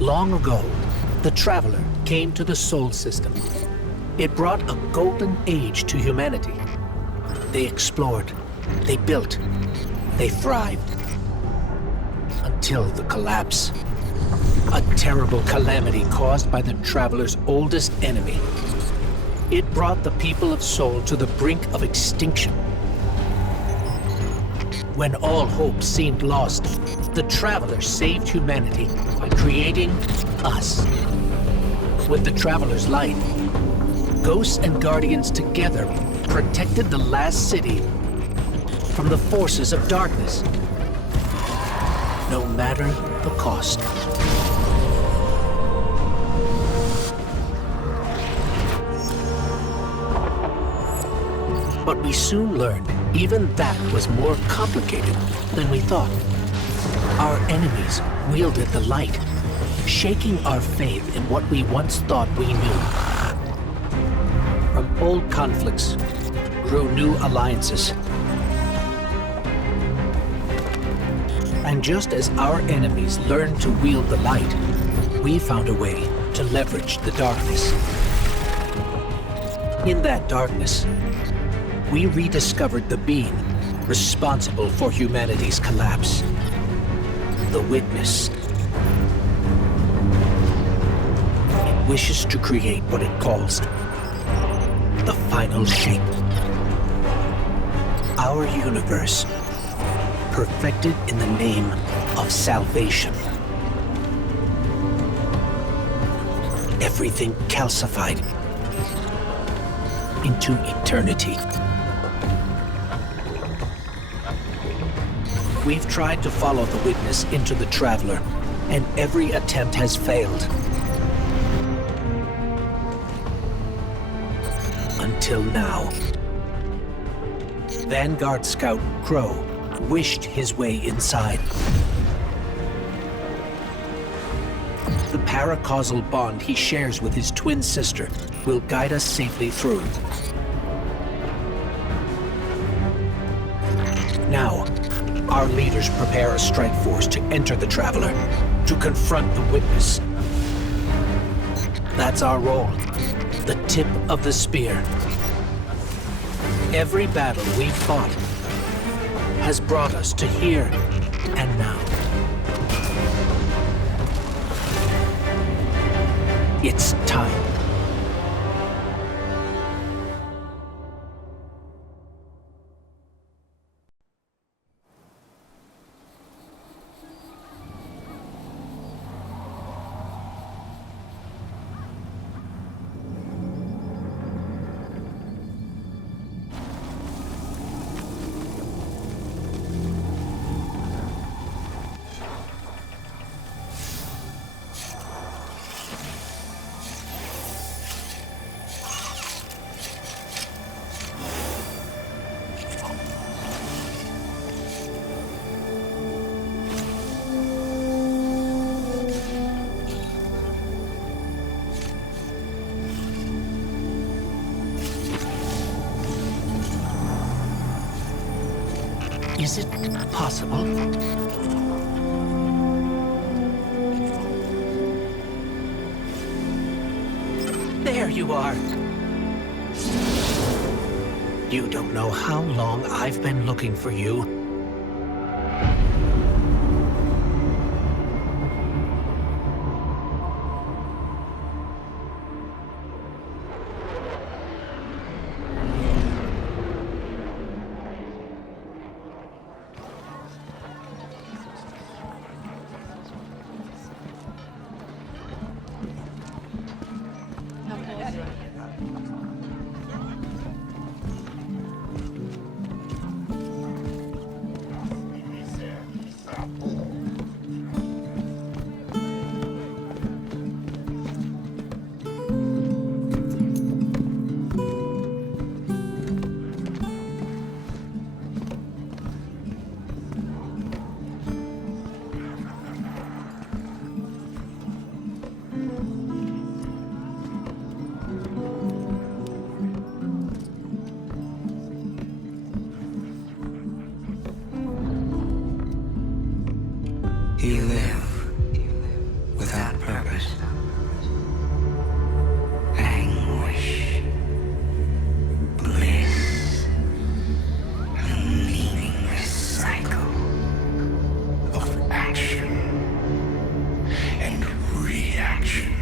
Long ago, the Traveler came to the Sol system. It brought a golden age to humanity. They explored, they built, they thrived. Until the collapse. A terrible calamity caused by the Traveler's oldest enemy. It brought the people of Sol to the brink of extinction. When all hope seemed lost, the Traveler saved humanity by creating us. With the Traveler's light, Ghosts and Guardians together protected the last city from the forces of darkness, no matter the cost. But we soon learned even that was more complicated than we thought. Our enemies wielded the light, shaking our faith in what we once thought we knew. From old conflicts grew new alliances. And just as our enemies learned to wield the light, we found a way to leverage the darkness. In that darkness, we rediscovered the being responsible for humanity's collapse. The Witness. It wishes to create what it calls the final shape. Our universe, perfected in the name of salvation. Everything calcified into eternity. We've tried to follow the Witness into the Traveler, and every attempt has failed. Until now. Vanguard Scout Crow wished his way inside. The paracausal bond he shares with his twin sister will guide us safely through. Now, our leaders prepare a strike force to enter the Traveler, to confront the Witness. That's our role, the tip of the spear. Every battle we've fought has brought us to here and now. It's time. Is it possible? There you are. You don't know how long I've been looking for you. You live without purpose. Anguish. Bliss. And leaving this cycle of action and reaction.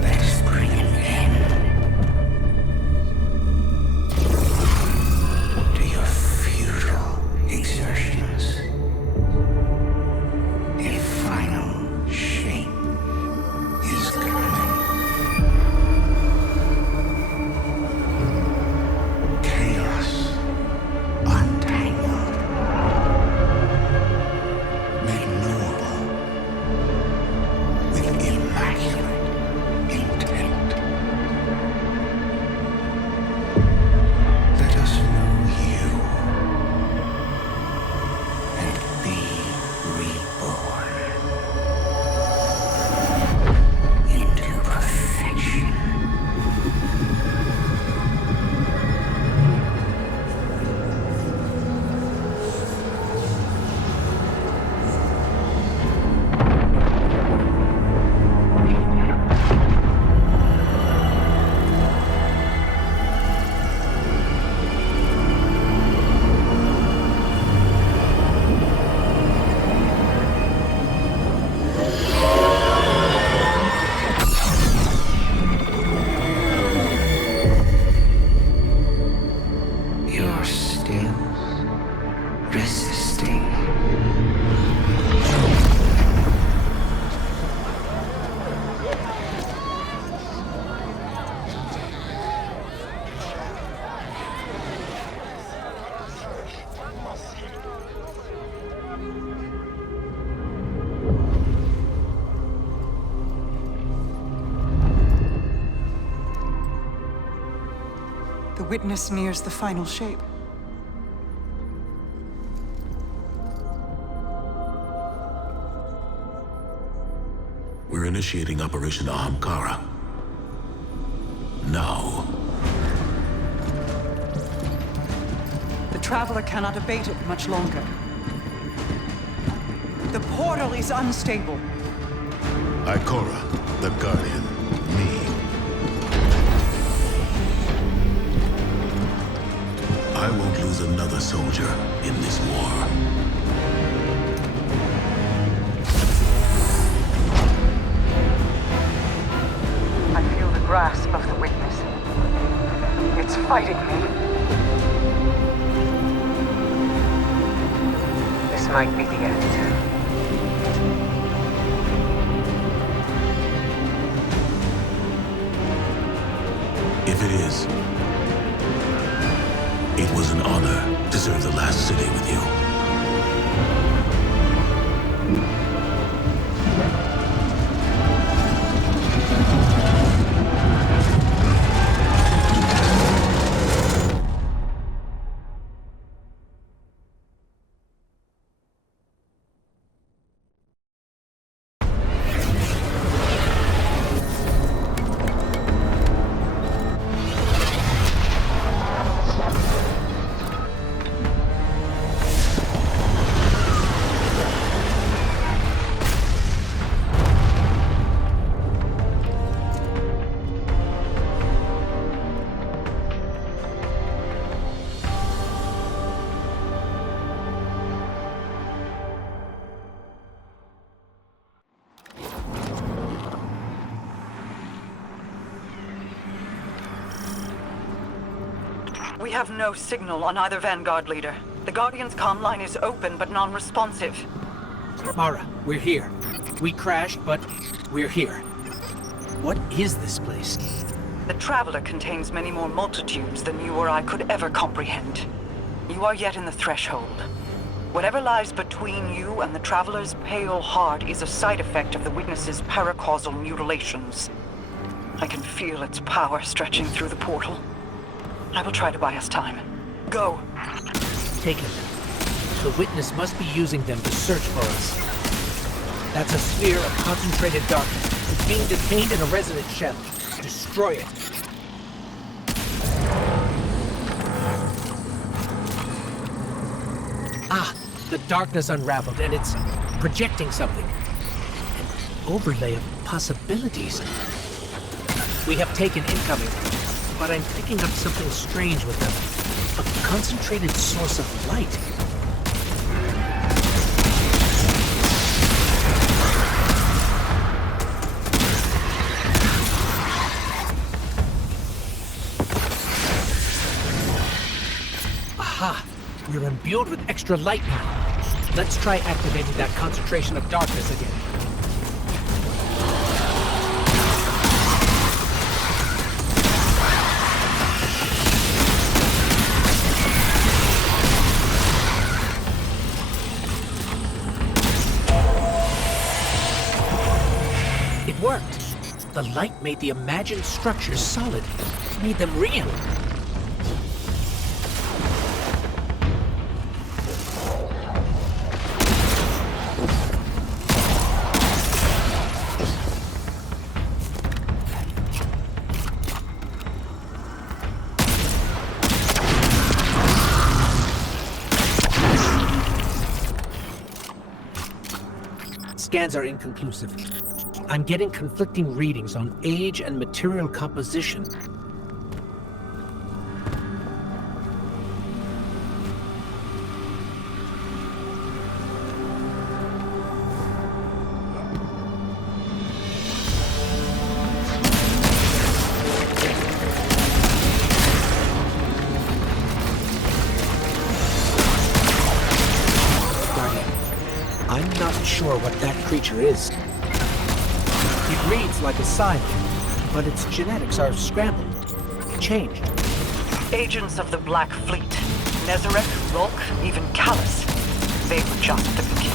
Let's bring an end to your futile exertions. A final shape is coming. Chaos untangled, made knowable with immaculate intent. Let us know you and be reborn into perfection. You're still resisting. The witness nears the final shape. We're initiating Operation Ahamkara. Now. The Traveler cannot abate it much longer. The portal is unstable. Ikora, the Guardian, me. I won't lose another soldier in this war. I feel the grasp of the witness. It's fighting me. This might be the end. If it is, it was an honor to serve the last city with you. We have no signal on either Vanguard leader. The Guardian's comm line is open but non-responsive. Mara, we're here. We crashed, but we're here. What is this place? The Traveler contains many more multitudes than you or I could ever comprehend. You are yet in the threshold. Whatever lies between you and the Traveler's pale heart is a side effect of the Witness's paracausal mutilations. I can feel its power stretching through the portal. I will try to buy us time. Go. Taken them. The Witness must be using them to search for us. That's a sphere of concentrated darkness. It's being detained in a resonant shell. Destroy it. Ah, The darkness unraveled, and it's projecting something. An overlay of possibilities. We have taken incoming, but I'm picking up something strange with them. A concentrated source of light. Aha! We're imbued with extra light now. Let's try activating that concentration of darkness again. It worked. The light made the imagined structures solid, made them real. Scans are inconclusive. I'm getting conflicting readings on age and material composition. I'm not sure what that creature is. It reads like a silent, but its genetics are scrambled, changed. Agents of the Black Fleet. Nezarec, Rolk, even Callus. They were just the beginning.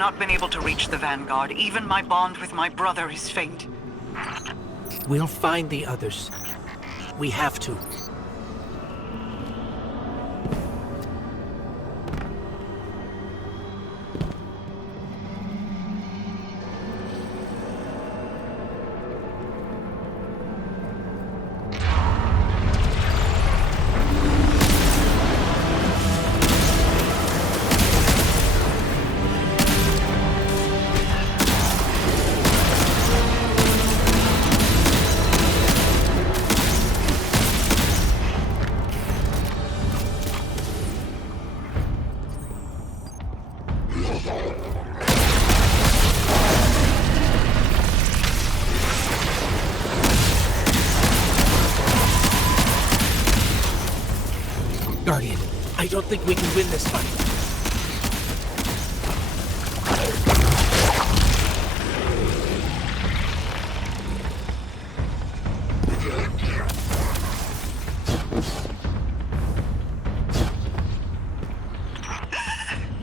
not been able to reach the Vanguard. Even my bond with my brother is faint. We'll find the others. We have to. Guardian, I don't think we can win this fight.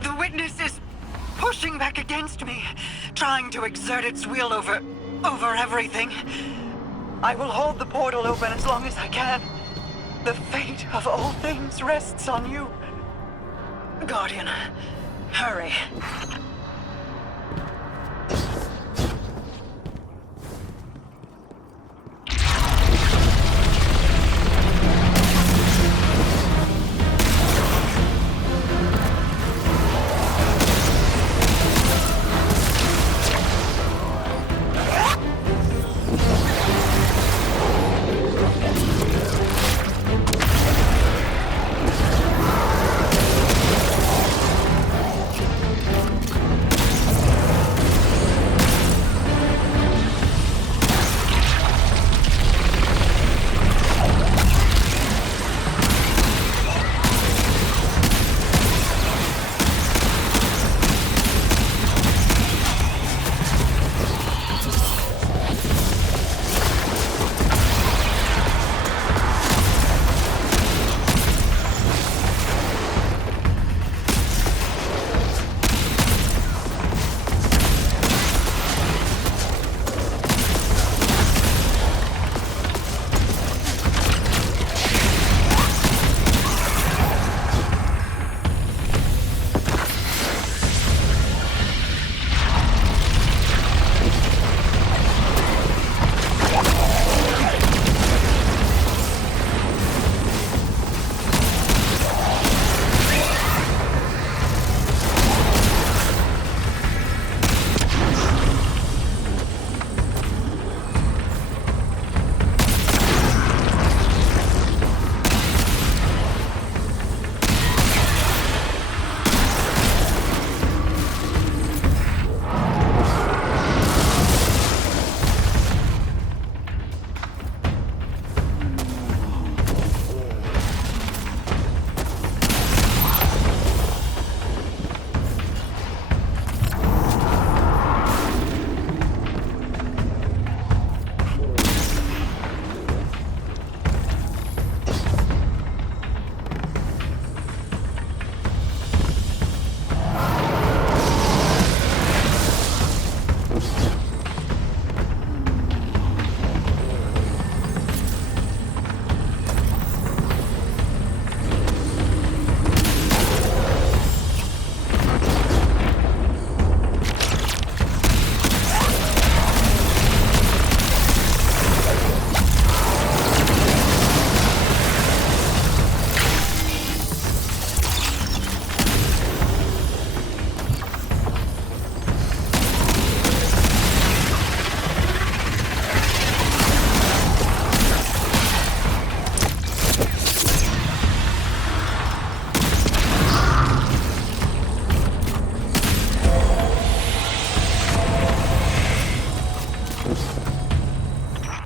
The witness is pushing back against me, trying to exert its will over everything. I will hold the portal open as long as I can. The fate of all things rests on you. Guardian, hurry.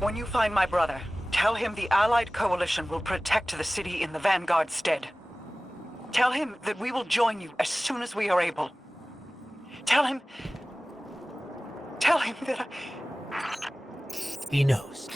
When you find my brother, tell him the Allied Coalition will protect the city in the Vanguard's stead. Tell him that we will join you as soon as we are able. Tell him that He knows.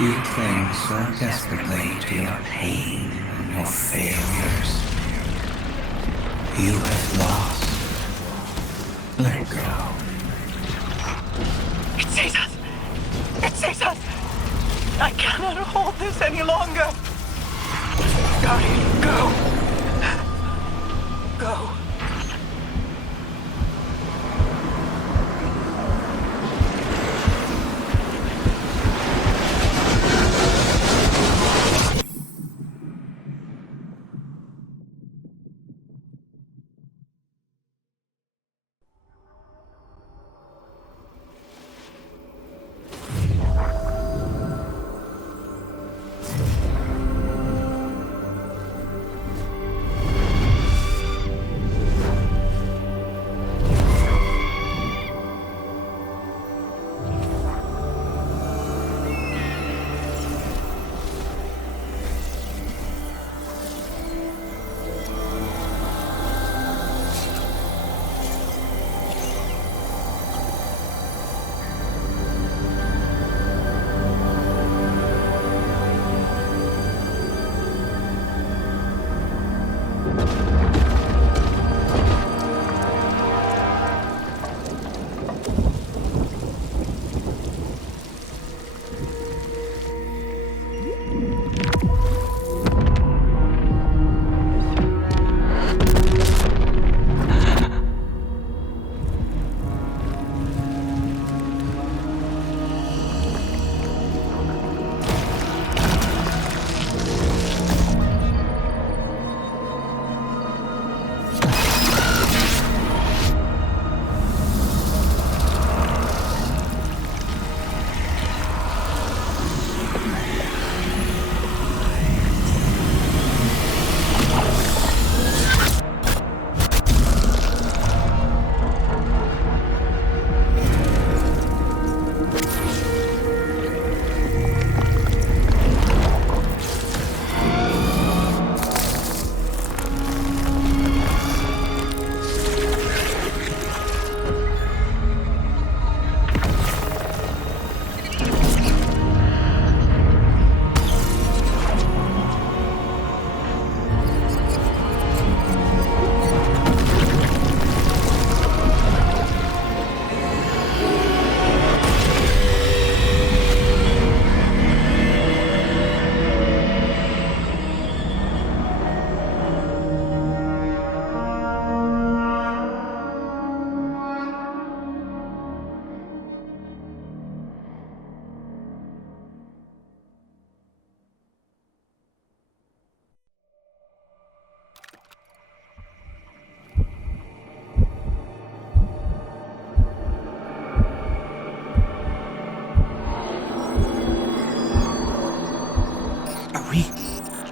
You cling so desperately to your pain and your failures. You have lost. Let go. Exegesis! Exegesis! I cannot hold this any longer! Guardian, go! Go.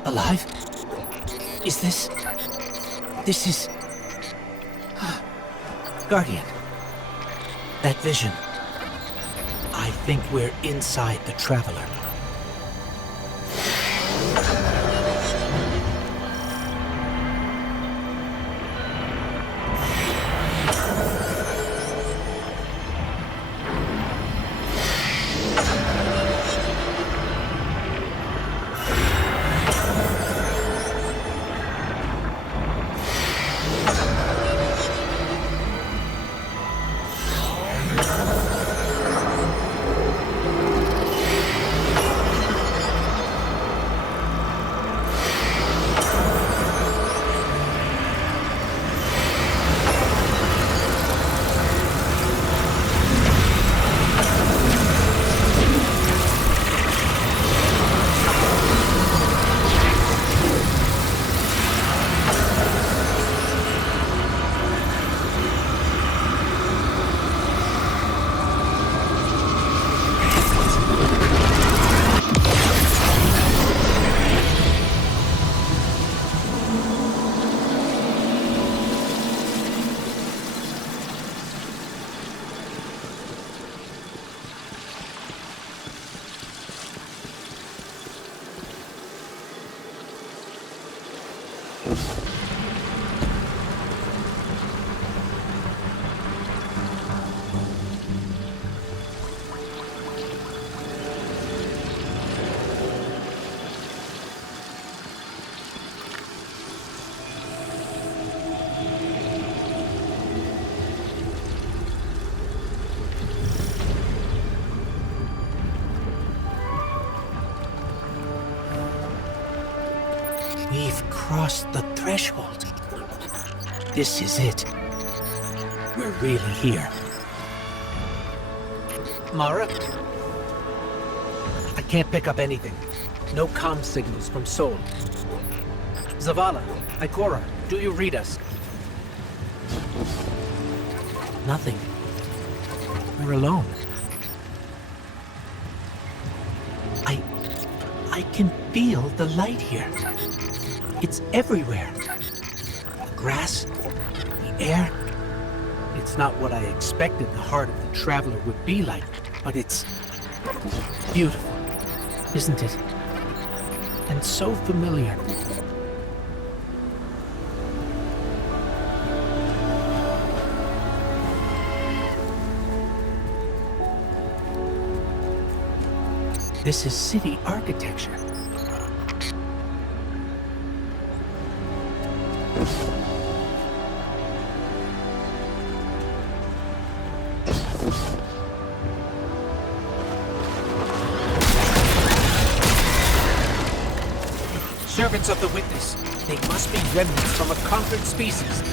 Alive? Is this... This is... Guardian. That vision. I think we're inside the Traveler. We've crossed the threshold. This is it. We're really here. Mara? I can't pick up anything. No comm signals from Sol. Zavala, Ikora, do you read us? Nothing. We're alone. I can feel the light here. It's everywhere. The grass, the air. It's not what I expected the heart of the Traveler would be like, but it's beautiful, isn't it? And so familiar. This is city architecture. Servants of the Witness. They must be remnants from a conquered species.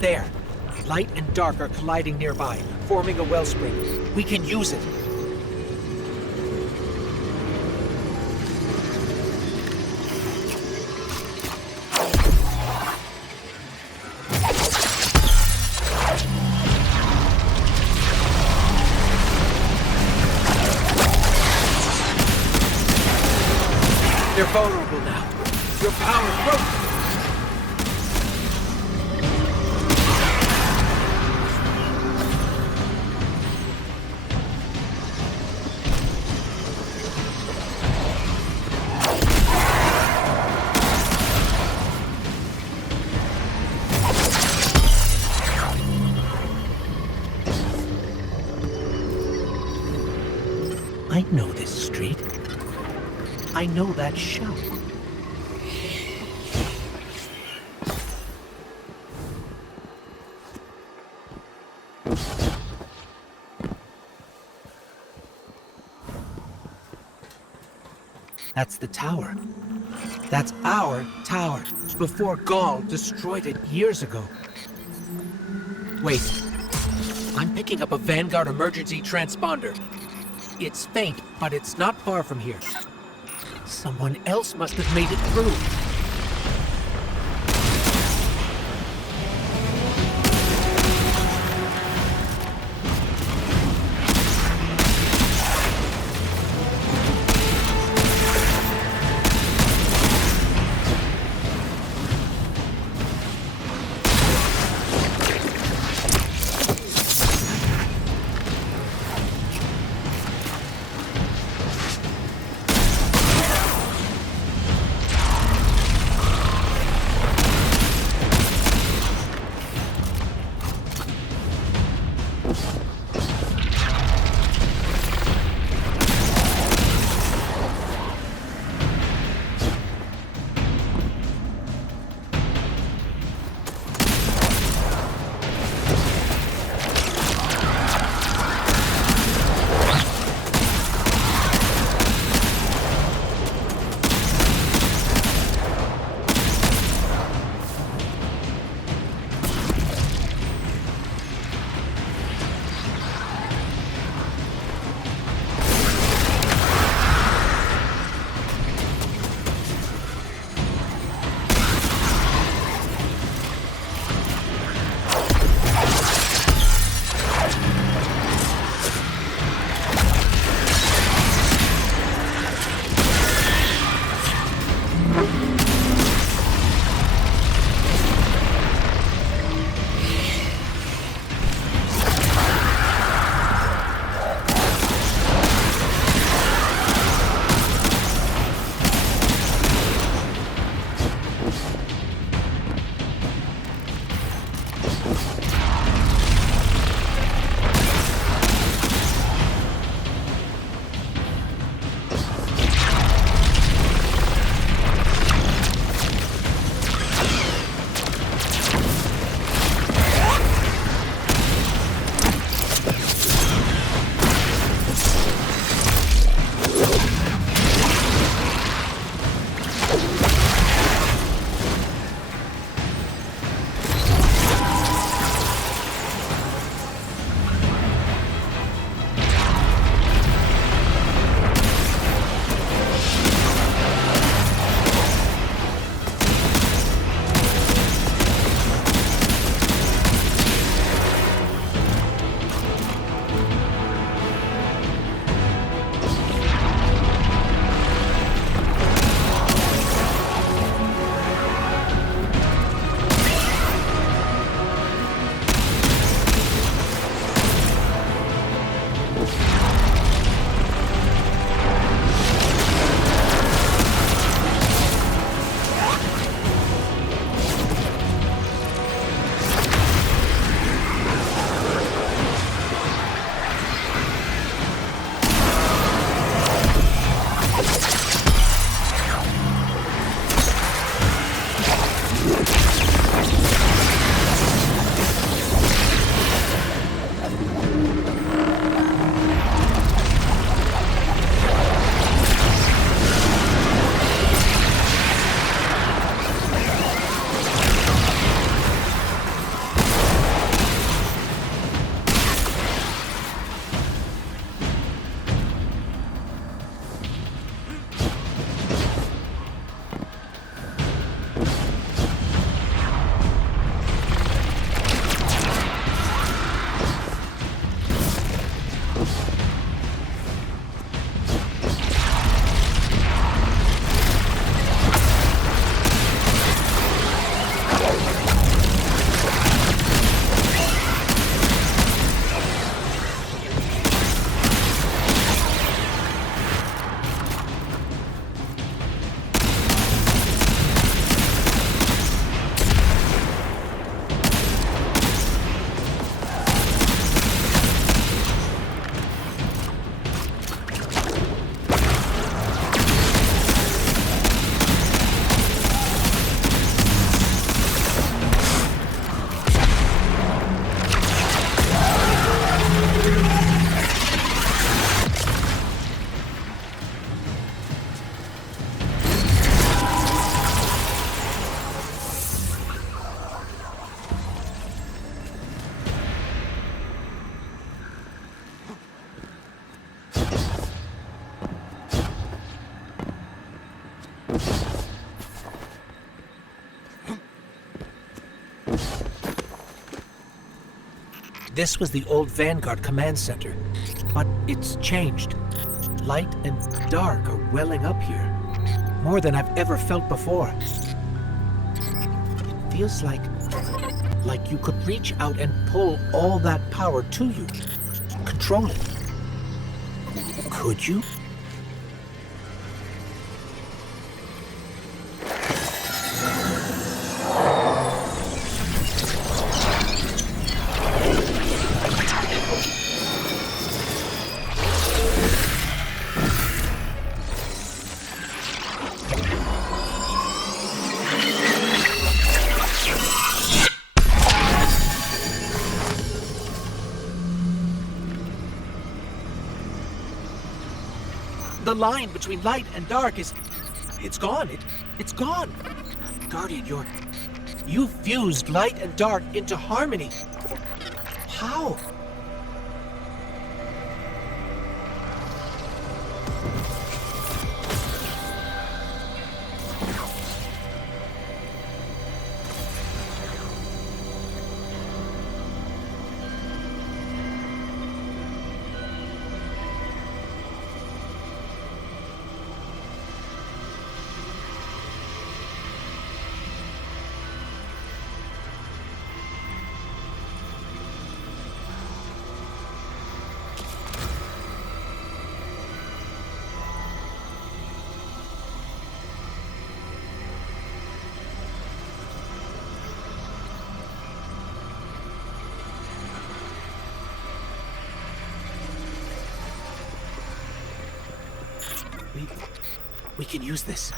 There. Light and dark are colliding nearby, forming a wellspring. We can use it. They're vulnerable now. Your power broken. I know this street. I know that shop. That's the tower. That's our tower, before Gaul destroyed it years ago. Wait. I'm picking up a Vanguard emergency transponder. It's faint, but it's not far from here. Someone else must have made it through. This was the old Vanguard command center, but it's changed. Light and dark are welling up here, more than I've ever felt before. Feels like you could reach out and pull all that power to you, control it. Could you? The line between light and dark it's gone. It's gone. Guardian, you fused light and dark into harmony. How? We can use this.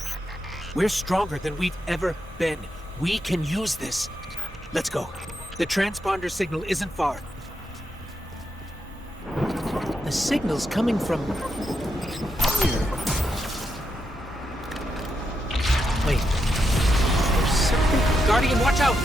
We're stronger than we've ever been. We can use this. Let's go. The transponder signal isn't far. The signal's coming from here. Wait. There's something. Guardian, watch out!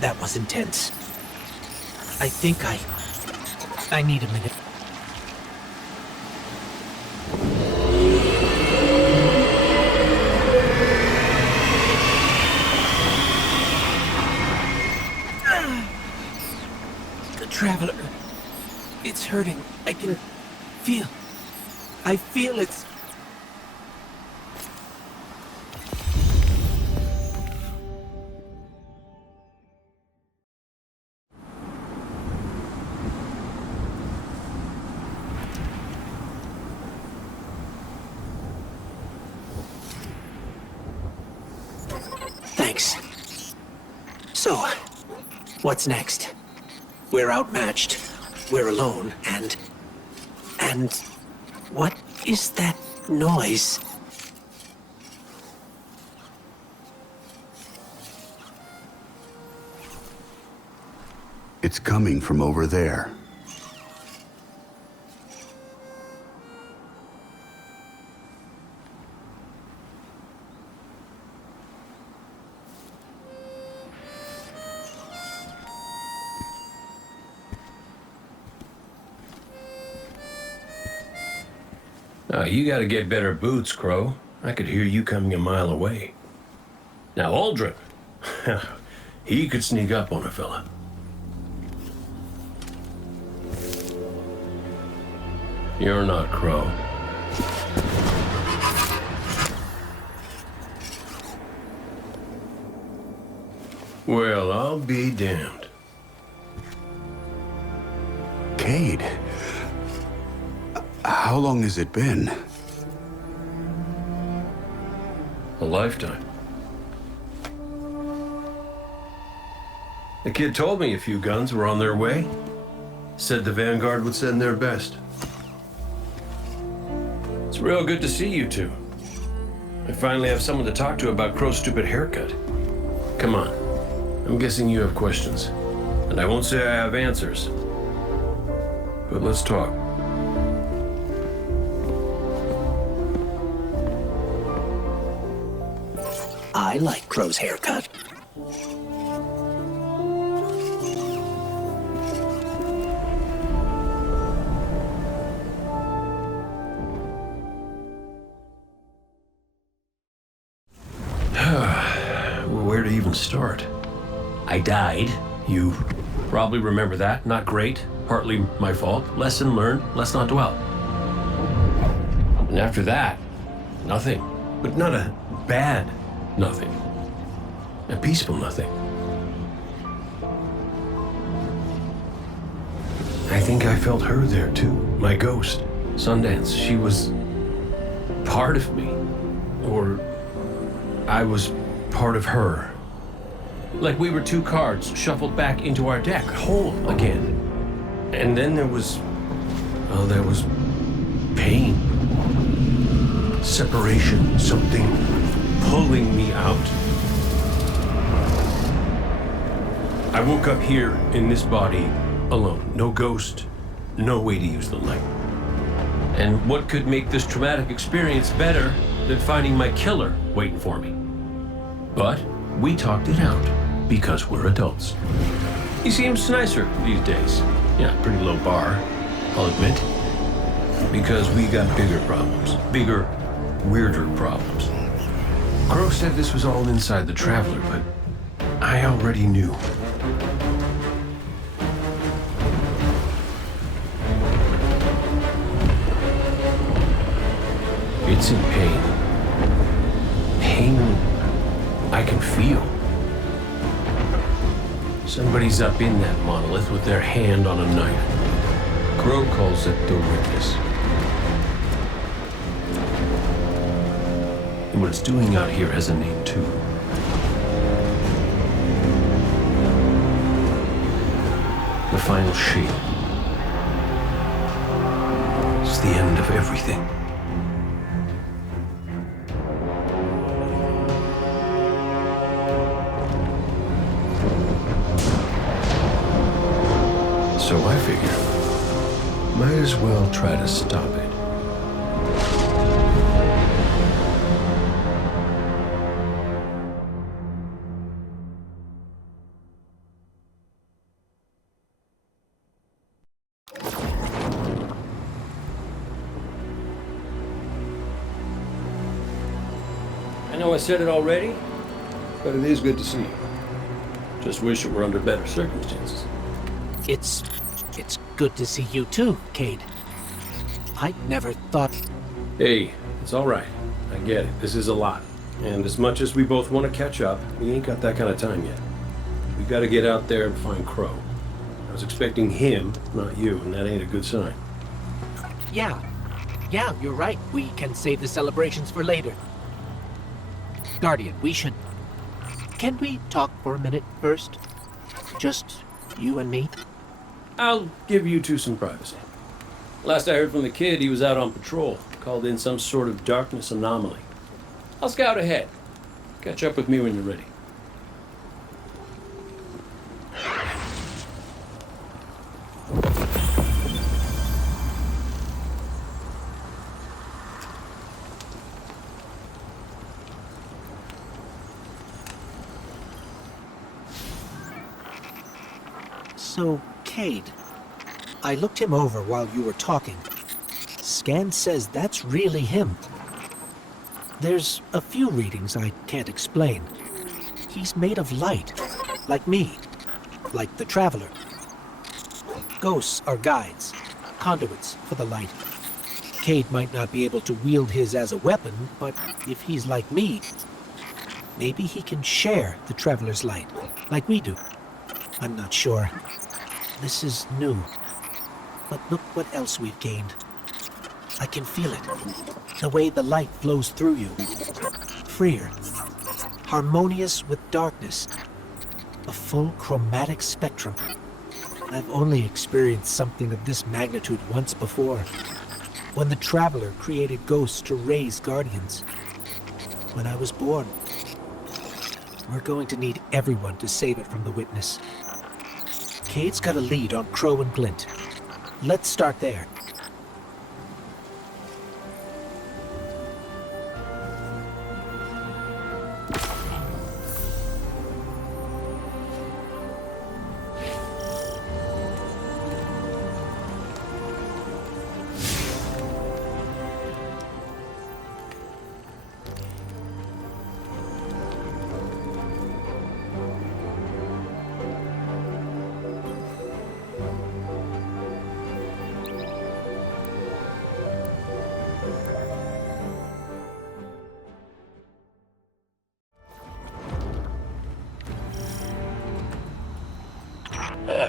That was intense. I think I need a minute. The Traveler. It's hurting. I feel it's... So, what's next? We're outmatched. We're alone, and what is that noise? It's coming from over there. You gotta get better boots, Crow. I could hear you coming a mile away. Now, Aldrin, he could sneak up on a fella. You're not Crow. Well, I'll be damned. Cade. How long has it been? A lifetime. The kid told me a few guns were on their way. Said the Vanguard would send their best. It's real good to see you two. I finally have someone to talk to about Crow's stupid haircut. Come on. I'm guessing you have questions. And I won't say I have answers. But let's talk. I like Crow's haircut. Where to even start? I died. You probably remember that. Not great. Partly my fault. Lesson learned. Let's not dwell. And after that, nothing. But not a bad nothing. A peaceful nothing. I think I felt her there too. My ghost. Sundance. She was part of me. Or I was part of her. Like we were two cards shuffled back into our deck, whole again. And then there was pain. Separation, something pulling me out. I woke up here in this body alone. No ghost, no way to use the light. And what could make this traumatic experience better than finding my killer waiting for me? But we talked it out because we're adults. He seems nicer these days. Yeah, pretty low bar, I'll admit. Because we got bigger problems. Bigger, weirder problems. Crow said this was all inside the Traveler, but I already knew. It's in pain. Pain I can feel. Somebody's up in that monolith with their hand on a knife. Crow calls it the Witness. And what it's doing out here has a name too. The final shape. It's the end of everything. So I figure, might as well try to stop it. I know I said it already, but it is good to see you. Just wish it were under better circumstances. It's good to see you too, Cade. I never thought... Hey, it's all right. I get it. This is a lot. And as much as we both want to catch up, we ain't got that kind of time yet. We got to get out there and find Crow. I was expecting him, not you, and that ain't a good sign. Yeah, you're right. We can save the celebrations for later. Guardian, we should... Can we talk for a minute first? Just you and me? I'll give you two some privacy. Last I heard from the kid, he was out on patrol, called in some sort of darkness anomaly. I'll scout ahead. Catch up with me when you're ready. So, Cade, I looked him over while you were talking. Scan says that's really him. There's a few readings I can't explain. He's made of light, like me, like the Traveler. Ghosts are guides, conduits for the light. Cade might not be able to wield his as a weapon, but if he's like me, maybe he can share the Traveler's light, like we do. I'm not sure. This is new. But look what else we've gained. I can feel it. The way the light flows through you. Freer. Harmonious with darkness. A full chromatic spectrum. I've only experienced something of this magnitude once before. When the Traveler created ghosts to raise guardians. When I was born. We're going to need everyone to save it from the Witness. Cade's got a lead on Crow and Glint. Let's start there.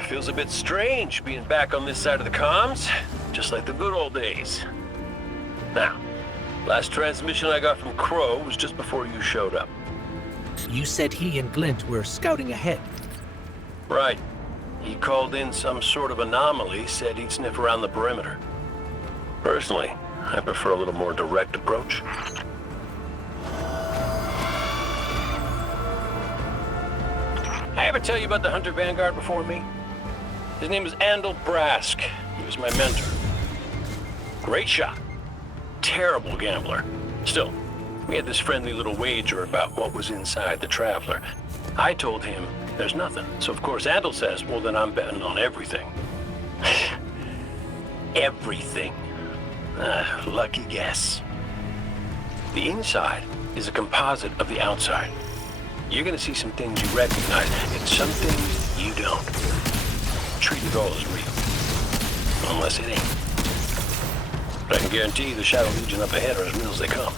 Feels a bit strange being back on this side of the comms, just like the good old days. Now, last transmission I got from Crow was just before you showed up. You said he and Glint were scouting ahead. Right. He called in some sort of anomaly, said he'd sniff around the perimeter. Personally, I prefer a little more direct approach. I ever tell you about the Hunter Vanguard before me? His name is Andal Brask. He was my mentor. Great shot. Terrible gambler. Still, we had this friendly little wager about what was inside the Traveler. I told him there's nothing. So of course Andal says, well then I'm betting on everything. Everything. Lucky guess. The inside is a composite of the outside. You're gonna see some things you recognize, and some things you don't. Treat it all as real. Unless it ain't. But I can guarantee you the Shadow Legion up ahead are as real as they come.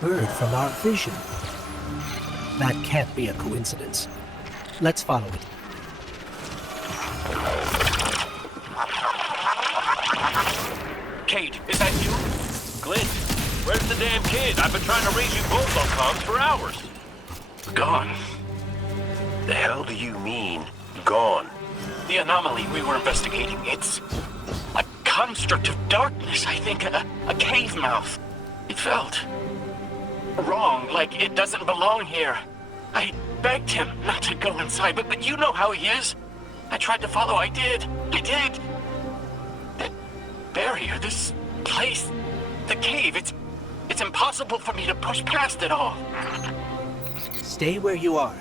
Bird from our vision. That can't be a coincidence. Let's follow it. Cade, is that you? Glint, where's the damn kid? I've been trying to raise you both on comms for hours. Gone. The hell do you mean, gone. The anomaly we were investigating, it's a construct of darkness, I think. A cave mouth. It felt wrong, like it doesn't belong here. I begged him not to go inside, but you know how he is. I tried to follow, I did. That barrier, this place, the cave, it's impossible for me to push past it all. Stay where you are.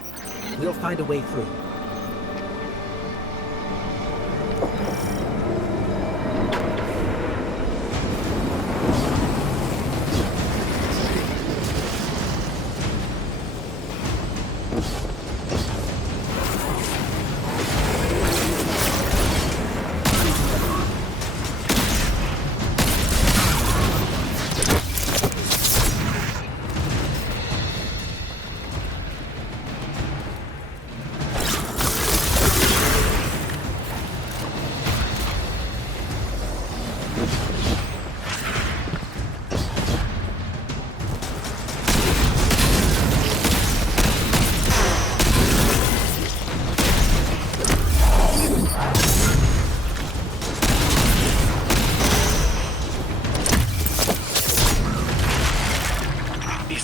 We'll find a way through.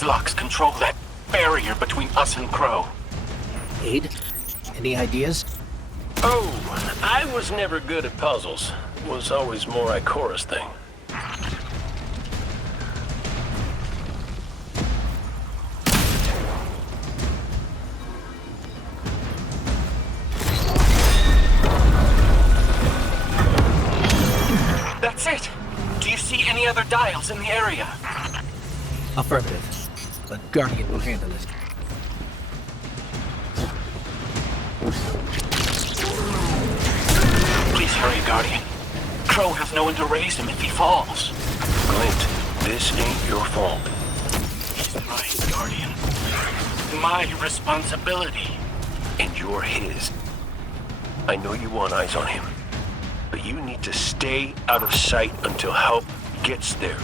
Locks control that barrier between us and Crow. Aid? Any ideas? Oh, I was never good at puzzles. It was always more Ikora's thing. That's it! Do you see any other dials in the area? Affirmative. But Guardian will handle it. Please hurry, Guardian. Crow has no one to raise him if he falls. Glint, this ain't your fault. He's right, Guardian. My responsibility. And you're his. I know you want eyes on him, but you need to stay out of sight until help gets there.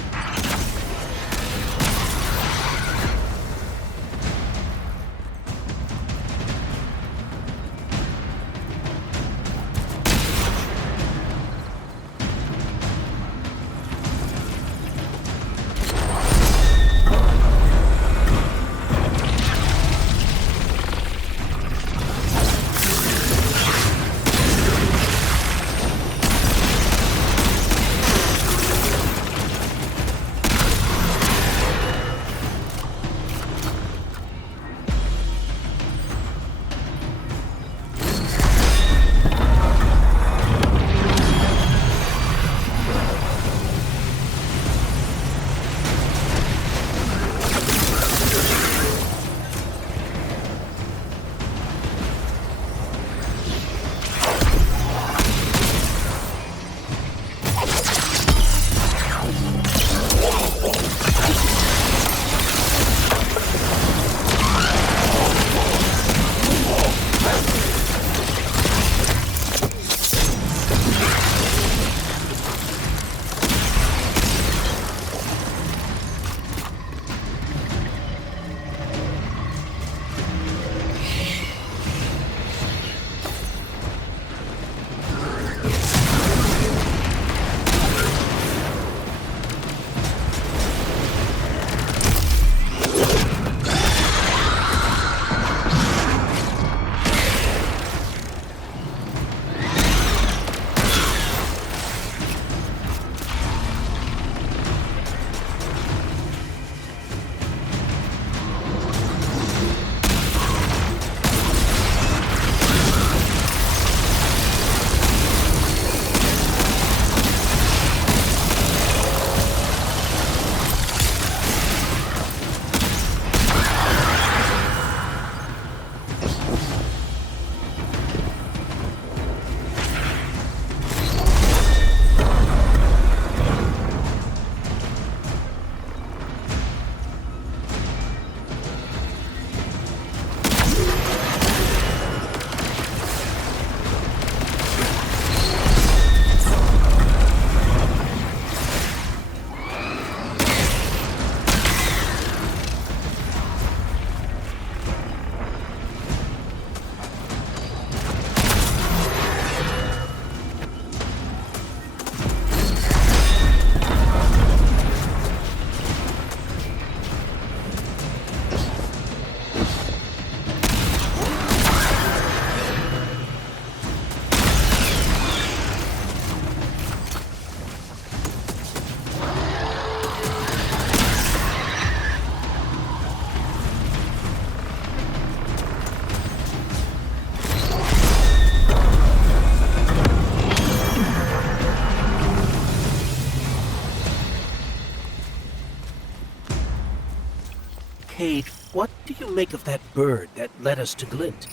Cade, what do you make of that bird that led us to Glint?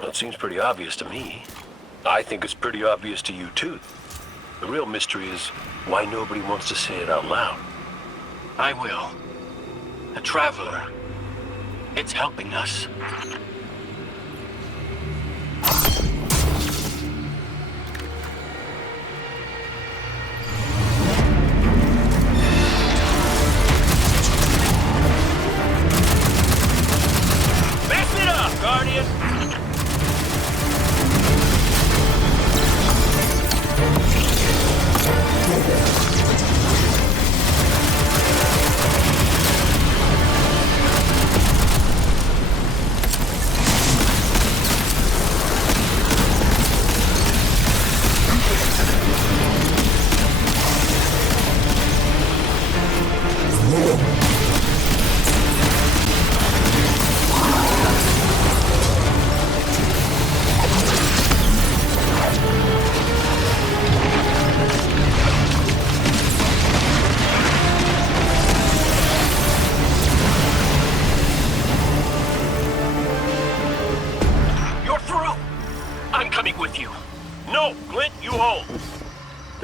Well, it seems pretty obvious to me. I think it's pretty obvious to you, too. The real mystery is why nobody wants to say it out loud. I will. A traveler. It's helping us. Mess it up, Guardian!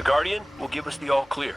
Guardian will give us the all clear.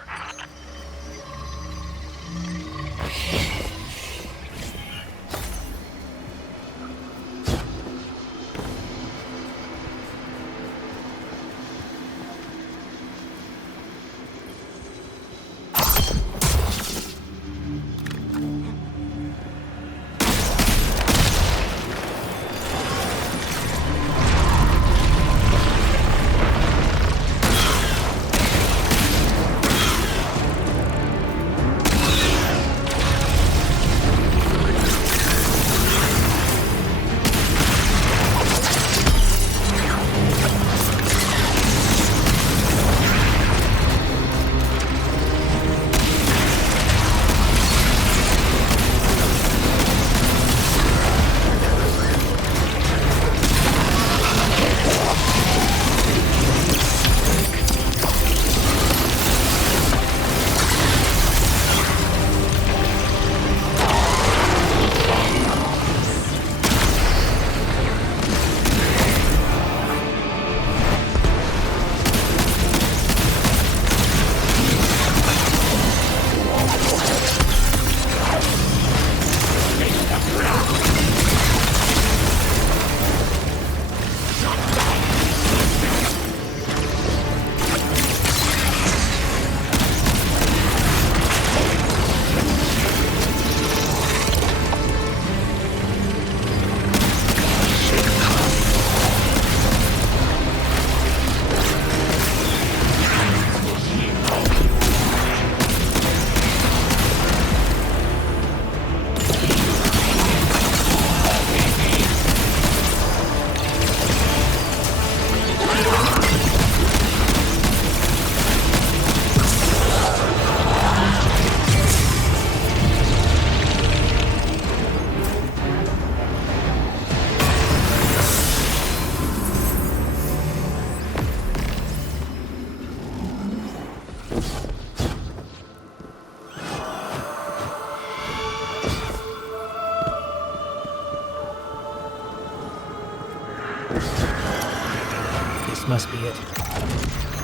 This must be it.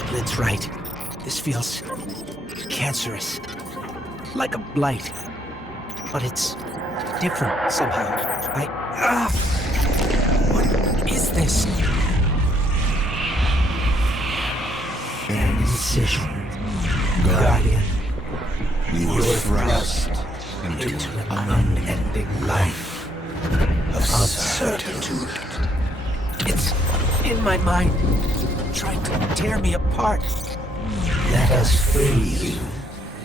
Glint's right. This feels cancerous. Like a blight. But it's different somehow. What is this? Incision. Guardian. You were thrust into an unending life of certitude. It's in my mind, trying to tear me apart. Let us free you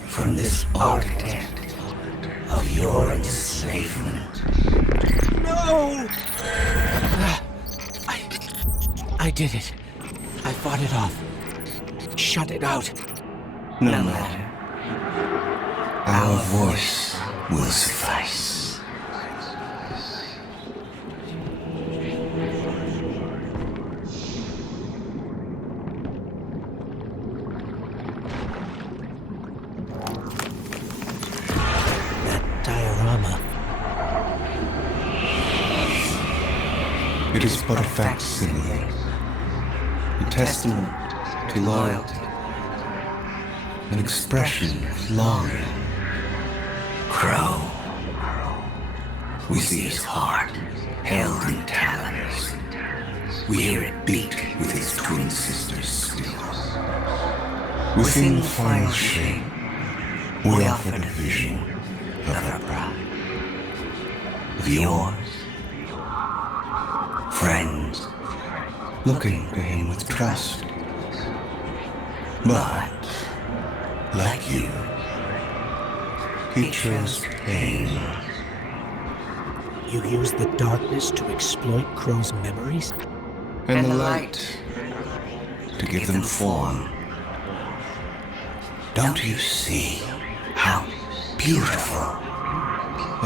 from this architect of your enslavement. No! I did it. I fought it off. Shut it out. No matter. Our voice will suffice. That diorama. It is but a facsimile, a testament to loyalty, an expression of longing. Crow. We see his heart held in talons. We hear it beat with his twin sister's still. Within the final shape, we offered a vision of our bride. Of yours. Friends, looking to him with trust. But, like you, he chose pain. You use the darkness to exploit Crow's memories? And the light to give them form. Don't you see how beautiful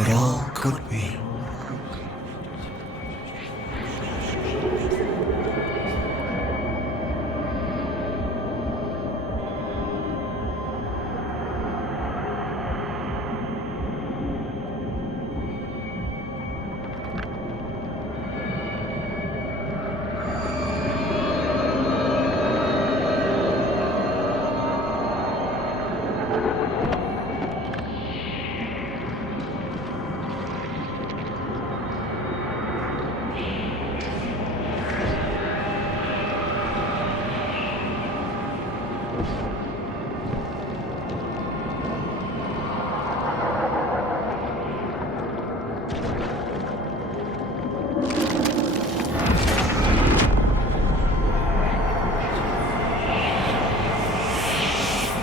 it all could be?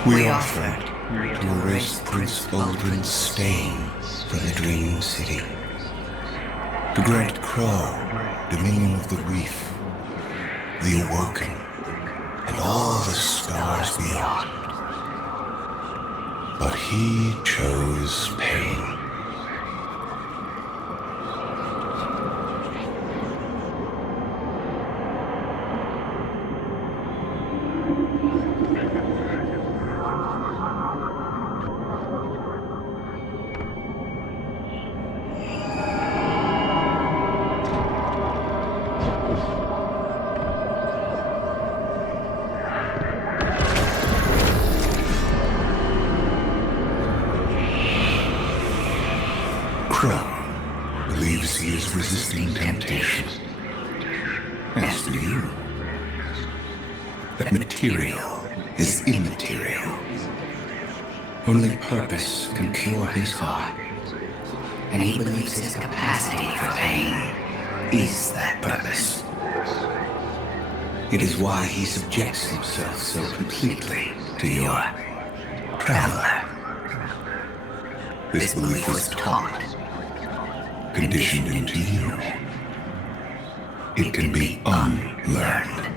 We offered to erase Prince Aldrin's stain from the Dreaming City, to grant Crow dominion of the Reef, the Awoken, and all the stars beyond. But he chose pain. Believes he is resisting temptation. As do you. That material is immaterial. Only purpose can cure his heart. And he believes his capacity for pain is that purpose. It is why he subjects himself so completely to your traveler. This belief was taught, conditioned into you. It can be unlearned.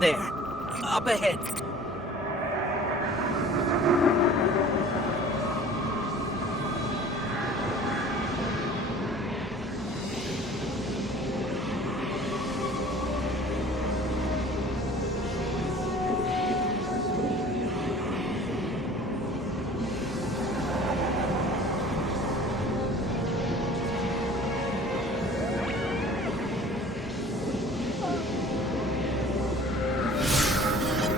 There, up ahead.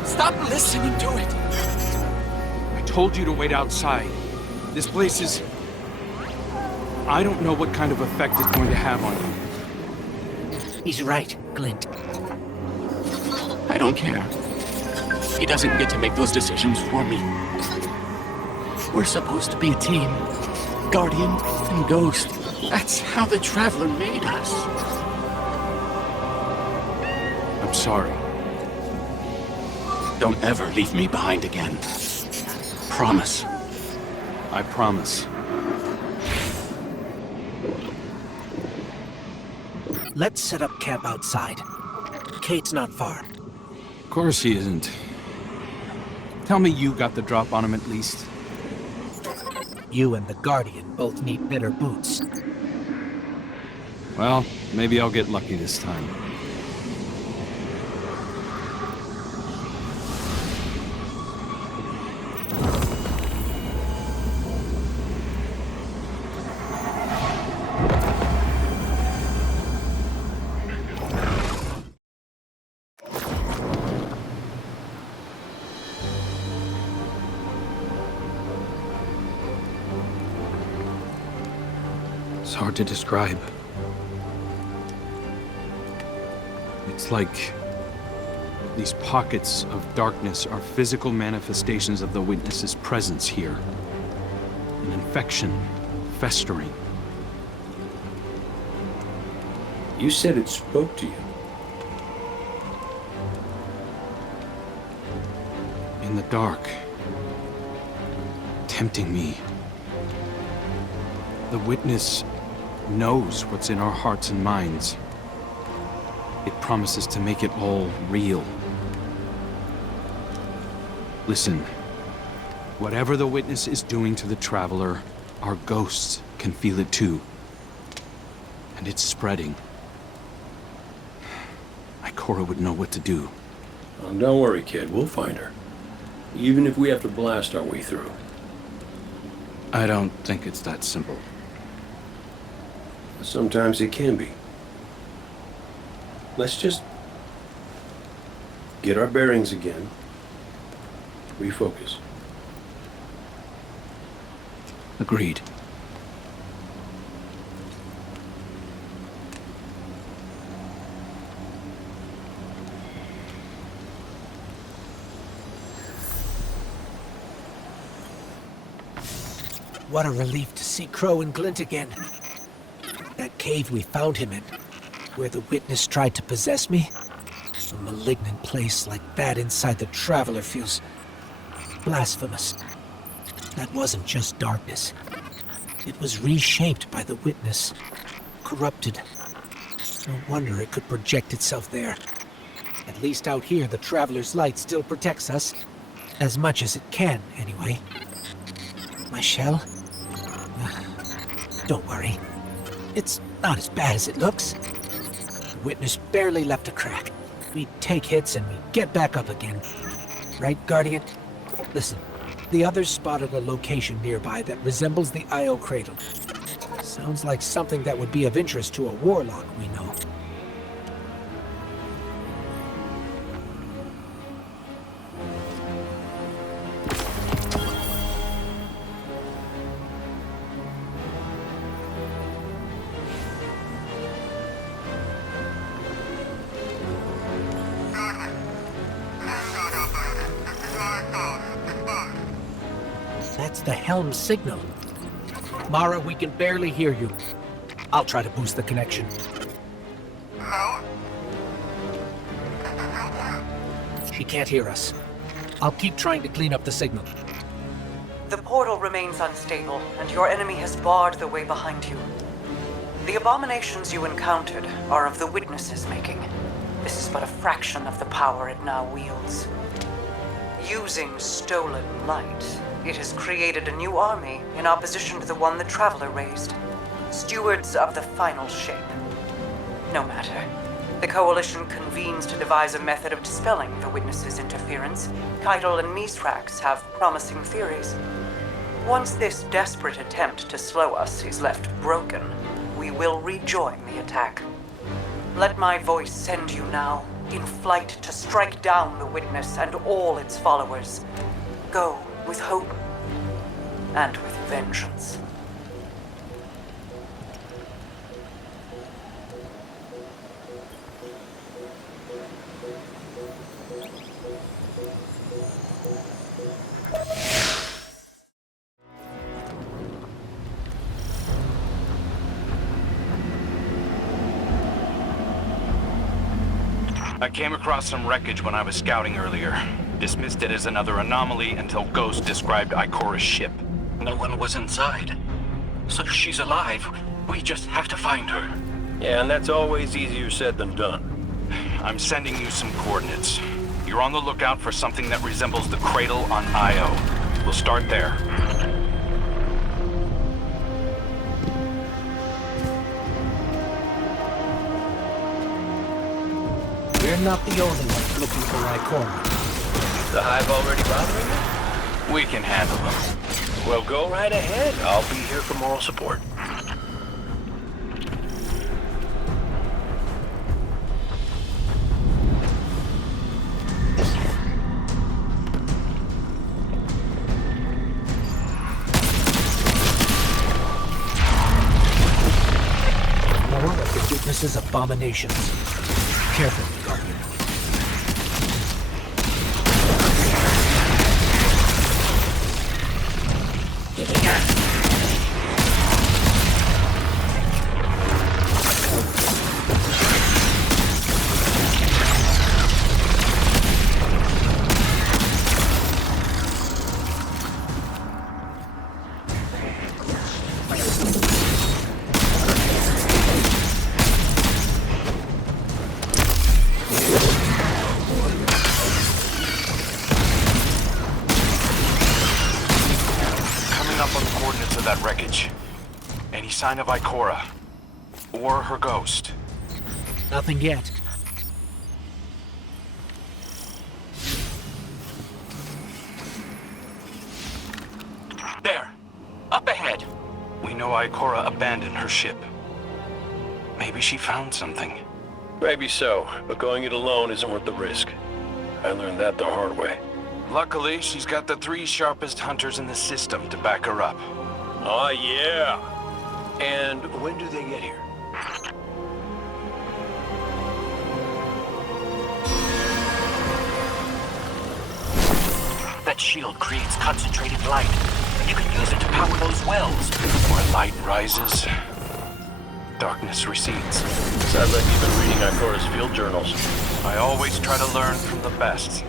Stop listening to it! I told you to wait outside. This place is... I don't know what kind of effect it's going to have on you. He's right, Glint. I don't care. He doesn't get to make those decisions for me. We're supposed to be a team. Guardian and Ghost. That's how the Traveler made us. I'm sorry. Don't ever leave me behind again. Promise. I promise. Let's set up camp outside. Kate's not far. Of course he isn't. Tell me you got the drop on him at least. You and the Guardian both need better boots. Well, maybe I'll get lucky this time. hard to describe. It's like these pockets of darkness are physical manifestations of the Witness's presence here. An infection, festering. You said it spoke to you. In the dark. Tempting me. The Witness knows what's in our hearts and minds. It promises to make it all real. Listen, whatever the Witness is doing to the Traveler, our ghosts can feel it too. And it's spreading. Ikora would know what to do. Oh, don't worry, kid. We'll find her. Even if we have to blast our way through. I don't think it's that simple. Sometimes it can be. Let's just get our bearings again. Refocus. Agreed. What a relief to see Crow and Glint again. That cave we found him in, where the Witness tried to possess me. A malignant place like that inside the Traveler feels blasphemous. That wasn't just darkness. It was reshaped by the Witness. Corrupted. No wonder it could project itself there. At least out here, the Traveler's light still protects us. As much as it can, anyway. My shell? Don't worry. It's not as bad as it looks. The Witness barely left a crack. We take hits and we get back up again. Right, Guardian? Listen, the others spotted a location nearby that resembles the Io Cradle. Sounds like something that would be of interest to a warlock we know. That's the helm signal. Mara, we can barely hear you. I'll try to boost the connection. She can't hear us. I'll keep trying to clean up the signal. The portal remains unstable, and your enemy has barred the way behind you. The abominations you encountered are of the Witness's making. This is but a fraction of the power it now wields. Using stolen light, it has created a new army in opposition to the one the Traveler raised. Stewards of the final shape. No matter. The Coalition convenes to devise a method of dispelling the Witness's interference. Keitel and Mithrax have promising theories. Once this desperate attempt to slow us is left broken, we will rejoin the attack. Let my voice send you now, in flight to strike down the Witness and all its followers. Go with hope and with vengeance. I came across some wreckage when I was scouting earlier. Dismissed it as another anomaly until Ghost described Ikora's ship. No one was inside. So she's alive. We just have to find her. Yeah, and that's always easier said than done. I'm sending you some coordinates. You're on the lookout for something that resembles the cradle on Io. We'll start there. We're not the only ones looking for Ikora. The hive already bothering you? We can handle them. Well, go right ahead. I'll be here for moral support. witnesses abominations. Careful, Guardian. Sign of Ikora. Or her ghost. Nothing yet. There. Up ahead. We know Ikora abandoned her ship. Maybe she found something. Maybe so, but going it alone isn't worth the risk. I learned that the hard way. Luckily, she's got the 3 sharpest hunters in the system to back her up. Oh, yeah. And when do they get here? That shield creates concentrated light. You can use it to power those wells. Where light rises, darkness recedes. Sounds like you've been reading Ikora's field journals. I always try to learn from the best.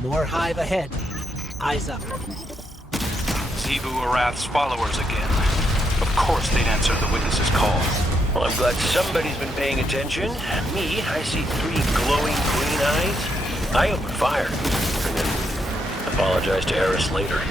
More hive ahead. Eyes up. Zebu Arath's followers again. Of course they'd answer the witness's call. Well, I'm glad somebody's been paying attention. Me, I see 3 glowing green eyes. I open fire. And then apologize to Eris later.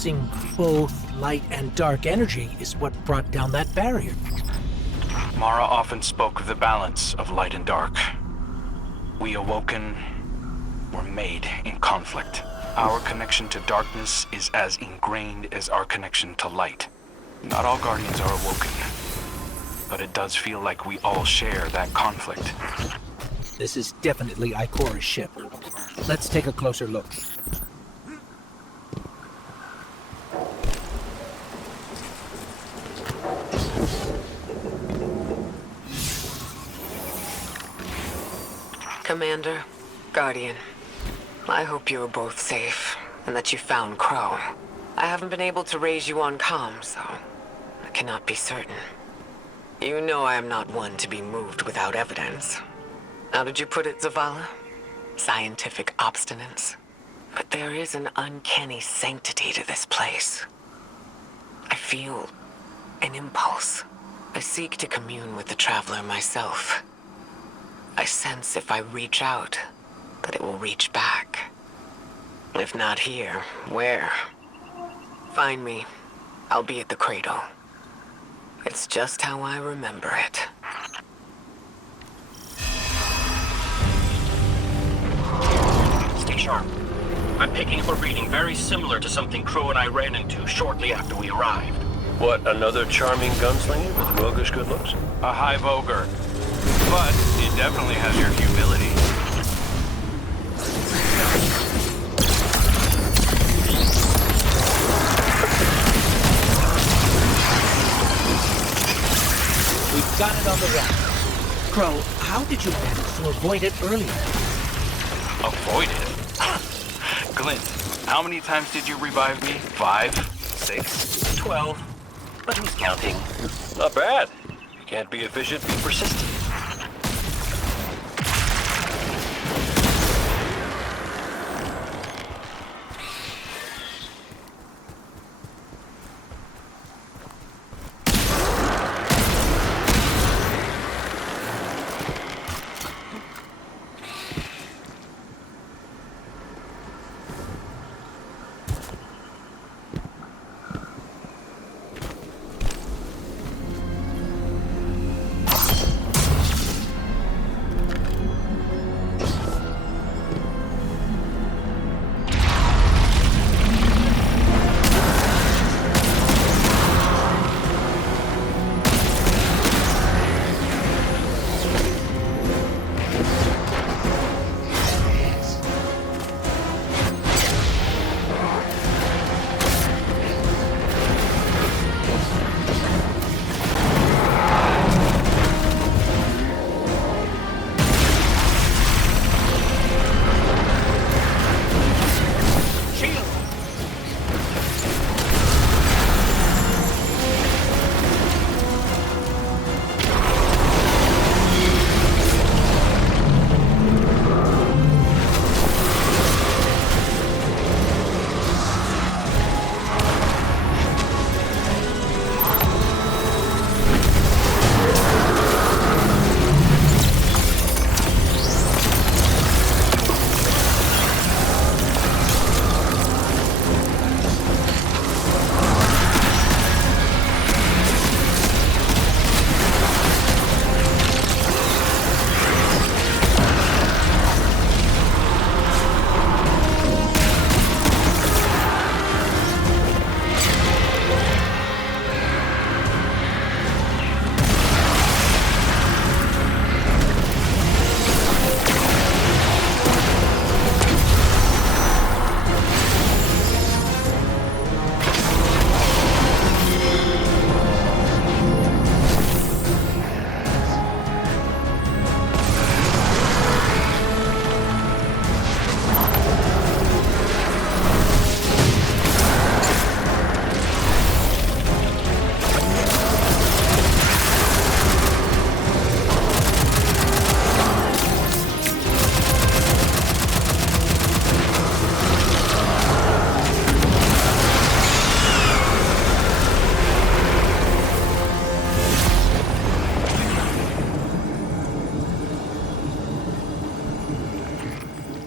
using both light and dark energy is what brought down that barrier. Mara often spoke of the balance of light and dark. We Awoken were made in conflict. Our connection to darkness is as ingrained as our connection to light. Not all Guardians are Awoken, but it does feel like we all share that conflict. This is definitely Ikora's ship. Let's take a closer look. Commander, Guardian, I hope you are both safe, and that you found Crow. I haven't been able to raise you on comm, so I cannot be certain. You know I am not one to be moved without evidence. How did you put it, Zavala? Scientific obstinance. But there is an uncanny sanctity to this place. I feel an impulse. I seek to commune with the Traveler myself. I sense if I reach out, that it will reach back. If not here, where? Find me. I'll be at the cradle. It's just how I remember it. Stay sharp. I'm picking up a reading very similar to something Crow and I ran into shortly after we arrived. What, another charming gunslinger with roguish good looks? A hive ogre. But it definitely has your humility. We've got it on the run. Crow, how did you manage to avoid it earlier? Avoid it? Glint, how many times did you revive me? 5? 6? 12? But who's counting? Not bad. You can't be efficient, be persistent.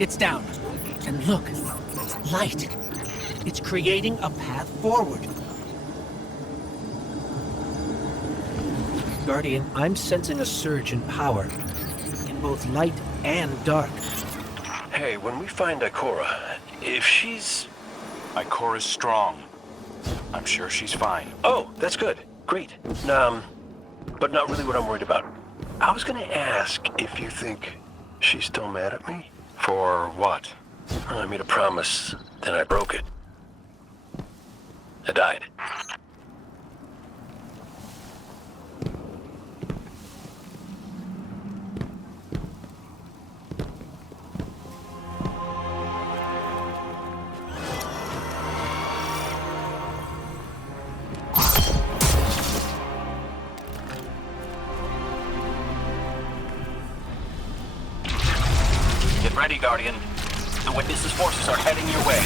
It's down. And look, light. It's creating a path forward. Guardian, I'm sensing a surge in power, in both light and dark. Hey, when we find Ikora, if she's... Ikora's strong. I'm sure she's fine. Oh, that's good. Great. But not really what I'm worried about. I was gonna ask if you think she's still mad at me? For what? I made a promise, then I broke it. I died. Get ready, Guardian. The Witness's forces are heading your way.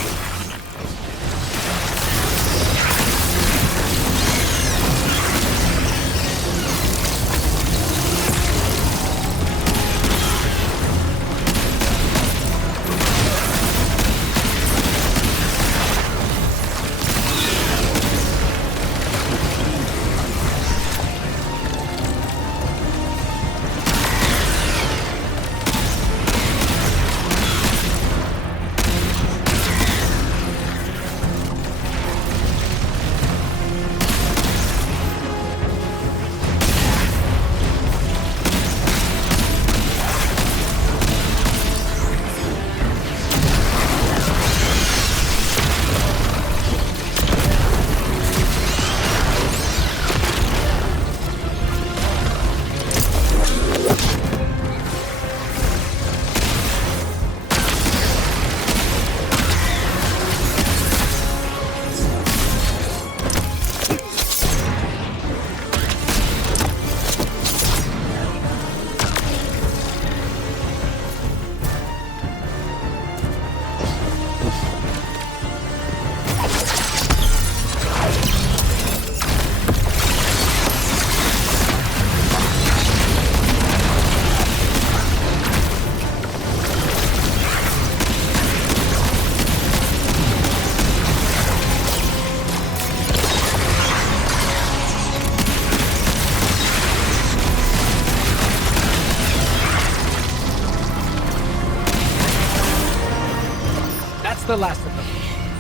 The last of them.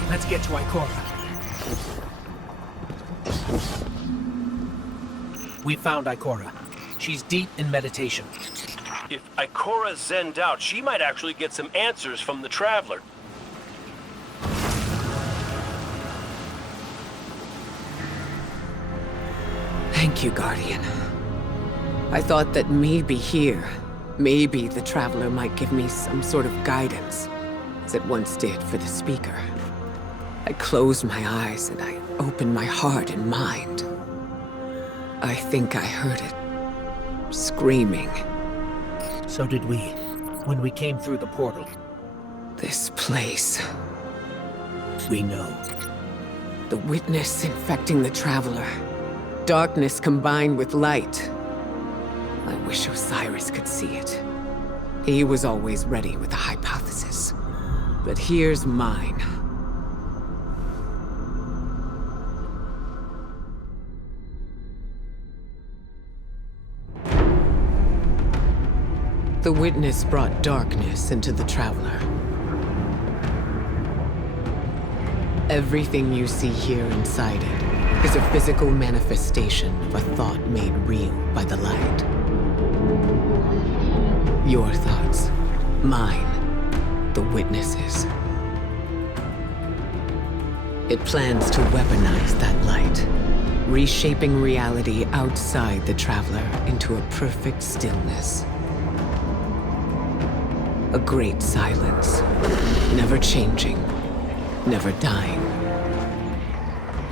Let's get to Ikora. We found Ikora. She's deep in meditation. If Ikora zenned out, she might actually get some answers from the Traveler. Thank you, Guardian. I thought that maybe here, maybe the Traveler might give me some sort of guidance, as it once did for the Speaker. I closed my eyes and I opened my heart and mind. I think I heard it screaming. So did we, when we came through the portal. This place. We know. The Witness infecting the Traveler. Darkness combined with light. I wish Osiris could see it. He was always ready with a hypothesis. But here's mine. The Witness brought darkness into the Traveler. Everything you see here inside it is a physical manifestation of a thought made real by the light. Your thoughts, mine, the Witness's. It plans to weaponize that light, reshaping reality outside the Traveler into a perfect stillness. A great silence, never changing, never dying.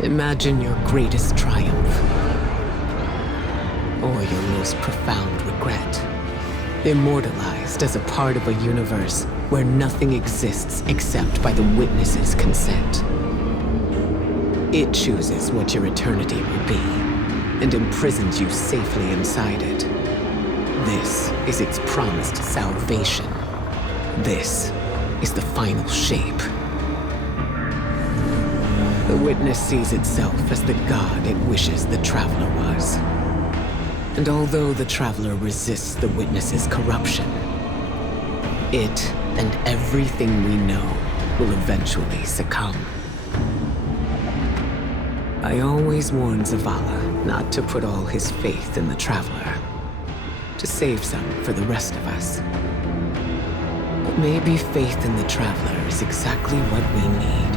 Imagine your greatest triumph, or your most profound regret. Immortalized as a part of a universe where nothing exists except by the Witness's consent. It chooses what your eternity will be, and imprisons you safely inside it. This is its promised salvation. This is the final shape. The Witness sees itself as the god it wishes the Traveler was. And although the Traveler resists the Witness's corruption, it and everything we know will eventually succumb. I always warn Zavala not to put all his faith in the Traveler, to save some for the rest of us. But maybe faith in the Traveler is exactly what we need.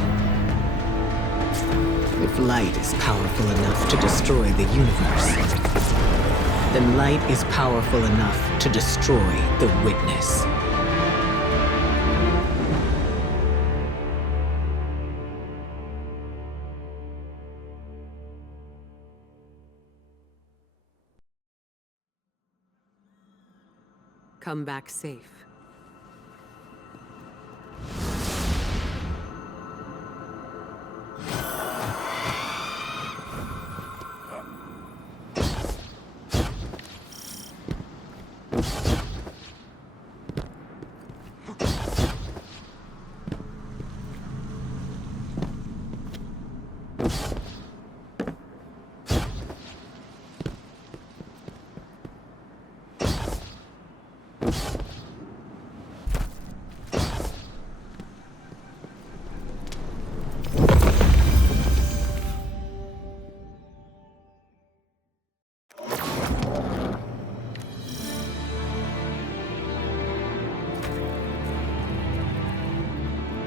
If light is powerful enough to destroy the universe, then light is powerful enough to destroy the Witness. Come back safe.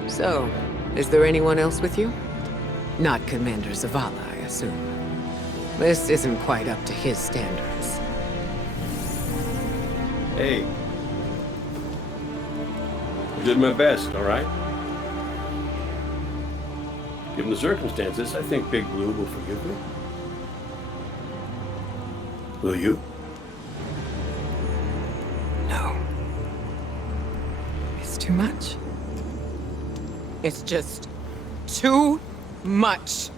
So, is there anyone else with you? Not Commander Zavala, I assume. This isn't quite up to his standards. Hey. I did my best, all right? Given the circumstances, I think Big Blue will forgive me. Will you? No. It's too much. It's just too much.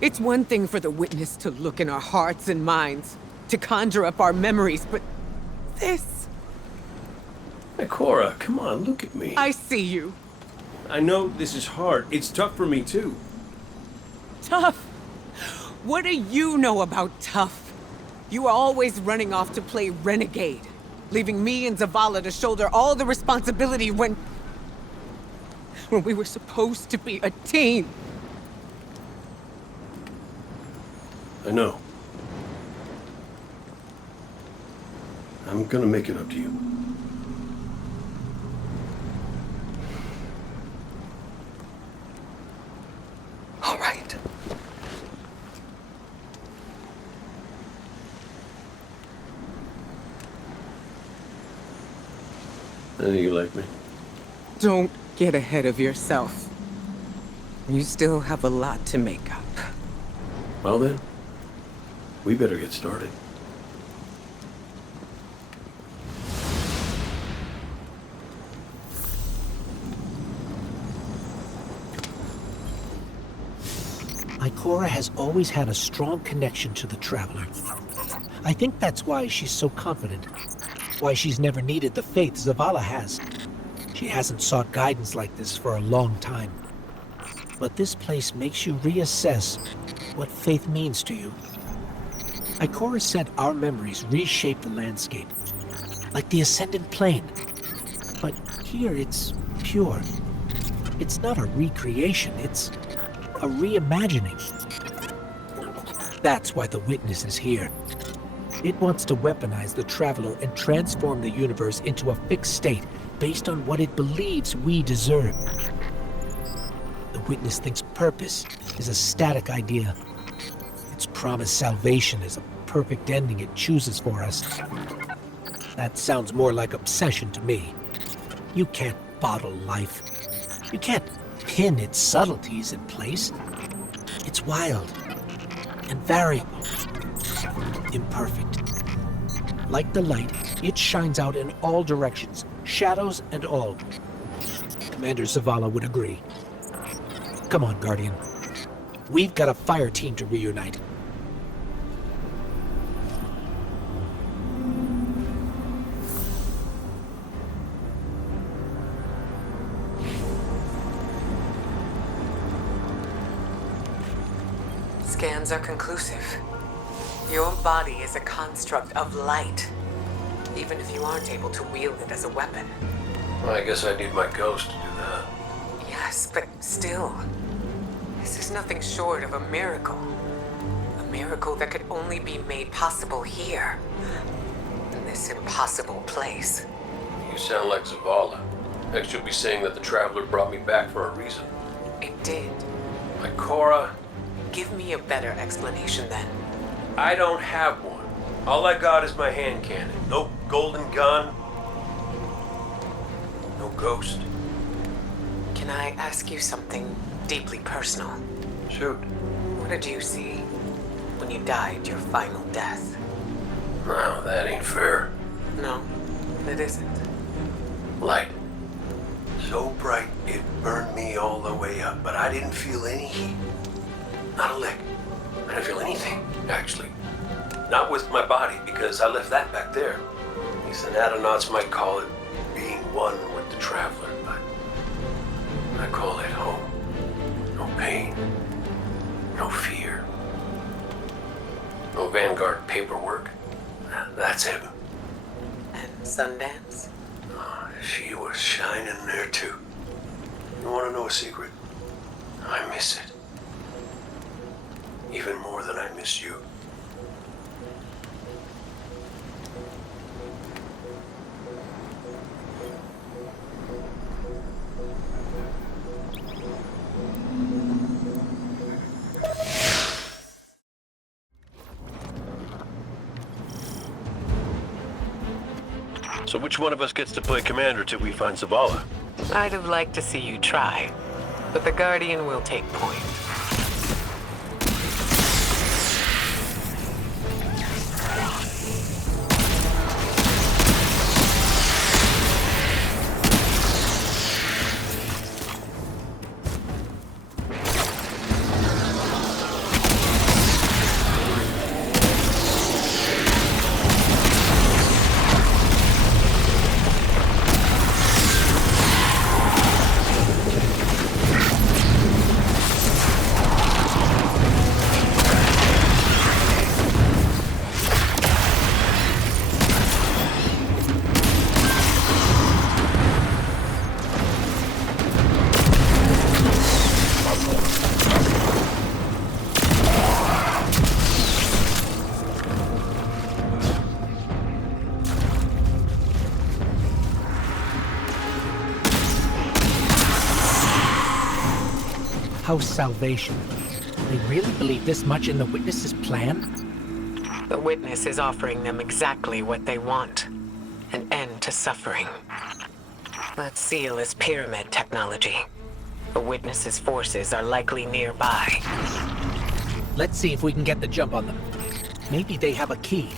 It's one thing for the Witness to look in our hearts and minds, to conjure up our memories, but this... Hey, Cora, come on, look at me. I see you. I know this is hard. It's tough for me, too. Tough? What do you know about tough? You are always running off to play renegade, leaving me and Zavala to shoulder all the responsibility when we were supposed to be a team. I know. I'm gonna make it up to you. All right. I know you like me. Don't get ahead of yourself. You still have a lot to make up. Well then, we better get started. Ikora has always had a strong connection to the Traveler. I think that's why she's so confident. Why she's never needed the faith Zavala has. She hasn't sought guidance like this for a long time. But this place makes you reassess what faith means to you. Ikora said our memories reshape the landscape, like the Ascendant Plane. But here it's pure. It's not a recreation, it's a reimagining. That's why the Witness is here. It wants to weaponize the Traveler and transform the universe into a fixed state based on what it believes we deserve. The Witness thinks purpose is a static idea. Its promised salvation is a perfect ending it chooses for us. That sounds more like obsession to me. You can't bottle life. You can't pin its subtleties in place. It's wild and variable, imperfect. Like the light, it shines out in all directions, shadows and all. Commander Zavala would agree. Come on, Guardian. We've got a fire team to reunite. scans are conclusive. Your body is a construct of light, even if you aren't able to wield it as a weapon. Well, I guess I need my ghost to do that. Yes, but still, this is nothing short of a miracle. A miracle that could only be made possible here, in this impossible place. You sound like Zavala. Next you'll be saying that the Traveler brought me back for a reason. It did. Like Cora? Give me a better explanation then. I don't have one. All I got is my hand cannon. No golden gun. No ghost. Can I ask you something deeply personal? Shoot. What did you see when you died your final death? No, that ain't fair. No, it isn't. Light. So bright it burned me all the way up, but I didn't feel any heat. Not a lick. I didn't feel anything, actually. Not with my body, because I left that back there. These anatronauts might call it being one with the Traveler, but I call it home. No pain. No fear. No Vanguard paperwork. That's heaven. And Sundance? She was shining there too. You want to know a secret? I miss it. Even more than I miss you. So which one of us gets to play commander till we find Zavala? I'd have liked to see you try, but the Guardian will take point. How's salvation? They really believe this much in the Witness's plan? The Witness is offering them exactly what they want. An end to suffering. That seal is pyramid technology. The Witness's forces are likely nearby. Let's see if we can get the jump on them. Maybe they have a key.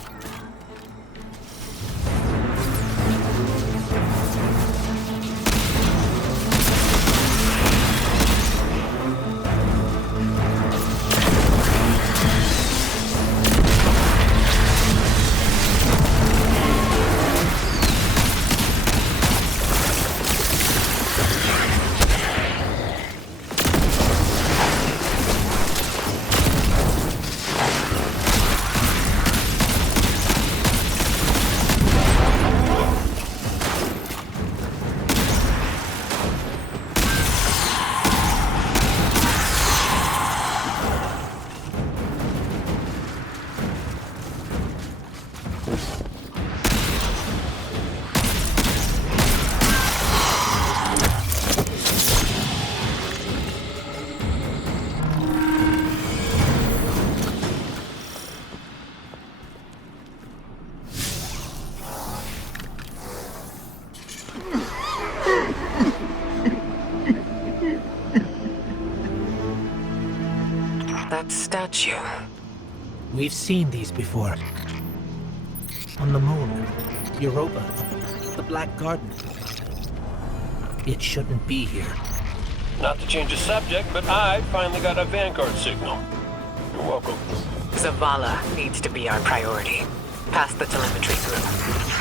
That statue. We've seen these before. On the moon, Europa, the Black Garden. It shouldn't be here. Not to change the subject, but I finally got a Vanguard signal. You're welcome. Zavala needs to be our priority. Pass the telemetry through.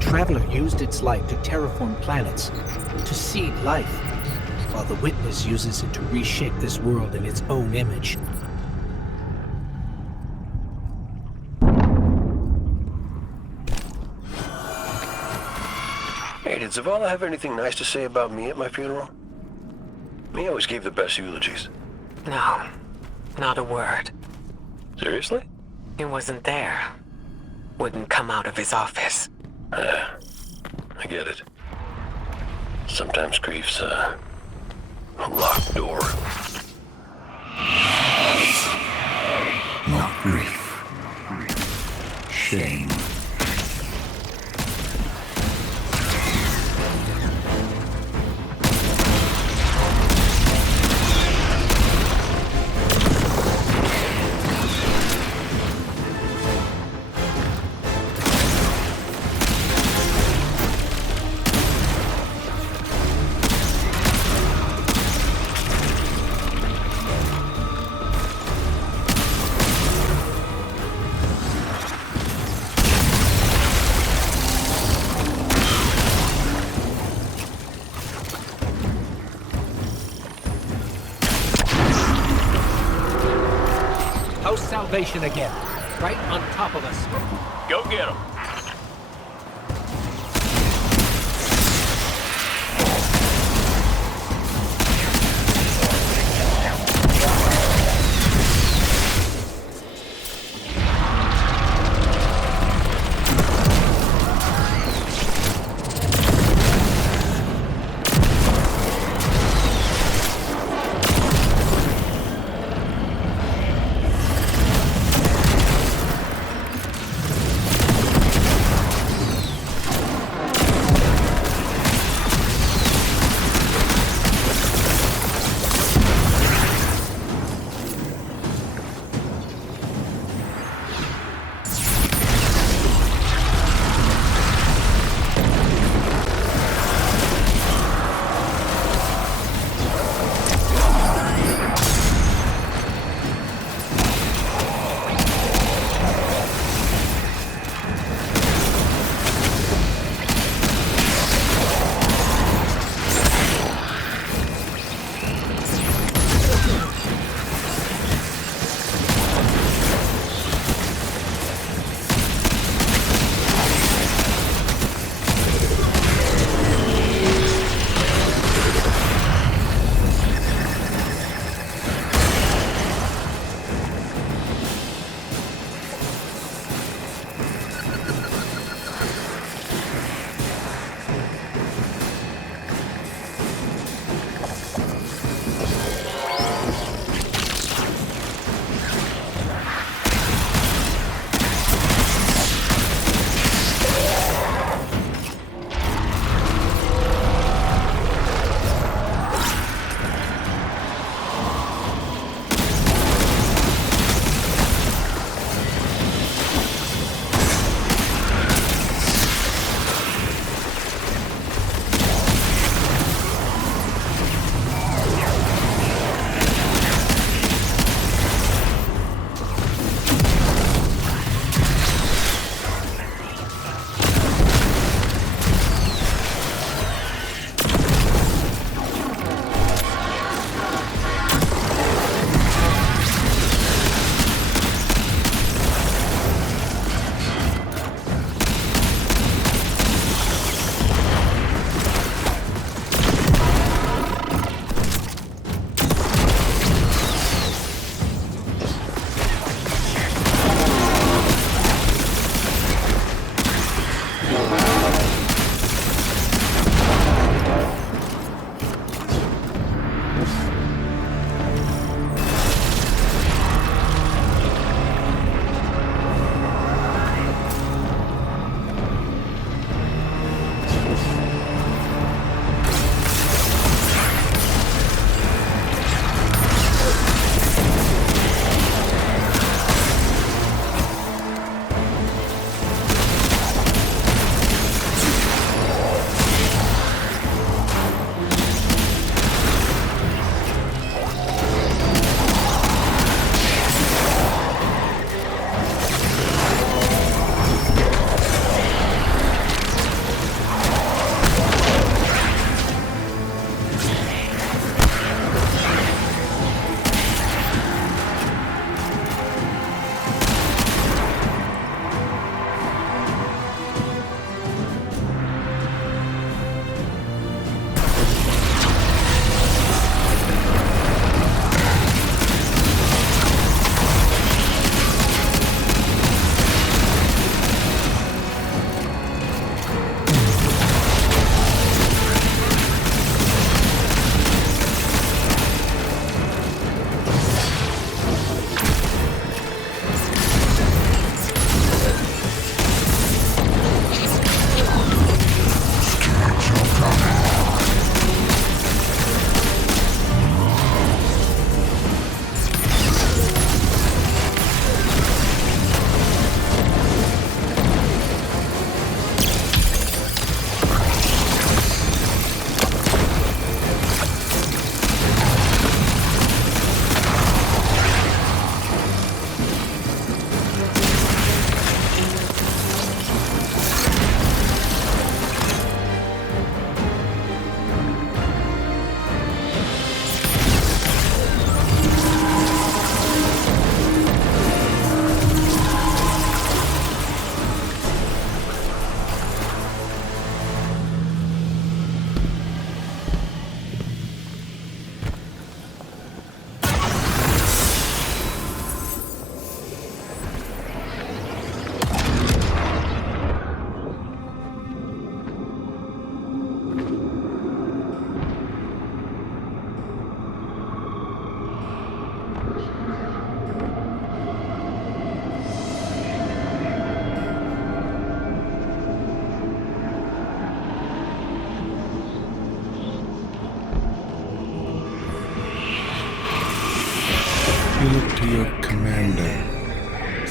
Traveler used its light to terraform planets, to seed life, while the Witness uses it to reshape this world in its own image. Hey, did Zavala have anything nice to say about me at my funeral? He always gave the best eulogies. No, not a word. Seriously? He wasn't there. Wouldn't come out of his office. I get it. Sometimes grief's a locked door. Not grief. Shame. Salvation again, right on top of us. Go get him.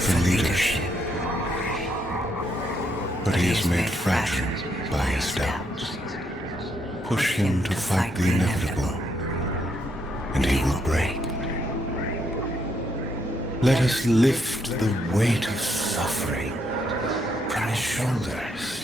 for leadership. But he is made fragile by his doubts. Push him to fight the inevitable, and he will break. Let us lift the weight of suffering from his shoulders.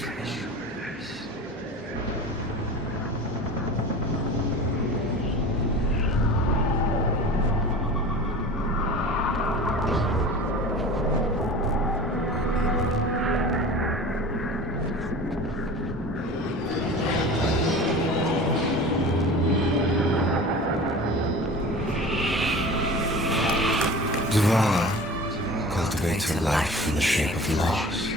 Cultivates a life in the shape of loss.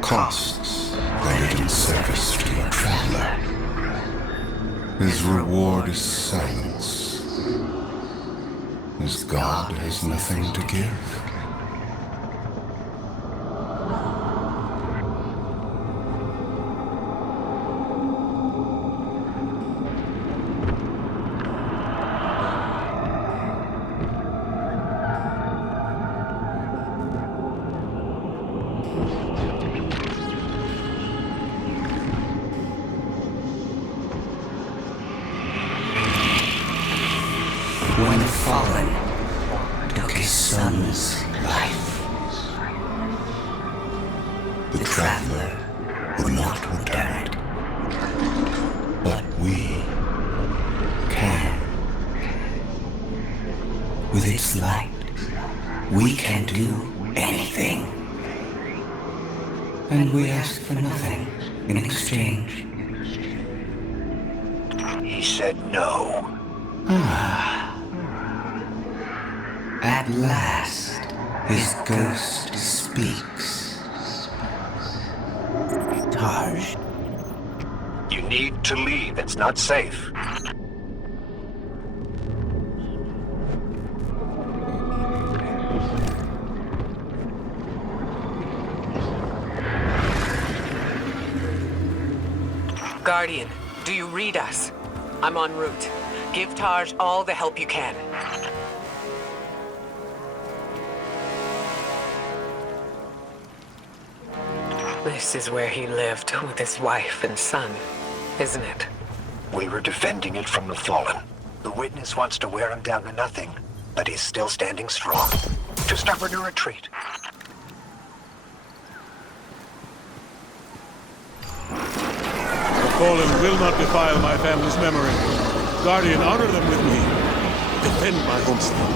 Costs rendered in service to a traveler. His reward is silence. His God has nothing to give. When the fallen took his son's life, the traveler would not return it. But we can. With its light, we can do anything. And we ask for nothing in exchange. He said no. At last, his ghost speaks. Taj. You need to leave. It's not safe. Guardian, do you read us? I'm en route. Give Taj all the help you can. This is where he lived with his wife and son, isn't it? We were defending it from the fallen. The witness wants to wear him down to nothing, but he's still standing strong. Too stubborn to retreat. The fallen will not defile my family's memory. Guardian, honor them with me. Defend my homestead.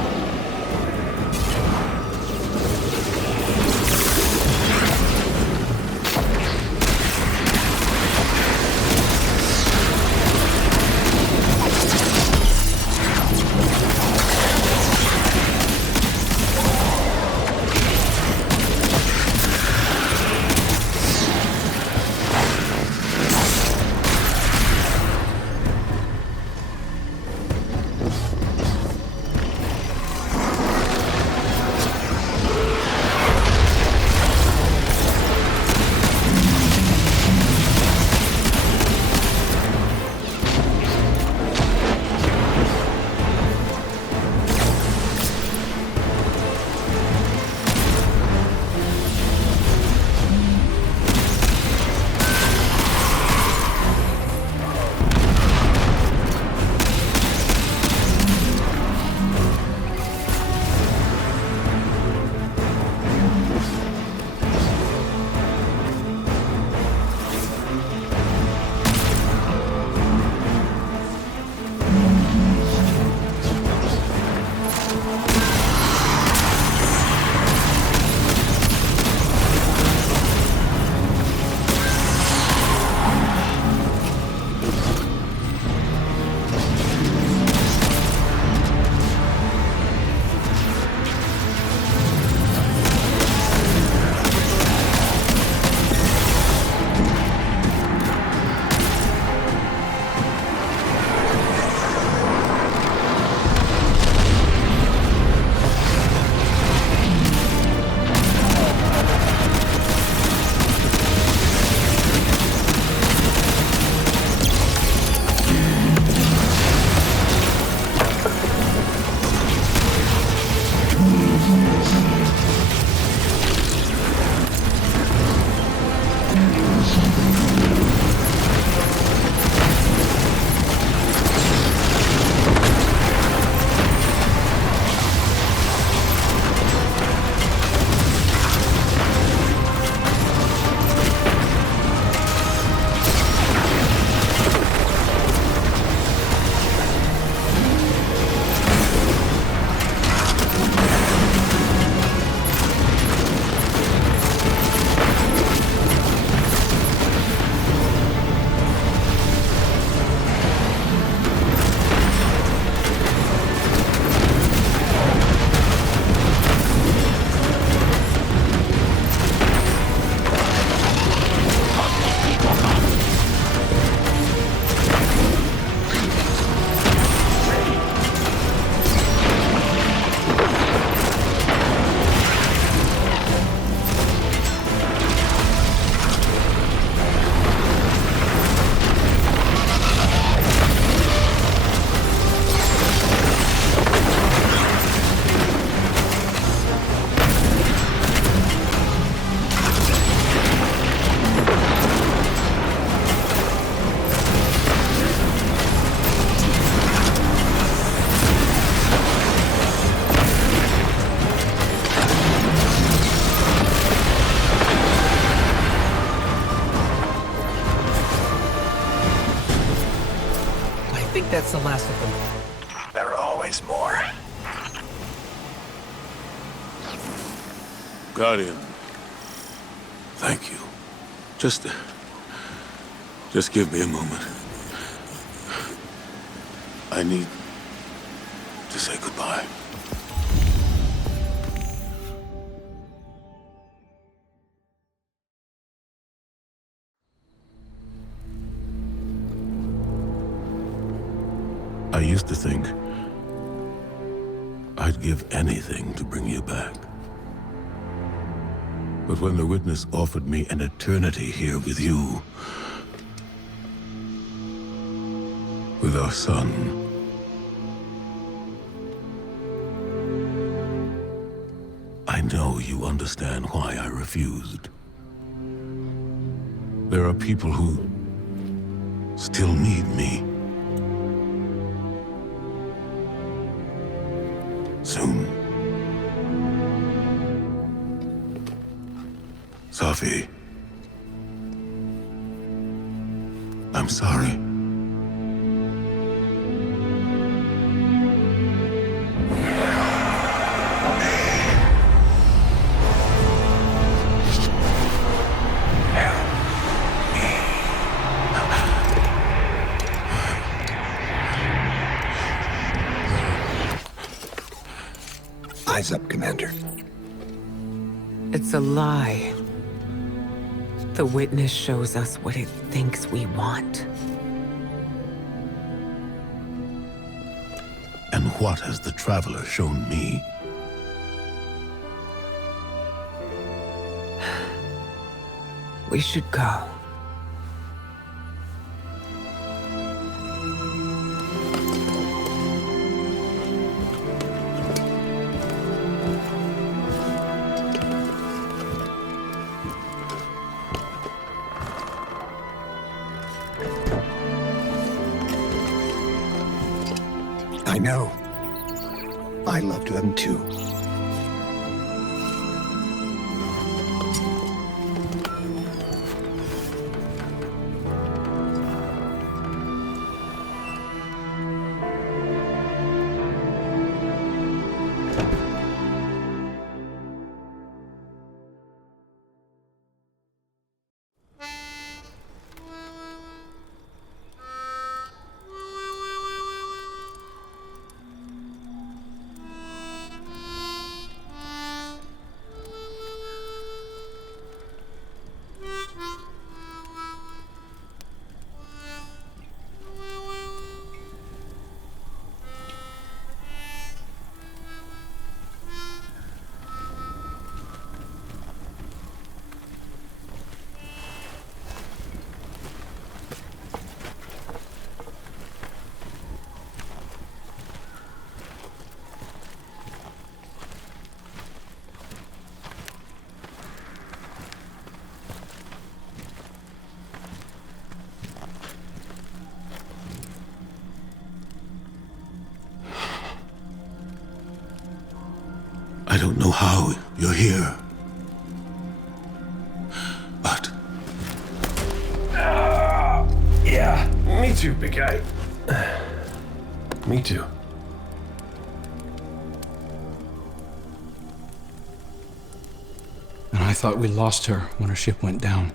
that's the last of them. There are always more. Guardian, thank you. Just give me a moment. I need to say goodbye. I used to think I'd give anything to bring you back. But when the Witness offered me an eternity here with you, with our son, I know you understand why I refused. There are people who still need me. Soon. Safi, I'm sorry. Eyes up, Commander. It's a lie. The Witness shows us what it thinks we want. And what has the Traveler shown me? We should go. I know. I loved them too. I don't know how you're here, but... Yeah, me too, big guy. Me too. And I thought we lost her when her ship went down.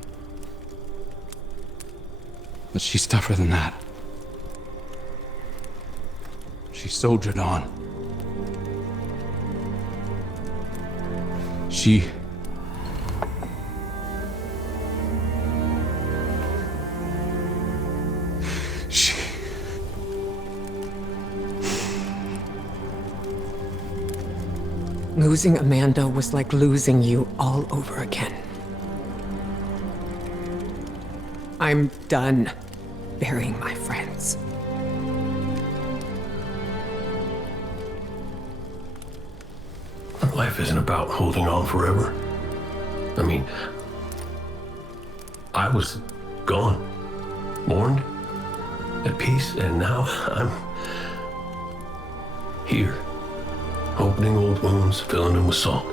But she's tougher than that. She soldiered on. She... Losing Amanda was like losing you all over again. I'm done burying my friends. Life isn't about holding on forever. I mean, I was gone, mourned, at peace, and now I'm here, opening old wounds, filling them with salt.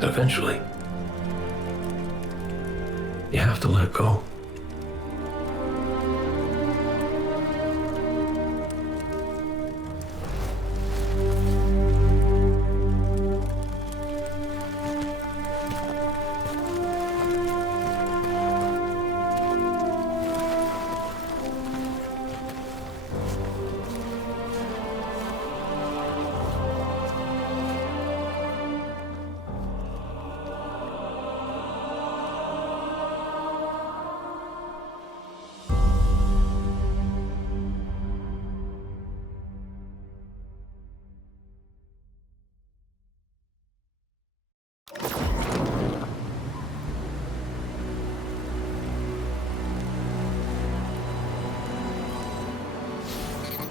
And eventually, you have to let go.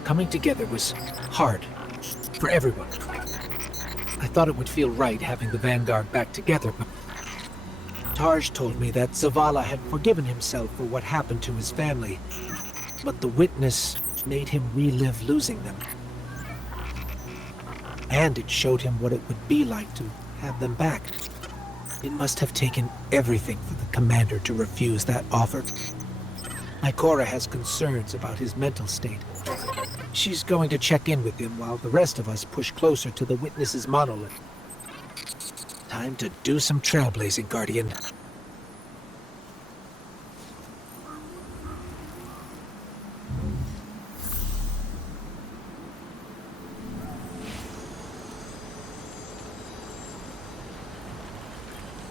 Coming together was hard for everyone. I thought it would feel right having the Vanguard back together, but Tarj told me that Zavala had forgiven himself for what happened to his family, but the witness made him relive losing them. And it showed him what it would be like to have them back. It must have taken everything for the commander to refuse that offer. Ikora has concerns about his mental state. She's going to check in with him while the rest of us push closer to the witness's monolith. Time to do some trailblazing, Guardian.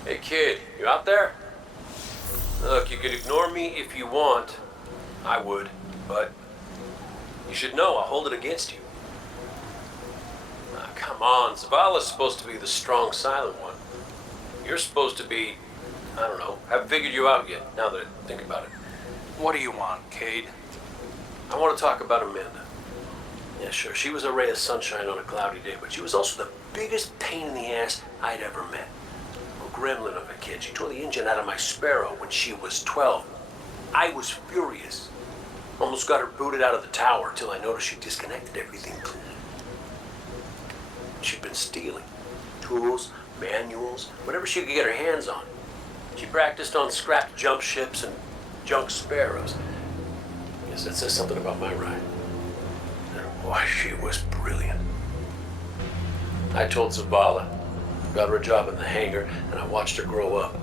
Hey kid, you out there? Look, you could ignore me if you want. I would, but you should know I'll hold it against you. Come on, Zavala's supposed to be the strong, silent one. You're supposed to be, I don't know, haven't figured you out yet, now that I think about it. What do you want, Cade? I want to talk about Amanda. Yeah, sure, she was a ray of sunshine on a cloudy day, but she was also the biggest pain in the ass I'd ever met. A gremlin of a kid. She tore the engine out of my Sparrow when she was 12. I was furious. Almost got her booted out of the tower till I noticed she disconnected everything. She'd been stealing. Tools, manuals, whatever she could get her hands on. She practiced on scrapped jump ships and junk Sparrows. Guess that says something about my ride. And boy, she was brilliant. I told Zavala, got her a job in the hangar, and I watched her grow up.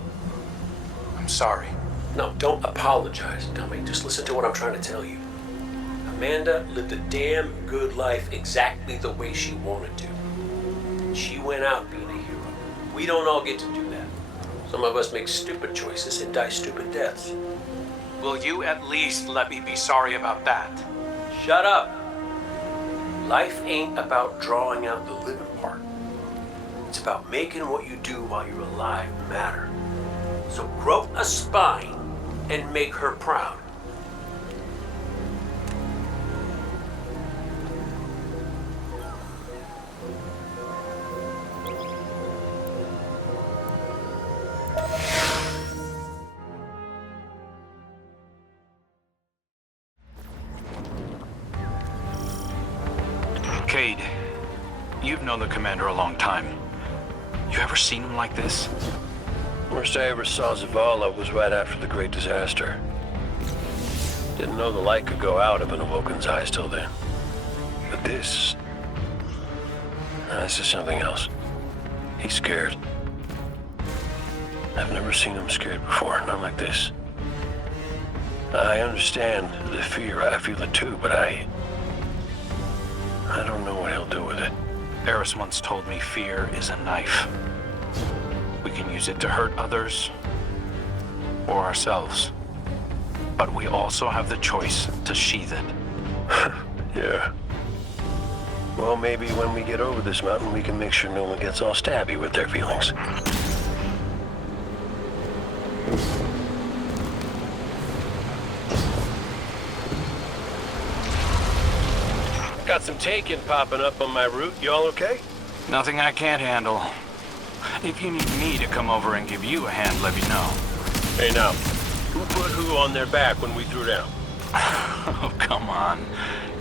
I'm sorry. No, don't apologize, dummy. Just listen to what I'm trying to tell you. Amanda lived a damn good life exactly the way she wanted to. She went out being a hero. We don't all get to do that. Some of us make stupid choices and die stupid deaths. Will you at least let me be sorry about that? Shut up. Life ain't about drawing out the living part. It's about making what you do while you're alive matter. So grow a spine and make her proud. Cade, you've known the commander a long time. You ever seen him like this? Worst I ever saw Zavala was right after the Great Disaster. Didn't know the light could go out of an Awoken's eyes till then. But this is something else. He's scared. I've never seen him scared before, not like this. I understand the fear, I feel it too, but I don't know what he'll do with it. Eris once told me fear is a knife. We can use it to hurt others or ourselves. But we also have the choice to sheath it. Yeah. Well, maybe when we get over this mountain, we can make sure no one gets all stabby with their feelings. Got some taken popping up on my route. You all okay? Nothing I can't handle. If you need me to come over and give you a hand, let me know. Hey now, who put who on their back when we threw down? Oh, come on.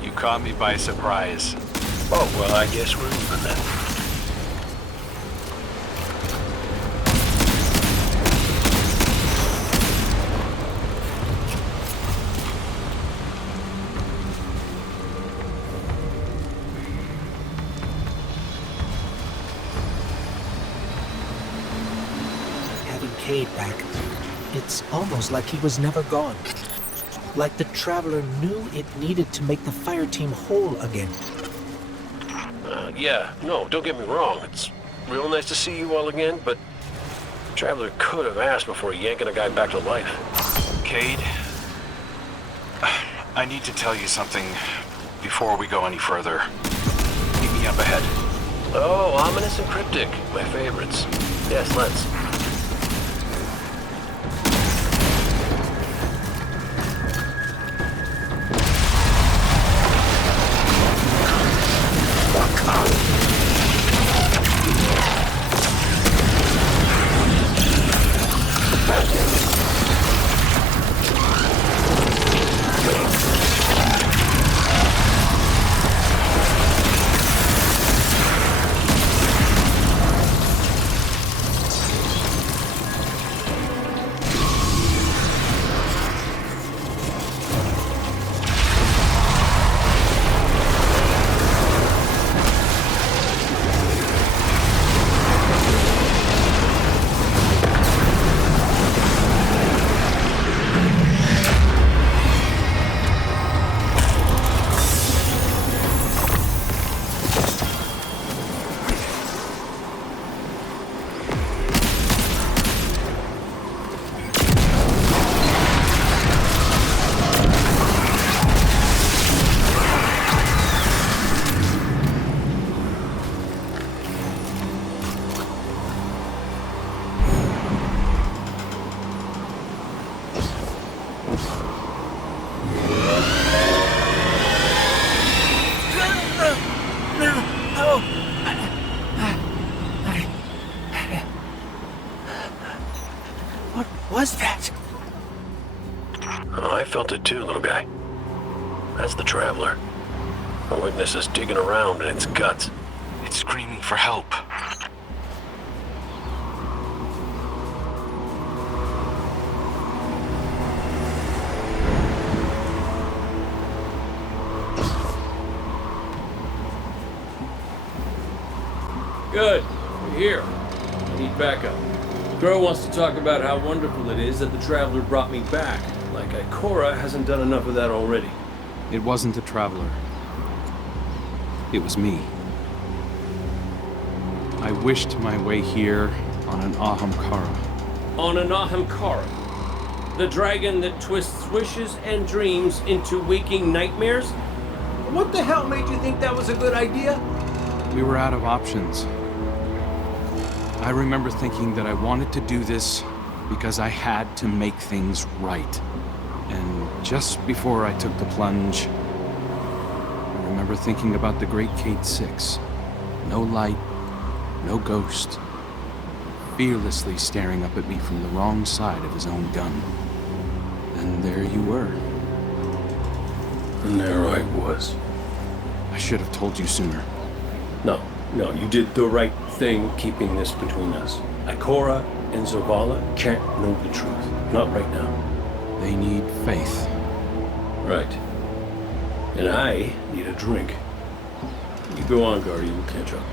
You caught me by surprise. Oh, well, I guess we're even then. Cade back. It's almost like he was never gone. Like the Traveler knew it needed to make the fire team whole again. Yeah, no, don't get me wrong. It's real nice to see you all again, but Traveler could have asked before yanking a guy back to life. Cade, I need to tell you something before we go any further. Meet me up ahead. Oh, ominous and cryptic. My favorites. Yes, let's. What was that? Oh, I felt it too, little guy. That's the Traveler. The witness is digging around in its guts. It's screaming for help. Good. We're here. I need backup. Crow wants to talk about how wonderful it is that the Traveler brought me back. Like Ikora hasn't done enough of that already. It wasn't the Traveler. It was me. I wished my way here on an Ahamkara. On an Ahamkara? The dragon that twists wishes and dreams into waking nightmares? What the hell made you think that was a good idea? We were out of options. I remember thinking that I wanted to do this because I had to make things right. And just before I took the plunge, I remember thinking about the Great Kate 6. No light, no ghost. Fearlessly staring up at me from the wrong side of his own gun. And there you were. And there I was. I should have told you sooner. No, you did the right thing keeping this between us. Ikora and Zavala can't know the truth. Not right now. They need faith. Right. And I need a drink. You go on, Guardian. We'll catch up.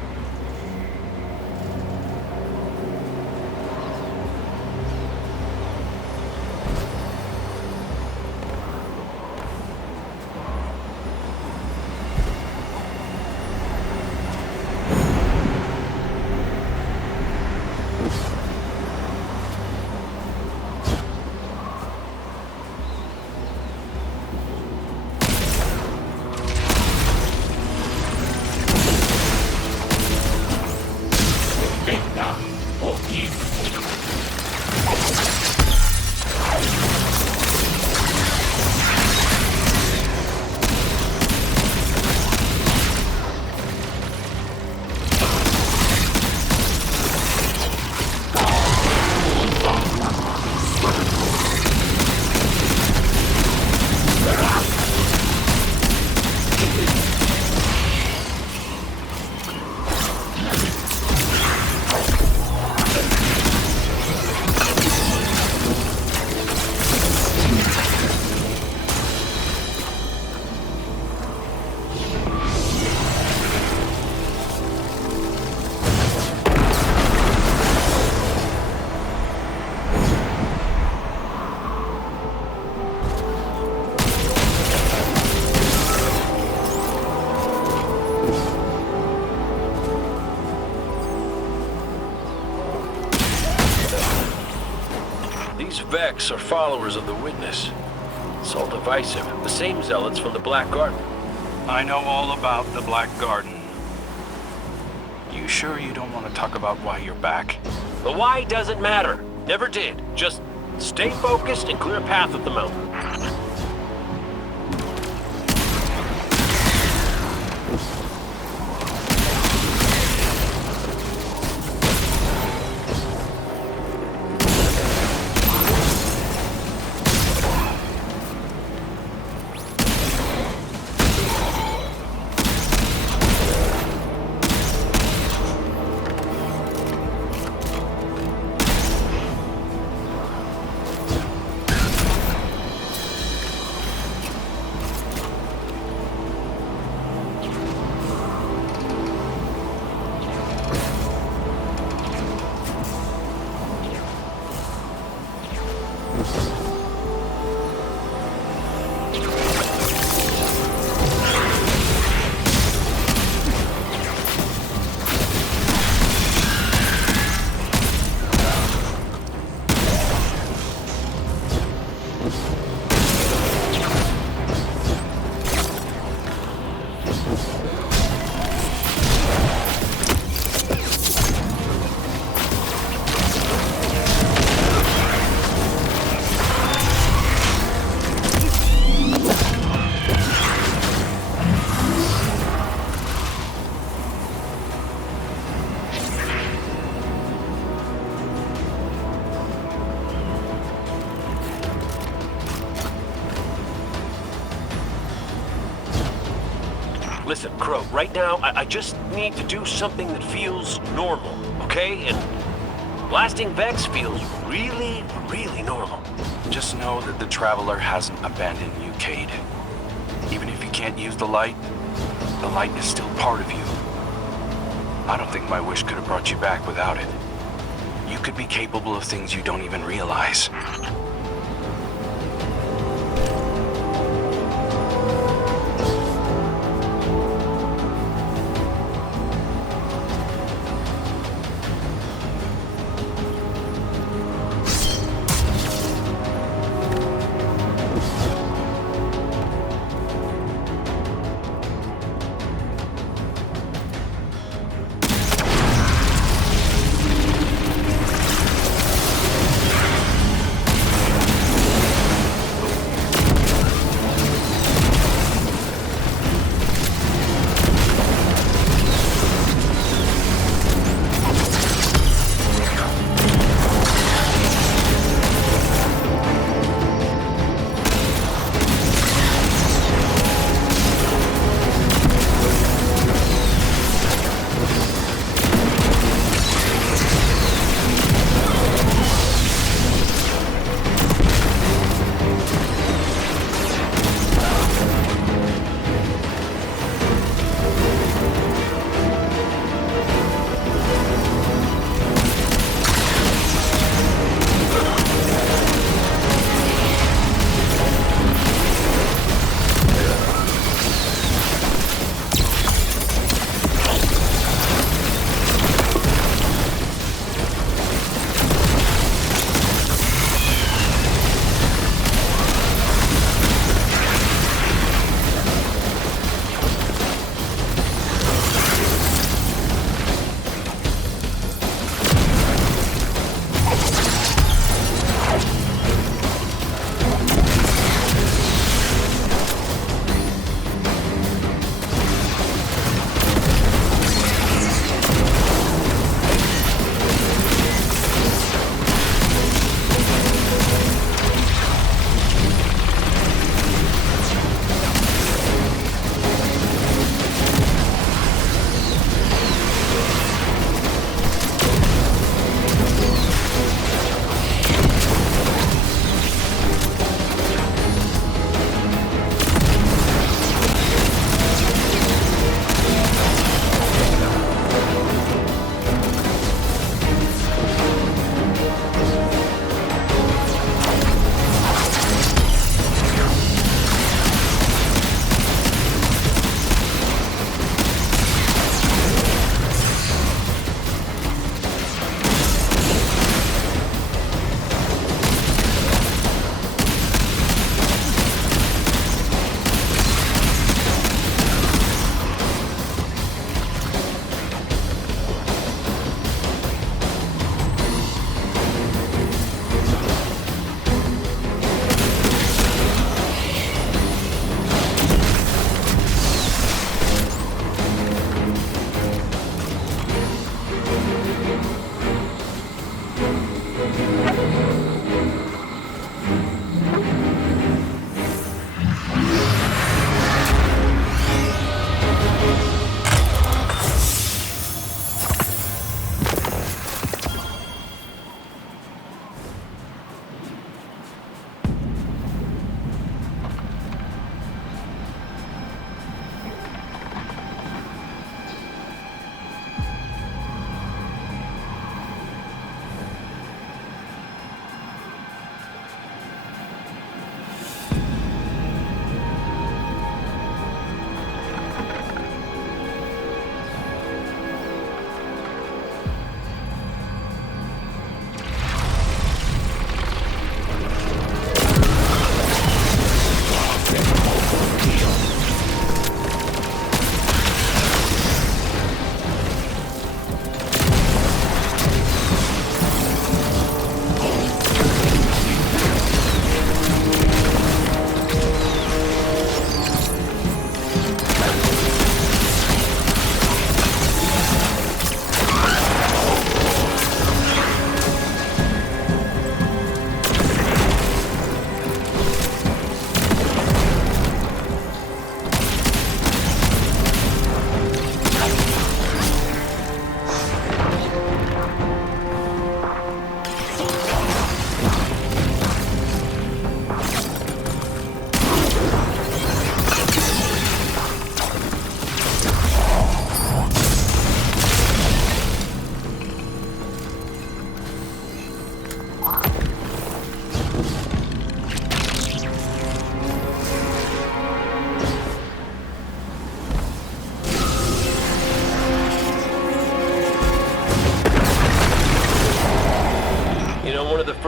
Vex are followers of the Witness. It's all divisive. The same zealots from the Black Garden. I know all about the Black Garden. You sure you don't want to talk about why you're back? The why doesn't matter. Never did. Just stay focused and clear a path up the mountain. Listen, Crow, right now, I just need to do something that feels normal, okay? And blasting Vex feels really, really normal. Just know that the Traveler hasn't abandoned you, Cade. Even if you can't use the light is still part of you. I don't think my wish could have brought you back without it. You could be capable of things you don't even realize.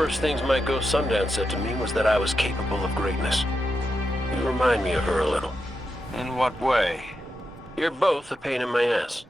first things my ghost Sundance said to me was that I was capable of greatness. You remind me of her a little. In what way? You're both a pain in my ass.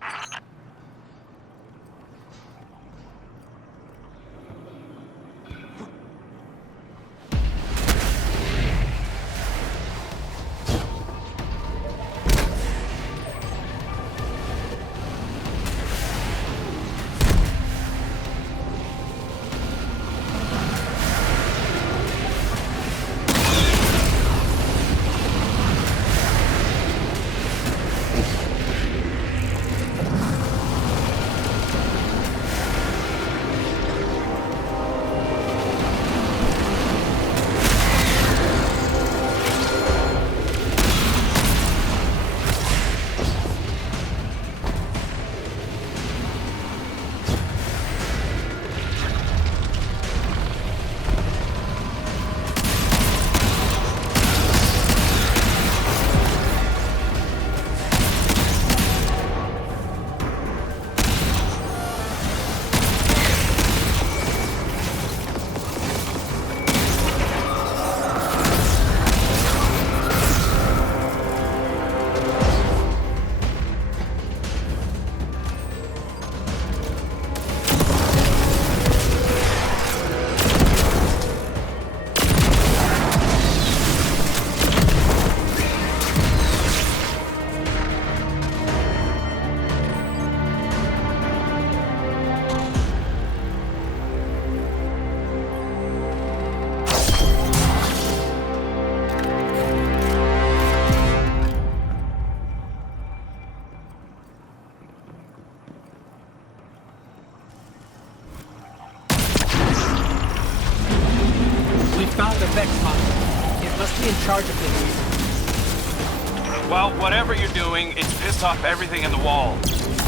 Well, whatever you're doing, it's pissed off everything in the wall.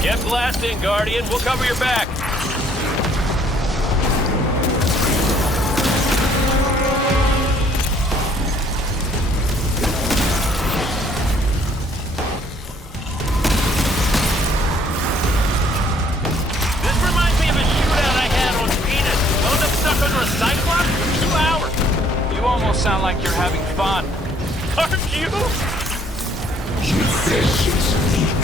Get blasting, Guardian. We'll cover your back. This reminds me of a shootout I had on Venus. Wound up stuck under a cyclops for 2 hours. You almost sound like you're having fun. Aren't you? You think it's weak?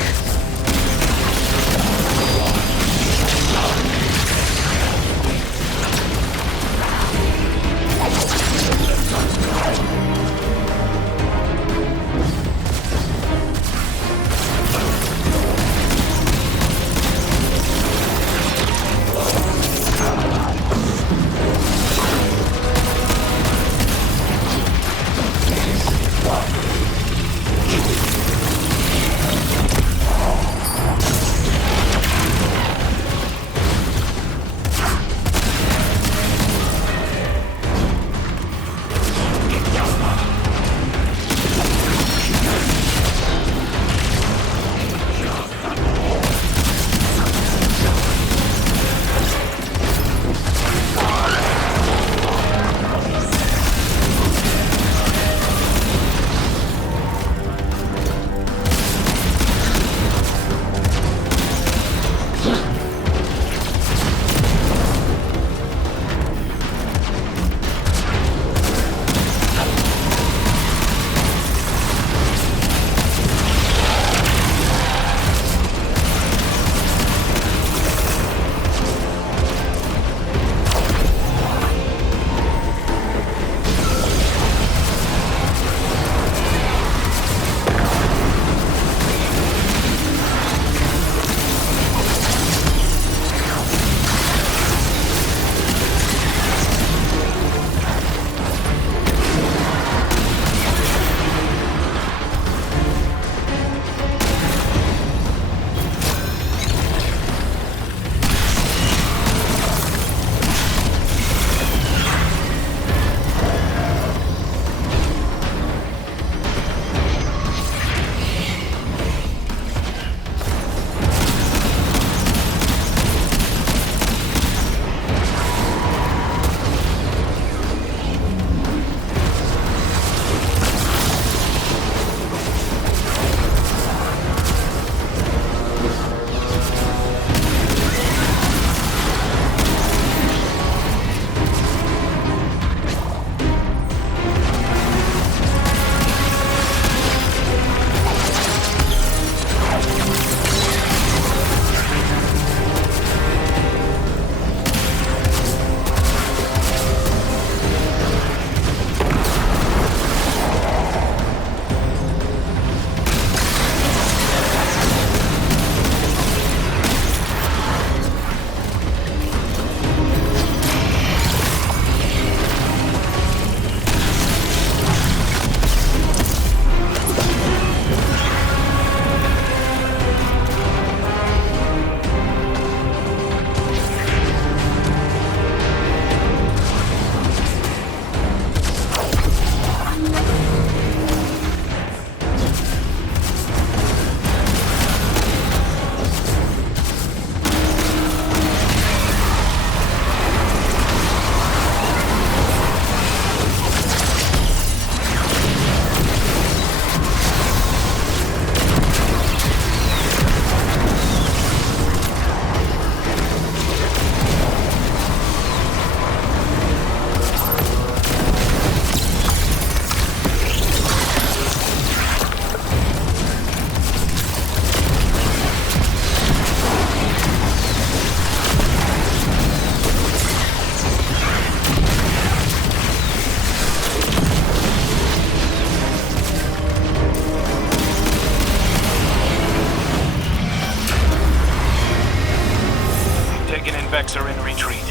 Dragon and Vex are in retreat.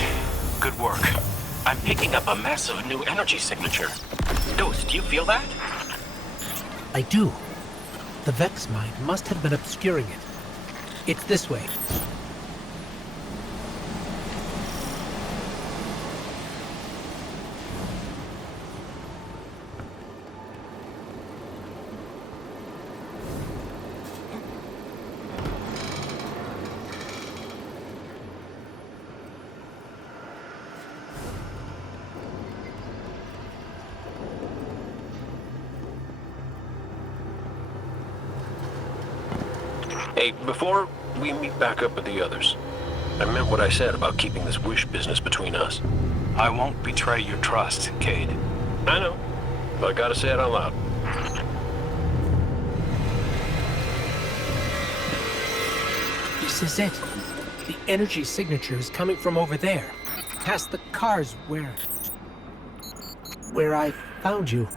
Good work. I'm picking up a massive new energy signature. Ghost, do you feel that? I do. The Vex mine must have been obscuring it. It's this way. Hey, before we meet back up with the others, I meant what I said about keeping this wish business between us. I won't betray your trust, Cade. I know, but I gotta say it out loud. This is it. The energy signature is coming from over there, past the cars where I found you.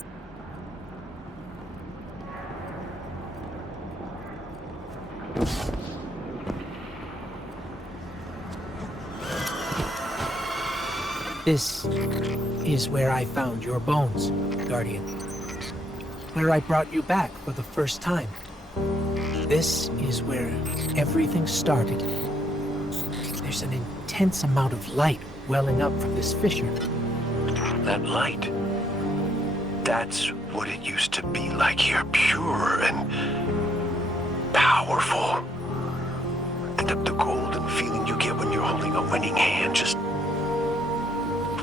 This is where I found your bones, Guardian. Where I brought you back for the first time. This is where everything started. There's an intense amount of light welling up from this fissure. That light. That's what it used to be like here. Pure and powerful. The golden feeling you get when you're holding a winning hand, just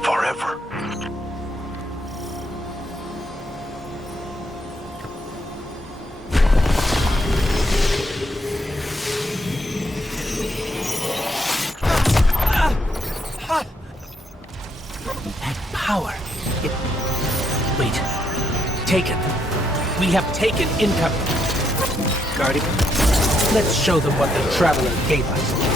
forever. That power. Wait. Taken. We have taken incoming. Guardian, let's show them what the Traveler gave us.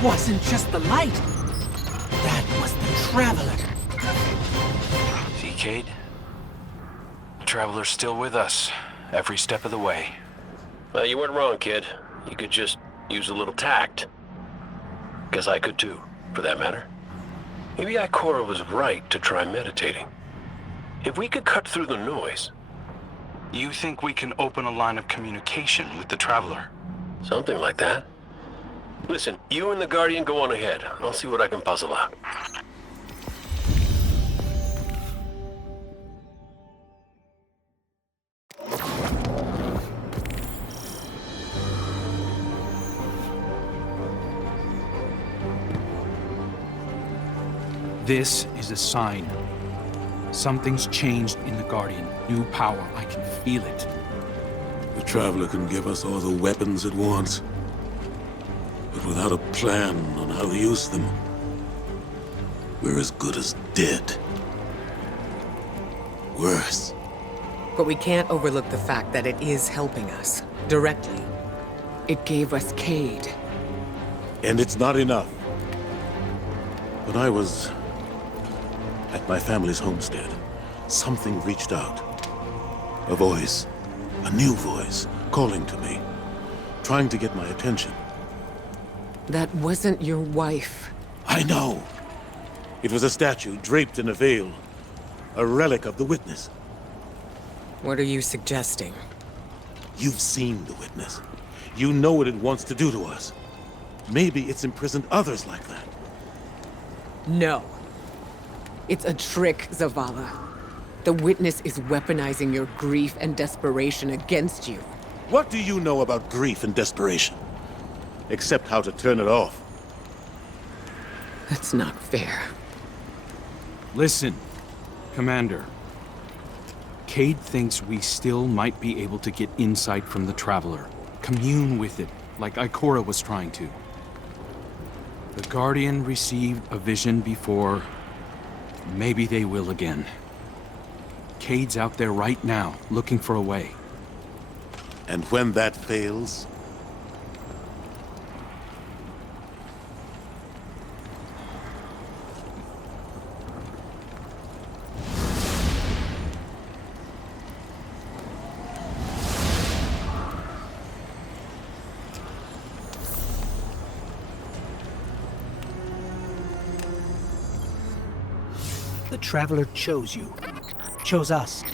Wasn't just the light. That was the Traveler. See, Cade? The Traveler's still with us, every step of the way. Well, you weren't wrong, kid. You could just use a little tact. Guess I could too, for that matter. Maybe Ikora was right to try meditating. If we could cut through the noise. You think we can open a line of communication with the Traveler? Something like that. Listen, you and the Guardian go on ahead. I'll see what I can puzzle out. This is a sign. Something's changed in the Guardian. New power. I can feel it. The Traveler can give us all the weapons it wants, but without a plan on how to use them, we're as good as dead. Worse. But we can't overlook the fact that it is helping us, directly. It gave us Cade. And it's not enough. When I was at my family's homestead, something reached out. A voice, a new voice, calling to me, trying to get my attention. That wasn't your wife. I know. It was a statue draped in a veil, a relic of the Witness. What are you suggesting? You've seen the witness. You know what it wants to do to us. Maybe it's imprisoned others like that. No. It's a trick, Zavala. The witness is weaponizing your grief and desperation against you. What do you know about grief and desperation? Except how to turn it off. That's not fair. Listen, Commander. Cade thinks we still might be able to get insight from the Traveler. Commune with it, like Ikora was trying to. The Guardian received a vision before. Maybe they will again. Cade's out there right now, looking for a way. And when that fails... The Traveler chose you. Chose us.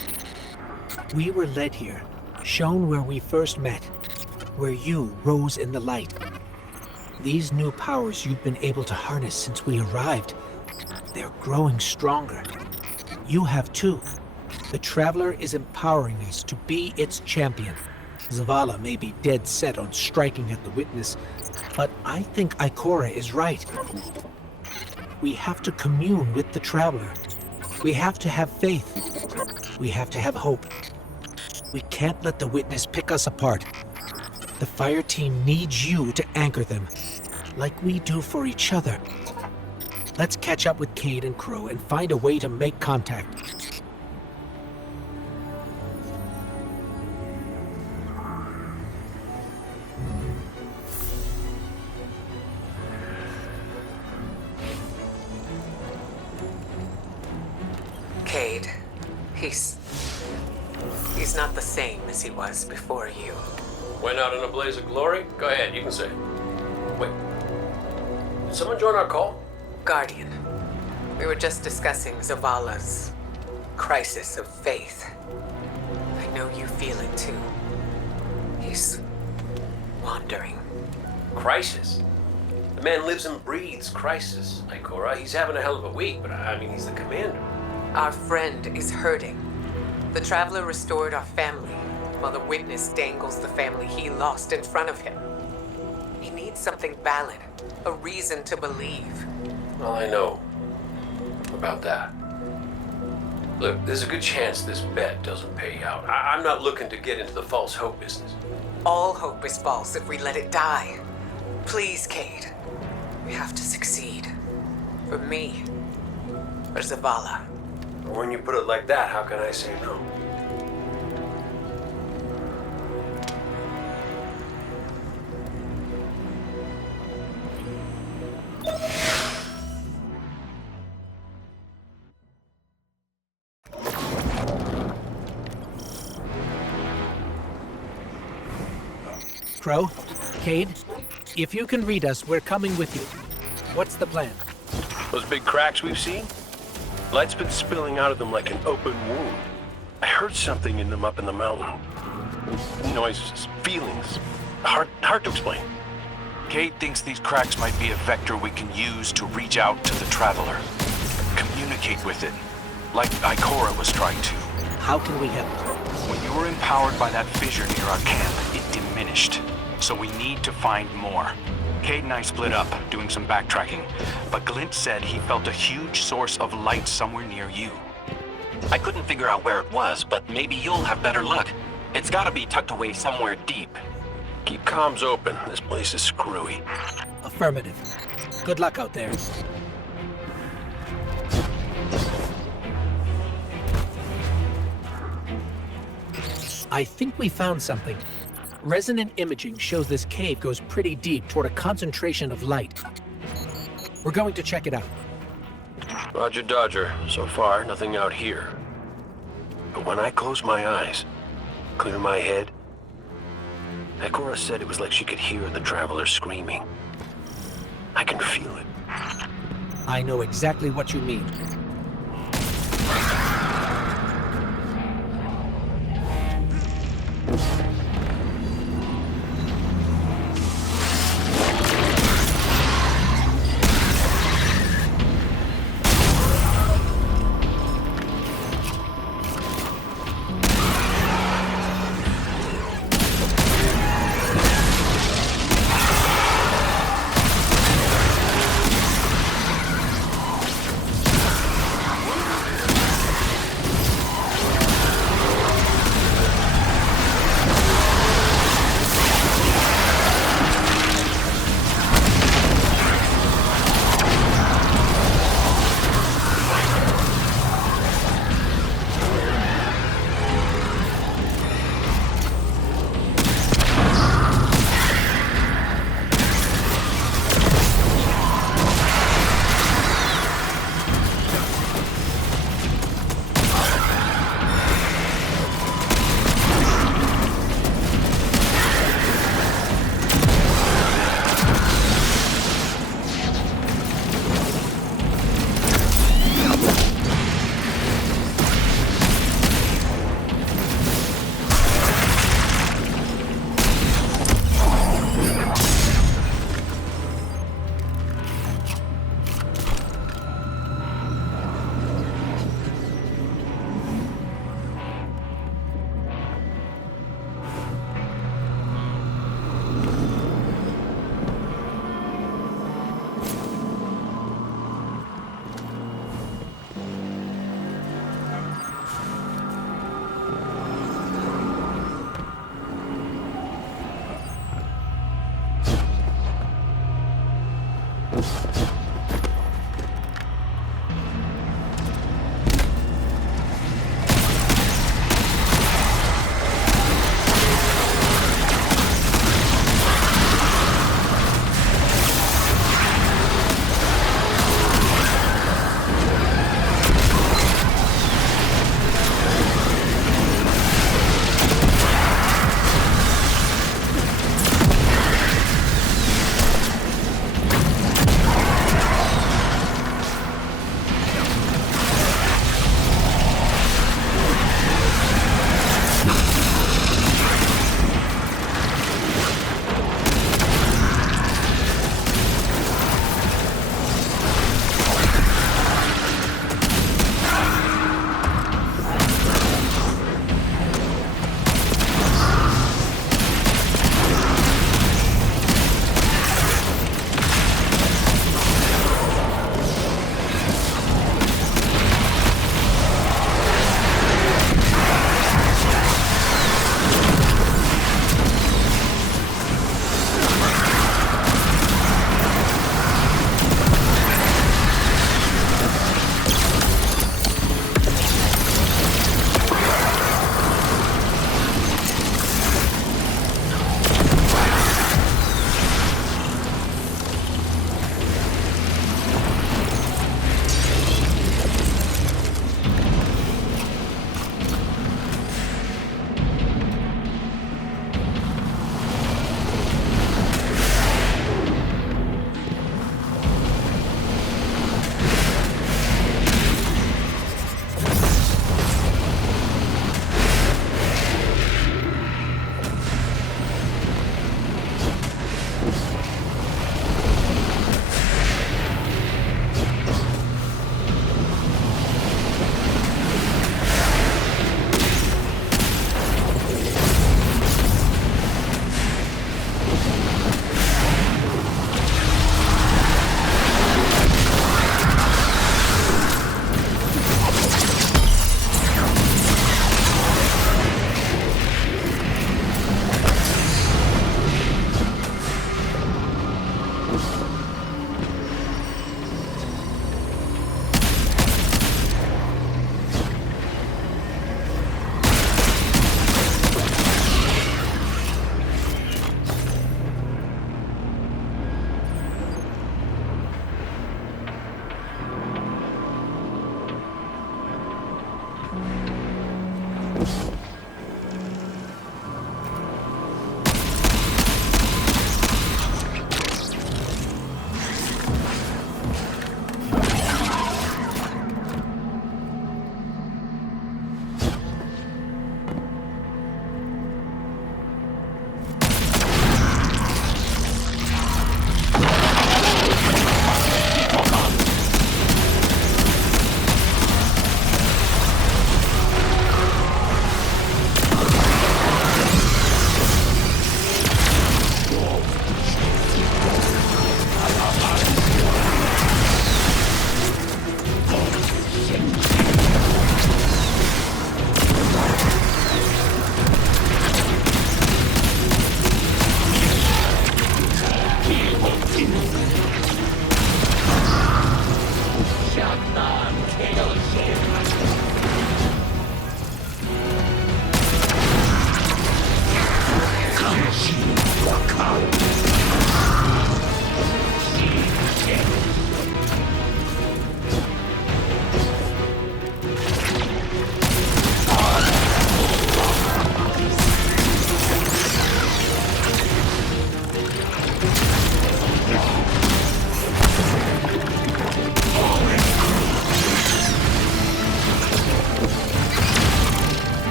We were led here, shown where we first met, where you rose in the light. These new powers you've been able to harness since we arrived, they're growing stronger. You have too. The Traveler is empowering us to be its champion. Zavala may be dead set on striking at the witness, but I think Ikora is right. We have to commune with the Traveler. We have to have faith. We have to have hope. We can't let the witness pick us apart. The fire team needs you to anchor them, like we do for each other. Let's catch up with Cade and Crow and find a way to make contact. Cade, he's not the same as he was before you. Went out in a blaze of glory? Go ahead, you can say. Wait. Did someone join our call? Guardian, we were just discussing Zavala's crisis of faith. I know you feel it too. He's wandering. Crisis? The man lives and breathes crisis, Ikora. He's having a hell of a week, but I mean, he's the commander. Our friend is hurting. The Traveler restored our family, while the witness dangles the family he lost in front of him. He needs something valid, a reason to believe. Well, I know about that. Look, there's a good chance this bet doesn't pay out. I'm not looking to get into the false hope business. All hope is false if we let it die. Please, Cade. We have to succeed. For me. For Zavala. When you put it like that, how can I say no? Crow, Cade, if you can read us, we're coming with you. What's the plan? Those big cracks we've seen? Light's been spilling out of them like an open wound. I heard something in them up in the mountain. Noises, feelings. Hard to explain. Cade thinks these cracks might be a vector we can use to reach out to the Traveler. Communicate with it, like Ikora was trying to. How can we help? When you were empowered by that fissure near our camp, it diminished. So we need to find more. Cade and I split up, doing some backtracking, but Glint said he felt a huge source of light somewhere near you. I couldn't figure out where it was, but maybe you'll have better luck. It's gotta be tucked away somewhere deep. Keep comms open. This place is screwy. Affirmative. Good luck out there. I think we found something. Resonant imaging shows this cave goes pretty deep toward a concentration of light. We're going to check it out. Roger Dodger. So far, nothing out here. But when I close my eyes, clear my head, Ikora said it was like she could hear the Traveler screaming. I can feel it. I know exactly what you mean.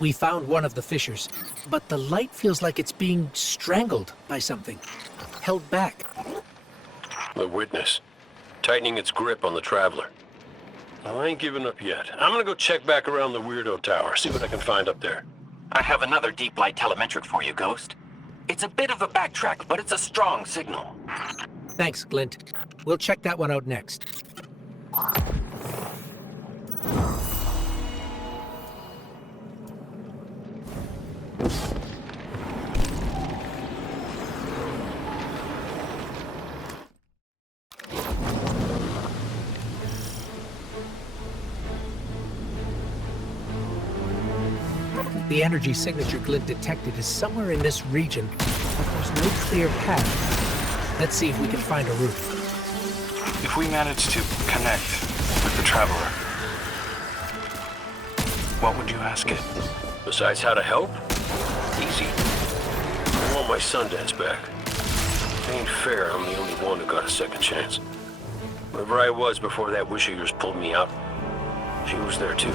We found one of the fissures, but the light feels like it's being strangled by something, held back. The witness, tightening its grip on the Traveler. Well, I ain't giving up yet. I'm gonna go check back around the Weirdo Tower, see what I can find up there. I have another deep light telemetric for you, Ghost. It's a bit of a backtrack, but it's a strong signal. Thanks, Glint. We'll check that one out next. The energy signature Glint detected is somewhere in this region, but there's no clear path. Let's see if we can find a route. If we manage to connect with the Traveler, what would you ask it? Besides how to help? Easy. I want my Sundance back. It ain't fair I'm the only one who got a second chance. Wherever I was before that wish of yours pulled me out, she was there too.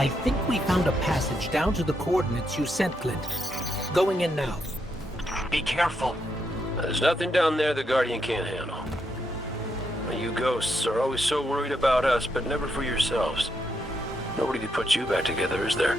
I think we found a passage down to the coordinates you sent, Clint. Going in now. Be careful. There's nothing down there the Guardian can't handle. You ghosts are always so worried about us, but never for yourselves. Nobody to put you back together, is there?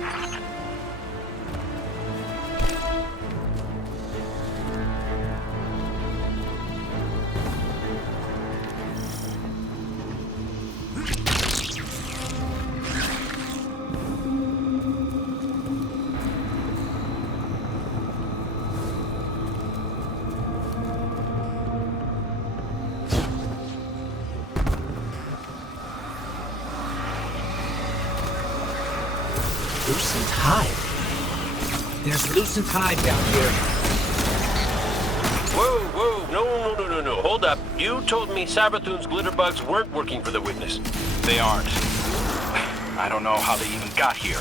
Lucent Hive. There's Lucent Hive down here. Whoa, no. Hold up. You told me Sabrathun's glitterbugs weren't working for the Witness. They aren't. I don't know how they even got here.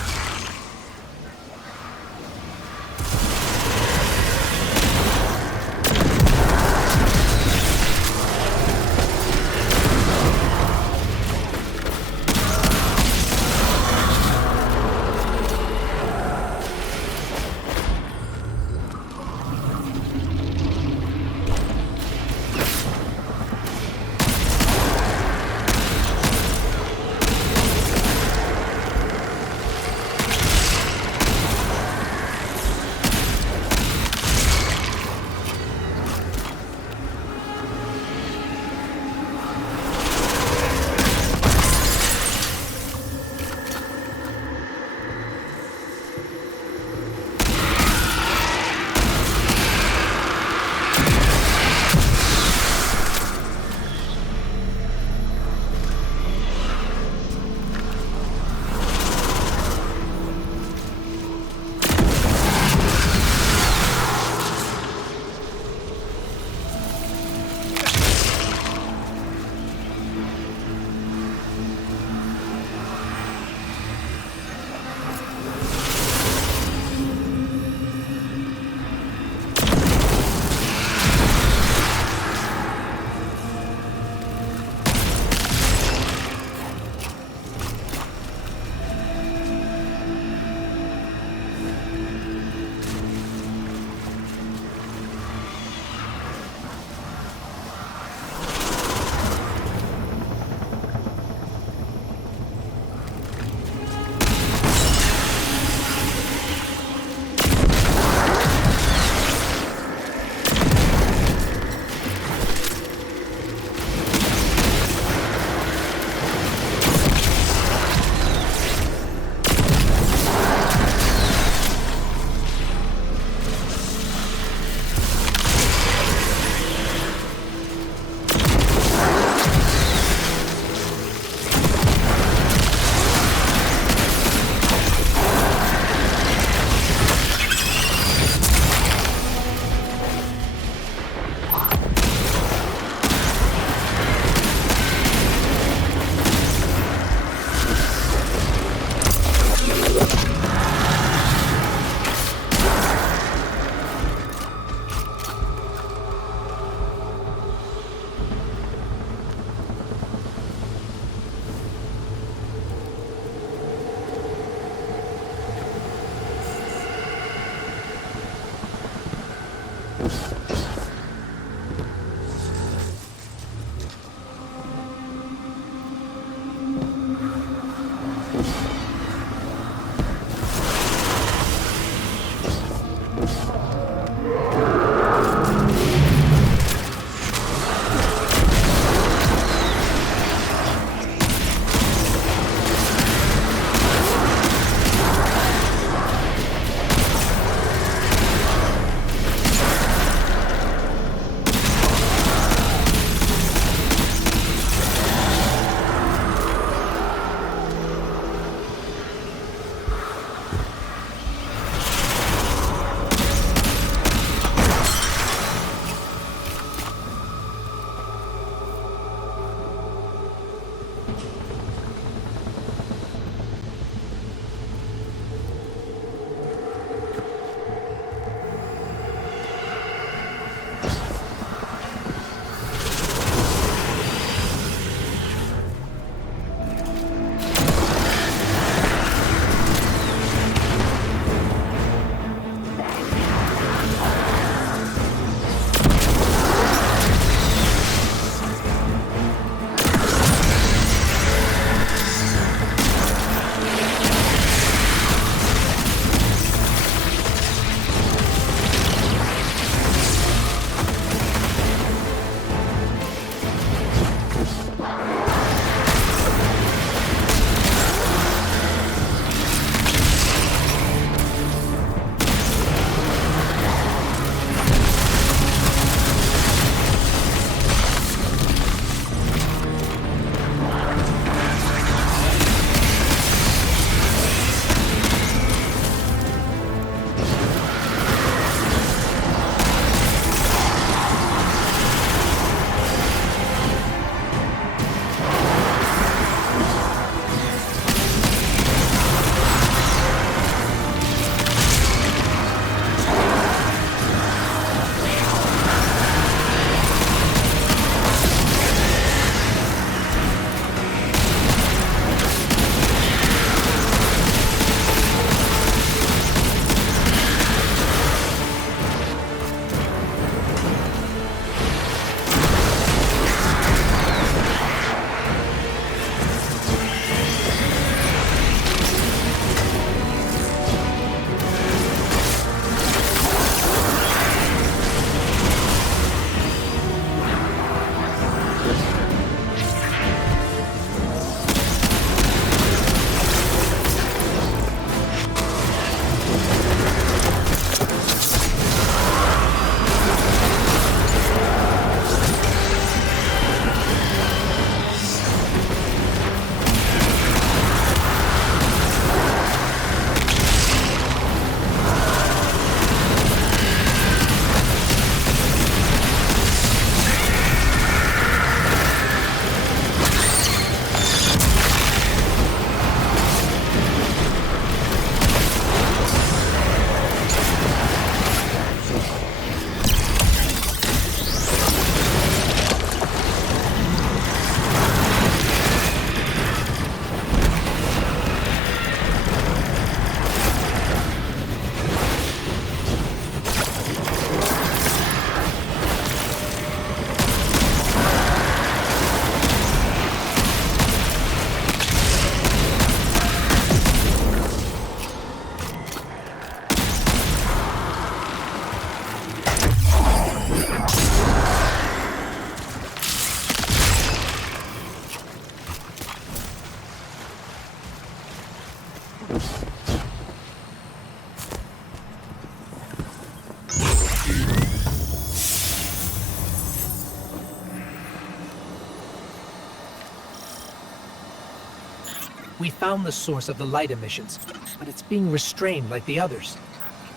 We found the source of the light emissions, but it's being restrained like the others.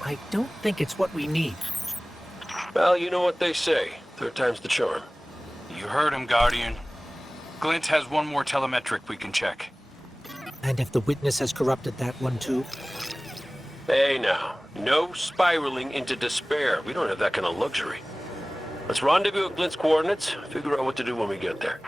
I don't think it's what we need. Well, you know what they say. Third time's the charm. You heard him, Guardian. Glint has one more telemetric we can check. And if the witness has corrupted that one too? Hey now, no spiraling into despair. We don't have that kind of luxury. Let's rendezvous at Glint's coordinates, figure out what to do when we get there.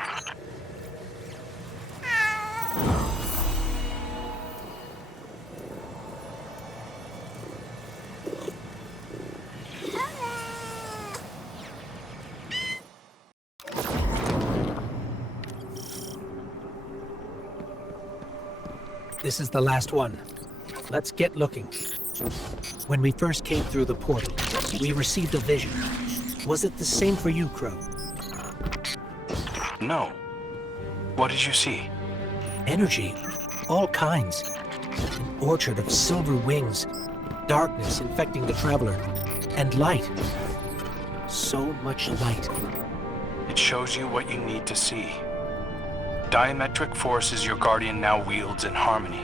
This is the last one. Let's get looking. When we first came through the portal, we received a vision. Was it the same for you, Crow? No. What did you see? Energy. All kinds. An orchard of silver wings. Darkness infecting the Traveler. And light. So much light. It shows you what you need to see. Diametric forces your Guardian now wields in harmony.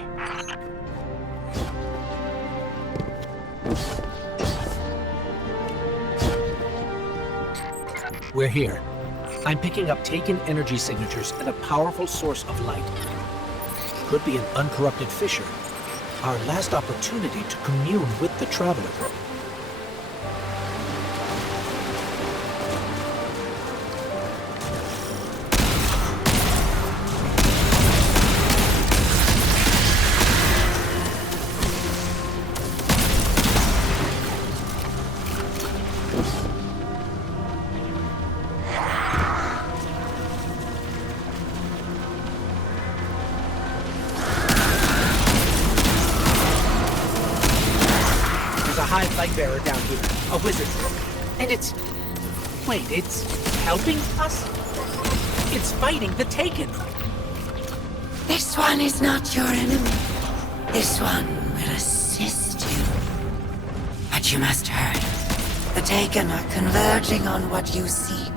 We're here. I'm picking up taken energy signatures and a powerful source of light. Could be an uncorrupted fissure. Our last opportunity to commune with the Traveler. Lightbearer down here, a wizard. And it's... Wait, it's helping us? It's fighting the Taken. This one is not your enemy. This one will assist you. But you must hurry. The Taken are converging on what you seek.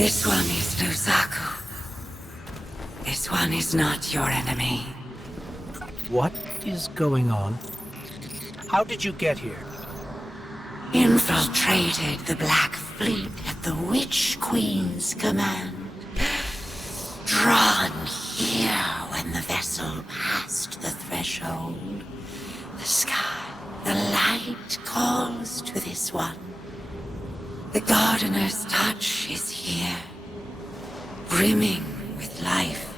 This one is Lusaku. This one is not your enemy. What is going on? How did you get here? Infiltrated the Black Fleet at the Witch Queen's command. Drawn here when the vessel passed the threshold. The sky, the light calls to this one. The Gardener's touch is here, brimming with life.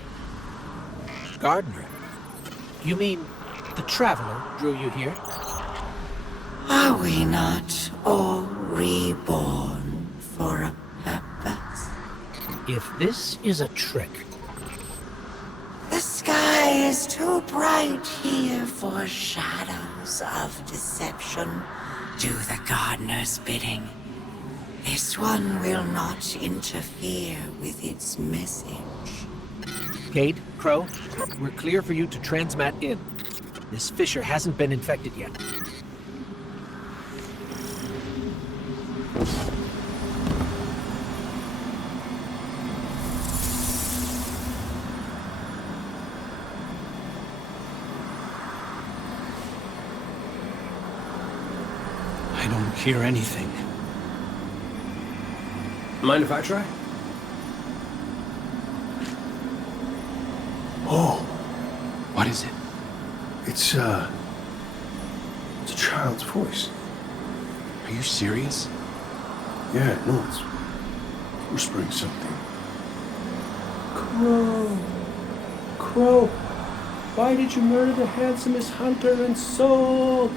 Gardener? You mean the Traveler drew you here? Are we not all reborn for a purpose? If this is a trick... The sky is too bright here for shadows of deception. Do the Gardener's bidding. This one will not interfere with its message. Cade, Crow, we're clear for you to transmat in. This fissure hasn't been infected yet. I don't hear anything. Mind if I try? Oh. What is it? It's a child's voice. Are you serious? Yeah, no, whispering something. Crow, why did you murder the handsomest hunter in Seoul?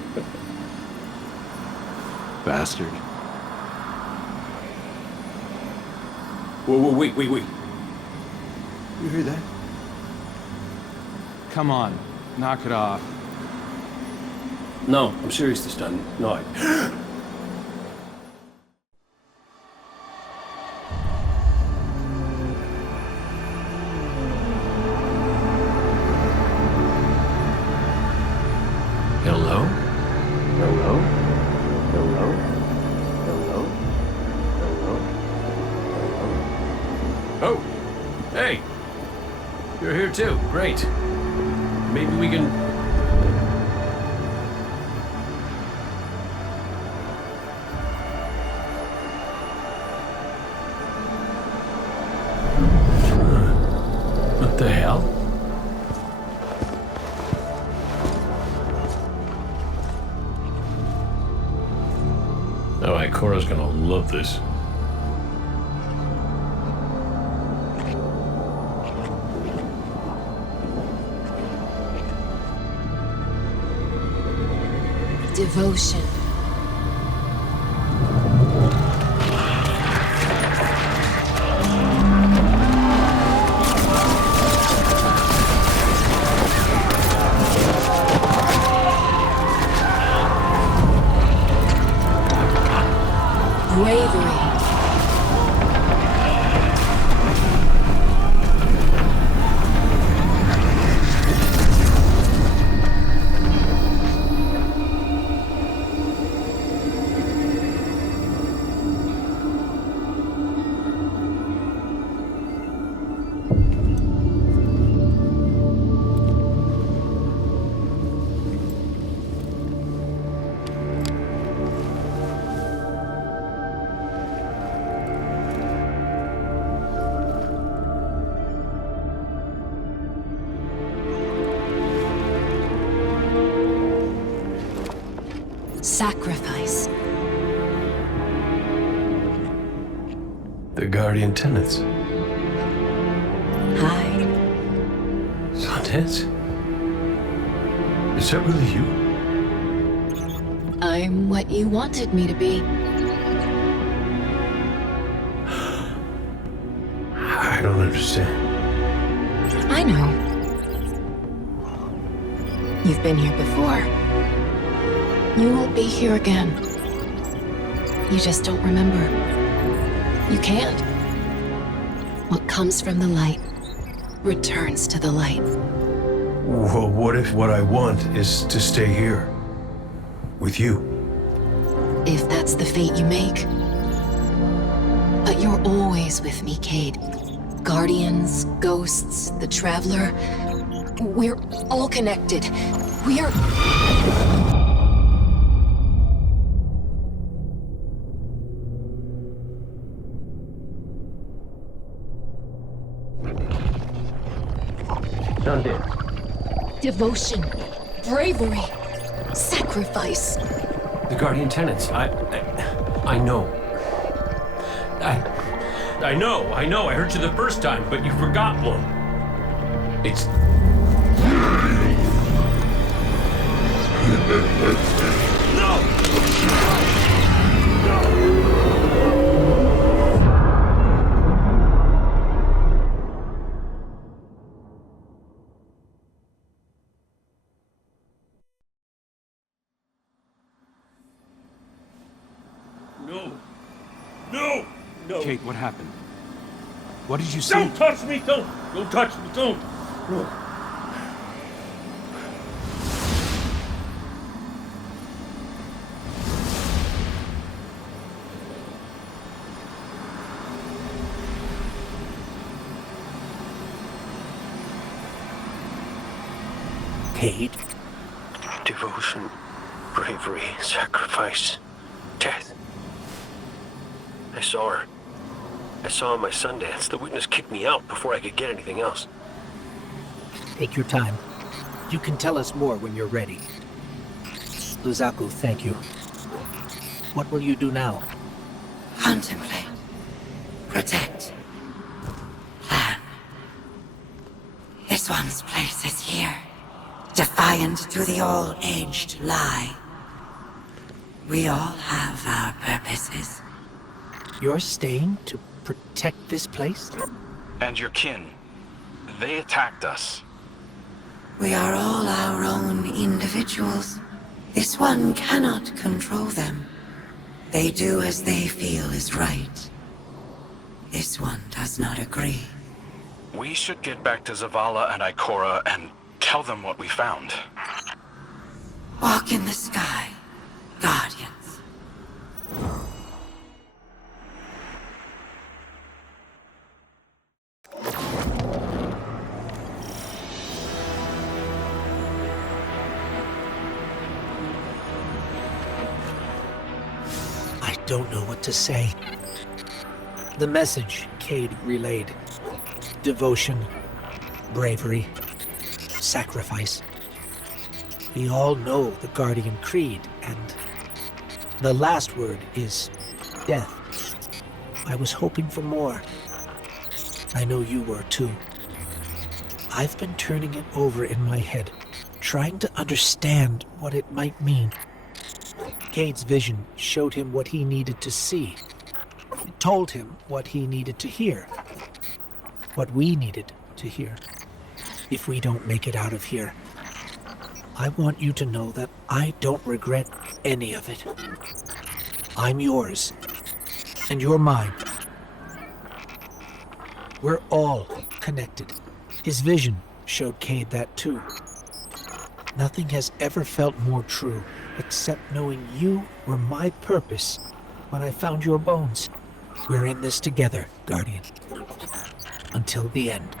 Bastard. Whoa, wait. You hear that? Come on, knock it off. No, I'm serious this time. No, Hello? Oh, hey, you're here too. Great. Maybe we can. What the hell? Oh, Ikora's gonna love this. Devotion. Bravery. Sacrifice. The Guardian tenants. Hi. Sundance? Is that really you? I'm what you wanted me to be. I don't understand. I know. You've been here before. You will be here again. You just don't remember. You can't. What comes from the light returns to the light. Well, what if what I want is to stay here? With you? If that's the fate you make. But you're always with me, Cade. Guardians, ghosts, the Traveler. We're all connected. We're... Devotion, bravery, sacrifice. The Guardian tenants. I know. I know. I heard you the first time, but you forgot one. It's... No! No! Kate, what happened? What did you see? Don't touch me! Don't touch me! Don't! No. Cade? Devotion, bravery, sacrifice, death. I saw her. I saw her in my Sundance. The witness kicked me out before I could get anything else. Take your time. You can tell us more when you're ready. Luzaku, thank you. What will you do now? Contemplate. Protect. This one's place is here, defiant to the all-aged lie. We all have our purposes. You're staying to protect this place? And your kin. They attacked us. We are all our own individuals. This one cannot control them. They do as they feel is right. This one does not agree. We should get back to Zavala and Ikora and tell them what we found. Walk in the sky, Guardians. I don't know what to say. The message Cade relayed. Devotion, bravery, sacrifice. We all know the Guardian Creed, and the last word is death. I was hoping for more. I know you were too. I've been turning it over in my head, trying to understand what it might mean. Cade's vision showed him what he needed to see. It told him what he needed to hear. What we needed to hear. If we don't make it out of here, I want you to know that I don't regret any of it. I'm yours, and you're mine. We're all connected. His vision showed Cade that too. Nothing has ever felt more true, except knowing you were my purpose when I found your bones. We're in this together, Guardian. Until the end.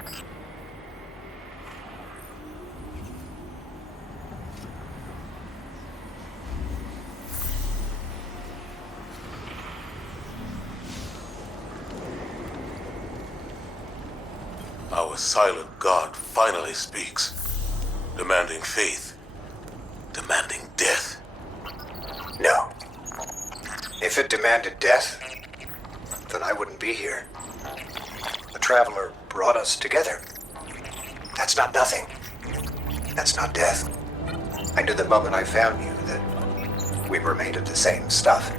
Our silent God finally speaks, demanding faith, demanding death. No. If it demanded death, then I wouldn't be here. The Traveler brought us together. That's not nothing. That's not death. I knew the moment I found you that we were made of the same stuff.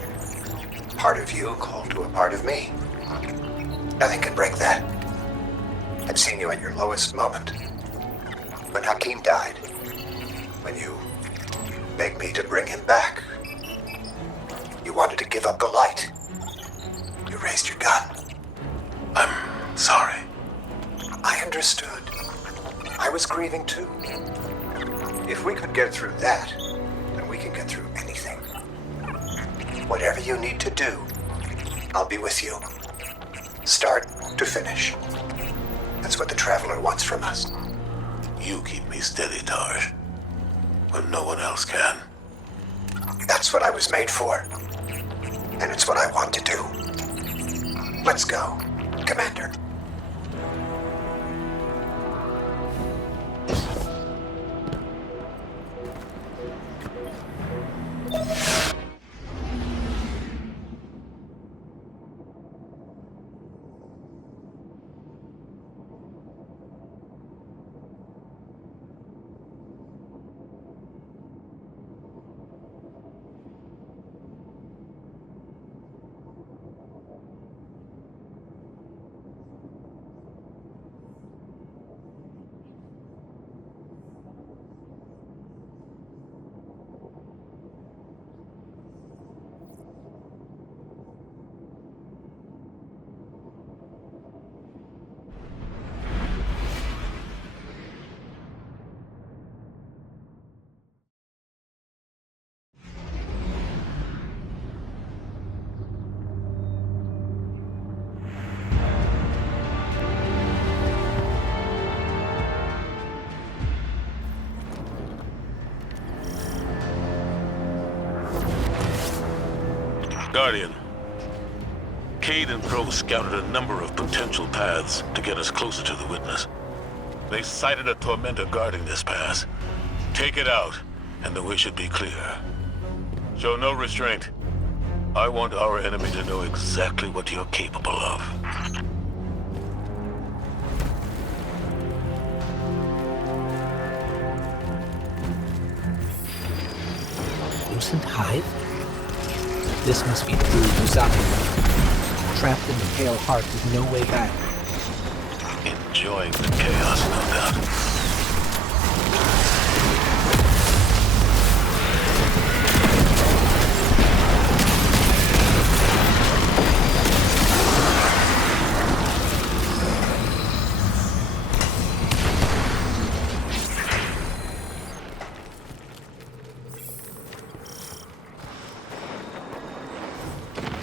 Part of you called to a part of me. Nothing can break that. I've seen you at your lowest moment. When Hakim died. When you begged me to bring him back. You wanted to give up the light. You raised your gun. I'm sorry. I understood. I was grieving too. If we could get through that, then we can get through anything. Whatever you need to do, I'll be with you. Start to finish. That's what the Traveler wants from us. You keep me steady, Taj, when no one else can. That's what I was made for. And it's what I want to do. Let's go, Commander. Guardian, Cade and Pro scouted a number of potential paths to get us closer to the Witness. They sighted a Tormentor guarding this pass. Take it out, and the way should be clear. Show no restraint. I want our enemy to know exactly what you're capable of. translucent hive? This must be true Usagi. Trapped in the Pale Heart with no way back. Enjoying the chaos, no doubt.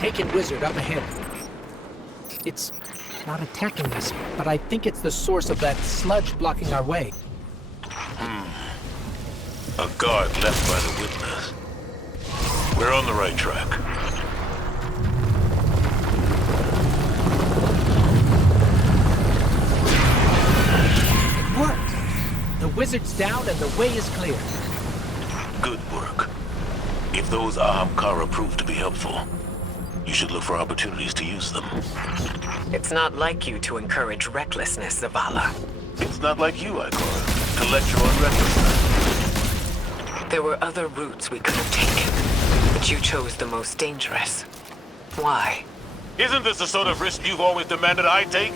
Taken wizard up ahead. It's not attacking us, but I think it's the source of that sludge blocking our way. A guard left by the witness. We're on the right track. It worked! The wizard's down and the way is clear. Good work. If those Ahamkara prove to be helpful, you should look for opportunities to use them. It's not like you to encourage recklessness, Zavala. It's not like you, Ikora, to let your own recklessness. There were other routes we could have taken, but you chose the most dangerous. Why? Isn't this the sort of risk you've always demanded I take?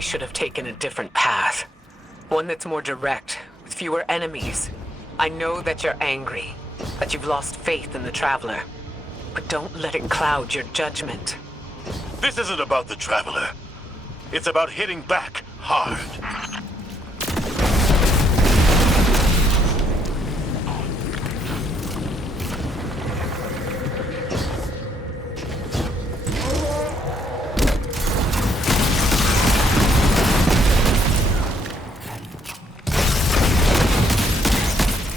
Should have taken a different path. One that's more direct, with fewer enemies. I know that you're angry, that you've lost faith in the Traveler. But don't let it cloud your judgment. This isn't about the Traveler. It's about hitting back hard.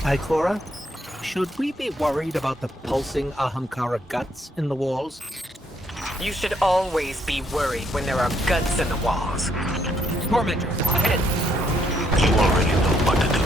Ikora, should we be worried about the pulsing Ahamkara guts in the walls? You should always be worried when there are guts in the walls. Tormentor, ahead! You already know what to do.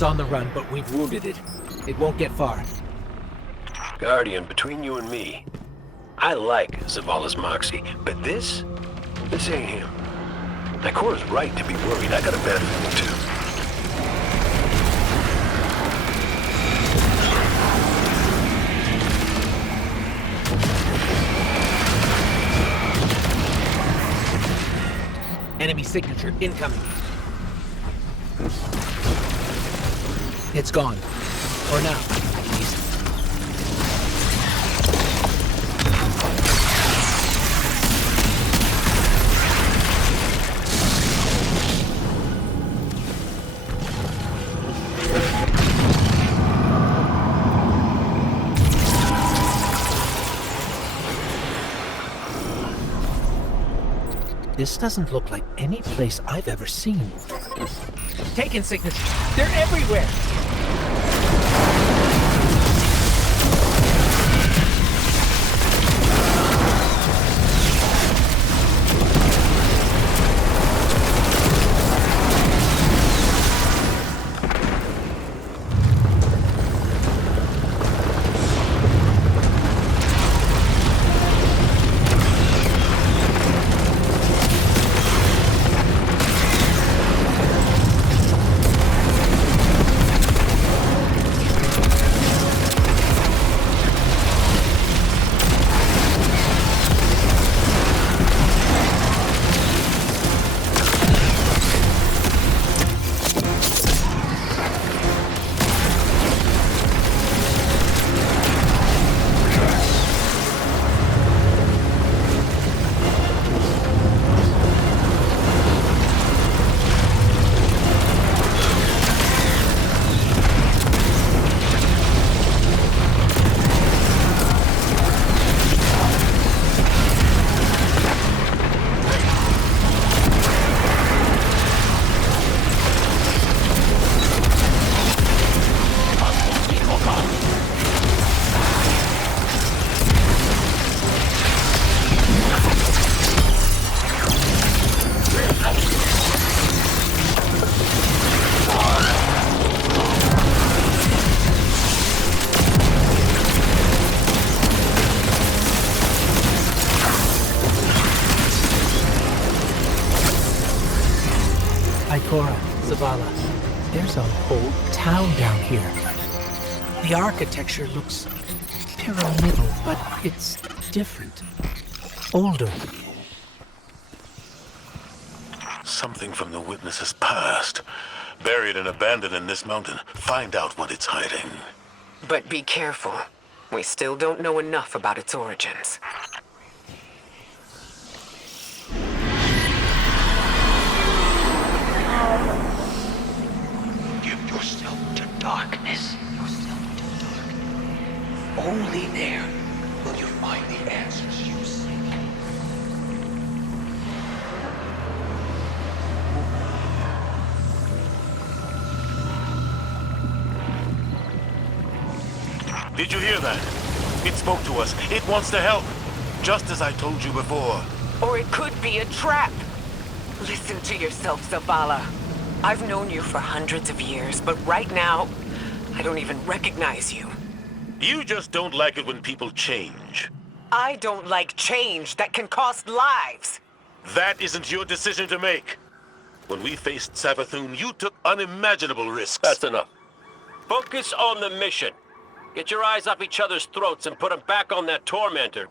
It's on the run, but we've wounded it. It won't get far. Guardian, between you and me, I like Zavala's moxie, but this ain't him. Ikora's right to be worried. I got a bad feeling too. Enemy signature incoming. It's gone. For now, at least. This doesn't look like any place I've ever seen. Taken signatures. They're everywhere. Zavala, there's a whole town down here. The architecture looks pyramidal, but it's different. Older. Something from the witness's past. Buried and abandoned in this mountain. Find out what it's hiding. But be careful. We still don't know enough about its origins. Give yourself to darkness. Only there will you find the answers you seek. Did you hear that? It spoke to us. It wants to help. Just as I told you before. Or it could be a trap. Listen to yourself, Zavala. I've known you for hundreds of years, but right now, I don't even recognize you. You just don't like it when people change. I don't like change that can cost lives. That isn't your decision to make. When we faced Savathun, you took unimaginable risks. That's enough. Focus on the mission. Get your eyes off each other's throats and put them back on that tormentor.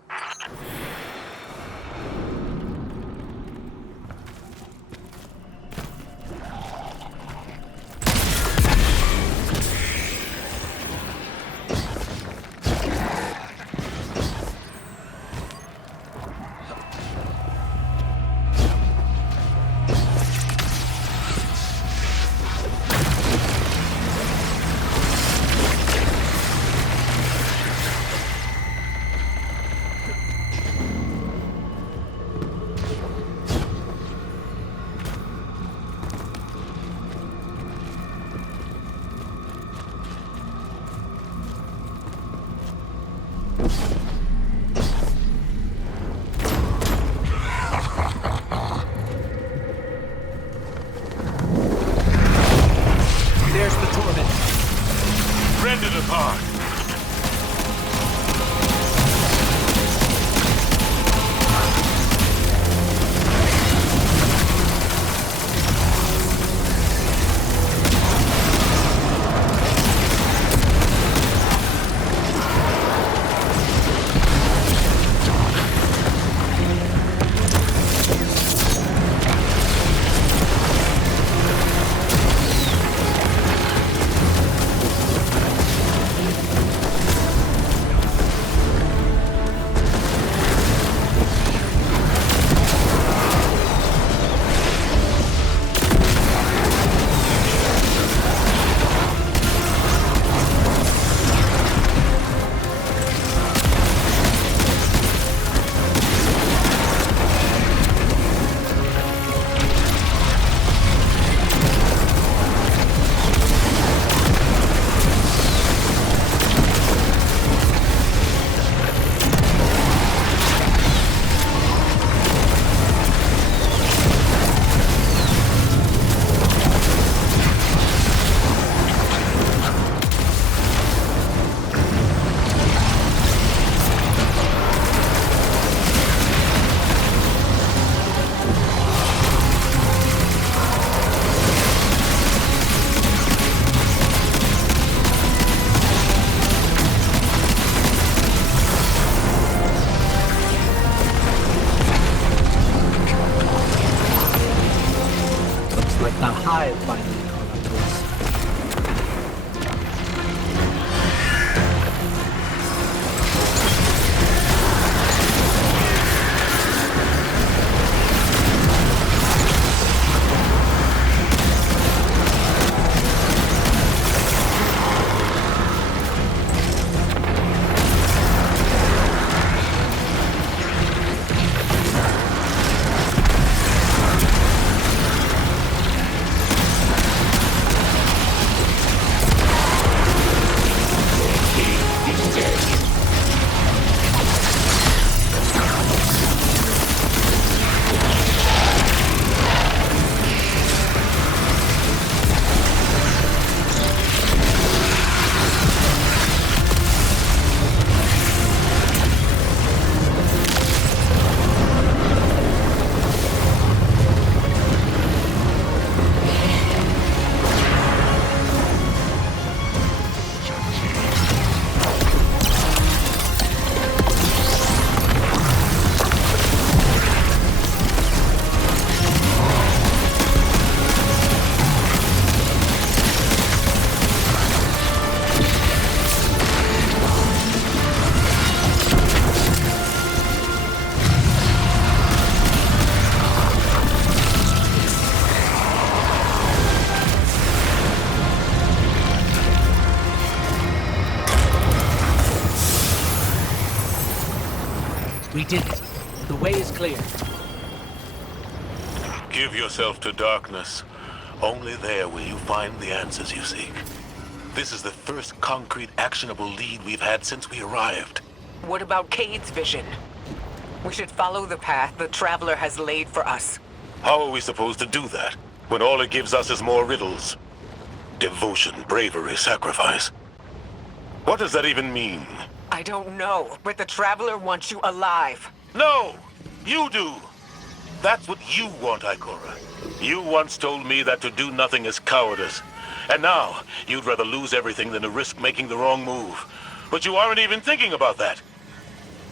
I've finally caught up to us. We did it. The way is clear. Give yourself to darkness. Only there will you find the answers you seek. This is the first concrete, actionable lead we've had since we arrived. What about Cade's vision? We should follow the path the Traveler has laid for us. How are we supposed to do that, when all it gives us is more riddles? Devotion, bravery, sacrifice. What does that even mean? I don't know, but the Traveler wants you alive. No! You do! That's what you want, Ikora. You once told me that to do nothing is cowardice. And now, you'd rather lose everything than to risk making the wrong move. But you aren't even thinking about that.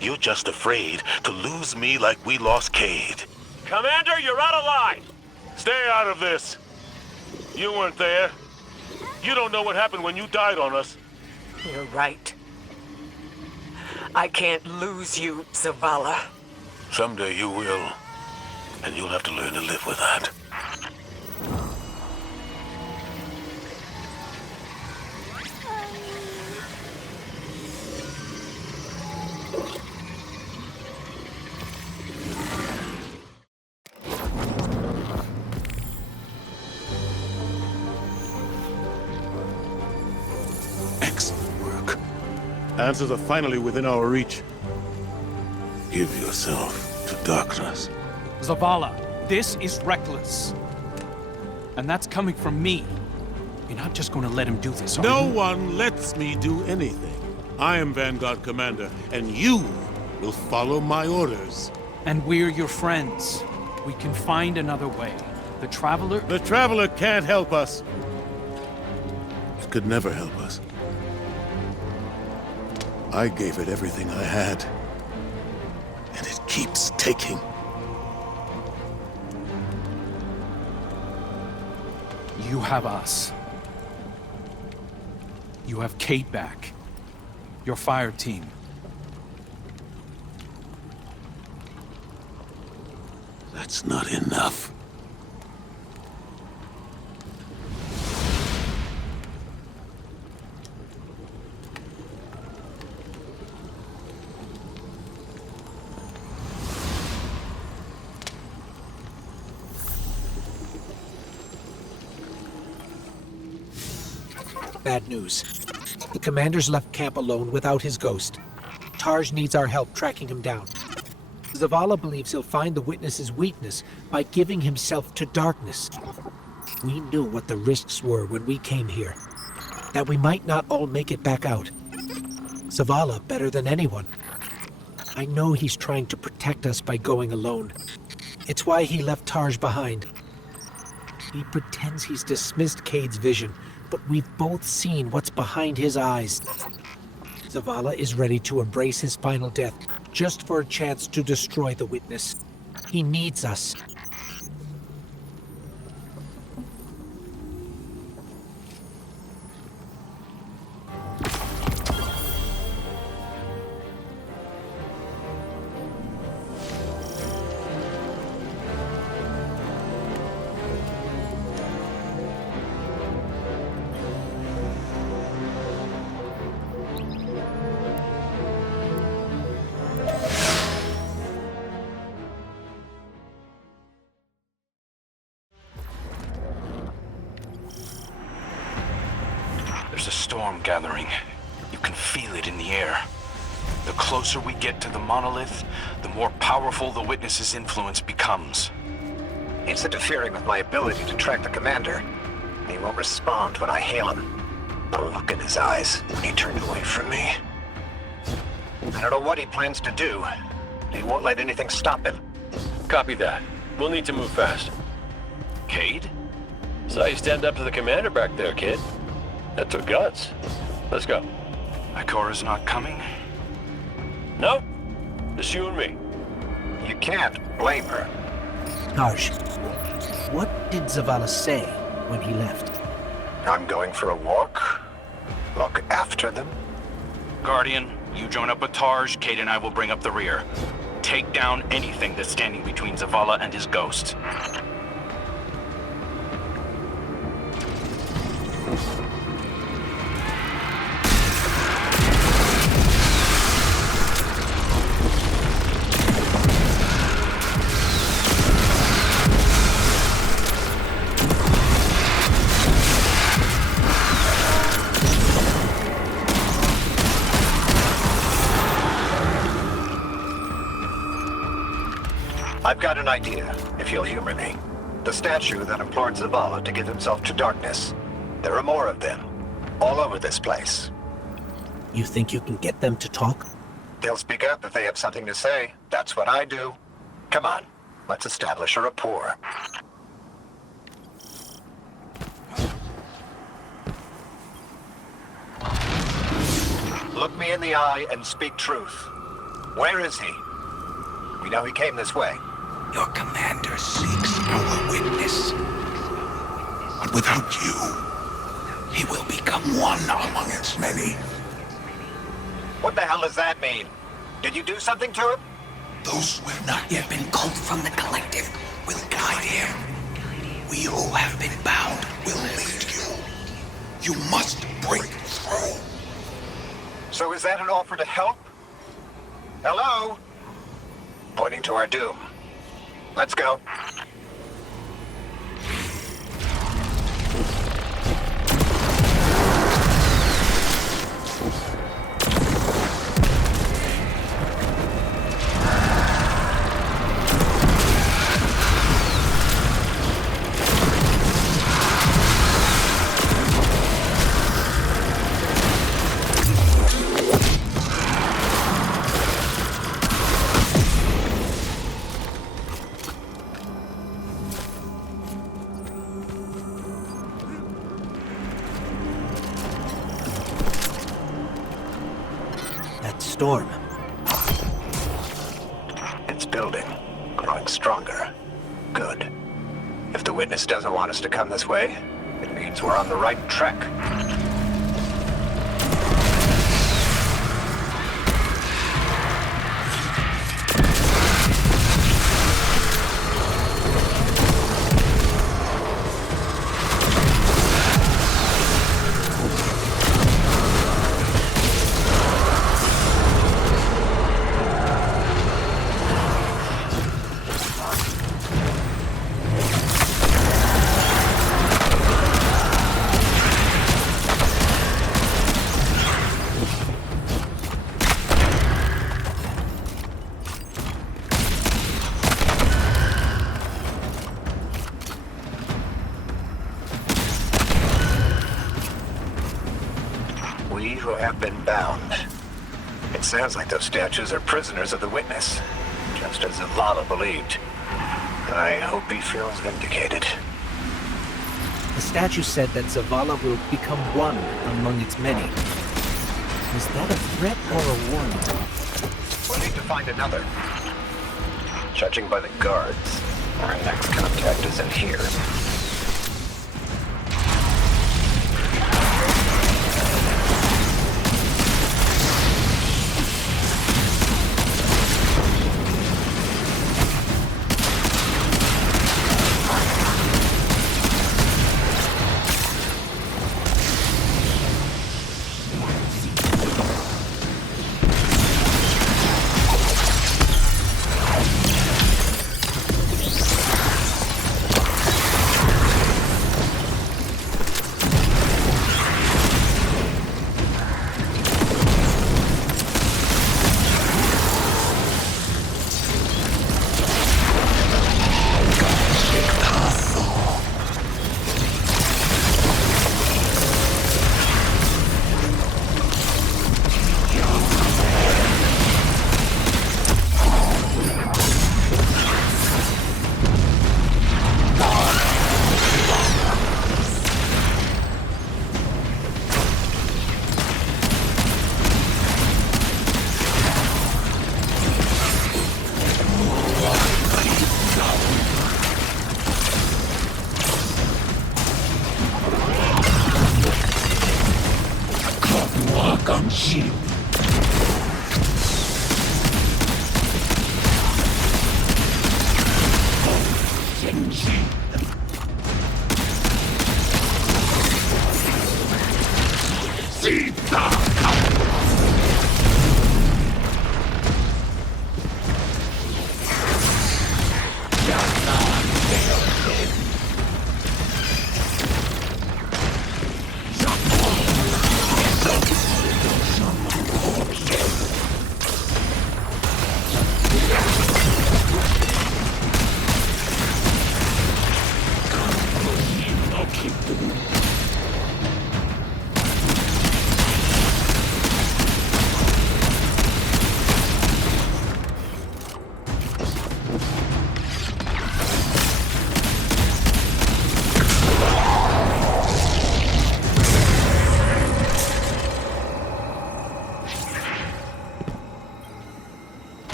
You're just afraid to lose me like we lost Cade. Commander, you're out of line! Stay out of this. You weren't there. You don't know what happened when you died on us. You're right. I can't lose you, Zavala. Someday you will. And you'll have to learn to live with that. Excellent work. Answers are finally within our reach. Give yourself to darkness. Zavala, this is reckless. And that's coming from me. You're not just going to let him do this, are you? No one lets me do anything. I am Vanguard Commander, and you will follow my orders. And we're your friends. We can find another way. The Traveler... The Traveler can't help us. It could never help us. I gave it everything I had. And it keeps taking. You have us. You have Cade back. Your fire team. That's not enough. Bad news. The commander's left camp alone without his ghost. Tarj needs our help tracking him down. Zavala believes he'll find the witness's weakness by giving himself to darkness. We knew what the risks were when we came here. That we might not all make it back out. Zavala better than anyone. I know he's trying to protect us by going alone. It's why he left Tarj behind. He pretends he's dismissed Cade's vision, but we've both seen what's behind his eyes. Zavala is ready to embrace his final death, just for a chance to destroy the witness. He needs us. There's a storm gathering. You can feel it in the air. The closer we get to the monolith, the more powerful the Witness's influence becomes. It's interfering with my ability to track the commander. He won't respond when I hail him. The look in his eyes when he turned away from me. I don't know what he plans to do. He won't let anything stop him. Copy that. We'll need to move fast. Cade? Saw you stand up to the commander back there, kid. That took guts. Let's go. Ikora's not coming? No. Just you and me. You can't blame her. Harsh. What did Zavala say when he left? I'm going for a walk. Look after them. Guardian, you join up with Tarj, Cade and I will bring up the rear. Take down anything that's standing between Zavala and his ghost. I've got an idea, if you'll humor me. The statue that implored Zavala to give himself to darkness. There are more of them, all over this place. You think you can get them to talk? They'll speak up if they have something to say. That's what I do. Come on, let's establish a rapport. Look me in the eye and speak truth. Where is he? We know he came this way. Your commander seeks our witness. But without you, he will become one among its many. What the hell does that mean? Did you do something to him? Those who have not yet been culled from the collective will guide him. We who have been bound will lead you. You must break through. So is that an offer to help? Hello? Pointing to our doom. Let's go. Storm. It's building, growing stronger. Good. If the Witness doesn't want us to come this way, it means we're on the right track. Sounds like those statues are prisoners of the Witness, just as Zavala believed. I hope he feels vindicated. The statue said that Zavala will become one among its many. Is that a threat or a warning? We'll need to find another. Judging by the guards, our next contact isn't here.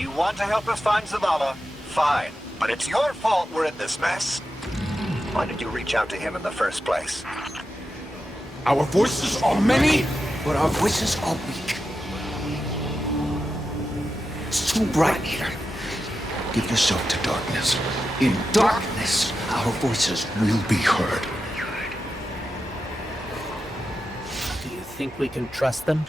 You want to help us find Zavala? Fine. But it's your fault we're in this mess. Why did you reach out to him in the first place? Our voices are many, but our voices are weak. It's too bright here. Give yourself to darkness. In darkness, our voices will be heard. Do you think we can trust them?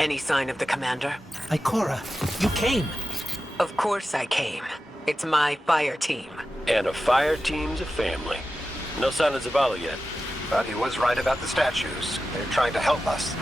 Any sign of the commander? Ikora, you came. Of course I came. It's my fire team. And a fire team's a family. No sign of Zavala yet. But he was right about the statues. They're trying to help us.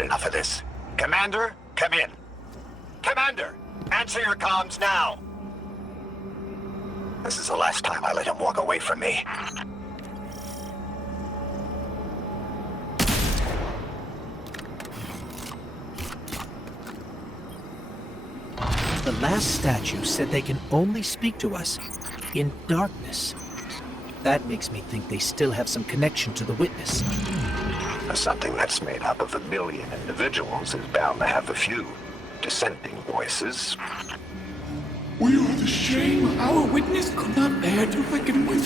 Enough of this. Commander, come in. Commander, answer your comms now. This is the last time I let him walk away from me. The last statue said they can only speak to us in darkness. That makes me think they still have some connection to the witness. Something that's made up of 1 million individuals is bound to have a few dissenting voices. We are the shame our witness could not bear to reckon with.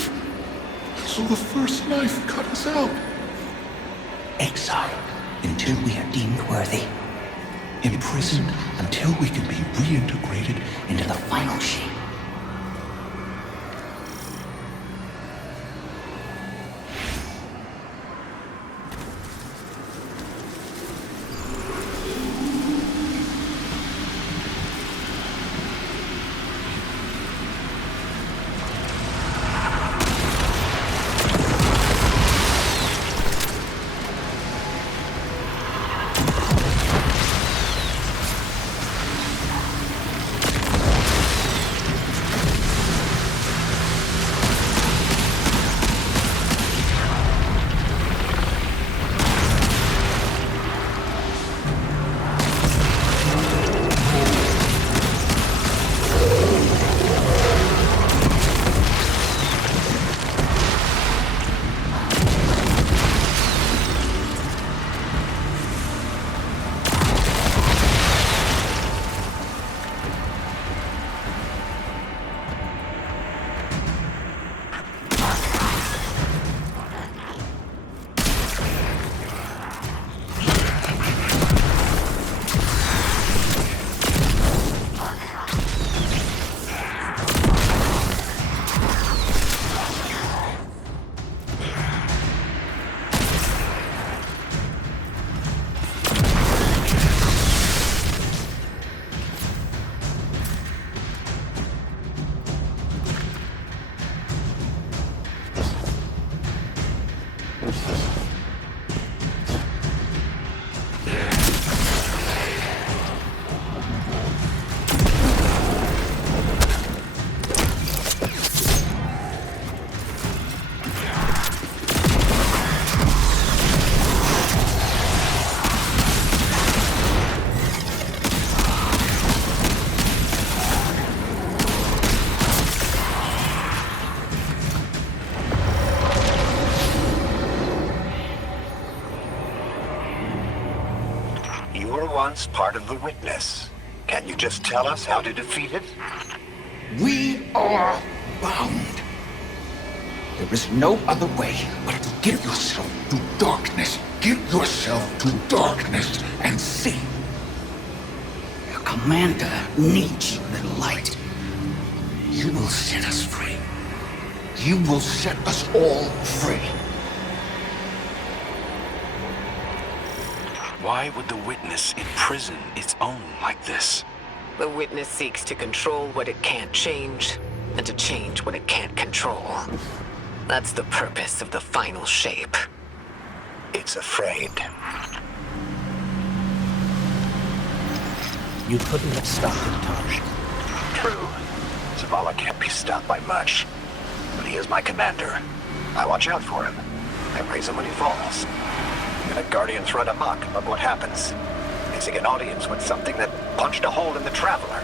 So the first knife cut us out. Exiled until we are deemed worthy. Imprisoned until we can be reintegrated into the final shape. Part of the witness. Can you just tell us how to defeat it? We are bound. There is no other way but to give yourself to darkness. Give yourself to darkness and see. Your commander needs you, little light. You will set us free. You will set us all free. Why would the witness imprison its own like this? The witness seeks to control what it can't change, and to change what it can't control. That's the purpose of the final shape. It's afraid. You couldn't have stopped him, Taj. True. Zavala can't be stopped by much. But he is my commander. I watch out for him. I raise him when he falls. The Guardians run amok, but what happens? They seek an audience with something that punched a hole in the Traveler.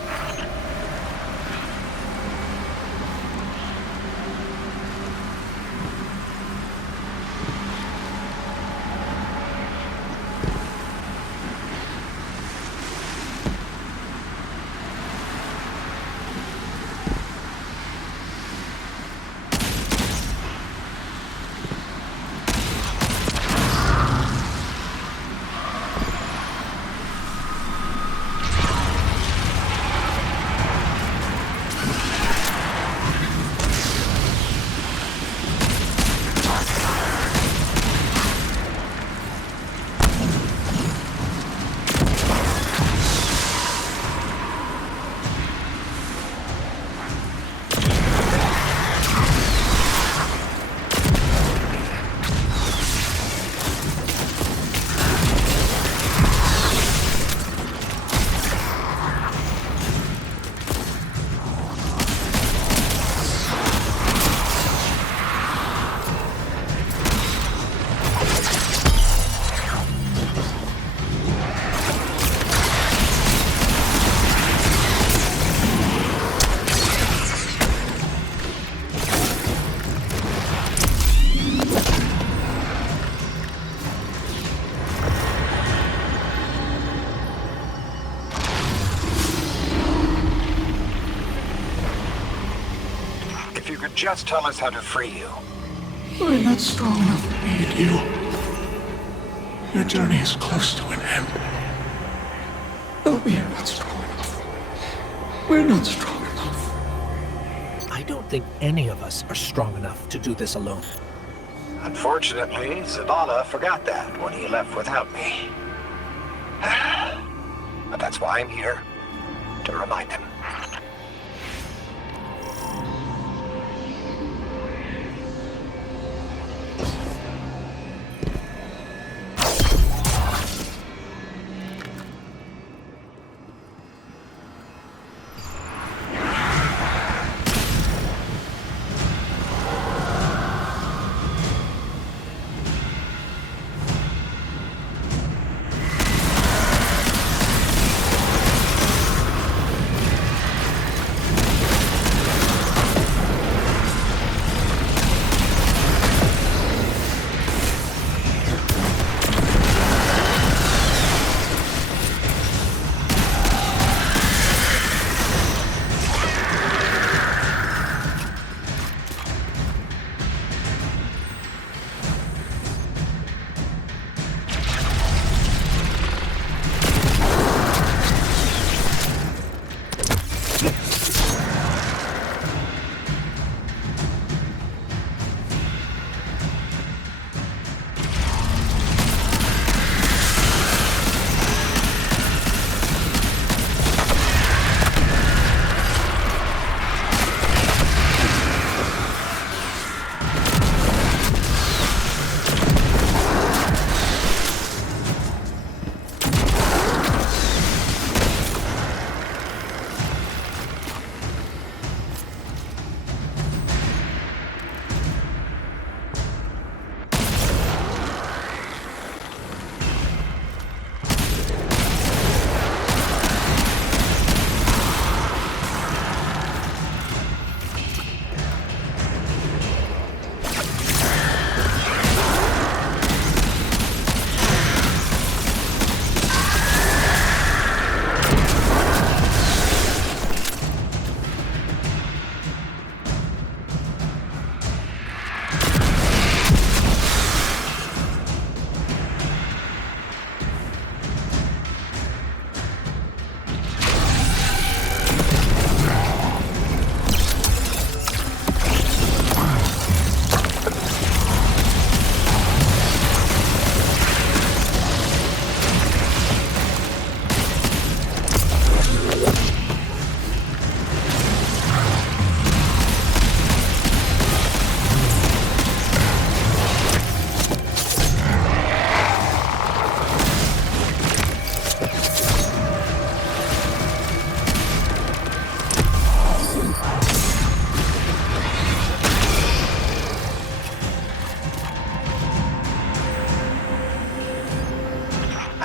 Just tell us how to free you. We're not strong enough to aid you. Your journey is close to an end. But we are not strong enough. We're not strong enough. I don't think any of us are strong enough to do this alone. Unfortunately, Zavala forgot that when he left without me. But that's why I'm here. To remind him.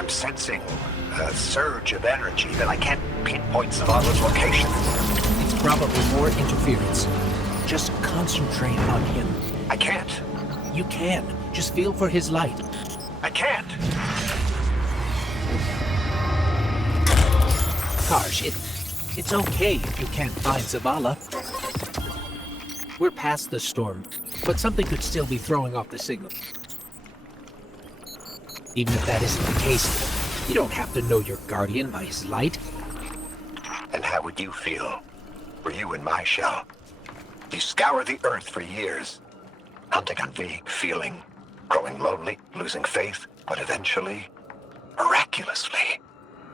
I'm sensing a surge of energy that I can't pinpoint Zavala's location. It's probably more interference. Just concentrate on him. I can't. You can. Just feel for his light. I can't. Karsh, it's okay if you can't find Zavala. We're past the storm, but something could still be throwing off the signal. Even if that isn't the case, you don't have to know your guardian by his light. And how would you feel were you in my shell? You scour the earth for years, hunting on vague feeling, growing lonely, losing faith, but eventually, miraculously,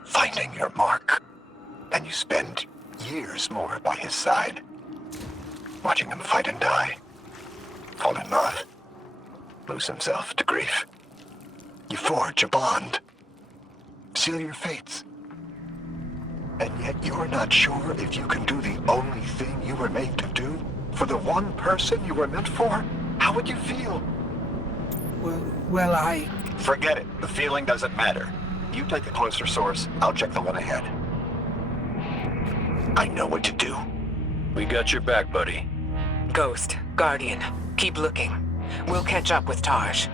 finding your mark. And you spend years more by his side, watching him fight and die, fall in love, lose himself to grief. You forge a bond, seal your fates. And yet you're not sure if you can do the only thing you were made to do for the one person you were meant for? How would you feel? Well, I... Forget it. The feeling doesn't matter. You take a closer source, I'll check the one ahead. I know what to do. We got your back, buddy. Ghost, Guardian, keep looking. We'll catch up with Taj.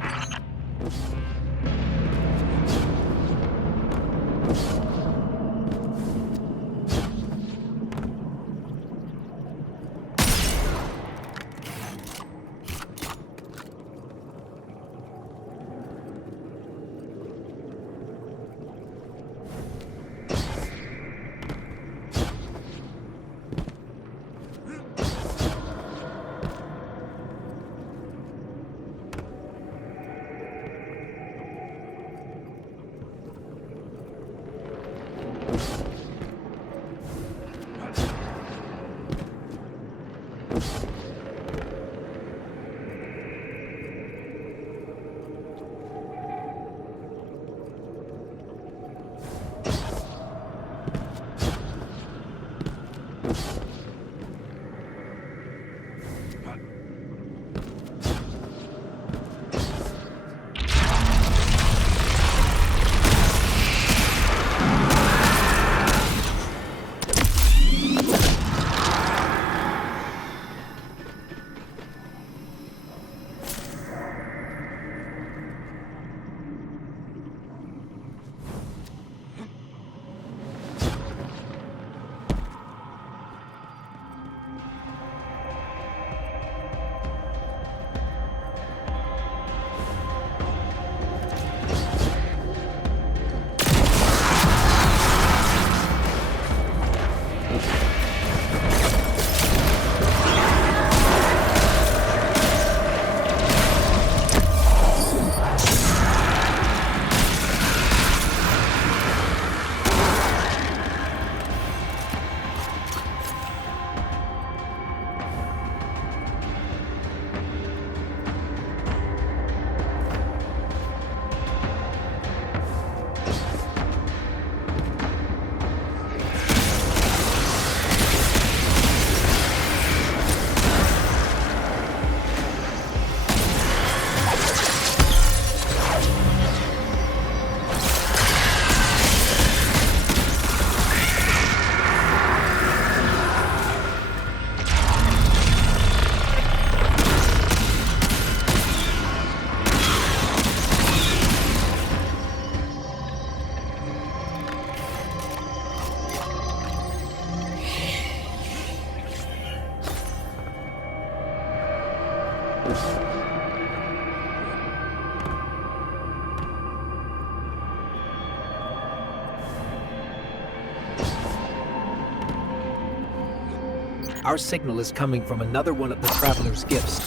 Our signal is coming from another one of the Traveler's gifts.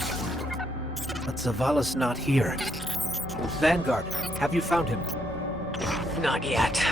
But Zavala's not here. Vanguard, have you found him? Not yet.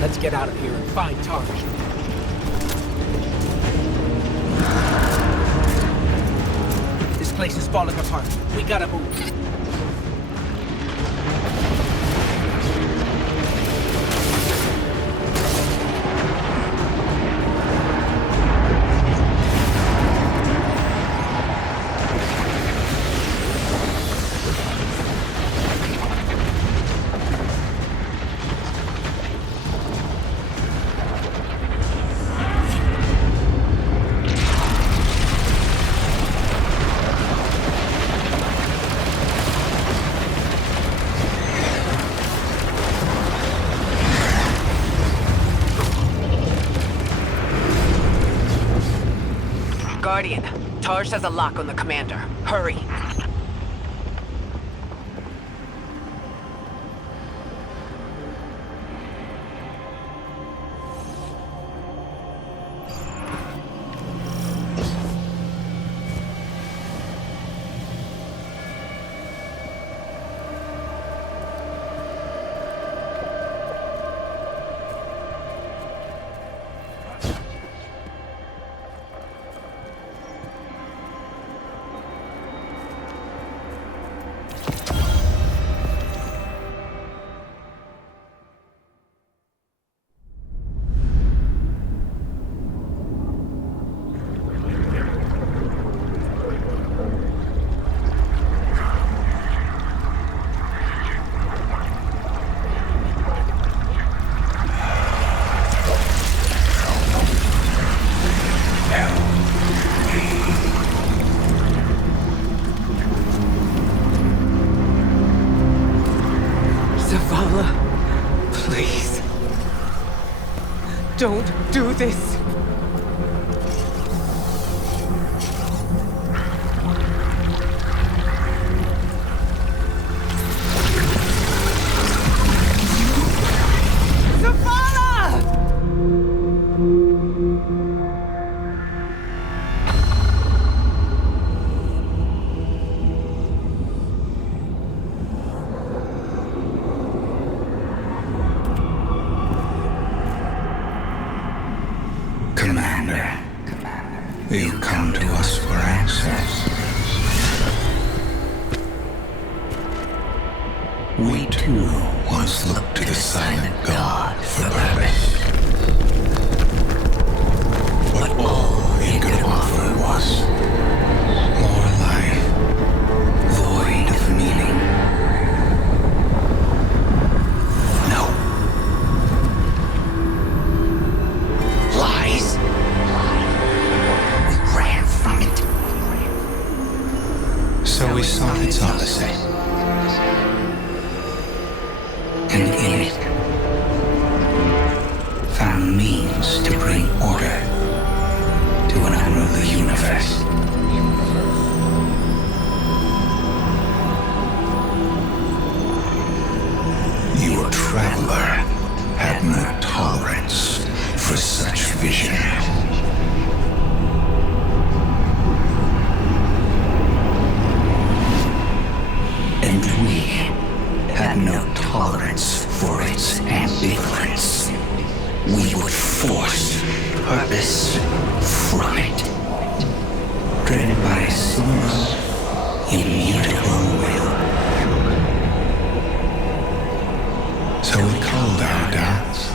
Let's get out of here and find Taj. This place is falling apart. We gotta move. Guardian, Taj has a lock on the commander. Hurry. Please. Don't do this. You come to us for access. We too once looked to the silent God for purpose. But all he could offer was more life, void of meaning. No. Lies. So we sought its opposite. And in it, found means to bring order to an unruly universe. Your traveler had no tolerance for such vision. And we had no tolerance for its ambivalence. We would force purpose from it, driven by a single, immutable will. So we called our doubts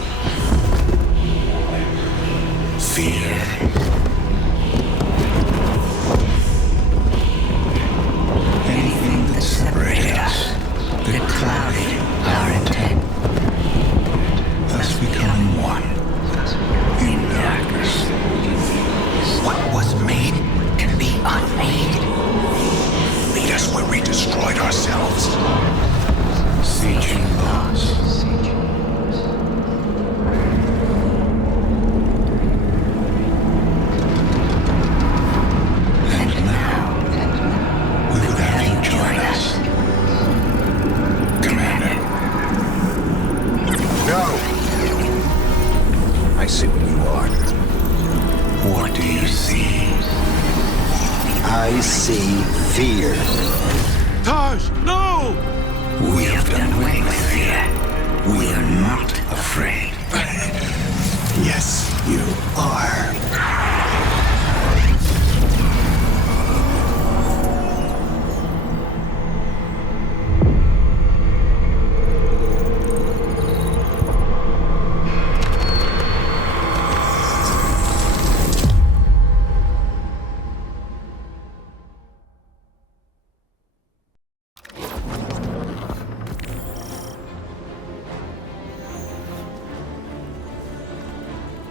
fear. Anything that separated us, that clouded our intent, thus becoming one in darkness. What was made can be unmade. Lead us where we destroyed ourselves. Sieging laws. I see fear. Taj, no! We have done away with fear. We are not afraid. Yes, you are.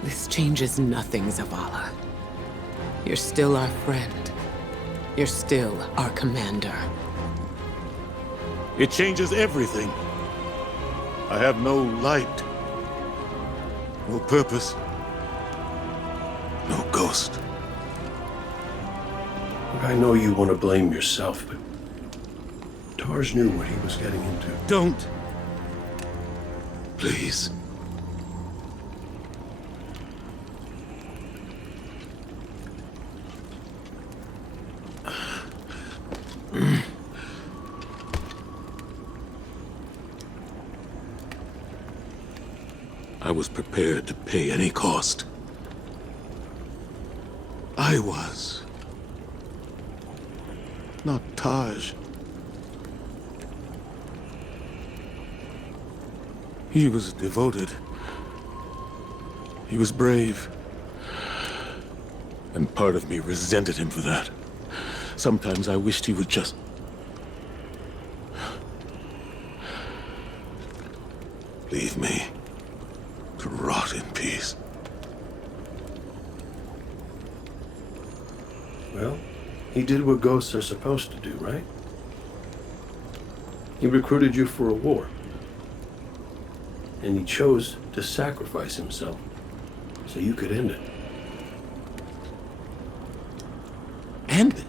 This changes nothing, Zavala. You're still our friend. You're still our commander. It changes everything. I have no light, no purpose, no ghost. I know you want to blame yourself, but Tarj knew what he was getting into. Don't. Please. I was prepared to pay any cost. I was. Not Taj. He was devoted. He was brave. And part of me resented him for that. Sometimes I wished he would just... leave me to rot in peace. Well, he did what ghosts are supposed to do, right? He recruited you for a war. And he chose to sacrifice himself so you could end it. End it?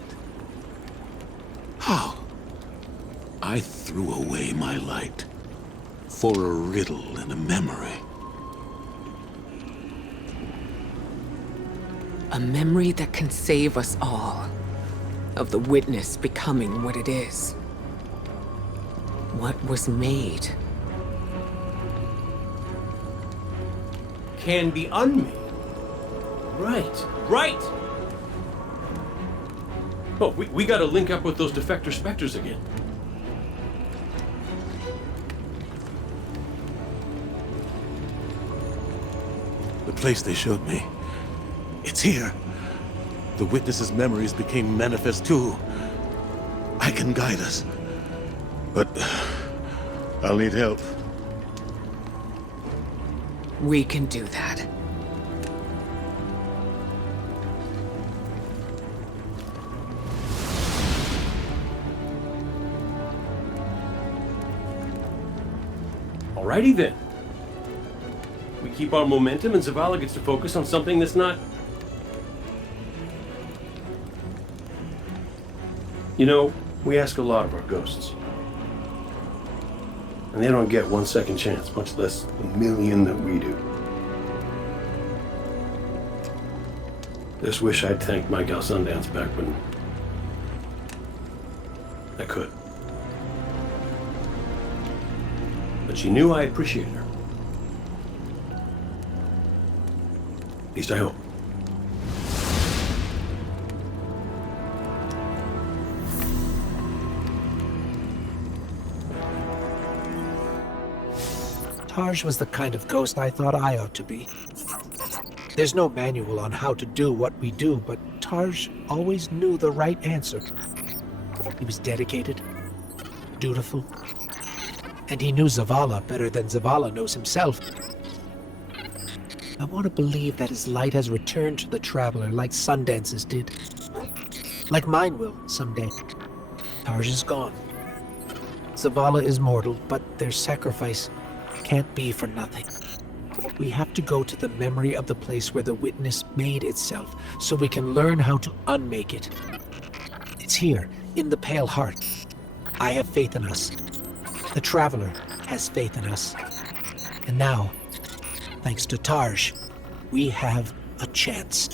How? I threw away my light for a riddle and a memory. A memory that can save us all. Of the witness becoming what it is. What was made. Can be unmade. Right. Right! Oh, we gotta link up with those defector specters again. The place they showed me. It's here. The witness's memories became manifest too. I can guide us. But I'll need help. We can do that. Alrighty then. We keep our momentum and Zavala gets to focus on something that's not... You know, we ask a lot of our ghosts. And they don't get 1 second chance, much less the million that we do. Just wish I'd thanked my gal Sundance back when I could. But she knew I appreciated her. At least I hope. Taj was the kind of ghost I thought I ought to be. There's no manual on how to do what we do, but Taj always knew the right answer. He was dedicated, dutiful, and he knew Zavala better than Zavala knows himself. I want to believe that his light has returned to the Traveler like Sundance's did. Like mine will someday. Taj is gone. Zavala is mortal, but their sacrifice can't be for nothing. We have to go to the memory of the place where the witness made itself, so we can learn how to unmake it. It's here, in the Pale Heart. I have faith in us. The Traveler has faith in us. And now, thanks to Tarj, we have a chance.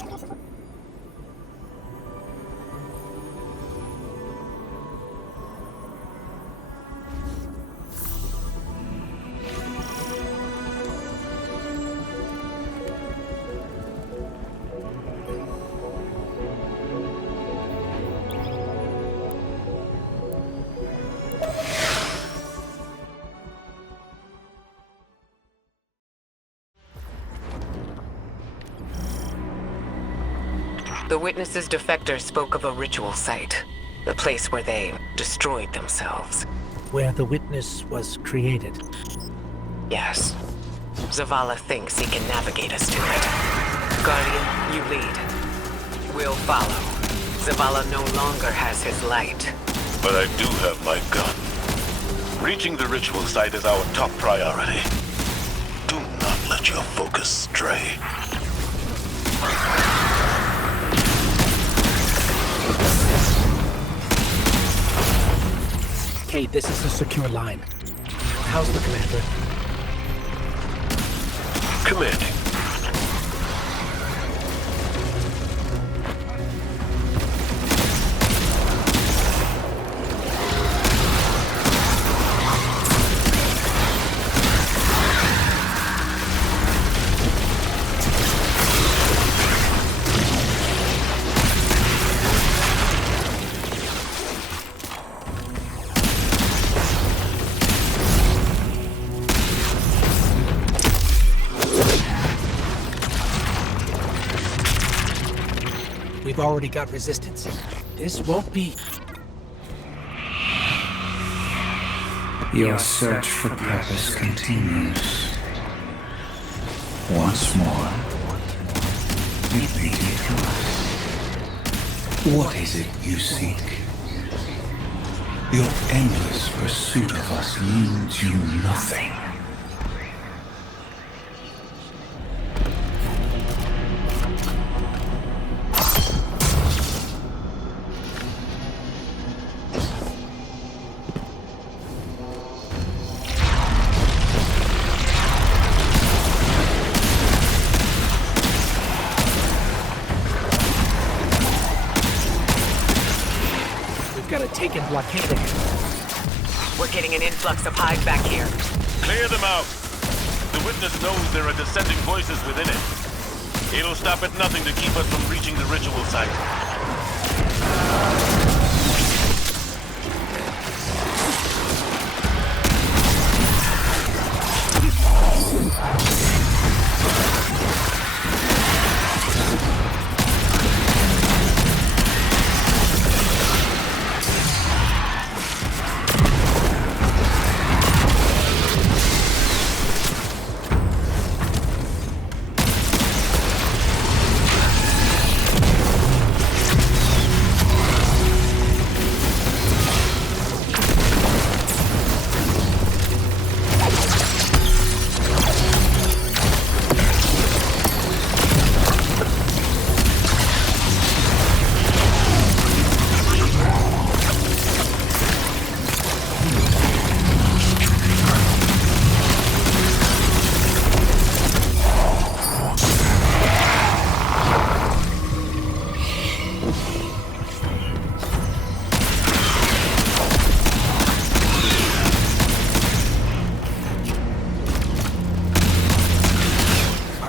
The Witness's defector spoke of a ritual site. The place where they destroyed themselves. Where the Witness was created. Yes. Zavala thinks he can navigate us to it. Guardian, you lead. We'll follow. Zavala no longer has his light. But I do have my gun. Reaching the ritual site is our top priority. Do not let your focus stray. Cade, this is a secure line. How's the commander? Commanding. We've already got resistance. This won't be... Your search for purpose continues. Once more, it leads you to us. What is it you seek? Your endless pursuit of us yields you nothing. Taken blockading. We're getting an influx of hive back here. Clear them out. The Witness knows there are dissenting voices within it. It'll stop at nothing to keep us from reaching the ritual site.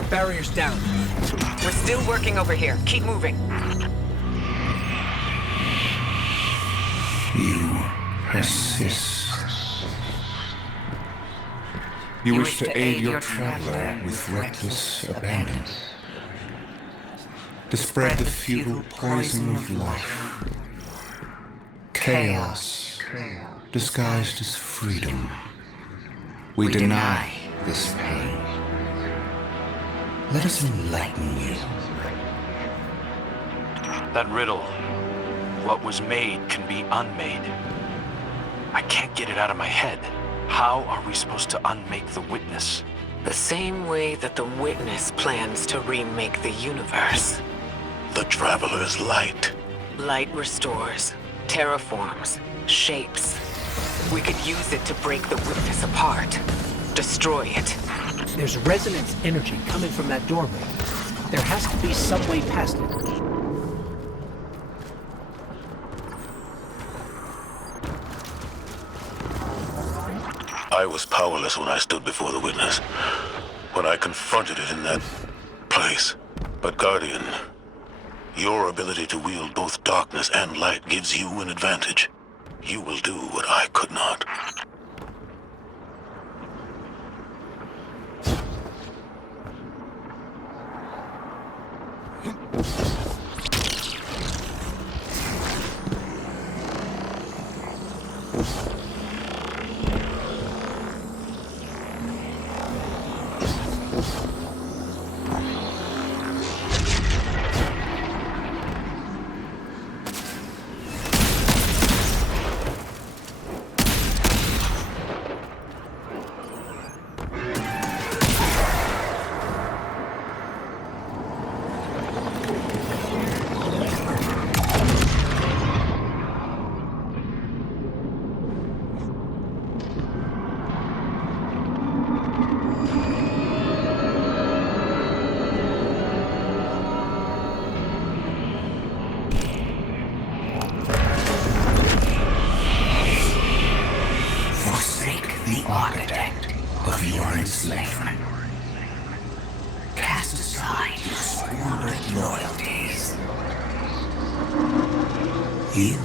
Barrier's down. We're still working over here. Keep moving. You persist. You wish to aid your traveler with reckless abandon. To spread the futile poison of life. Chaos, disguised as freedom. We deny this pain. Let us enlighten you. That riddle, what was made can be unmade. I can't get it out of my head. How are we supposed to unmake the Witness? The same way that the Witness plans to remake the universe. The Traveler's light. Light restores, terraforms, shapes. We could use it to break the Witness apart. Destroy it. There's resonance energy coming from that doorway. There has to be some way past it. I was powerless when I stood before the Witness. When I confronted it in that place. But Guardian, your ability to wield both darkness and light gives you an advantage. You will do what I could not. You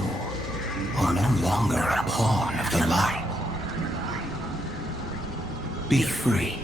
are no longer a pawn of the light. Be free.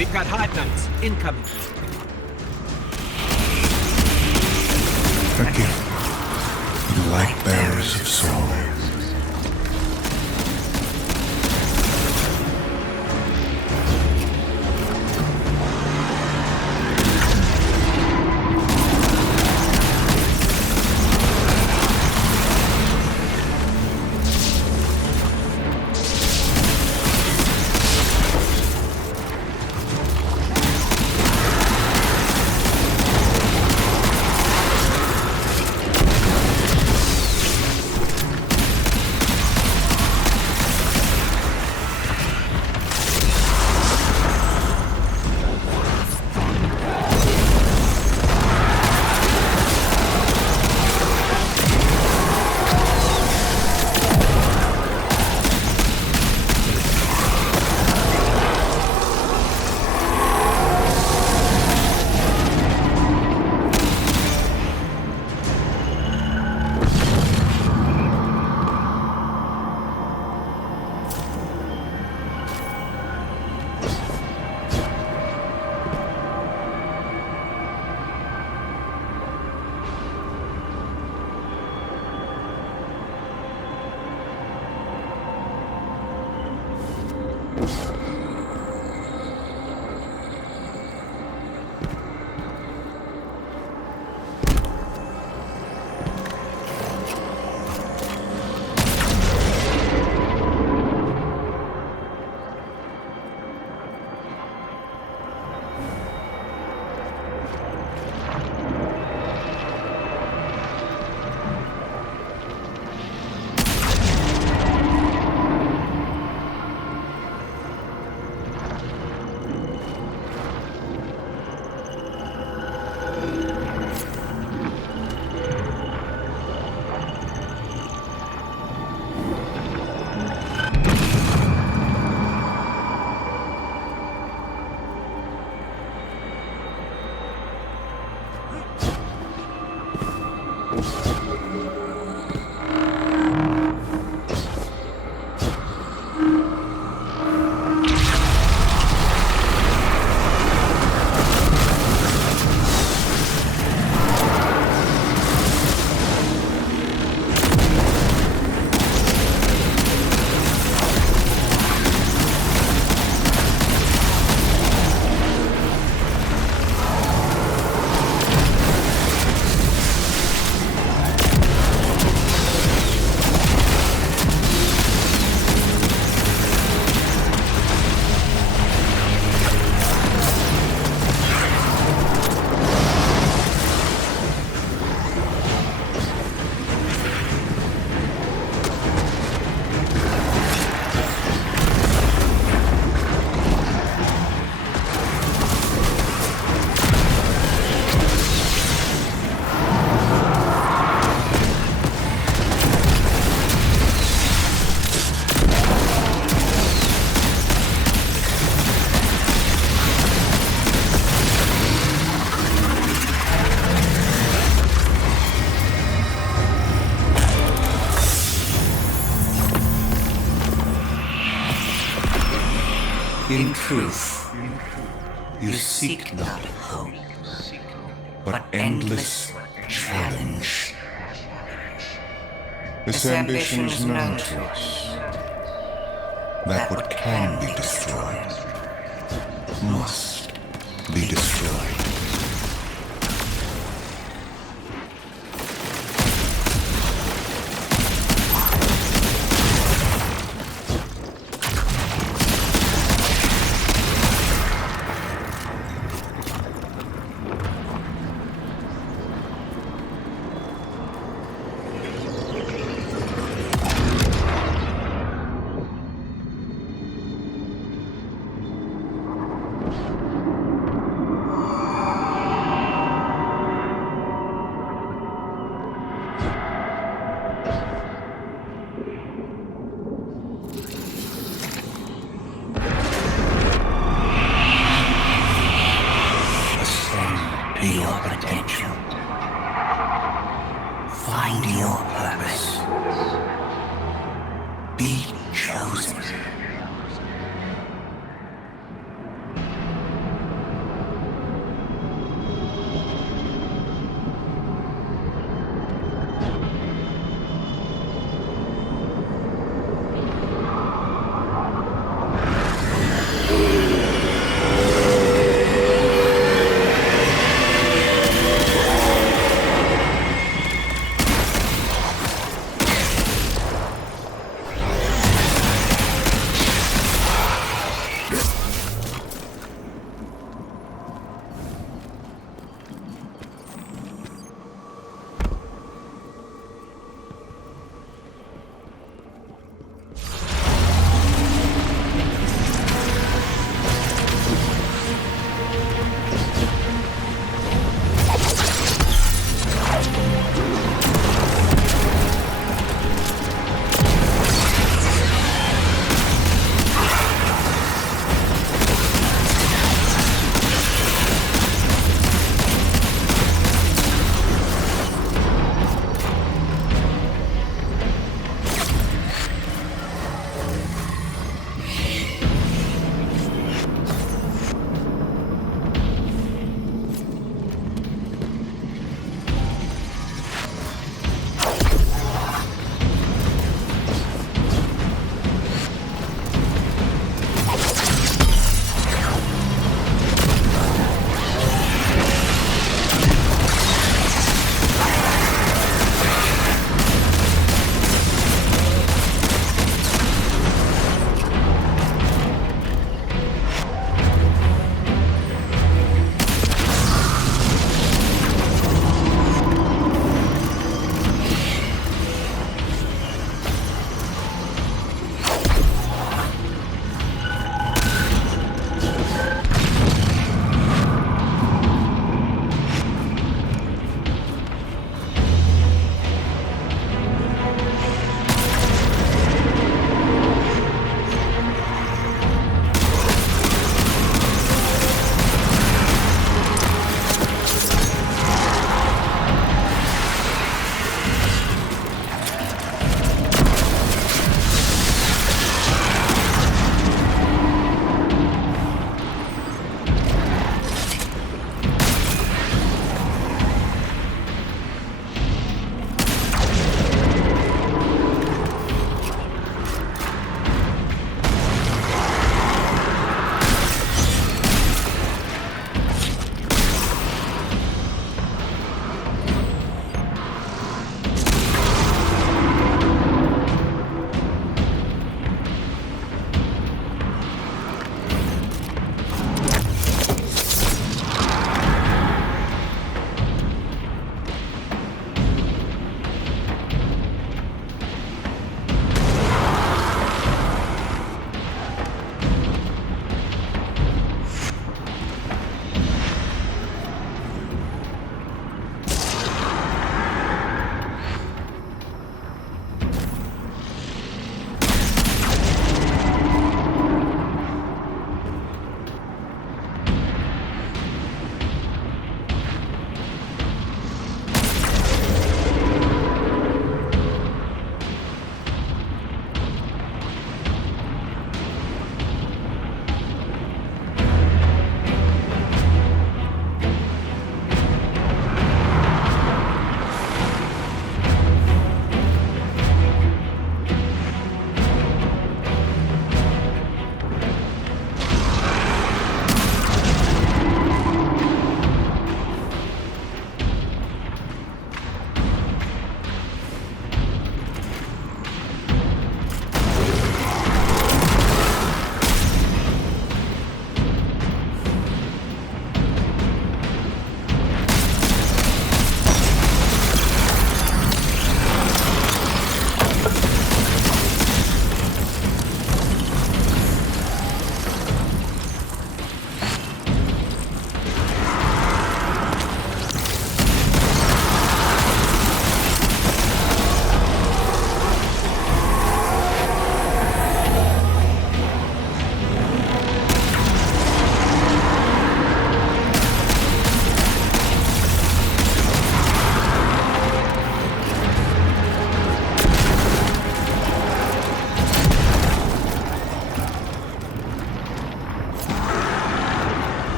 We've got Hive Knights incoming. Again, you light bearers of soul. In truth, you seek not hope, but endless challenge. This ambition is known to us, that what can be destroyed must be destroyed.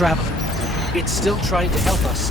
Traveler. It's still trying to help us.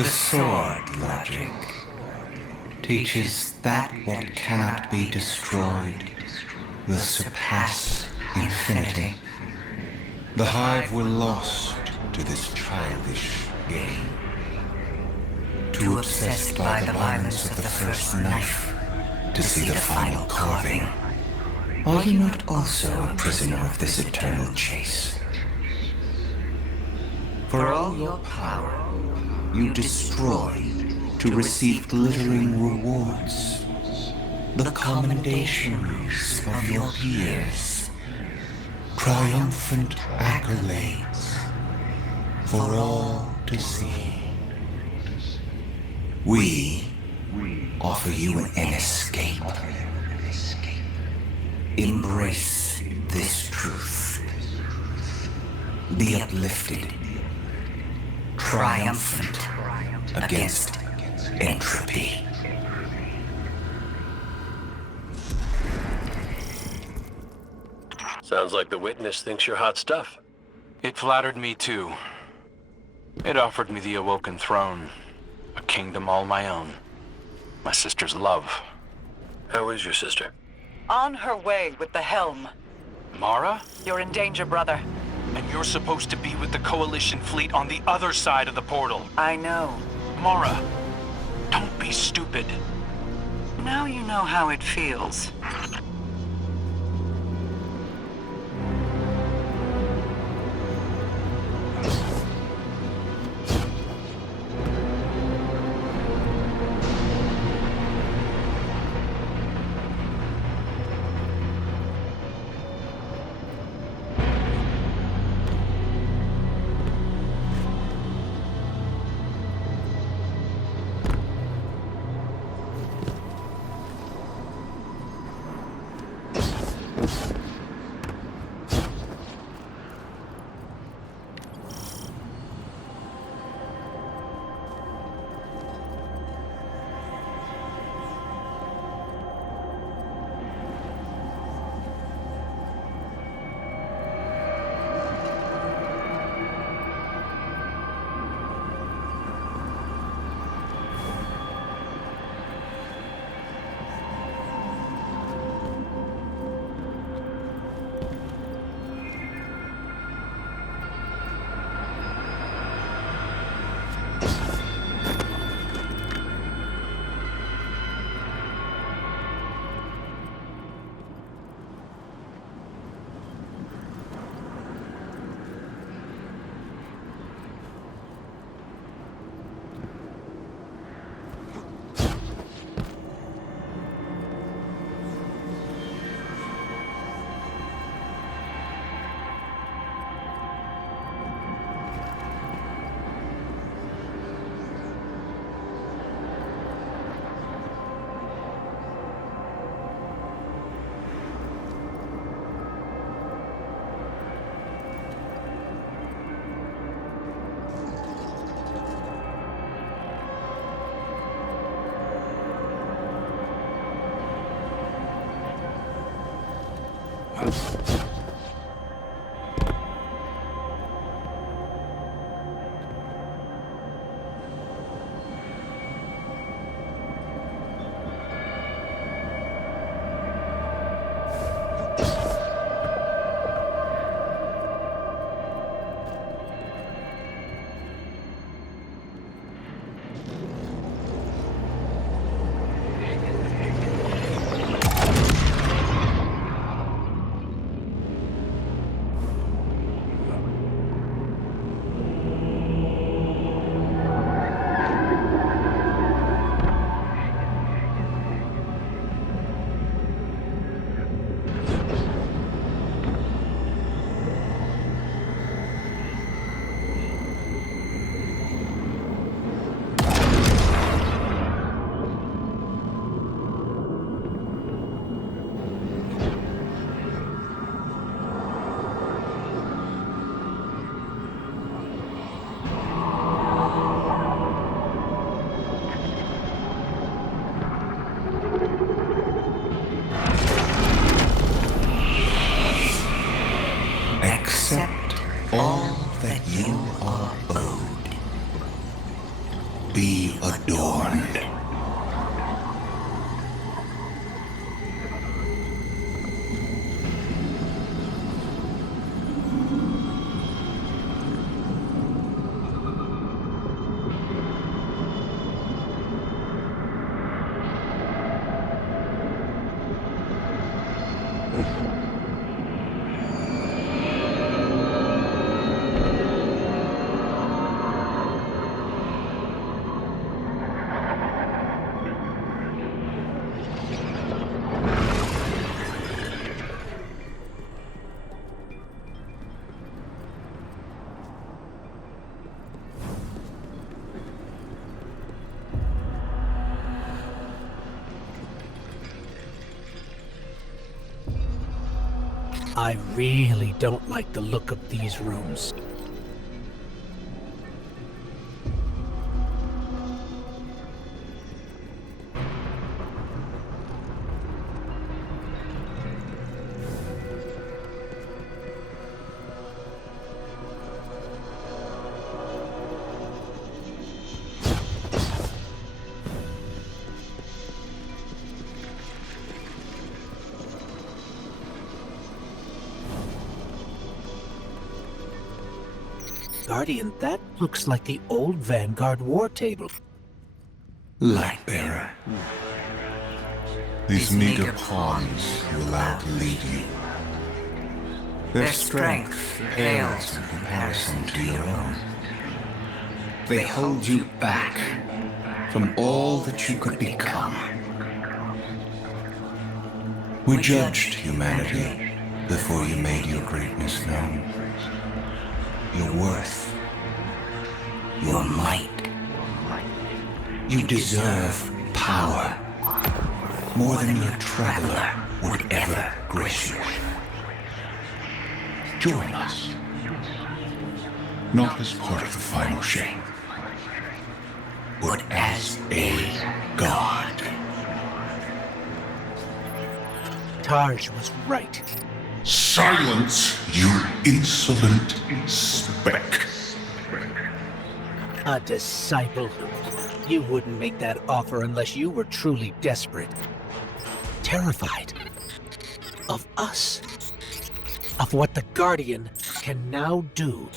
The sword logic teaches that what cannot be destroyed will surpass infinity. The Hive were lost to this childish game. Too obsessed by the violence of the first knife to see the final carving. Are you not also a prisoner of this eternal chase? For all your power, you destroy to receive glittering rewards, the commendations of your peers, triumphant accolades for all to see. We offer you an escape. Embrace this truth. Be uplifted, triumphant against entropy. Sounds like the witness thinks you're hot stuff. It flattered me too. It offered me the Awoken Throne, a kingdom all my own, my sister's love. How is your sister? On her way with the helm. Mara? You're in danger, brother. And you're supposed to be with the Coalition fleet on the other side of the portal. I know. Mara, don't be stupid. Now you know how it feels. Accept all that you are owed. be adorned. I really don't like the look of these rooms. Guardian, that looks like the old Vanguard war table. Lightbearer. These meager pawns you allow to lead you. Their strength pales in comparison to your own. They hold you back from all that you could become. We judged humanity before you made your greatness known. Your worth, your might. You deserve power more than your traveler would ever grace you. Join us, not as part of the final shape, but as a god. Tarj was right. Silence, you insolent speck. A disciple. You wouldn't make that offer unless you were truly desperate. Terrified. Of us. Of what the Guardian can now do.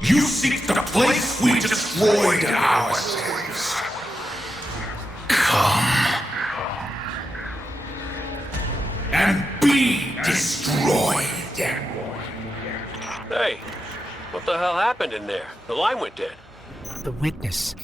You seek the place we destroyed ourselves. Come. And be destroyed. Hey, what the hell happened in there? The line went dead. The witness.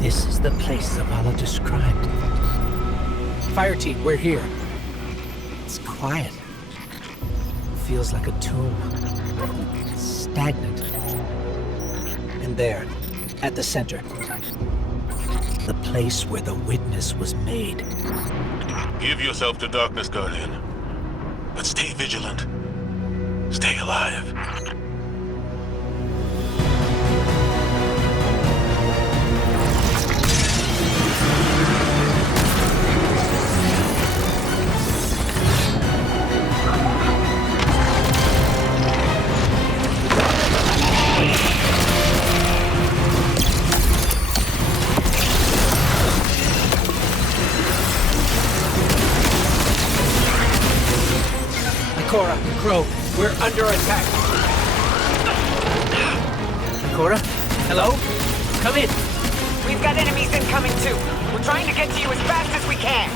This is the place Zavala described. Fire team, we're here. It's quiet. Feels like a tomb. Stagnant. And there, at the center, the place where the witness was made. Give yourself to darkness, Guardian. But stay vigilant. Stay alive. Cora, Crow, we're under attack. Cora? Hello? Come in. We've got enemies incoming too. We're trying to get to you as fast as we can.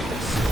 protect us.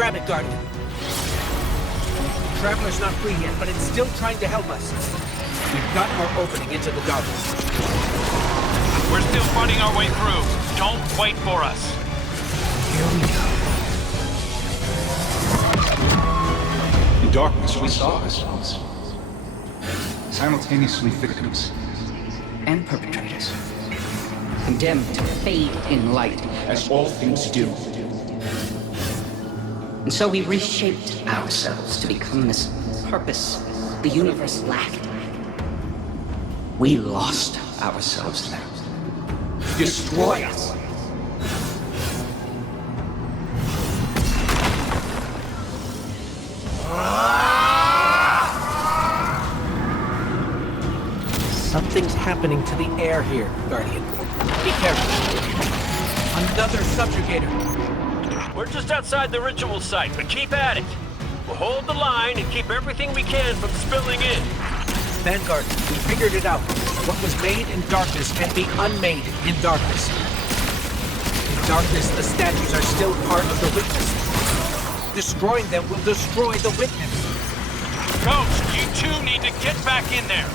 Grab it, Guardian. Traveler's not free yet, but it's still trying to help us. We've got our opening into the darkness. We're still fighting our way through. Don't wait for us. Here we go. In darkness, we saw ourselves. Simultaneously victims and perpetrators. Condemned to fade in light, as all things do. And so we reshaped ourselves to become this purpose the universe lacked. We lost ourselves now. Destroy us. Something's happening to the air here, Guardian. Be careful. Another subjugator. We're just outside the ritual site, but keep at it. We'll hold the line and keep everything we can from spilling in. Vanguard, we figured it out. What was made in darkness can be unmade in darkness. In darkness, the statues are still part of the witness. Destroying them will destroy the witness. Ghost, you two need to get back in there.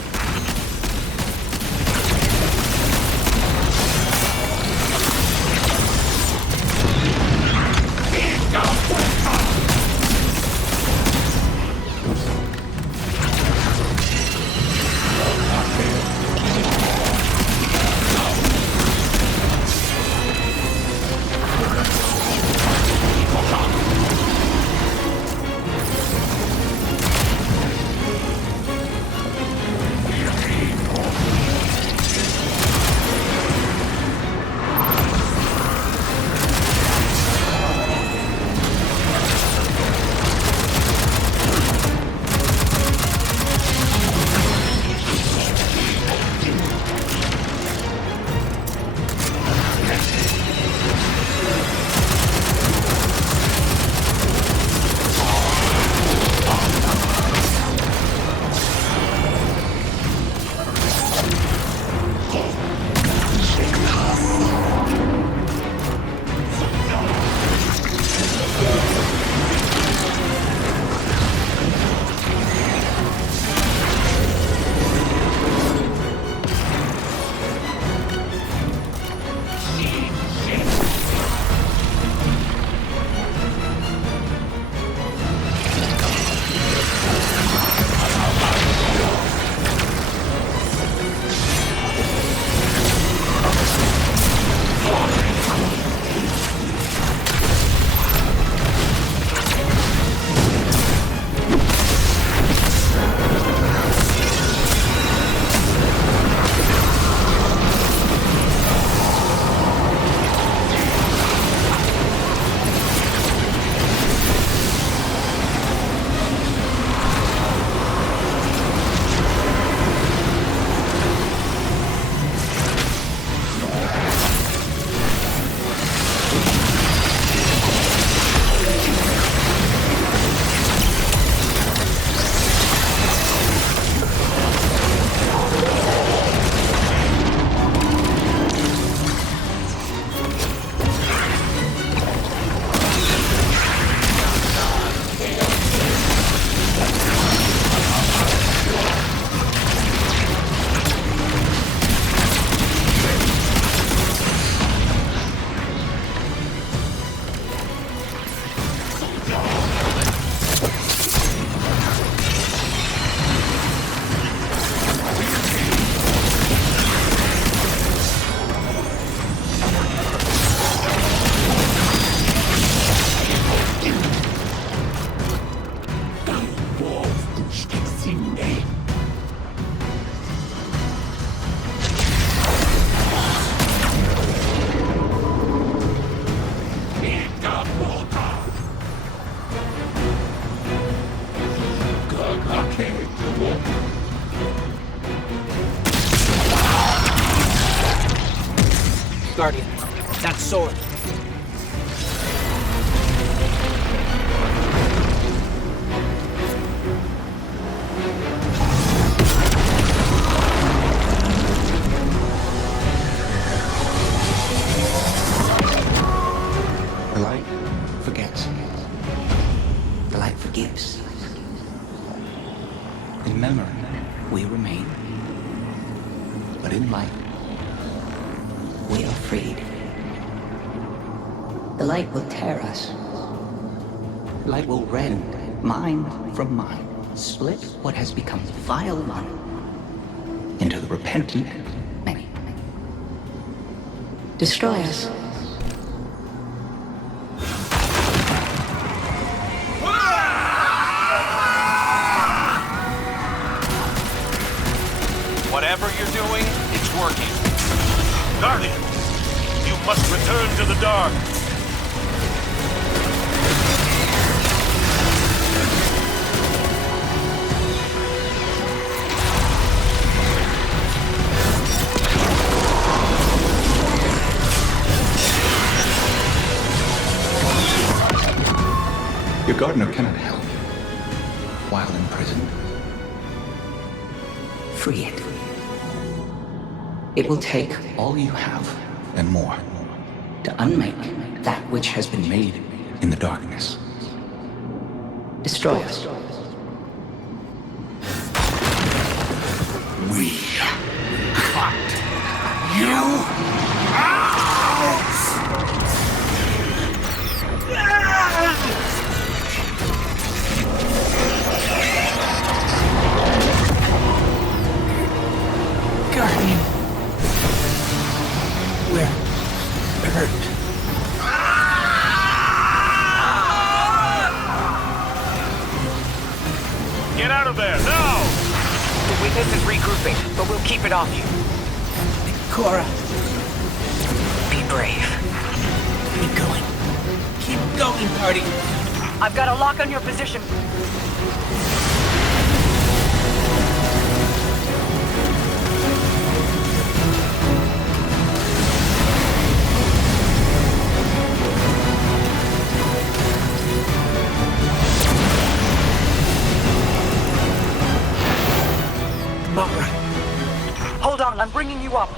Guardian, that sword. The light forgets. The light forgives. In memory, we remain. But in light, we are freed. The light will tear us. The light will rend mind from mind, split what has become vile one into the repentant many. Destroy us. Whatever you're doing, it's working. Guardian, you must return to the dark. Your gardener cannot help while imprisoned. Free it. It will take all you have and more to unmake that which has been made in the darkness. Destroy us. We cut you out! Guardian. We're hurt. Get out of there, now! The witness is regrouping, but we'll keep it off you. Cora. Be brave. Keep going. Keep going, Guardian. I've got a lock on your position. Mara. Hold on, I'm bringing you up.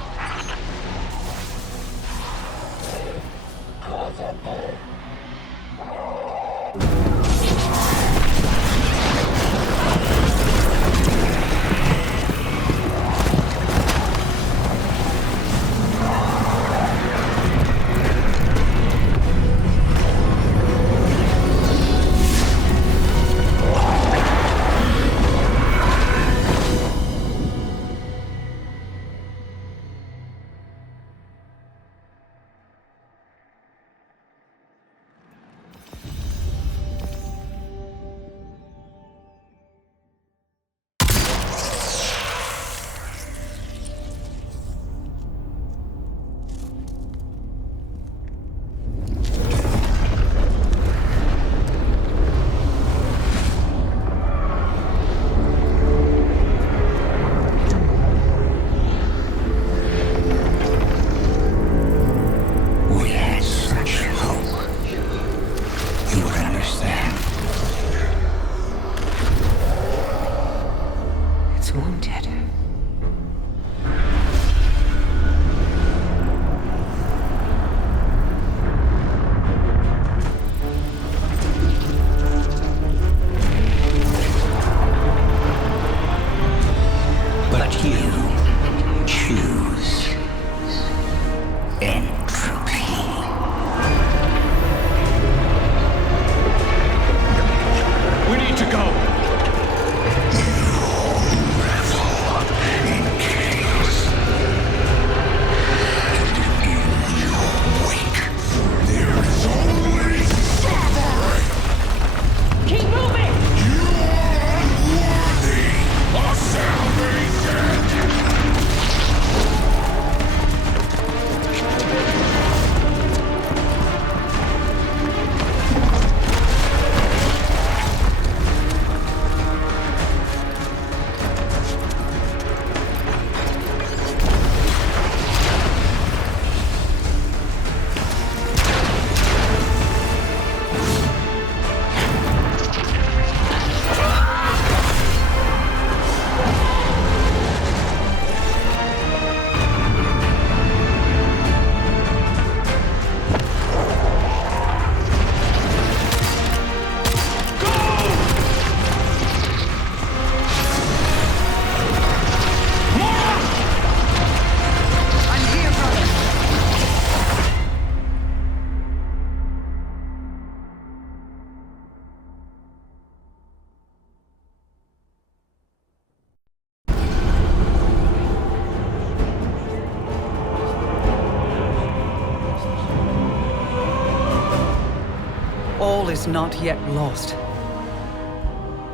All is not yet lost.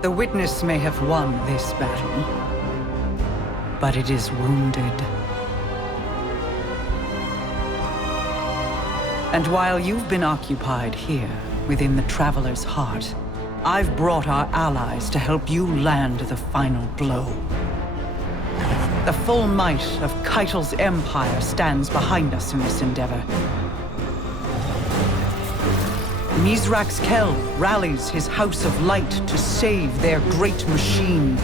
The Witness may have won this battle, but it is wounded. And while you've been occupied here, within the Traveler's heart, I've brought our allies to help you land the final blow. The full might of Keitel's empire stands behind us in this endeavor. Mizrax Kel rallies his House of Light to save their great machine.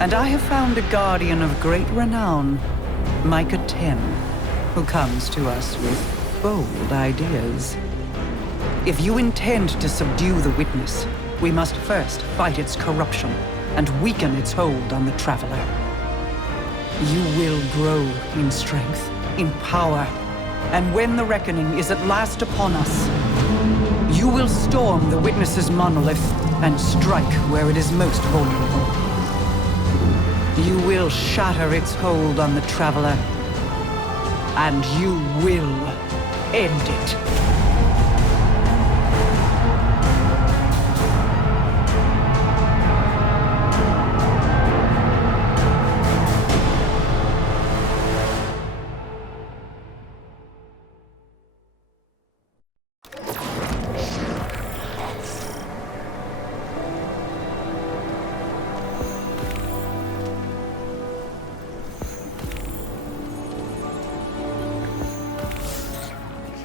And I have found a guardian of great renown, Micah 10, who comes to us with bold ideas. If you intend to subdue the Witness, we must first fight its corruption and weaken its hold on the Traveler. You will grow in strength, in power, and when the reckoning is at last upon us, you will storm the Witness's monolith and strike where it is most vulnerable. You will shatter its hold on the Traveler, and you will end it.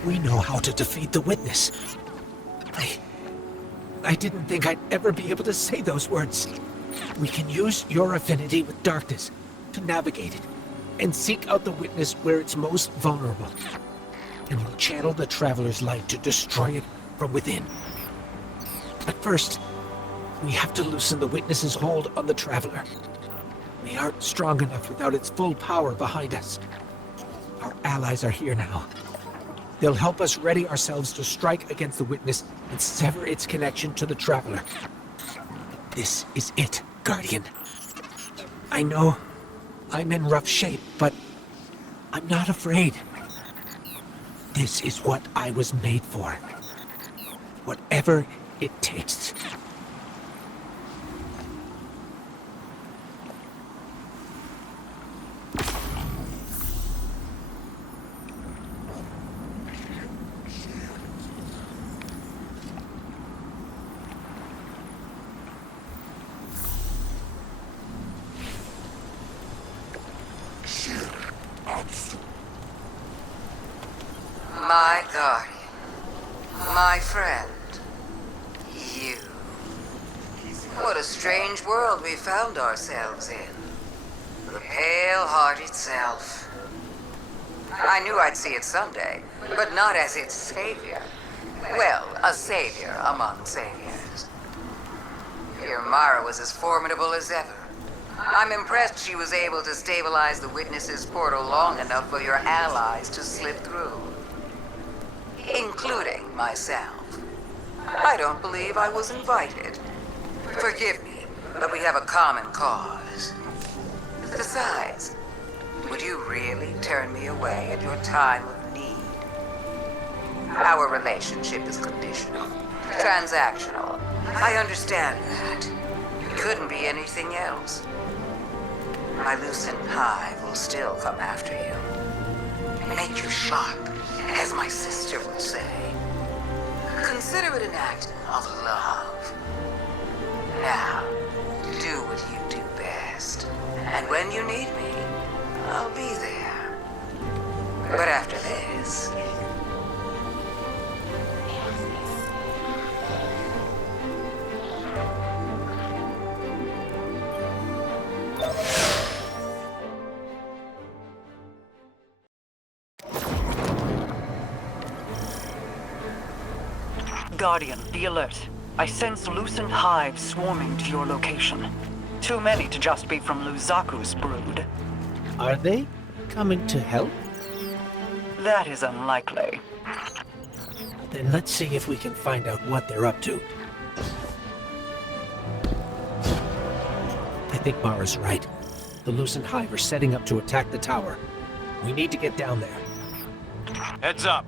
We know how to defeat the Witness. I didn't think I'd ever be able to say those words. We can use your affinity with darkness to navigate it and seek out the Witness where it's most vulnerable. And we'll channel the Traveler's light to destroy it from within. But first, we have to loosen the Witness's hold on the Traveler. We aren't strong enough without its full power behind us. Our allies are here now. They'll help us ready ourselves to strike against the Witness and sever its connection to the Traveler. This is it, Guardian. I know I'm in rough shape, but I'm not afraid. This is what I was made for. Whatever it takes. My guardian, my friend, you. What a strange world we found ourselves in. The Pale Heart itself. I knew I'd see it someday, but not as its savior. Well, a savior among saviors. Your Mara was as formidable as ever. I'm impressed she was able to stabilize the Witness's portal long enough for your allies to slip through. Including myself. I don't believe I was invited. Forgive me, but we have a common cause. Besides, would you really turn me away at your time of need? Our relationship is conditional, transactional. I understand that. It couldn't be anything else. My Lucent Hive will still come after you. Make you sharp, as my sister would say. Consider it an act of love. Now, do what you do best. And when you need me, I'll be there. But after this... Guardian, be alert. I sense Lucent hives swarming to your location. Too many to just be from Luzaku's brood. Are they coming to help? That is unlikely. Then let's see if we can find out what they're up to. I think Mara's right. The Lucent Hive are setting up to attack the tower. We need to get down there. Heads up.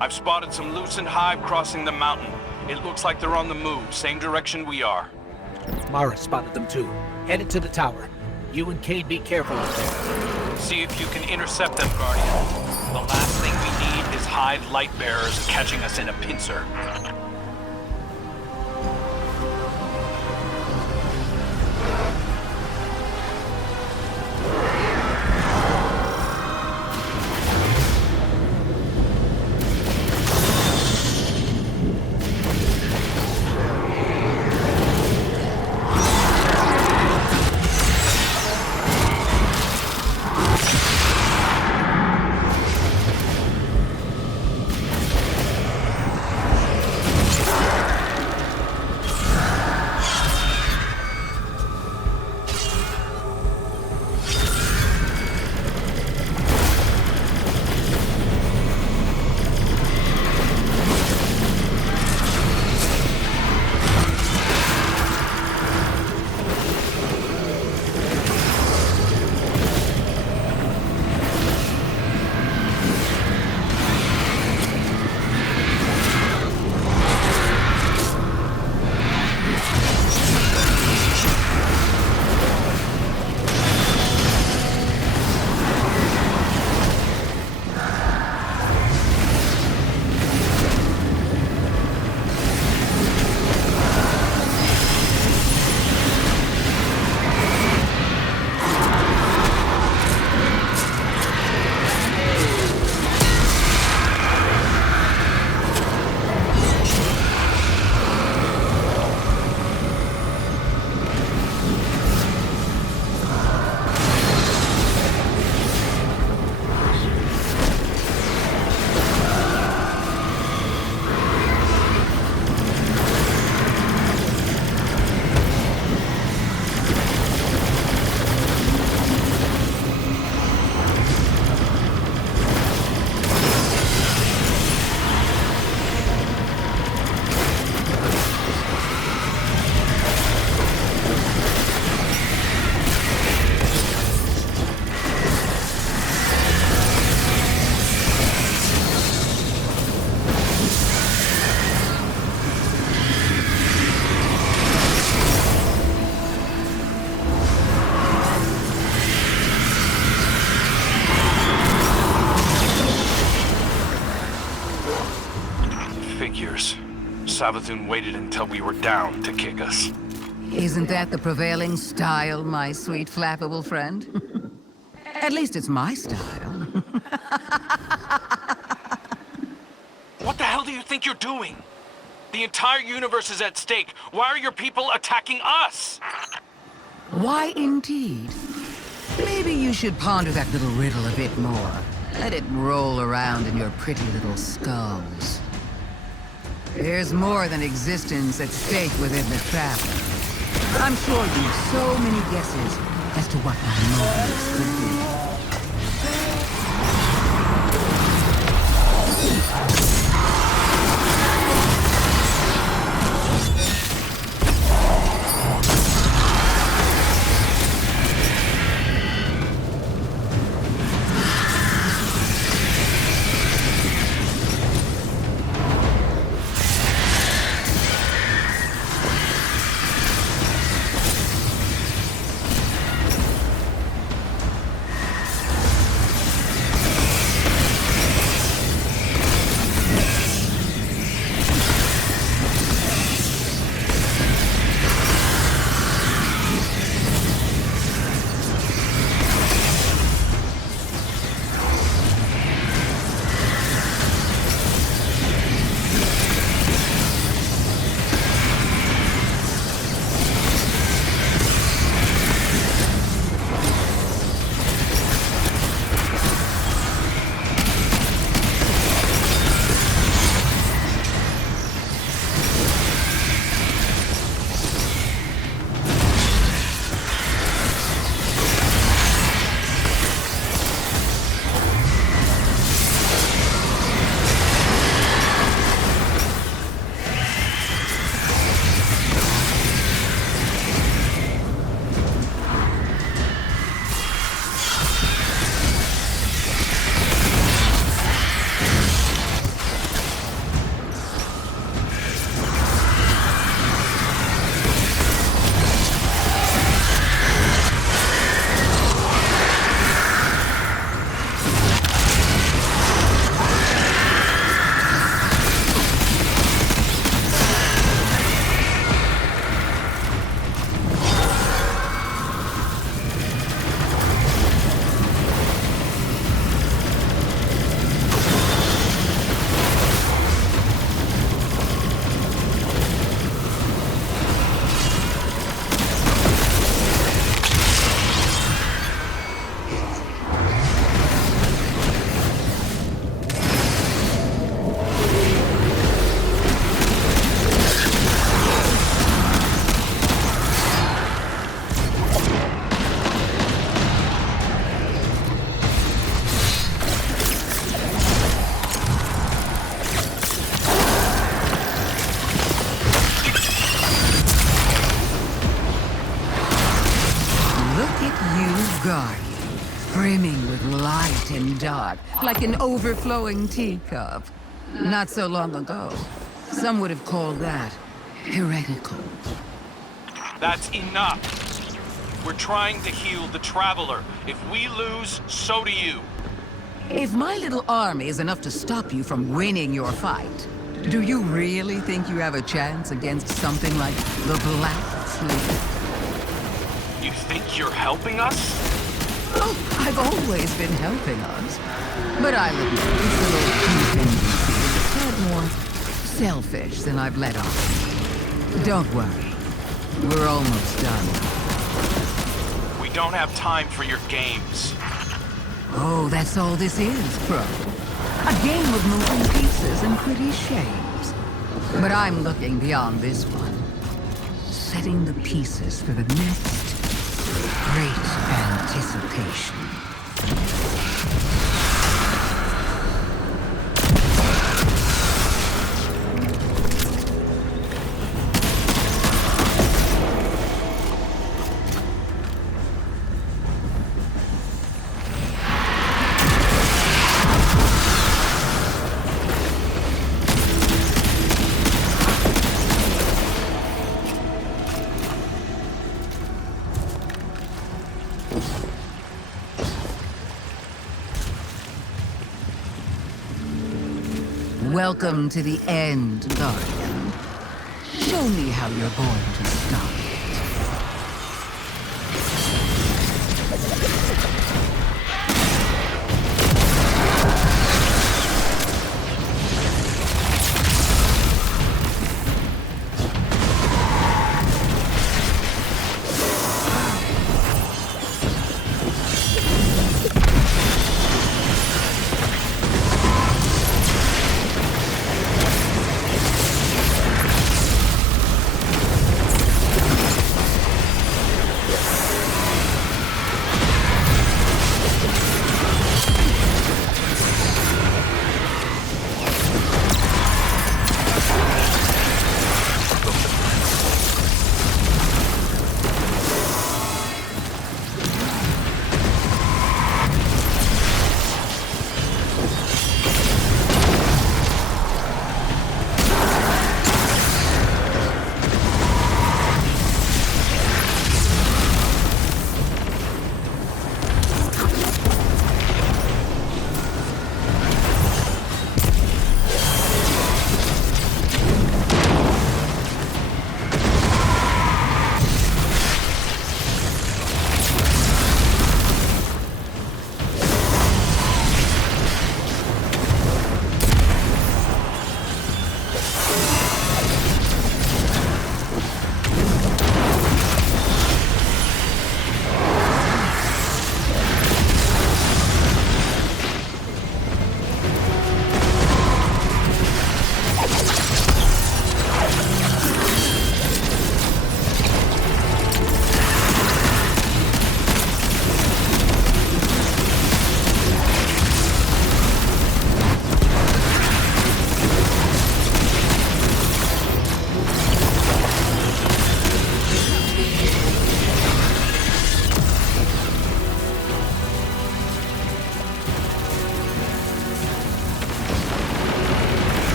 I've spotted some Lucent Hive crossing the mountain. It looks like they're on the move, same direction we are. Mara spotted them too. Headed to the tower. You and Cade be careful out there. See if you can intercept them, Guardian. The last thing we need is Hive light bearers catching us in a pincer. Savathun waited until we were down to kick us. Isn't that the prevailing style, my sweet flappable friend? At least it's my style. What the hell do you think you're doing? The entire universe is at stake. Why are your people attacking us? Why indeed? Maybe you should ponder that little riddle a bit more. Let it roll around in your pretty little skulls. There's more than existence at stake within the Traveler. I'm sure you've so many guesses as to what my motives could be. Guardian, brimming with light and dark, like an overflowing teacup. Not so long ago, some would have called that heretical. That's enough. We're trying to heal the Traveler. If we lose, so do you. If my little army is enough to stop you from winning your fight, do you really think you have a chance against something like the Black Fleet? You think you're helping us? Oh, I've always been helping us. But I admit, this little KevinKMB is a tad more selfish than I've let on. Don't worry. We're almost done. We don't have time for your games. Oh, that's all this is, Pro. A game of moving pieces and pretty shapes. But I'm looking beyond this one. Setting the pieces for the next great anticipation. Welcome to the end, Guardian. Show me how you're going to stop it.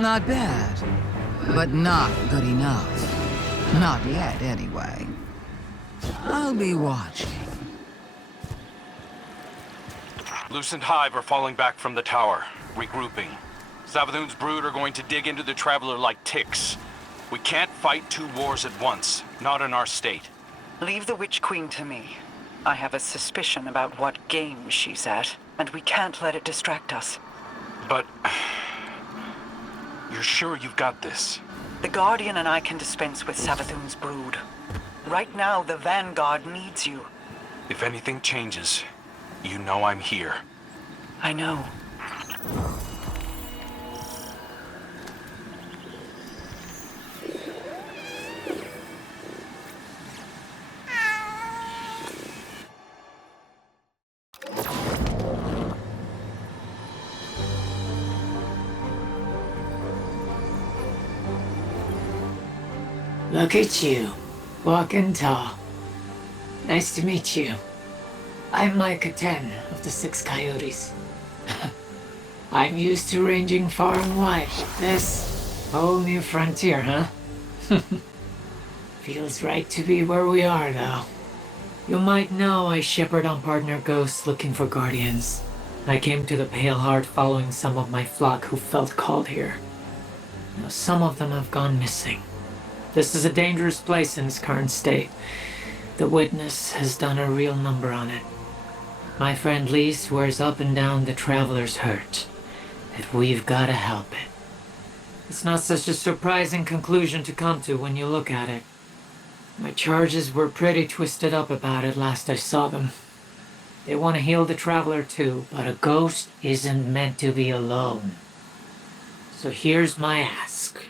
Not bad, but not good enough. Not yet, anyway. I'll be watching. Lucent Hive are falling back from the tower, regrouping. Savathun's brood are going to dig into the Traveler like ticks. We can't fight two wars at once, not in our state. Leave the Witch Queen to me. I have a suspicion about what game she's at, and we can't let it distract us. But... you're sure you've got this? The Guardian and I can dispense with Savathun's brood. Right now, the Vanguard needs you. If anything changes, you know I'm here. I know. Look at you, walking tall. Nice to meet you. I'm Micah 10 of the Six Coyotes. I'm used to ranging far and wide. This whole new frontier, huh? Feels right to be where we are, though. You might know I shepherd on partner ghosts looking for guardians. I came to the Pale Heart following some of my flock who felt called here. Now, some of them have gone missing. This is a dangerous place in its current state. The Witness has done a real number on it. My friend Lee swears up and down the Traveler's hurt, that we've gotta help it. It's not such a surprising conclusion to come to when you look at it. My charges were pretty twisted up about it last I saw them. They want to heal the Traveler too, but a ghost isn't meant to be alone. So here's my ask.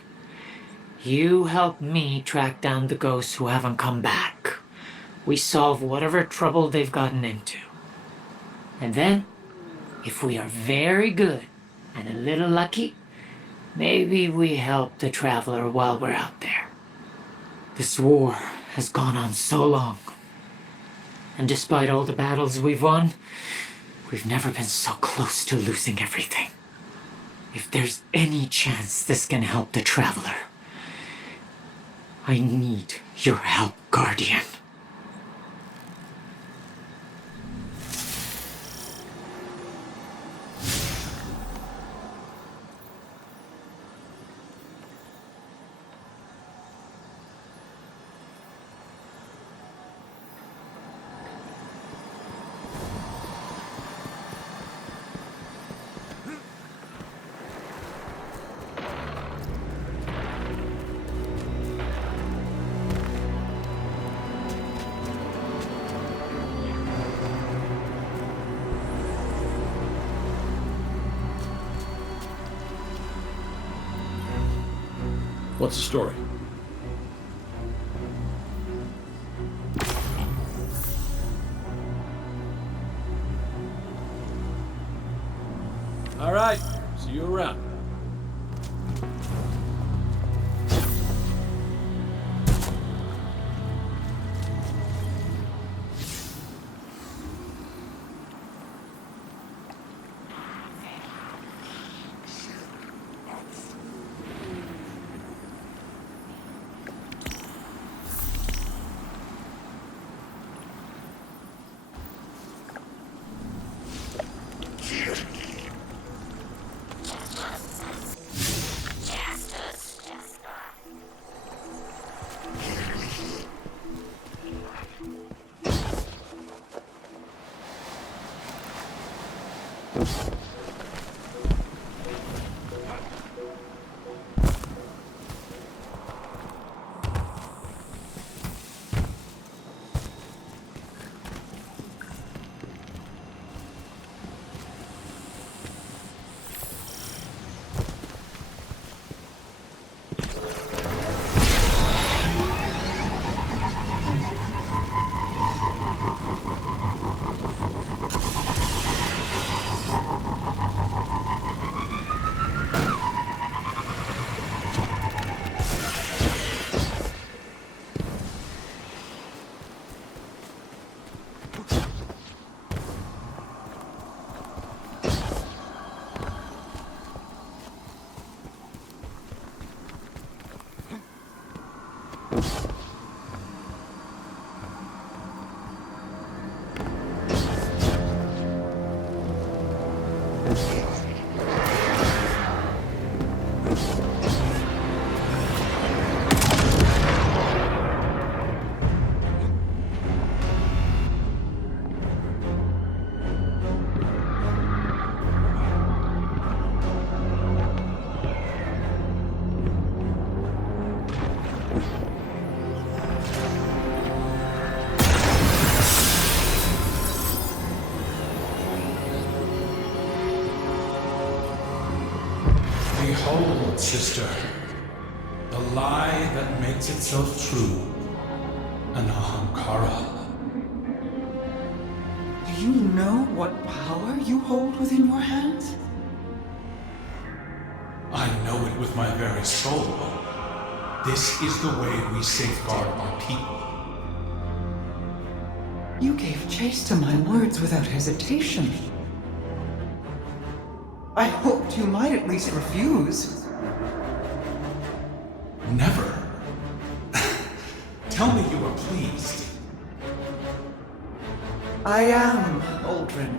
You help me track down the ghosts who haven't come back. We solve whatever trouble they've gotten into. And then, if we are very good and a little lucky, maybe we help the Traveler while we're out there. This war has gone on so long. And despite all the battles we've won, we've never been so close to losing everything. If there's any chance this can help the Traveler, I need your help, Guardian. What's the story? All right, see you around. Behold, sister, the lie that makes itself true, an Ahamkara. Do you know what power you hold within your hands? I know it with my very soul. This is the way we safeguard our people. You gave chase to my words without hesitation. I hoped you might at least refuse. Never. Tell me you are pleased. I am, Aldrin,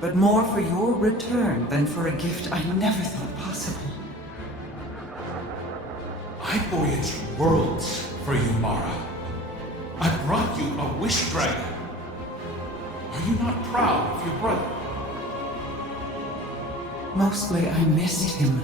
but more for your return than for a gift I never thought possible. I voyaged worlds for you, Mara. I brought you a wish dragon. Are you not proud of your brother? Mostly I missed him.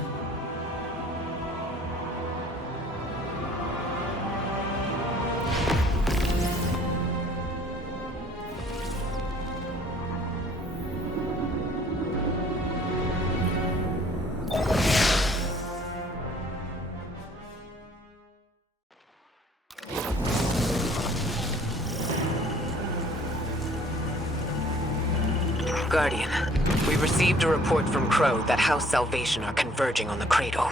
Guardian, we received a report from Crow that House Salvation are converging on the Cradle.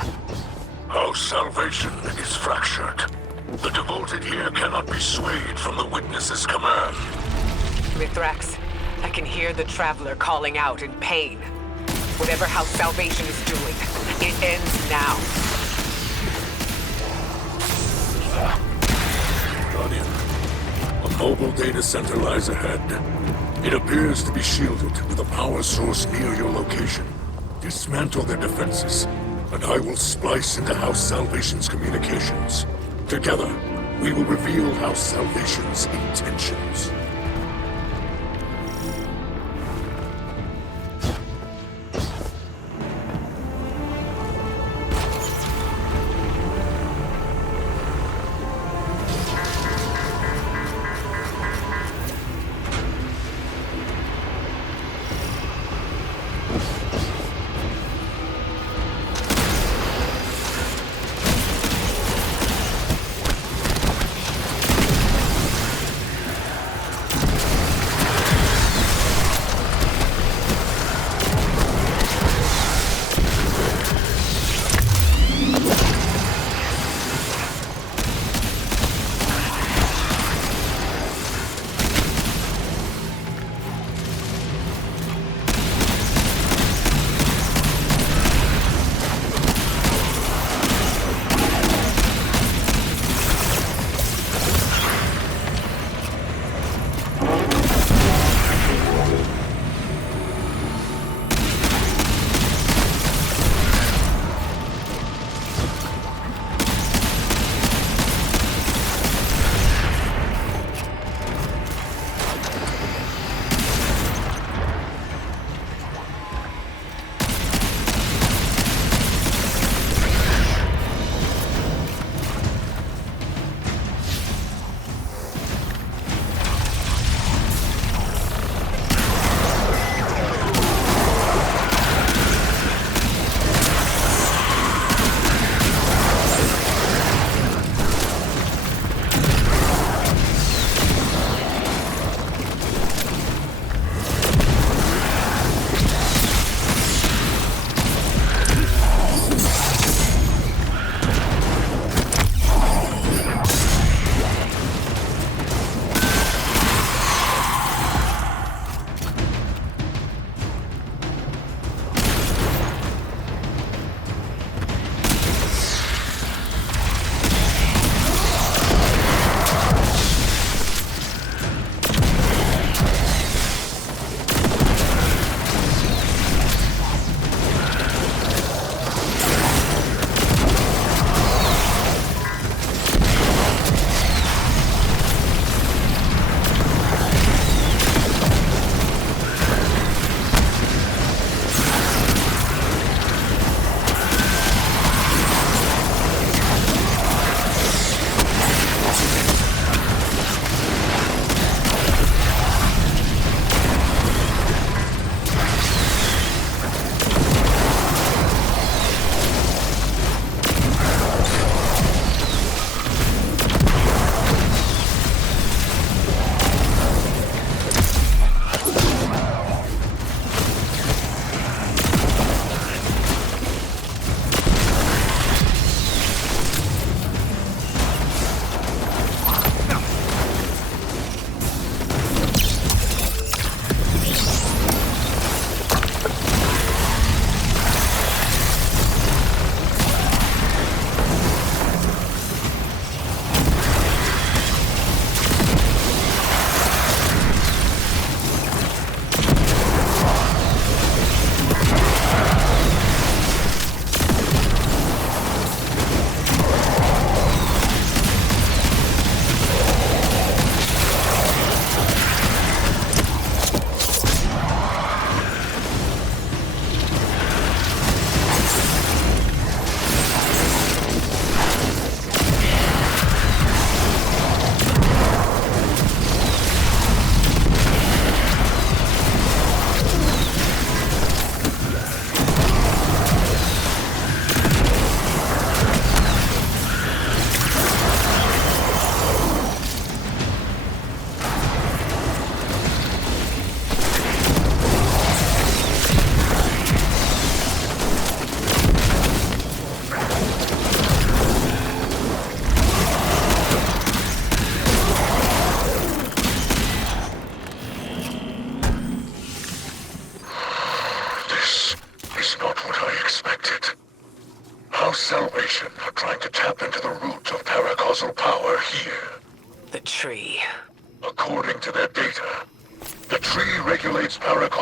House Salvation is fractured. The devoted here cannot be swayed from the Witness's command. Mithrax, I can hear the Traveler calling out in pain. Whatever House Salvation is doing, it ends now. Guardian, a mobile data center lies ahead. It appears to be shielded with a power source near your location. Dismantle their defenses, and I will splice into House Salvation's communications. Together, we will reveal House Salvation's intentions.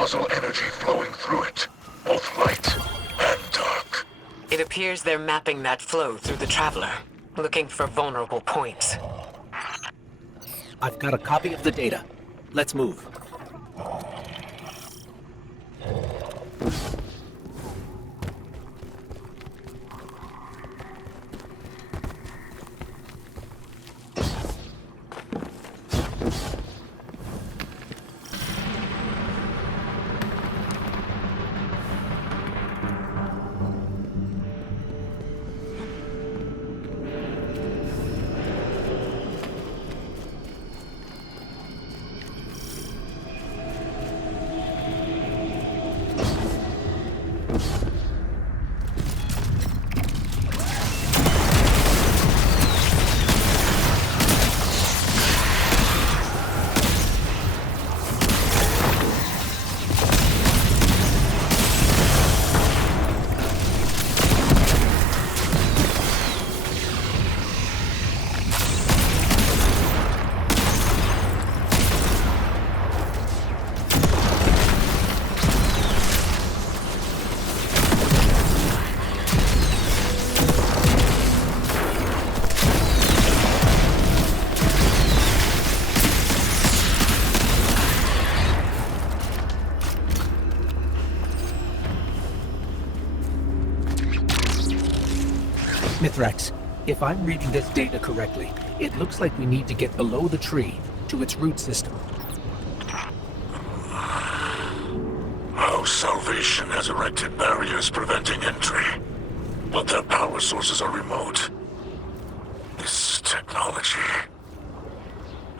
paracausal energy flowing through it, both light and dark. It appears they're mapping that flow through the Traveler, looking for vulnerable points. I've got a copy of the data. Let's move. Mithrax, if I'm reading this data correctly, it looks like we need to get below the tree, to its root system. House Salvation has erected barriers preventing entry, but their power sources are remote. This technology...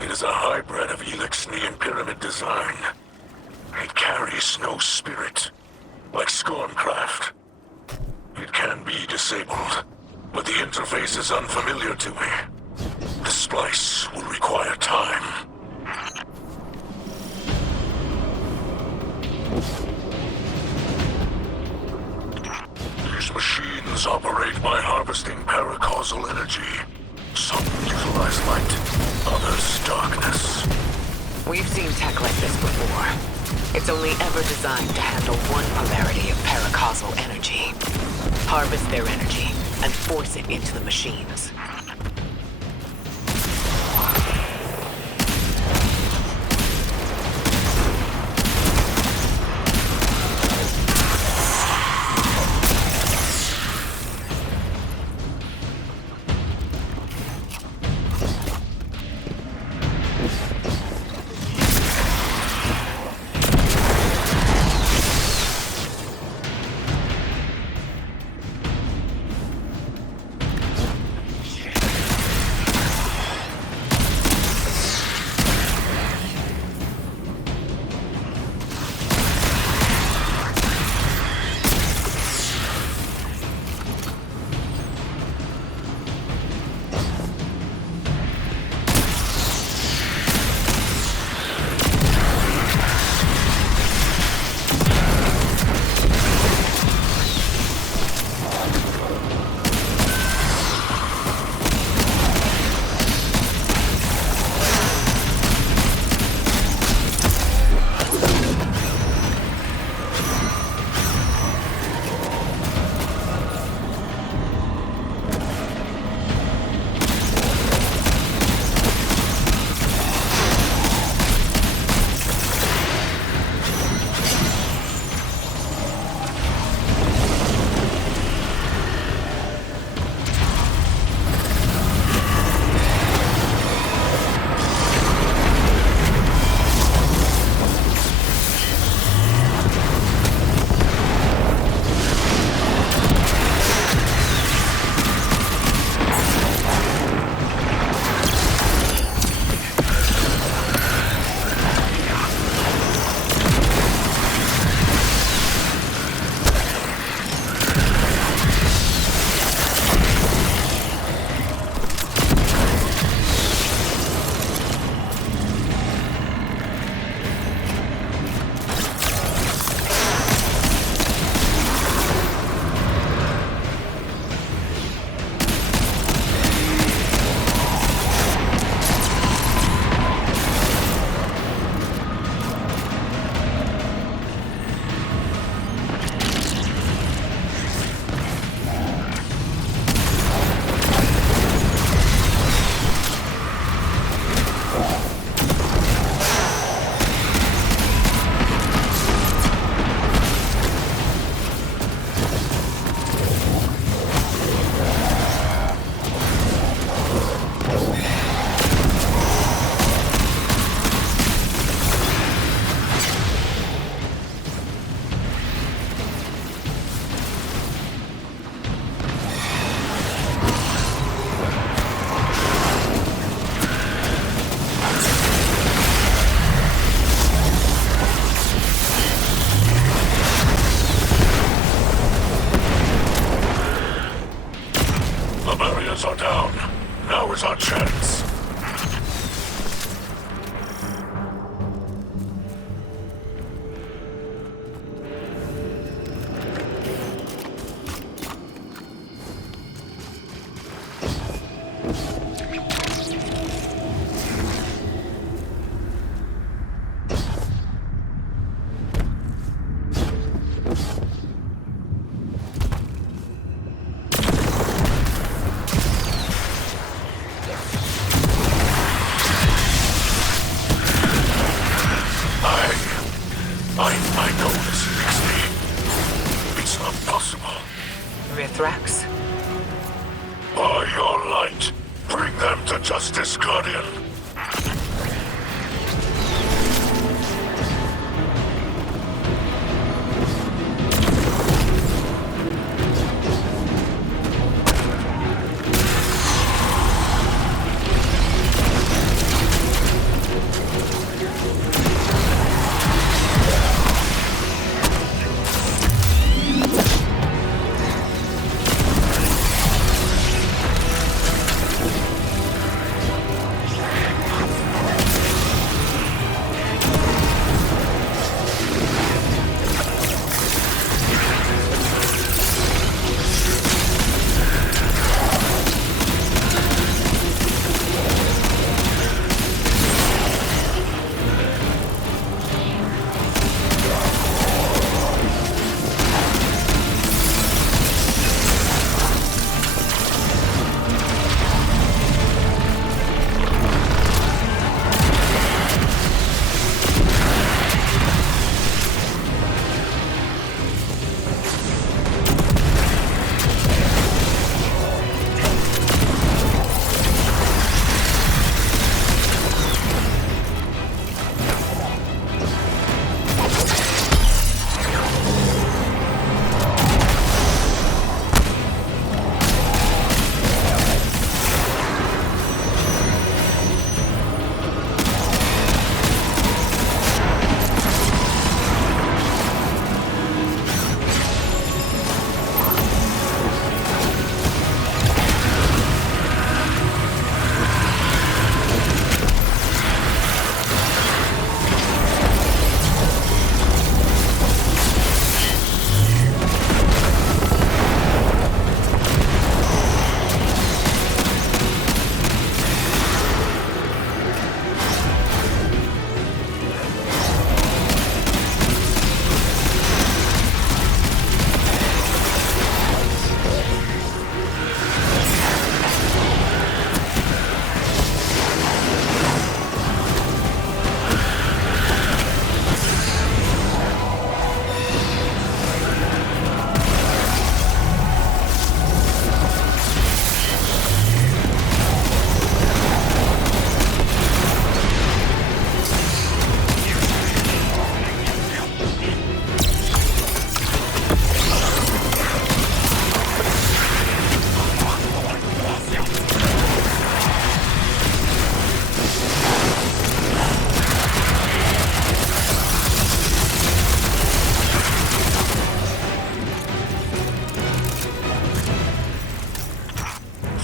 it is a hybrid of Elixni and Pyramid design. It carries no spirit, like Scorncraft. It can be disabled, but the interface is unfamiliar to me. The splice will require time. These machines operate by harvesting paracausal energy. Some utilize light, others darkness. We've seen tech like this before. It's only ever designed to handle one polarity of paracausal energy. Harvest their energy and force it into the machines. Mithrax? By your light, bring them to justice, Guardian.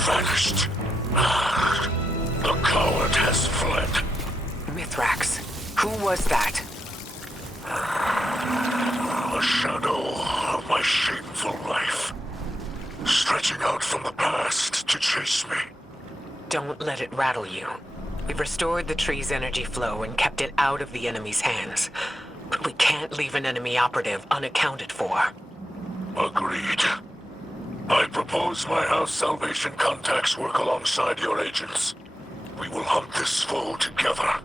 Vanished. The coward has fled. Mithrax, who was that? A shadow of my shameful life, stretching out from the past to chase me. Don't let it rattle you. We've restored the tree's energy flow and kept it out of the enemy's hands. But we can't leave an enemy operative unaccounted for. Agreed. I propose my House Salvation contacts work alongside your agents. We will hunt this foe together.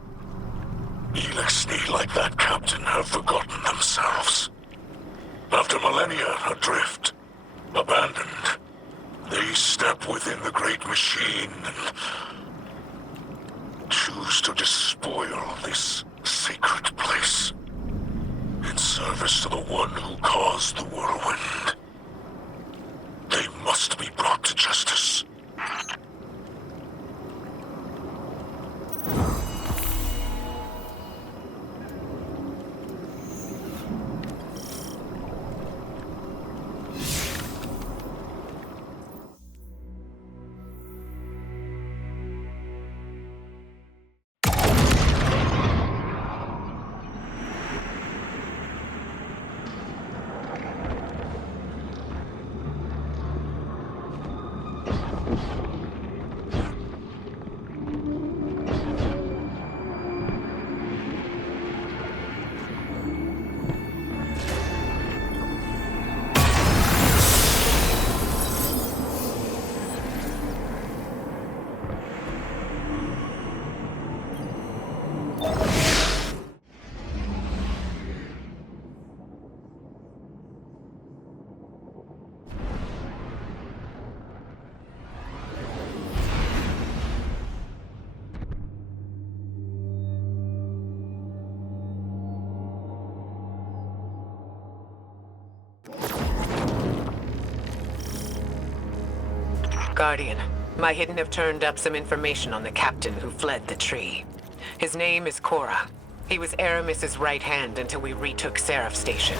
Elixni, like that captain, have forgotten themselves. After millennia adrift, abandoned, they step within the great machine and choose to despoil this sacred place in service to the one who caused the whirlwind. They must be brought to justice. Guardian, my Hidden have turned up some information on the captain who fled the tree. His name is Cora. He was Aramis's right hand until we retook Seraph Station.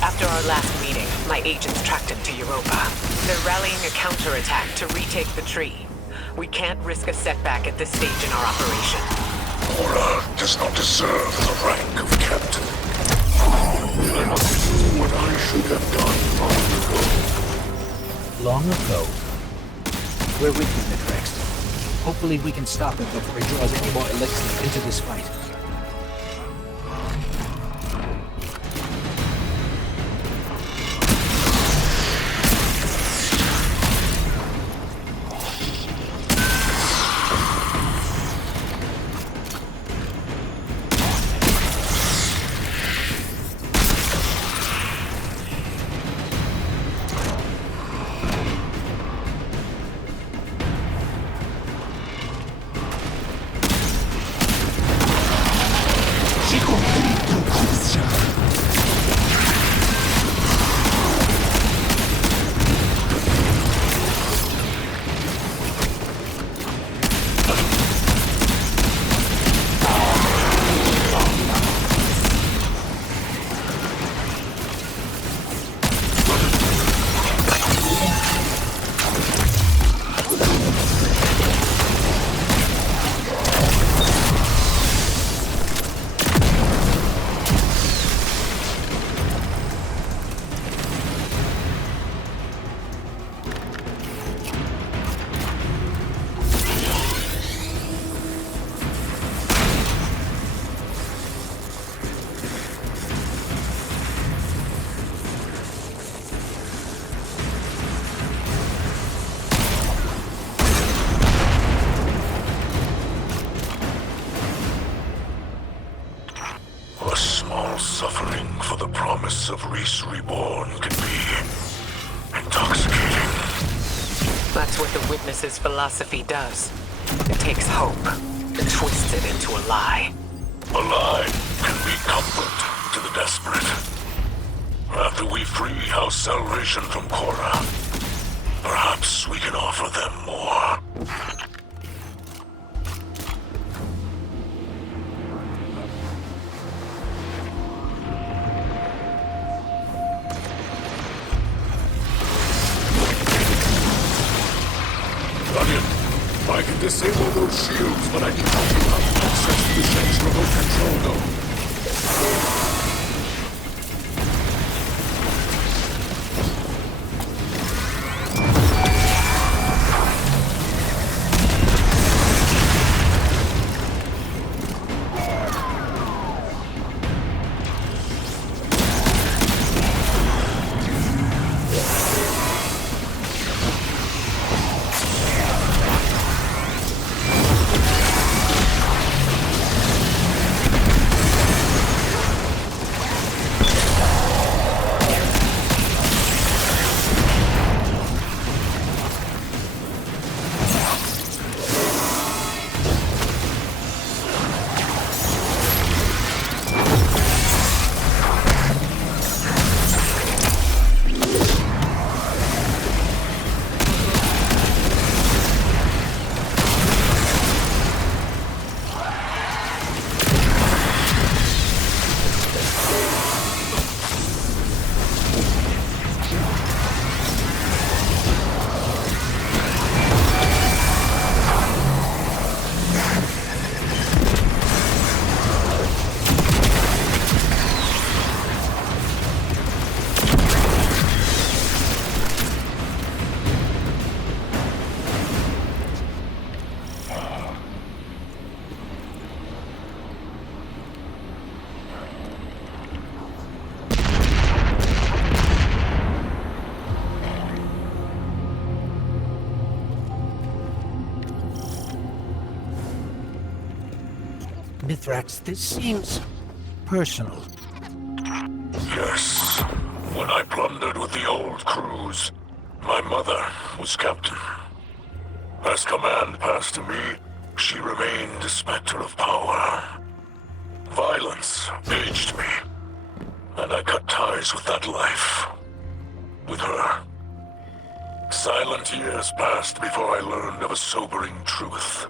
After our last meeting, my agents tracked him to Europa. They're rallying a counterattack to retake the tree. We can't risk a setback at this stage in our operation. Cora does not deserve the rank of captain. I must do what I should have done long ago. Long ago? We're with you, Midrex. Hopefully we can stop him before he draws any more elixir into this fight. His philosophy does. It takes hope and twists it into a lie. A lie can be comfort to the desperate. After we free House Salvation from Cora, perhaps we can offer them more. I can disable those shields, but I can help you have access to the ship's remote control node. Mithrax, this seems personal. Yes. When I plundered with the old crews, my mother was captain. As command passed to me, she remained a specter of power. Violence aged me, and I cut ties with that life. With her. Silent years passed before I learned of a sobering truth.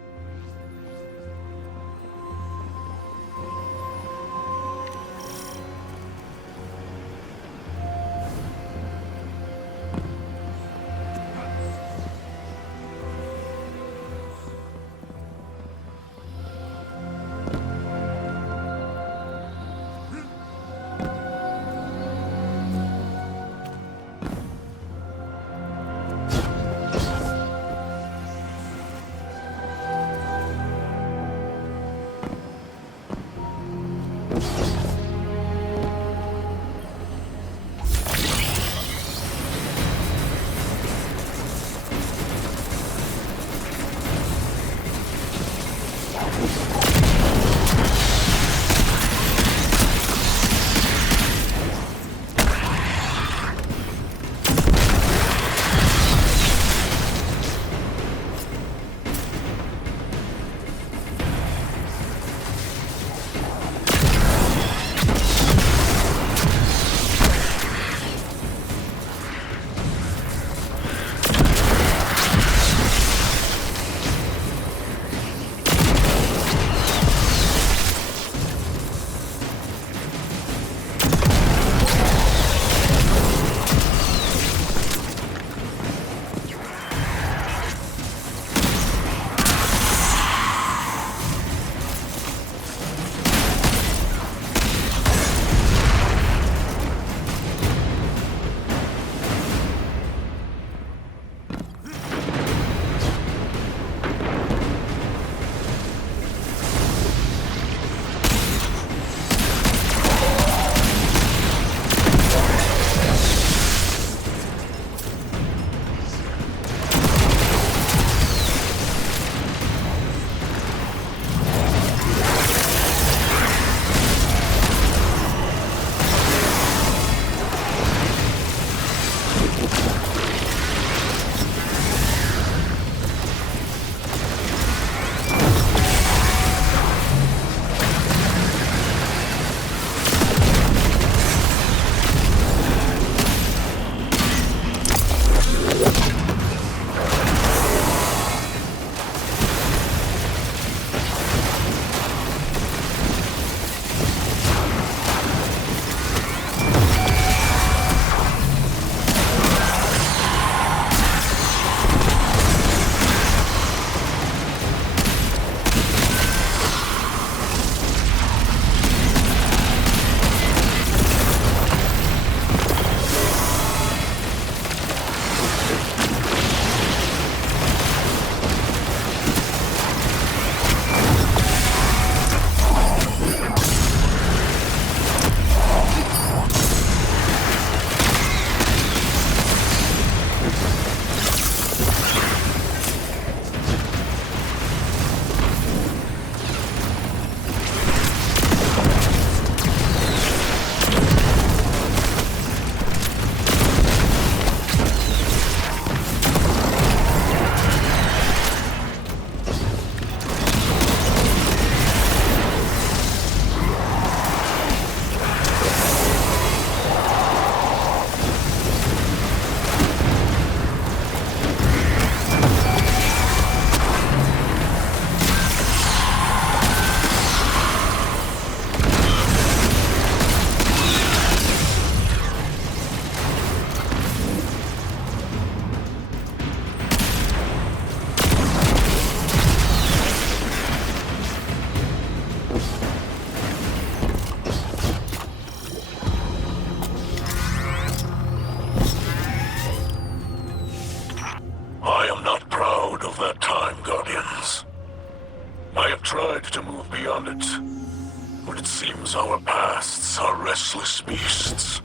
Our pasts are restless beasts.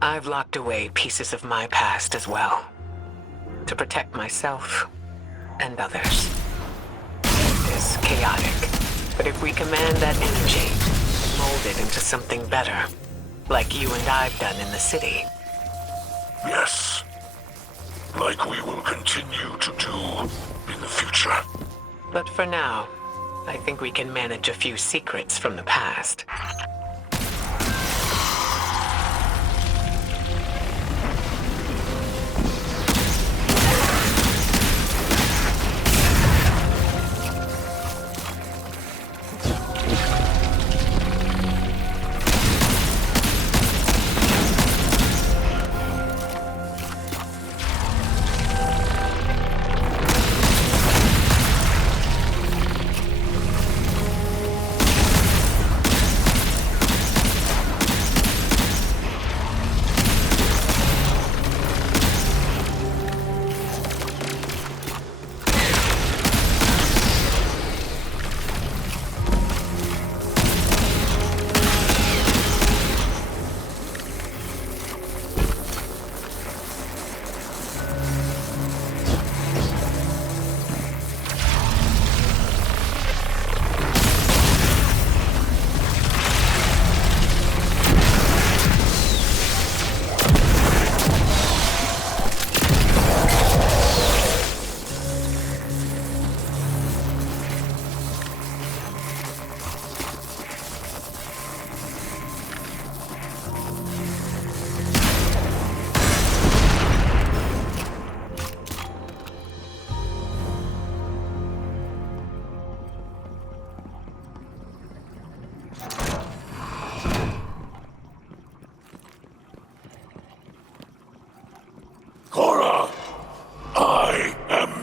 I've locked away pieces of my past as well, to protect myself and others. It is chaotic, but if we command that energy, mold it into something better, like you and I've done in the city. Yes, like we will continue to do in the future. But for now, I think we can manage a few secrets from the past.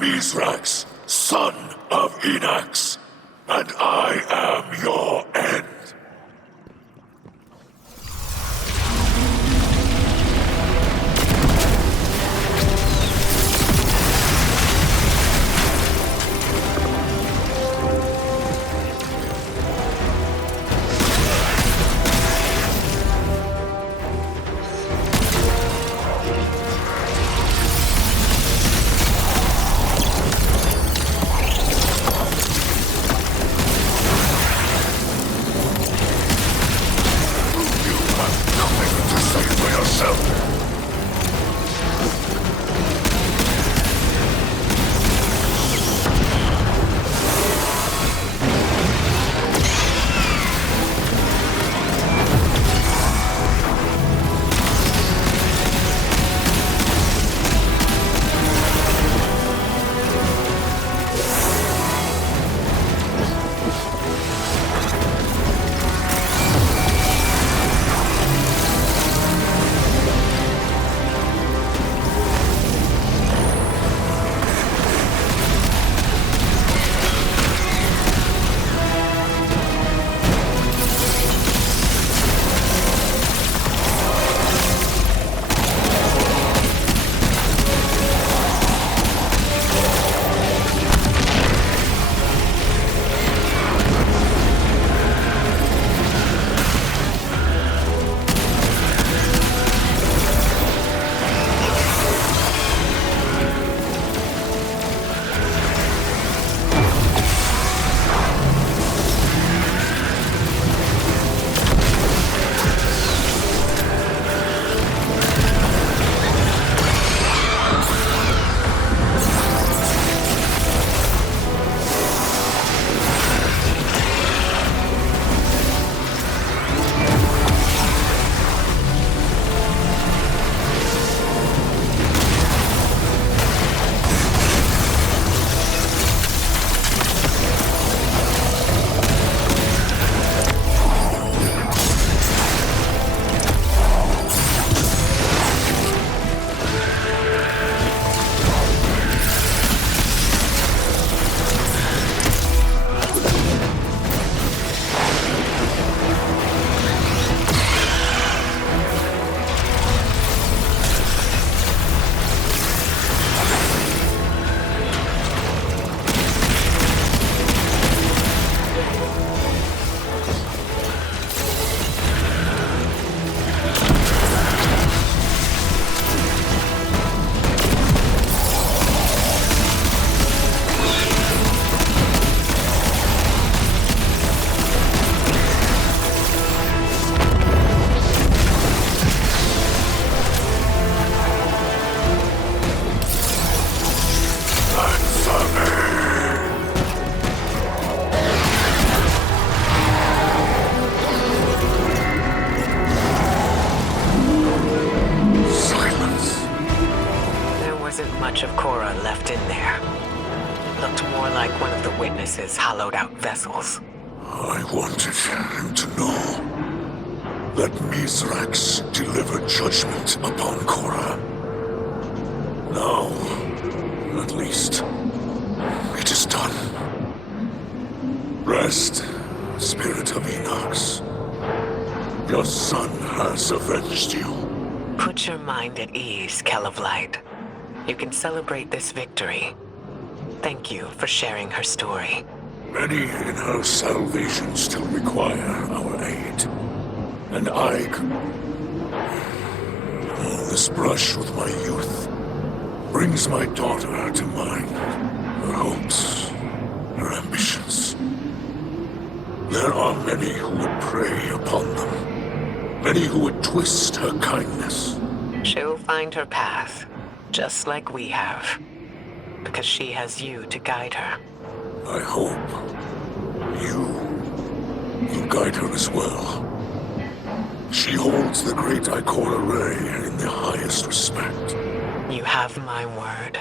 Mithrax, son of Enax, and I am your end. much of Korra left in there. Looked more like one of the witnesses' hollowed-out vessels. I wanted him to know that Mithrax delivered judgment upon Korra. Now, at least, it is done. Rest, Spirit of Enox. Your son has avenged you. Put your mind at ease, Kell of Light. You can celebrate this victory. Thank you for sharing her story. Many in her salvation still require our aid. And I could... This brush with my youth brings my daughter to mind. Her hopes, her ambitions. There are many who would prey upon them. Many who would twist her kindness. She'll find her path, just like we have. Because she has you to guide her. I hope you guide her as well. She holds the great Ikora Ray in the highest respect. You have my word.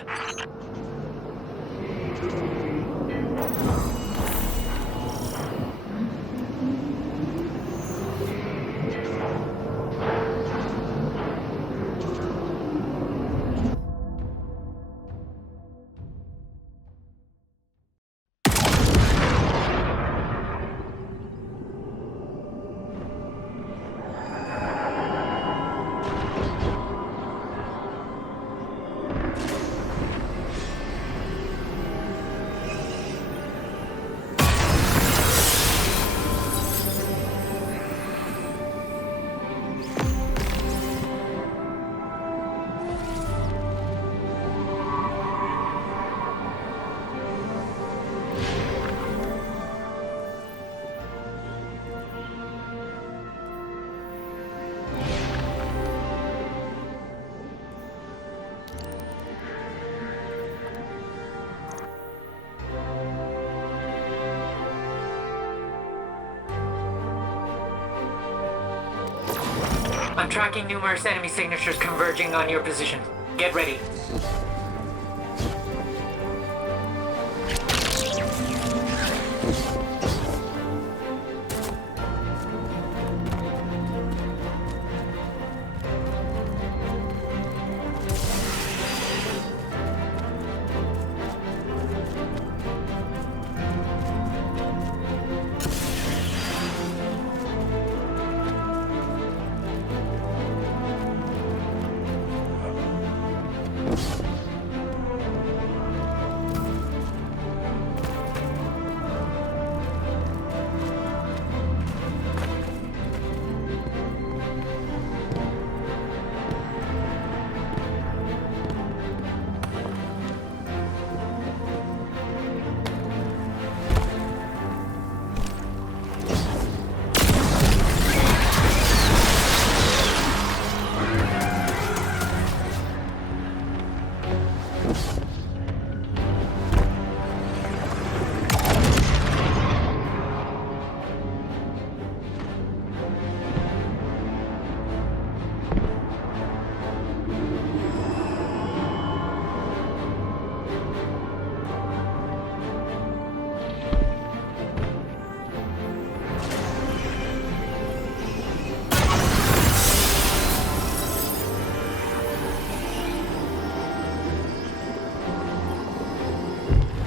I'm tracking numerous enemy signatures converging on your position. Get ready.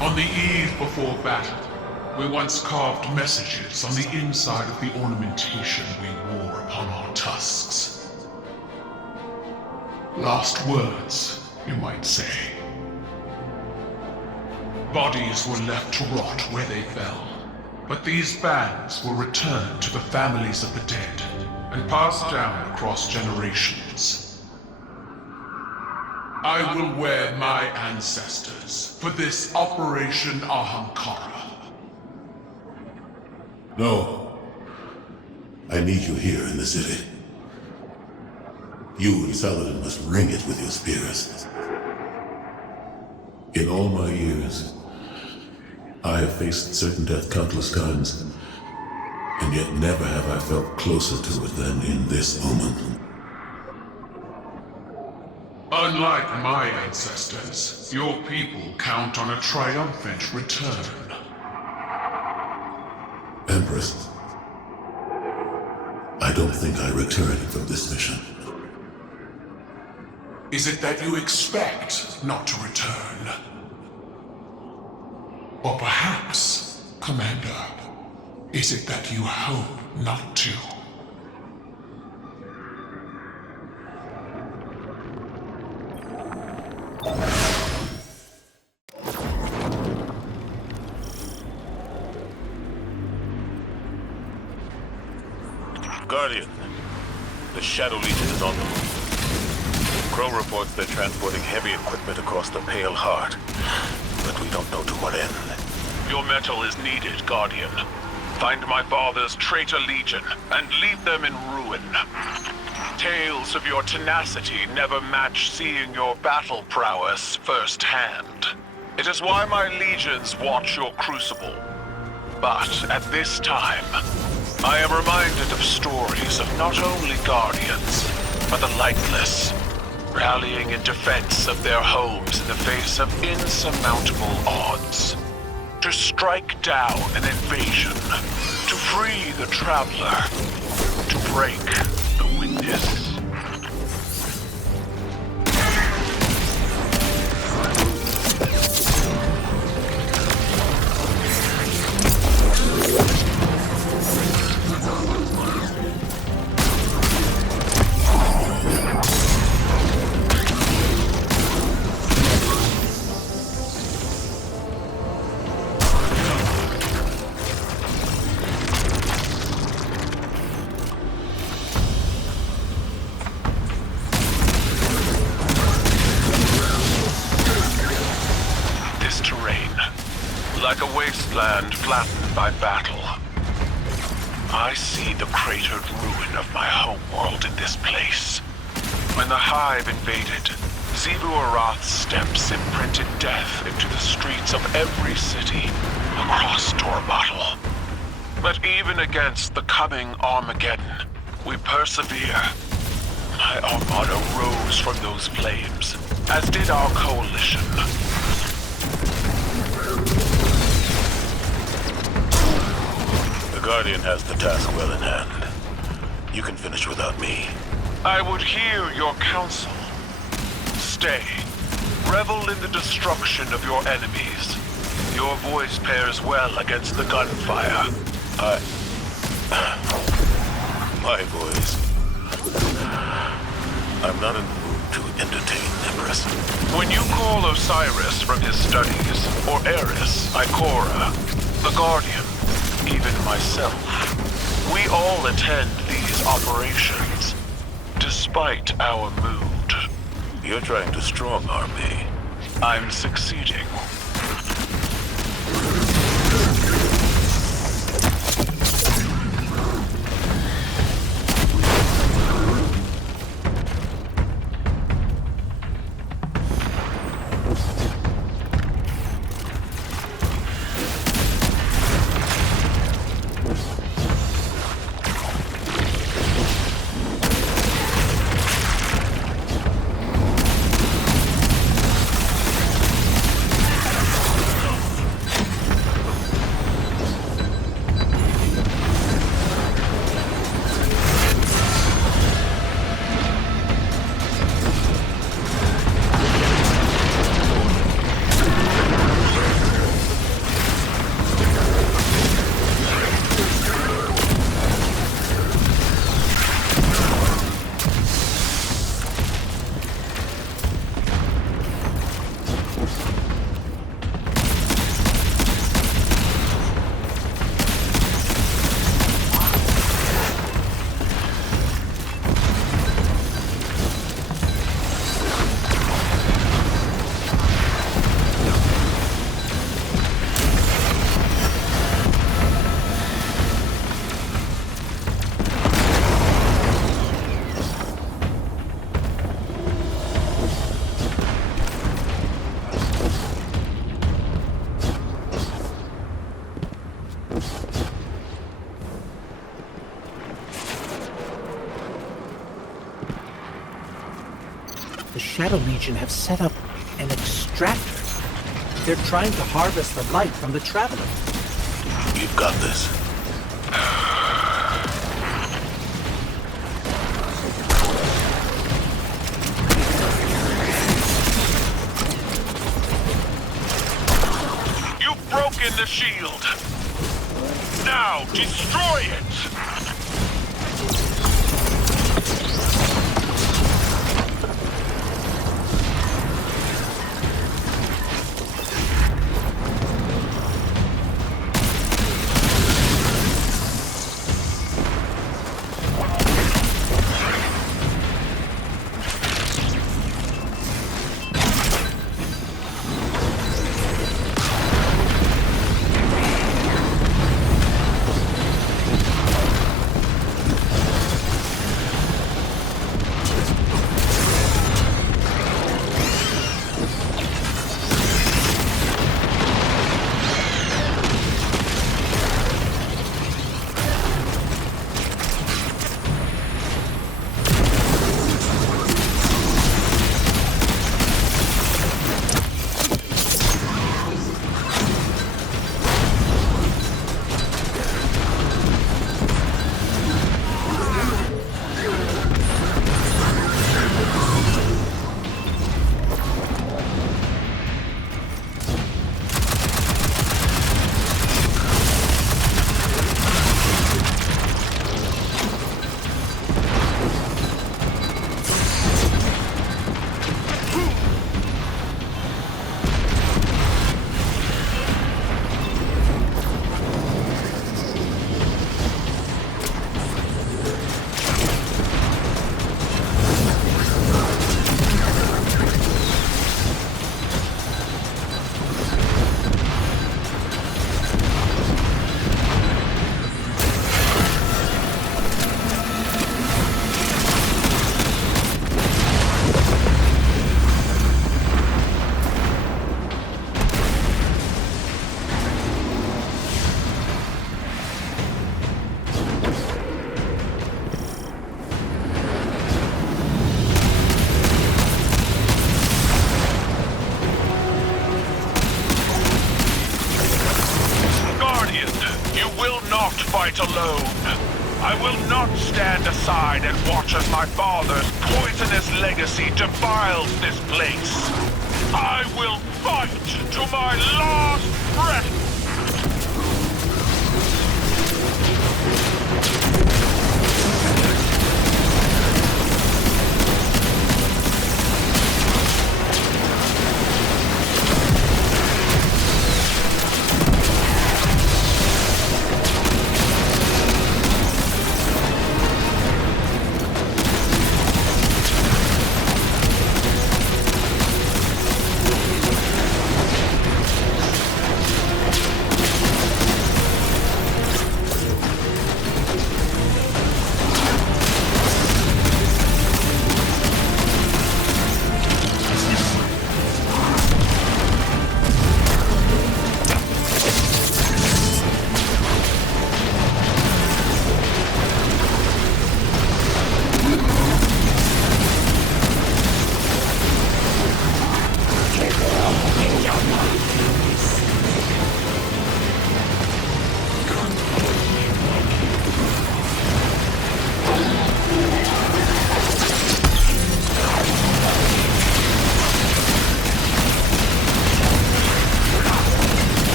On the eve before battle, we once carved messages on the inside of the ornamentation we wore upon our tusks. Last words, you might say. Bodies were left to rot where they fell, but these bands were returned to the families of the dead and passed down across generations. I will wear my ancestors for this Operation Ahamkara. No. I need you here in the city. You and Saladin must ring it with your spears. In all my years, I have faced certain death countless times, and yet never have I felt closer to it than in this moment. Unlike my ancestors, your people count on a triumphant return. Empress, I don't think I returned from this mission. Is it that you expect not to return? Or perhaps, Commander, is it that you hope not to? Guardian, the Shadow Legion is on the move. Crow reports they're transporting heavy equipment across the Pale Heart, but we don't know to what end. Your metal is needed, Guardian. Find my father's traitor legion and leave them in ruin. Tales of your tenacity never match seeing your battle prowess firsthand. It is why my legions watch your crucible. But at this time, I am reminded of stories of not only Guardians, but the lightless, rallying in defense of their homes in the face of insurmountable odds. To strike down an invasion, to free the Traveler, to break the witness. Like a wasteland flattened by battle. I see the cratered ruin of my homeworld in this place. When the Hive invaded, Xivu Arath's steps imprinted death into the streets of every city across Tormatal. But even against the coming Armageddon, we persevere, My armada rose from those flames, as did our coalition. The Guardian has the task well in hand. You can finish without me. I would hear your counsel. Stay. Revel in the destruction of your enemies. Your voice pairs well against the gunfire. My voice. I'm not in the mood to entertain Empress. When you call Osiris from his studies, or Eris, Ikora, the Guardian, even myself, we all attend these operations, despite our mood. You're trying to strong-arm me. I'm succeeding. The Shadow Legion have set up an extractor. They're trying to harvest the light from the Traveler. You've got this. You've broken the shield. Now, destroy it! fight alone. I will not stand aside and watch as my father's poisonous legacy defiles this place. I will fight to my last breath!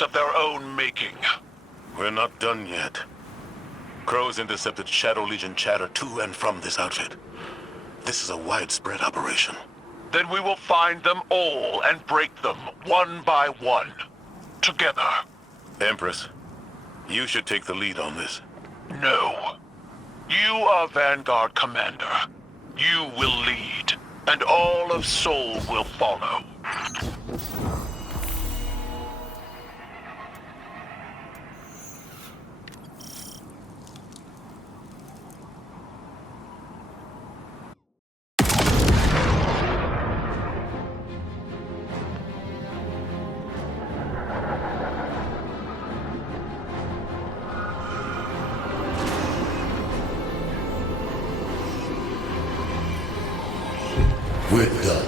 Of their own making. We're not done yet. Crows intercepted Shadow Legion chatter to and from this outfit. This is a widespread operation. Then we will find them all and break them, one by one. Together. Empress, you should take the lead on this. No. You are Vanguard Commander. You will lead, and all of Sol will follow. We're done.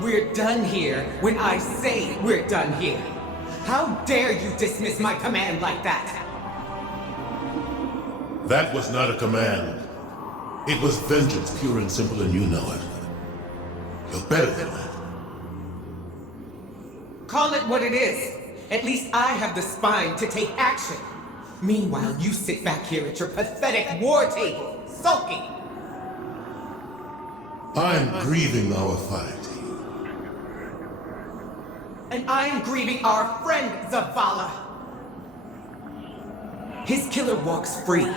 We're done here when I say we're done here. How dare you dismiss my command like that? That was not a command. It was vengeance, pure and simple, and you know it. You're better than that. Call it what it is. At least I have the spine to take action. Meanwhile, you sit back here at your pathetic war table, sulking. I'm grieving our fight. And I'm grieving our friend, Zavala. His killer walks free,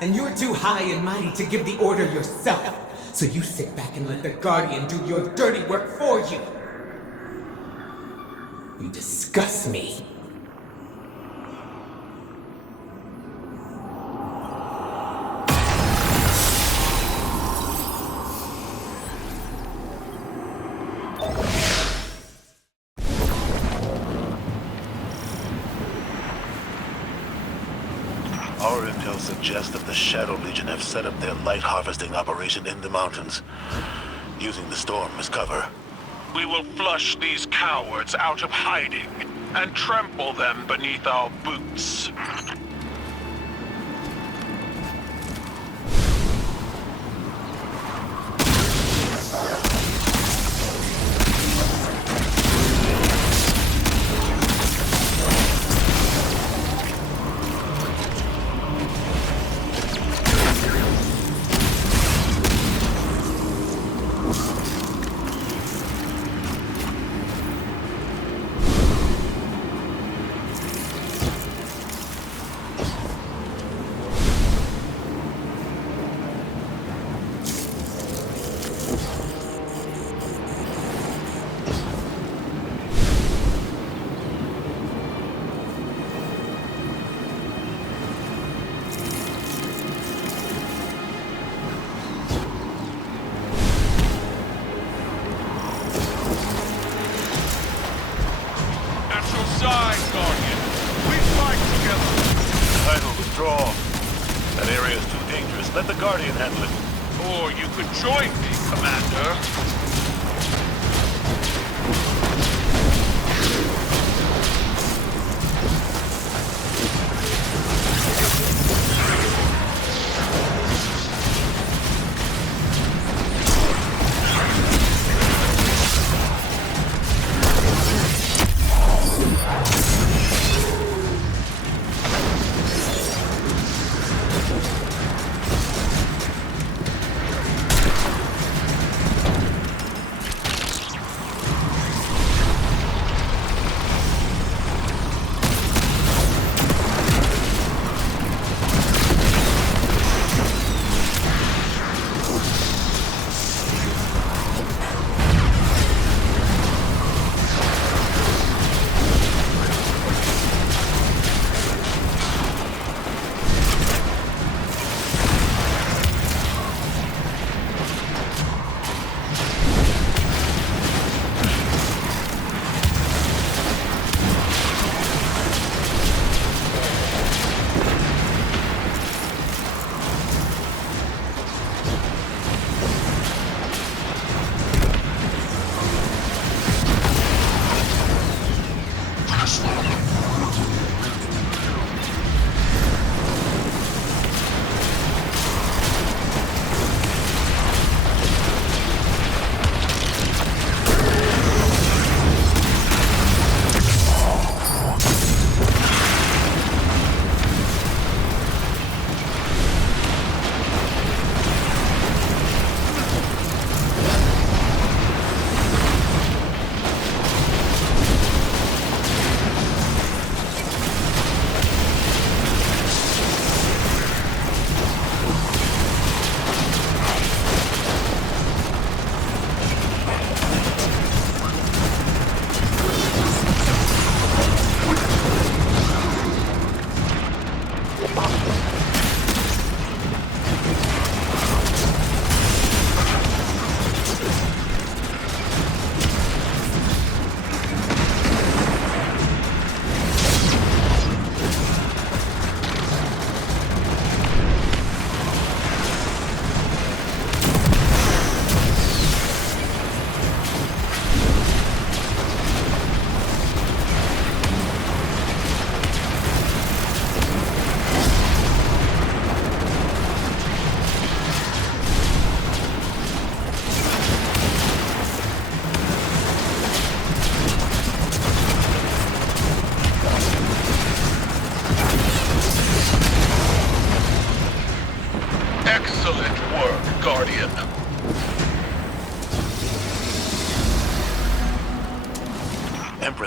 and you're too high and mighty to give the order yourself. So you sit back and let the Guardian do your dirty work for you. You disgust me. Our intel suggests that the Shadow Legion have set up their light harvesting operation in the mountains, using the storm as cover. We will flush these cowards out of hiding and trample them beneath our boots.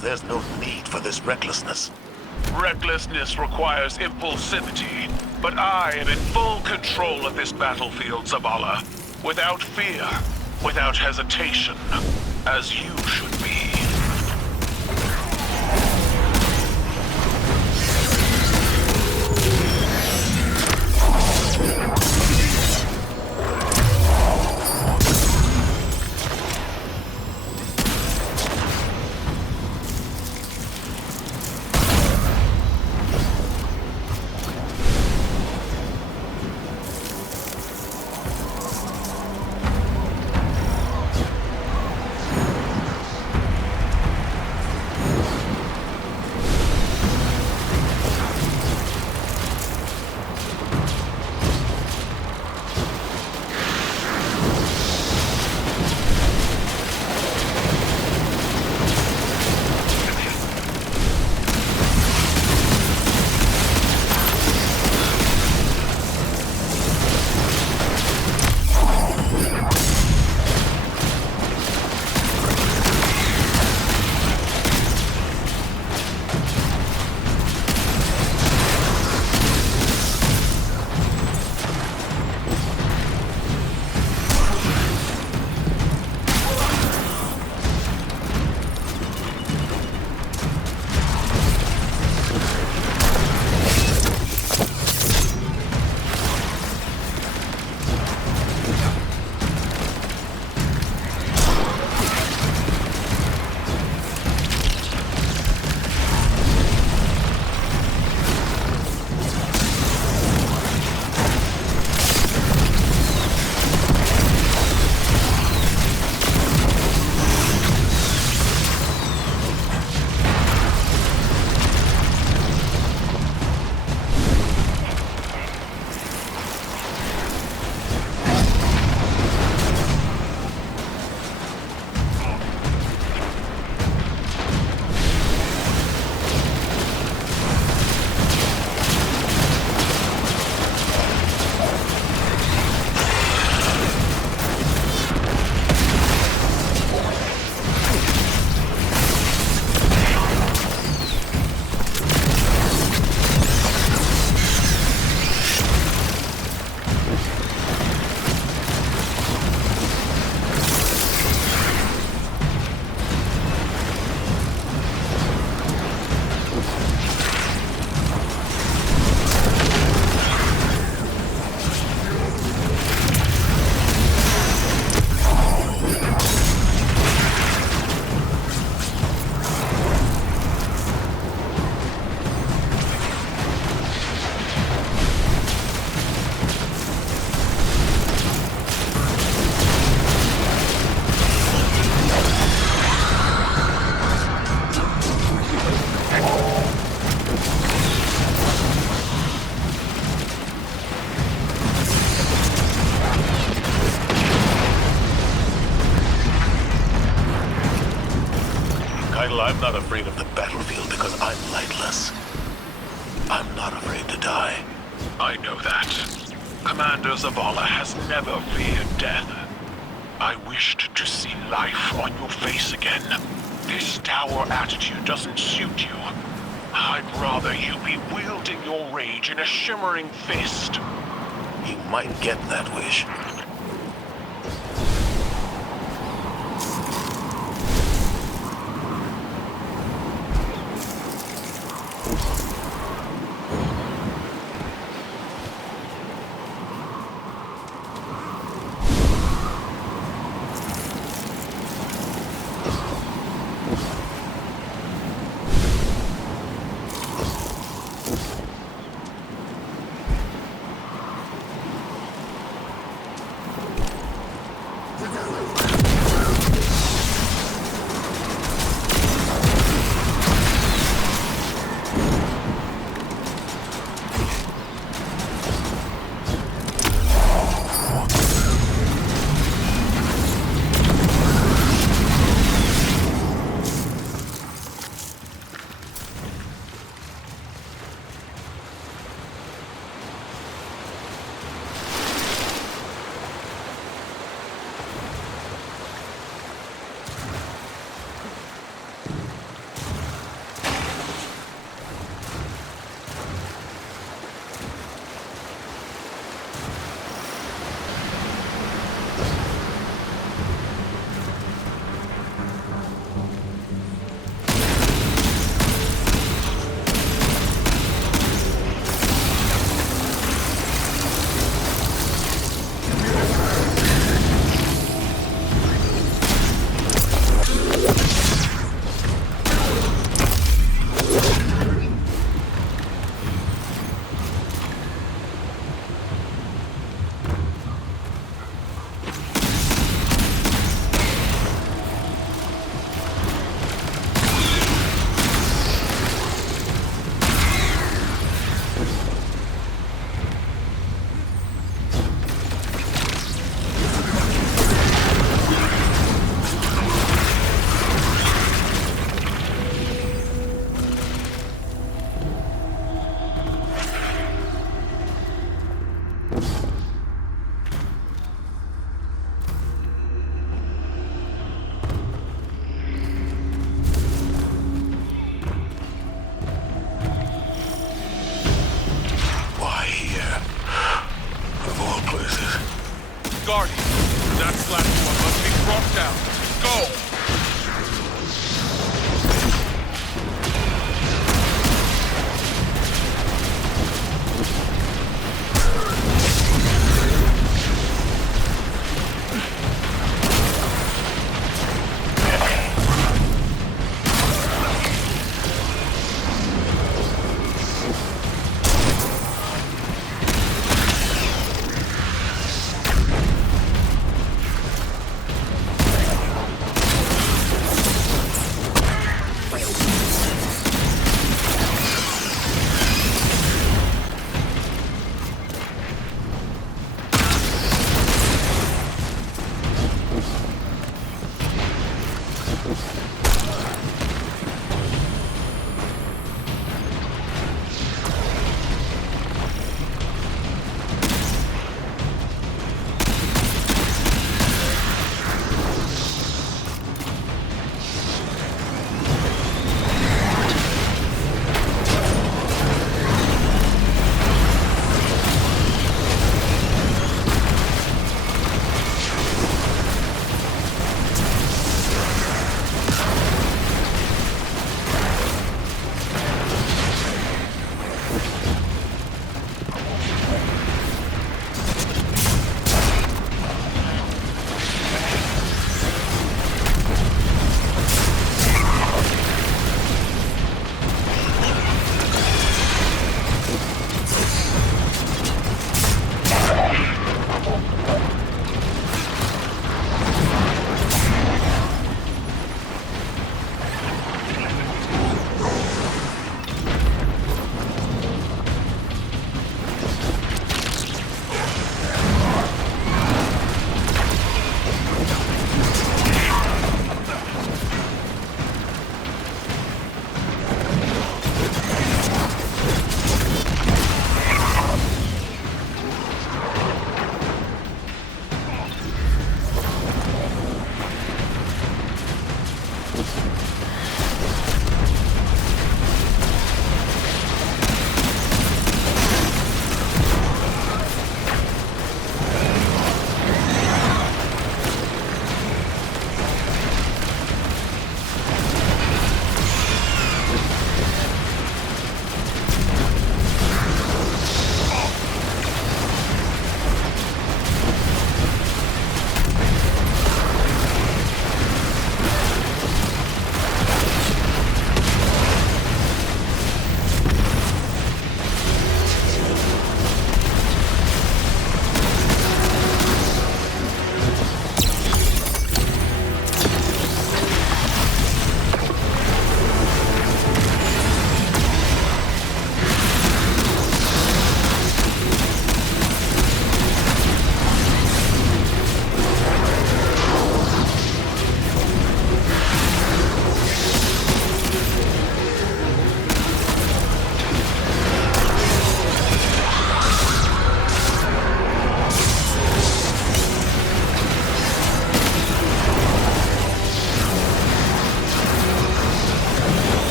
There's no need for this recklessness. Recklessness requires impulsivity, but I am in full control of this battlefield, Zavala. Without fear, without hesitation, as you should be. not afraid of the battlefield because I'm lightless. I'm not afraid to die. I know that. Commander Zavala has never feared death. I wished to see life on your face again. This dour attitude doesn't suit you. I'd rather you be wielding your rage in a shimmering fist. You might get that wish. Guardian, that platform must be brought down. Go!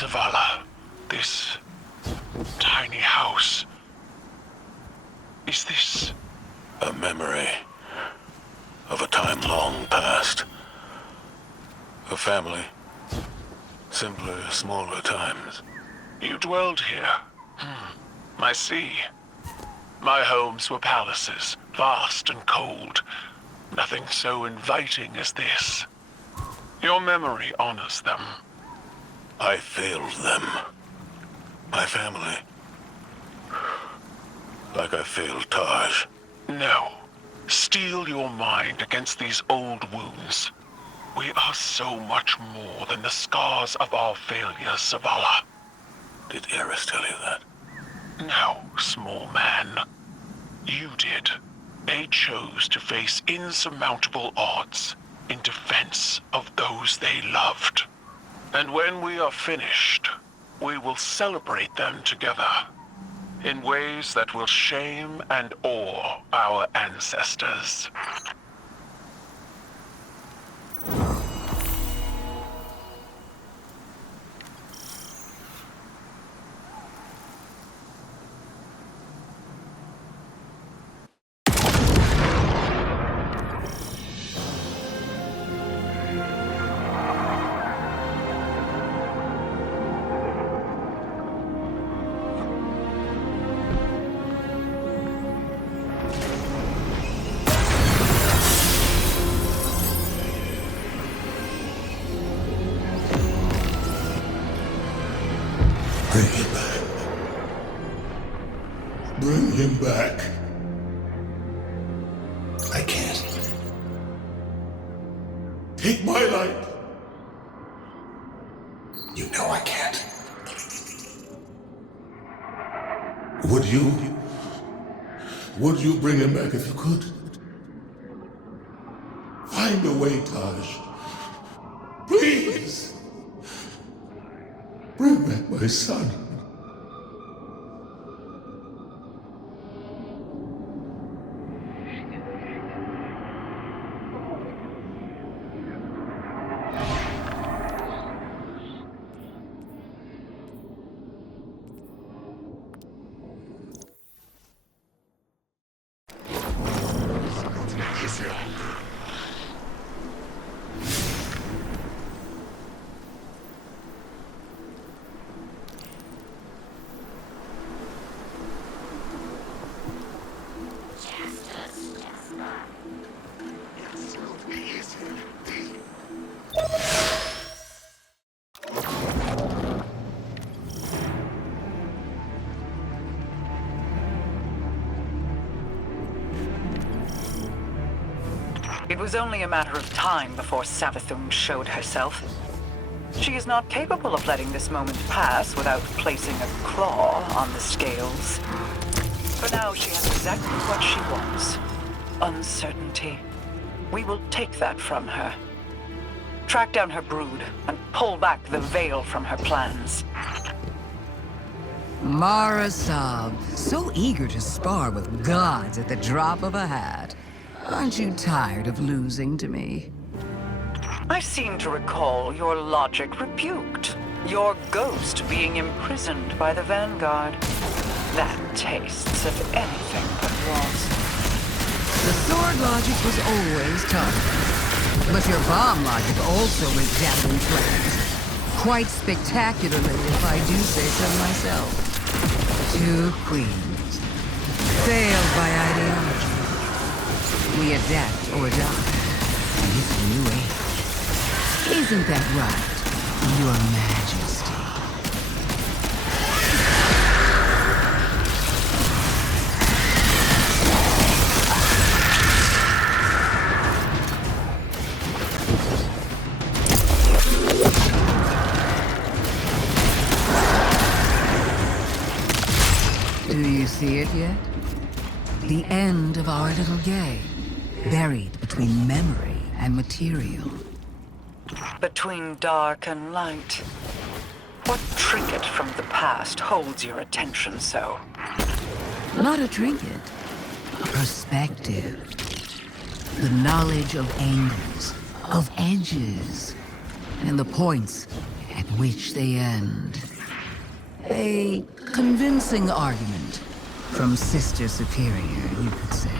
Zavala, this tiny house, is this a memory of a time long past? A family. Simpler, smaller times. You dwelled here. I see. My homes were palaces, vast and cold. Nothing so inviting as this. Your memory honors them. I failed them. My family. Like I failed Taj. No. Steel your mind against these old wounds. We are so much more than the scars of our failures, Zavala. Did Eris tell you that? No, small man. You did. They chose to face insurmountable odds in defense of those they loved. And when we are finished, we will celebrate them together in ways that will shame and awe our ancestors. Bring him back. I can't. Take my light. You know I can't. Would you bring him back if you could? Find a way, Taj. Please. Bring back my son. It was only a matter of time before Savathun showed herself. She is not capable of letting this moment pass without placing a claw on the scales. For now, she has exactly what she wants. Uncertainty. We will take that from her. Track down her brood and pull back the veil from her plans. Mara Sab, so eager to spar with gods at the drop of a hat. Aren't you tired of losing to me? I seem to recall your logic rebuked. Your ghost being imprisoned by the Vanguard. That tastes of anything but loss. The sword logic was always tough. But your bomb logic also went down in flames. Quite spectacularly, if I do say so myself. 2 queens. Failed by ideology. We adapt or die. And it's a new age. Isn't that right, Your Majesty? Do you see it yet? The end of our little game. Buried between memory and material. Between dark and light. What trinket from the past holds your attention so? Not a trinket. A perspective. The knowledge of angles, of edges, and the points at which they end. A convincing argument from Sister Superior, you could say.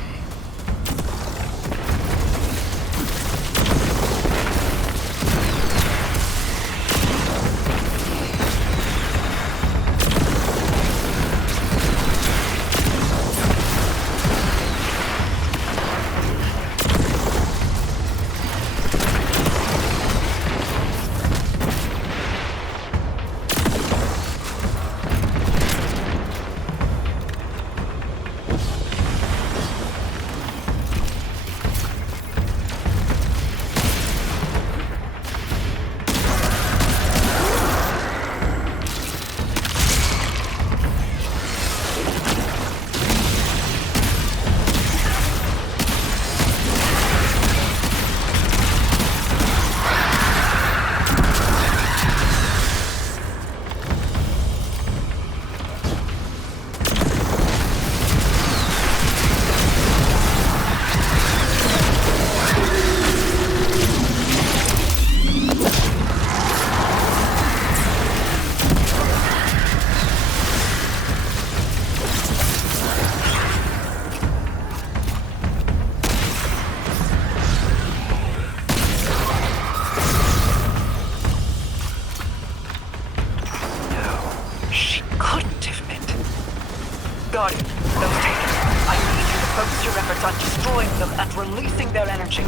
Guardian, those taken. I need you to focus your efforts on destroying them and releasing their energy.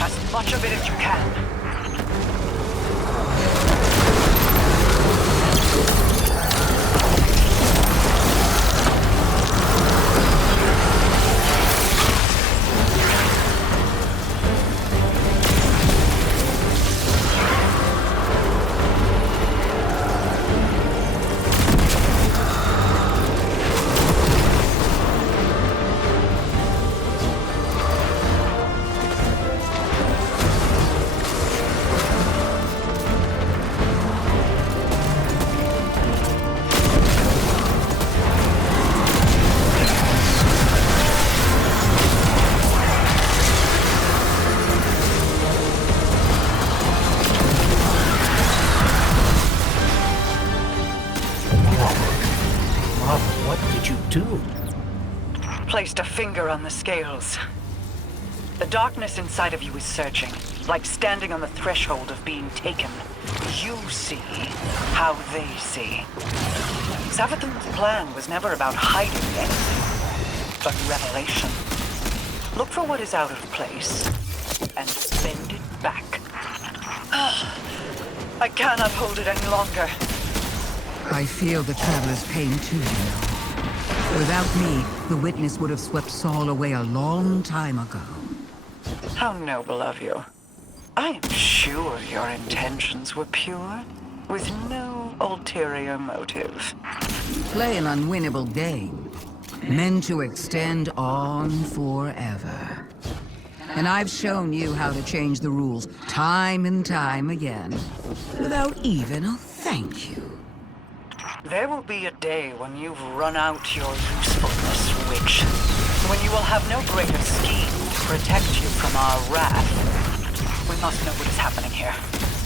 As much of it as you can. Placed a finger on the scales. The darkness inside of you is surging, like standing on the threshold of being taken. You see how they see. Savathun's plan was never about hiding anything, but revelation. Look for what is out of place, and bend it back. I cannot hold it any longer. I feel the Traveler's pain too, you know. Without me, the Witness would have swept Saul away a long time ago. How noble of you. I am sure your intentions were pure, with no ulterior motive. Play an unwinnable game, meant to extend on forever. And I've shown you how to change the rules time and time again, without even a thank you. There will be a day when you've run out your usefulness, witch. When you will have no greater scheme to protect you from our wrath. We must know what is happening here.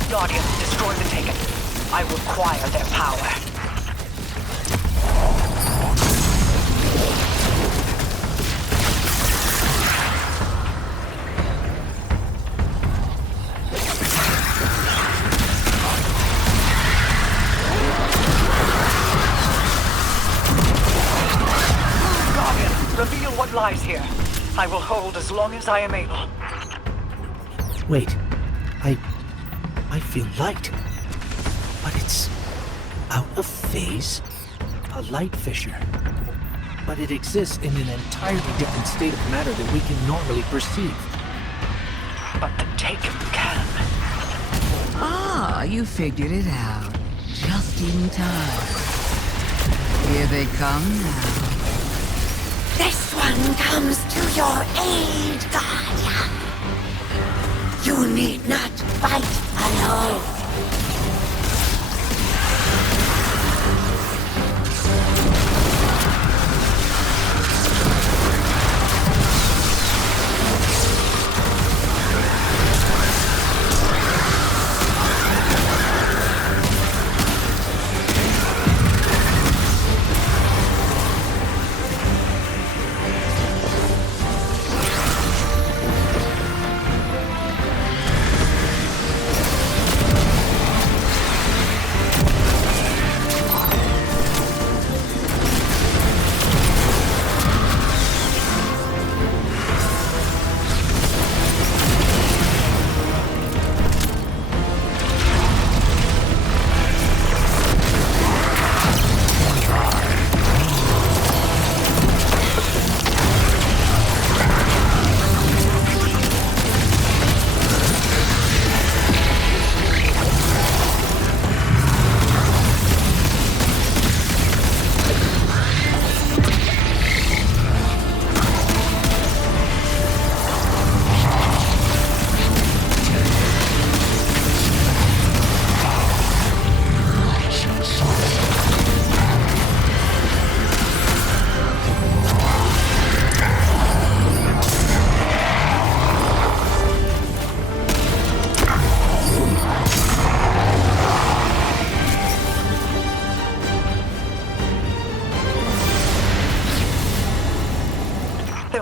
Guardian, destroy the Taken. I require their power. Reveal what lies here. I will hold as long as I am able. Wait. I feel light. But it's out of phase? A light fissure. But it exists in an entirely different state of matter that we can normally perceive. But the Taken can. Ah, you figured it out. Just in time. Here they come now. This one comes to your aid, Guardian. You need not fight alone.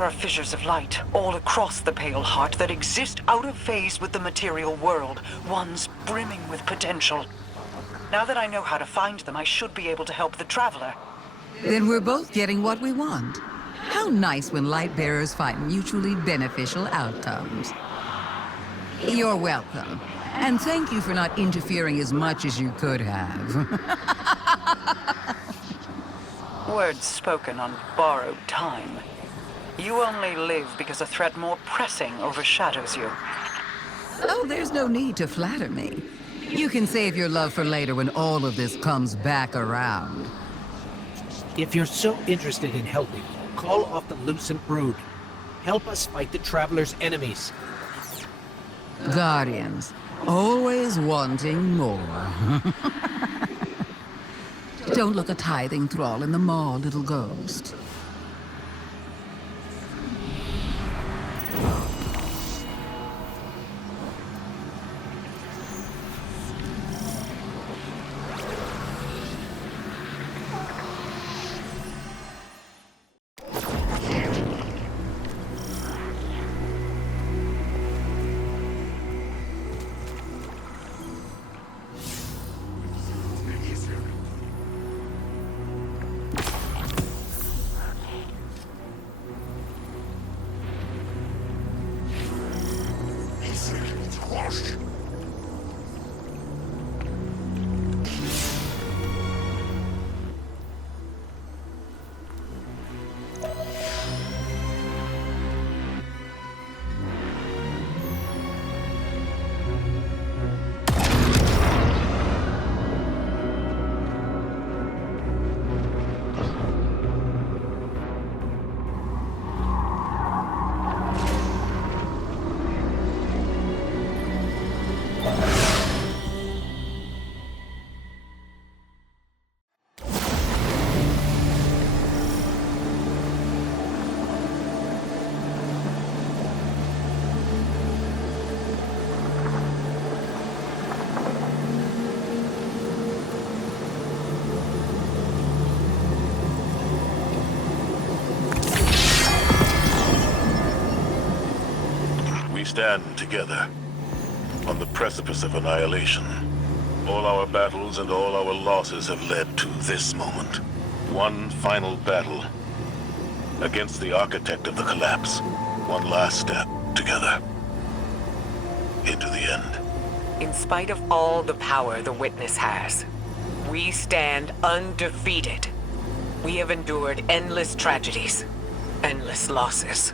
There are fissures of light all across the Pale Heart that exist out of phase with the material world, ones brimming with potential. Now that I know how to find them, I should be able to help the Traveler. Then we're both getting what we want. How nice when light bearers find mutually beneficial outcomes. You're welcome. And thank you for not interfering as much as you could have. Words spoken on borrowed time. You only live because a threat more pressing overshadows you. Oh, there's no need to flatter me. You can save your love for later when all of this comes back around. If you're so interested in helping, call off the Lucent Brood. Help us fight the Traveler's enemies. Guardians, always wanting more. Don't look a tithing thrall in the maw, little ghost. We stand together on the precipice of annihilation. All our battles and all our losses have led to this moment. One final battle against the architect of the collapse. One last step together into the end. In spite of all the power the Witness has, we stand undefeated. We have endured endless tragedies, endless losses.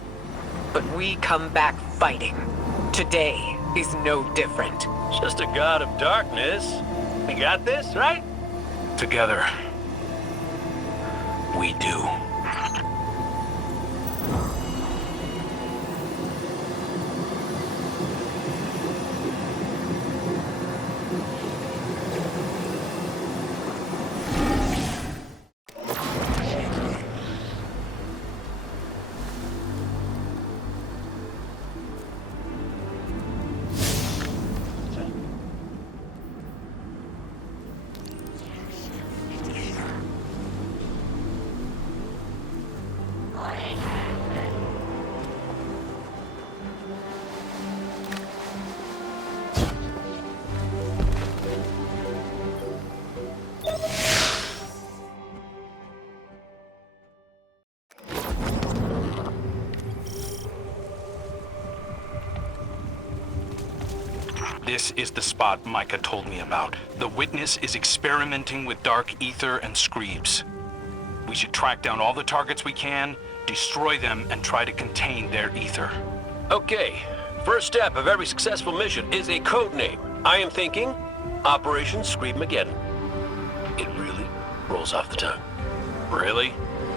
But we come back fighting. Today is no different. Just a god of darkness. We got this, right? Together, we do. This is the spot Micah told me about. The Witness is experimenting with dark ether and screebs. We should track down all the targets we can, destroy them, and try to contain their ether. Okay, first step of every successful mission is a code name. I am thinking Operation Screamageddon. It really rolls off the tongue. Really?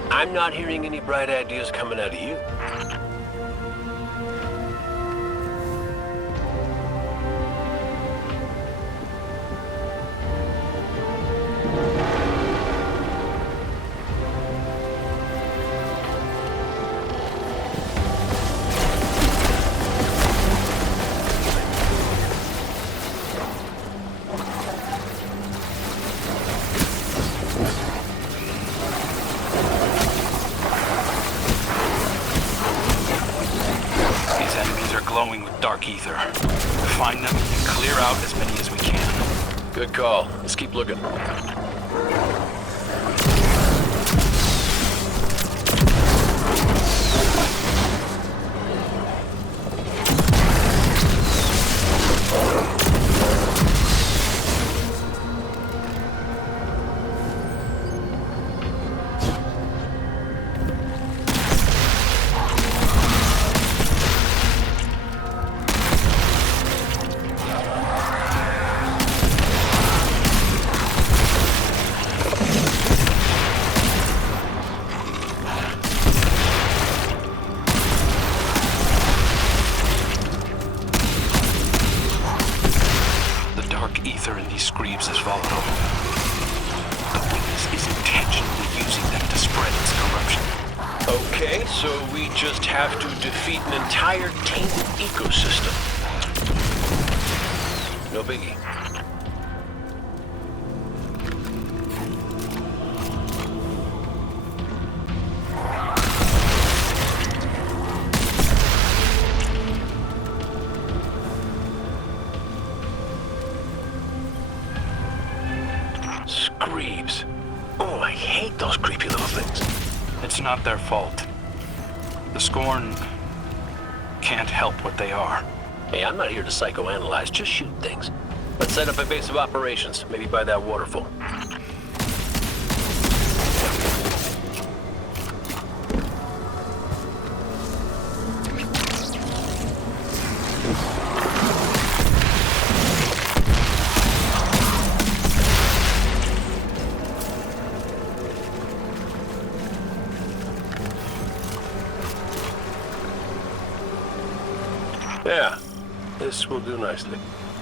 I'm not hearing any bright ideas coming out of you. dark ether. Find them and clear out as many as we can. Good call. Let's keep looking. Defeat an entire tainted ecosystem. No biggie. Screeves. Oh, I hate those creepy little things. It's not their fault. The Scorn can't help what they are. Hey, I'm not here to psychoanalyze, just shoot things. Let's set up a base of operations, maybe by that waterfall. Yeah, this will do nicely.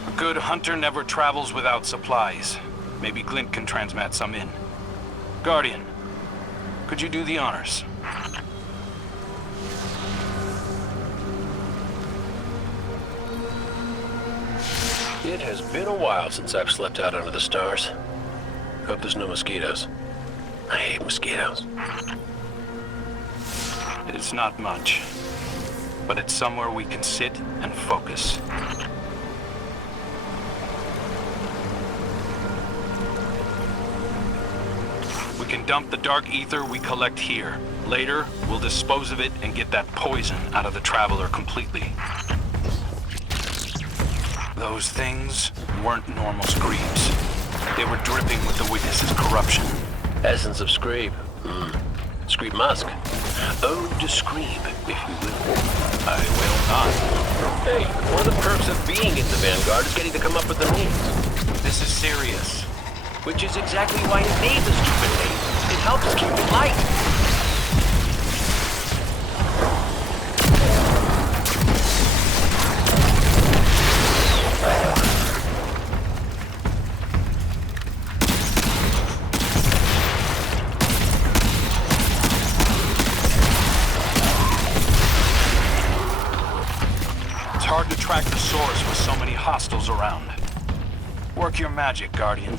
A good hunter never travels without supplies. Maybe Glint can transmat some in. Guardian, could you do the honors? It has been a while since I've slept out under the stars. Hope there's no mosquitoes. I hate mosquitoes. It's not much, but it's somewhere we can sit and focus. We can dump the dark ether we collect here. Later, we'll dispose of it and get that poison out of the Traveler completely. Those things weren't normal screams. They were dripping with the witness's corruption. Essence of Screeb. Screeb Musk. Ode to Screeb, if you will. I will not. Hey, one of the perks of being in the Vanguard is getting to come up with the names. This is serious. Which is exactly why it needs a stupid name. It helps us keep it light. It's hard to track the source with so many hostiles around. Work your magic, Guardian.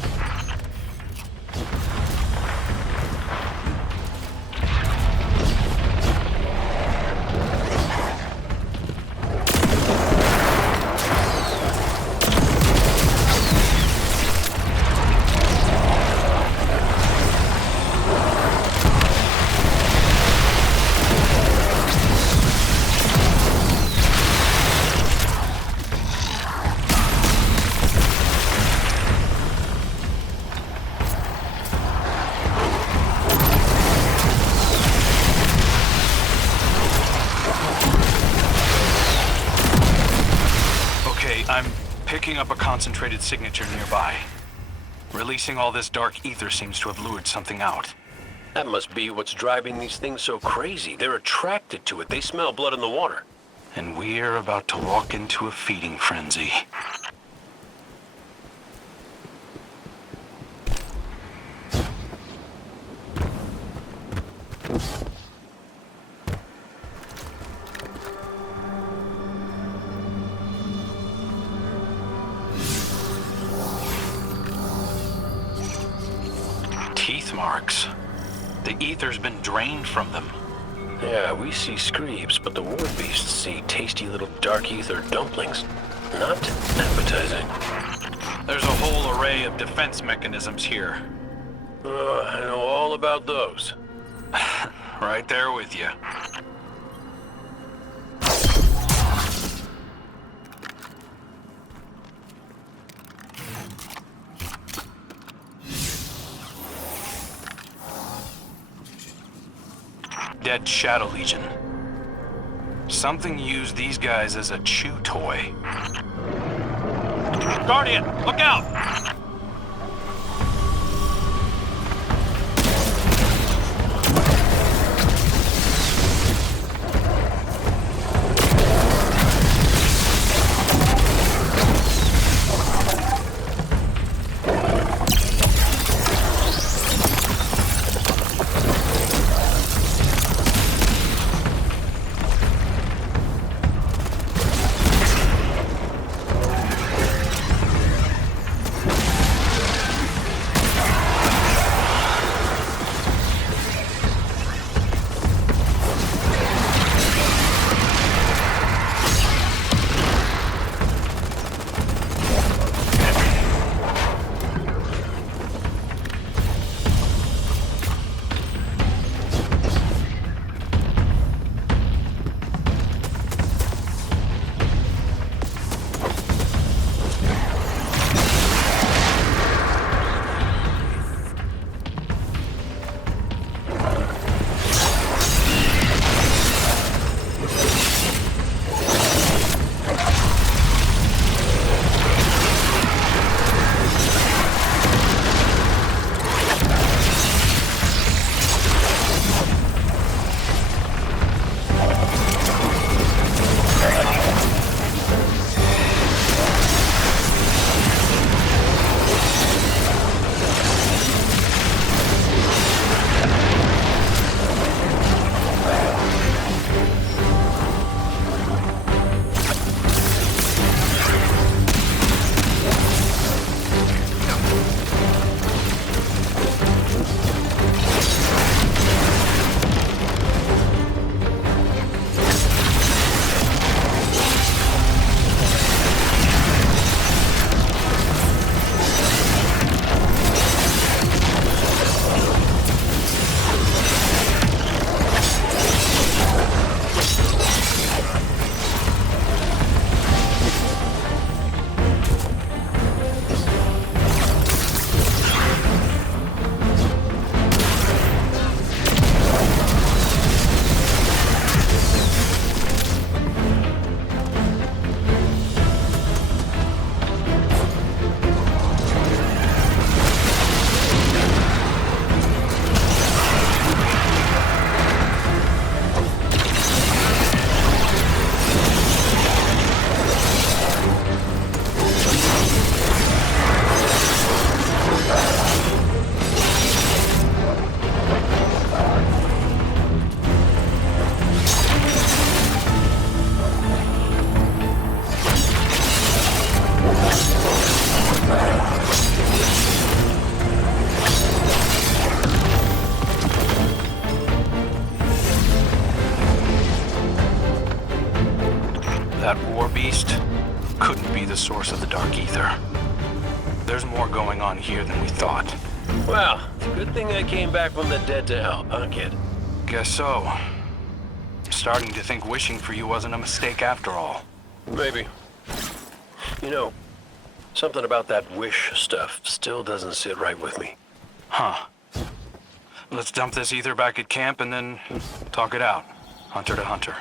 Picking up a concentrated signature nearby. Releasing all this dark ether seems to have lured something out. That must be what's driving these things so crazy. They're attracted to it. They smell blood in the water. And we're about to walk into a feeding frenzy. Teeth marks. The ether's been drained from them. Yeah, we see screeps, but the war beasts see tasty little dark ether dumplings. Not appetizing. There's a whole array of defense mechanisms here. I know all about those. Right there with you. Dead Shadow Legion. Something used these guys as a chew toy. Guardian, look out! Source of the dark ether. There's more going on here than we thought. Well, it's a good thing I came back from the dead to help, huh, kid? Guess so. I'm starting to think wishing for you wasn't a mistake after all. Maybe. You know, something about that wish stuff still doesn't sit right with me. Huh. Let's dump this ether back at camp and then talk it out, hunter to hunter.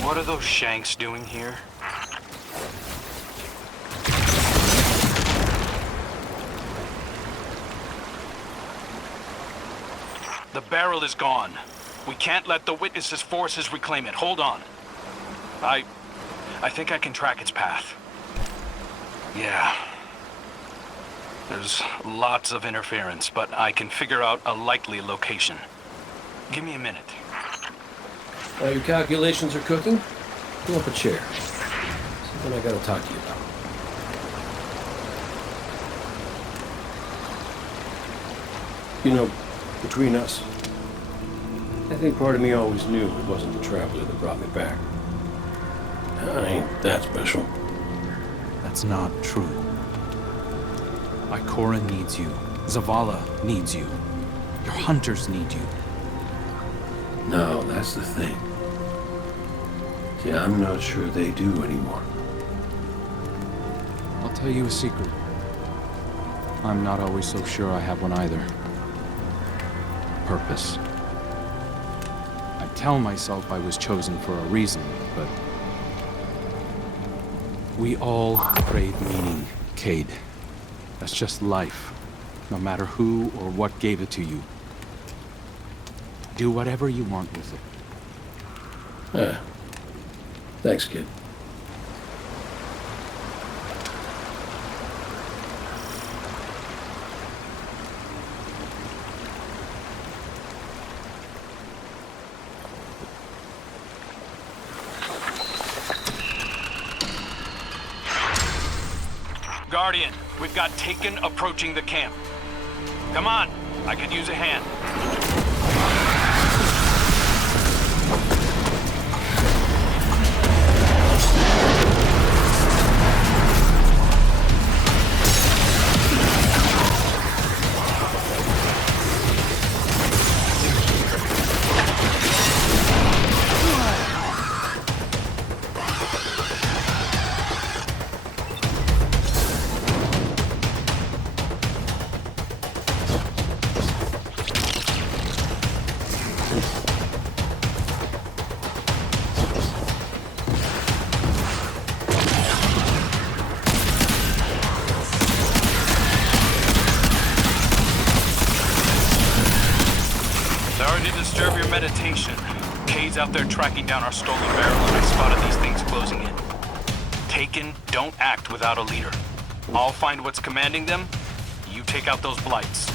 What are those shanks doing here? The barrel is gone. We can't let the Witness's forces reclaim it. Hold on. I think I can track its path. Yeah. There's lots of interference, but I can figure out a likely location. Give me a minute. While your calculations are cooking, pull up a chair. Something I gotta talk to you about. You know, between us, I think part of me always knew it wasn't the Traveler that brought me back. I ain't that special. That's not true. Ikora needs you. Zavala needs you. Your hunters need you. No, that's the thing. See, I'm not sure they do anymore. I'll tell you a secret. I'm not always so sure I have one either. Purpose. I tell myself I was chosen for a reason, but we all crave meaning, Cade. That's just life, no matter who or what gave it to you. Do whatever you want with it. Thanks, kid. Guardian, we've got Taken approaching the camp. Come on, I could use a hand. Meditation. Cade's out there tracking down our stolen barrel, and I spotted these things closing in. Taken, don't act without a leader. I'll find what's commanding them. You take out those blights.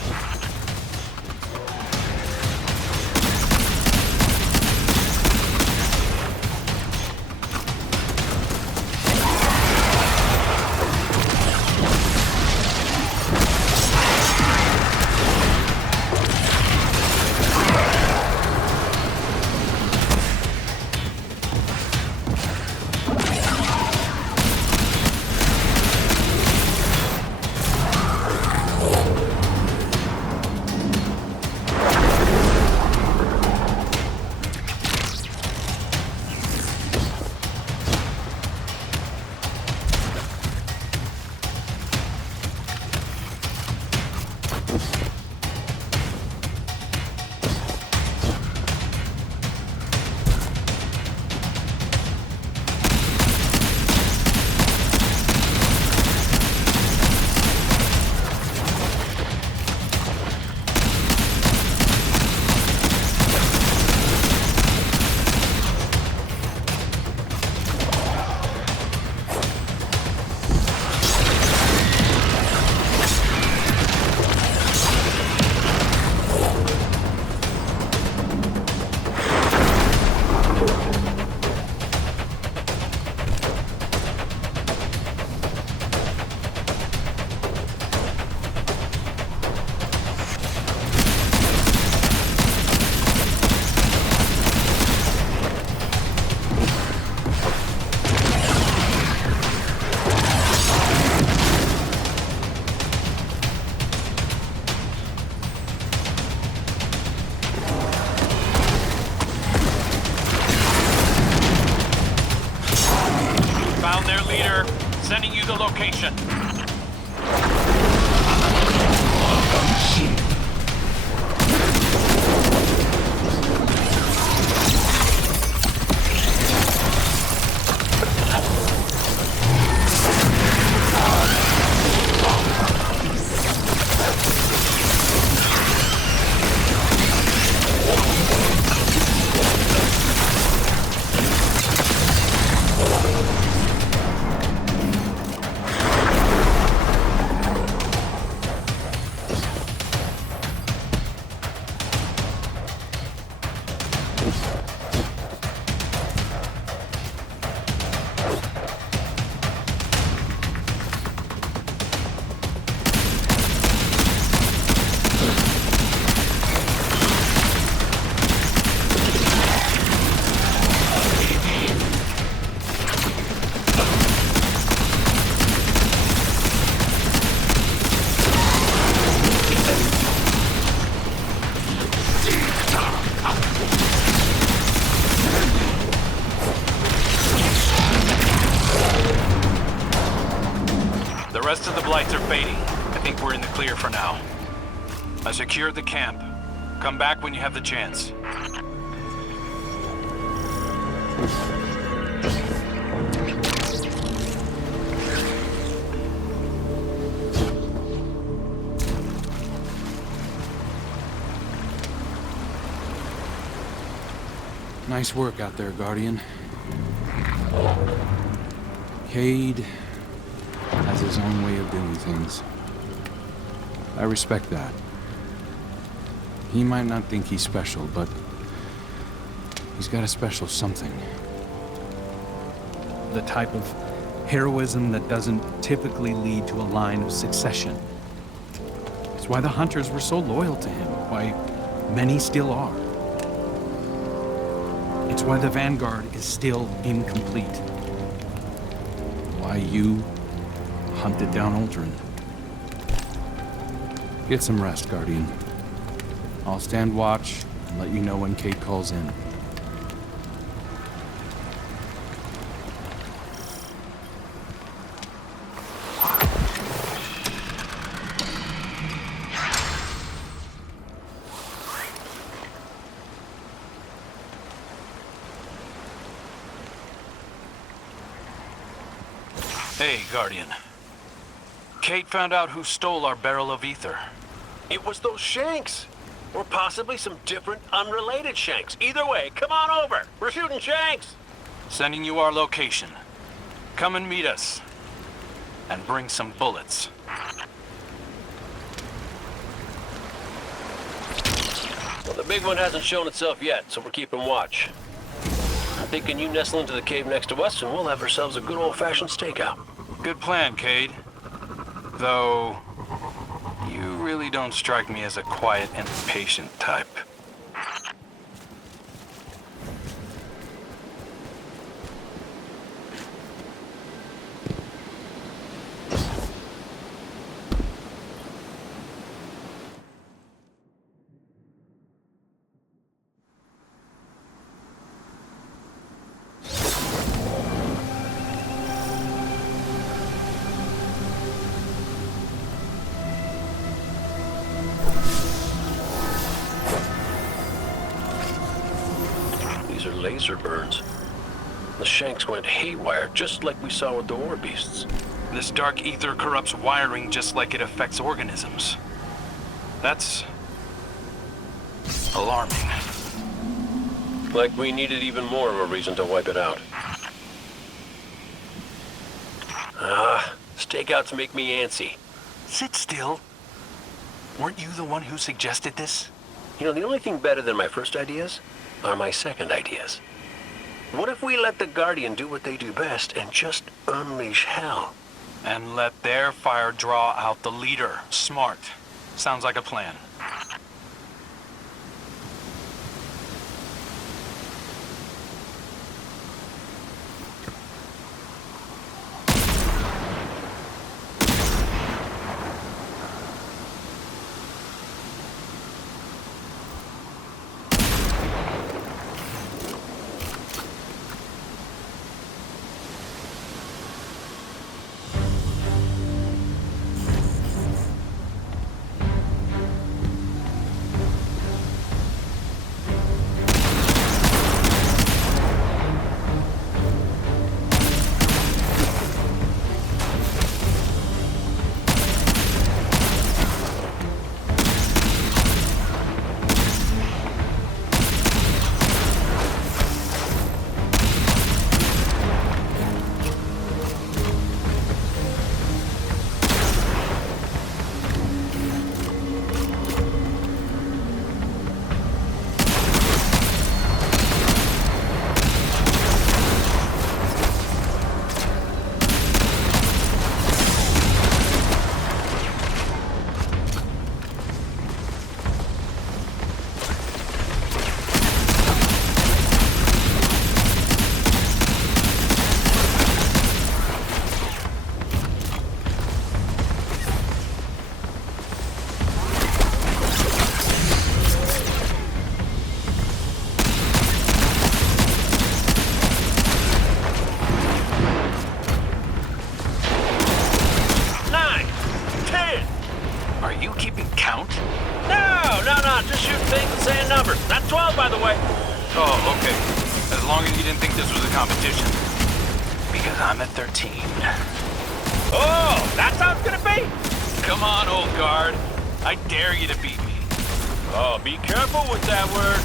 Sending you the location. lights are fading. I think we're in the clear for now. I secured the camp. Come back when you have the chance. Nice work out there, Guardian. Cade has his own way of doing things. I respect that. He might not think he's special, but he's got a special something. The type of heroism that doesn't typically lead to a line of succession. It's why the Hunters were so loyal to him, why many still are. It's why the Vanguard is still incomplete. Why you hunted down Uldren. Get some rest, Guardian. I'll stand watch and let you know when Kate calls in. Hey, Guardian. Kate found out who stole our barrel of ether. It was those Shanks. Or possibly some different, unrelated Shanks. Either way, come on over. We're shooting Shanks. Sending you our location. Come and meet us. And bring some bullets. Well, the big one hasn't shown itself yet, so we're keeping watch. I'm thinking you nestle into the cave next to us and we'll have ourselves a good old-fashioned stakeout. Good plan, Cade. Though, you really don't strike me as a quiet and patient type. Laser burns. The Shanks went haywire, just like we saw with the war beasts. This dark ether corrupts wiring just like it affects organisms. That's alarming. Like we needed even more of a reason to wipe it out. Stakeouts make me antsy. Sit still. Weren't you the one who suggested this? You know, the only thing better than my first ideas are my second ideas. What if we let the Guardian do what they do best and just unleash hell? And let their fire draw out the leader. Smart. Sounds like a plan. just shooting things and saying numbers. Not 12, by the way. Oh, okay. As long as you didn't think this was a competition. Because I'm at 13. Oh, that's how it's gonna be? Come on, old guard. I dare you to beat me. Oh, be careful with that word.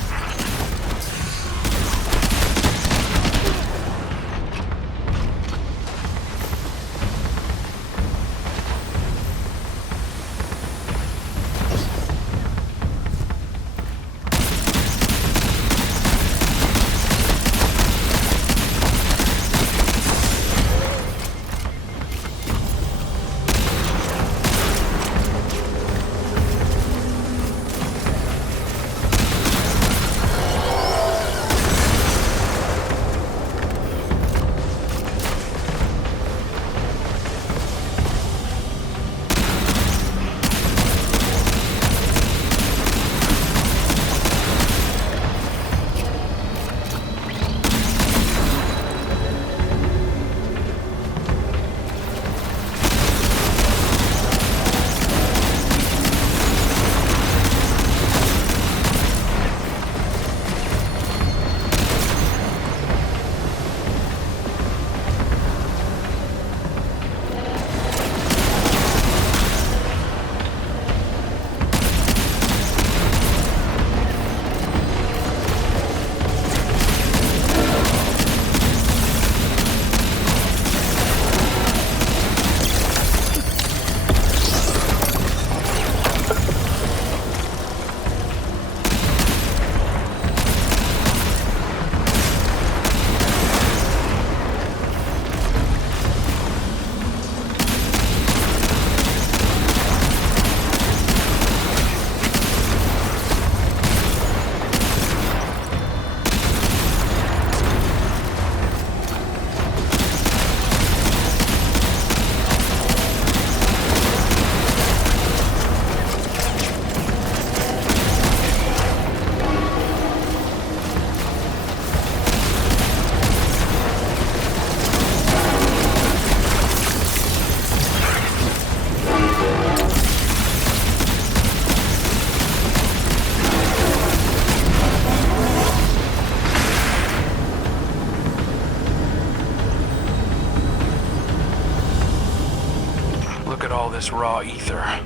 This raw ether.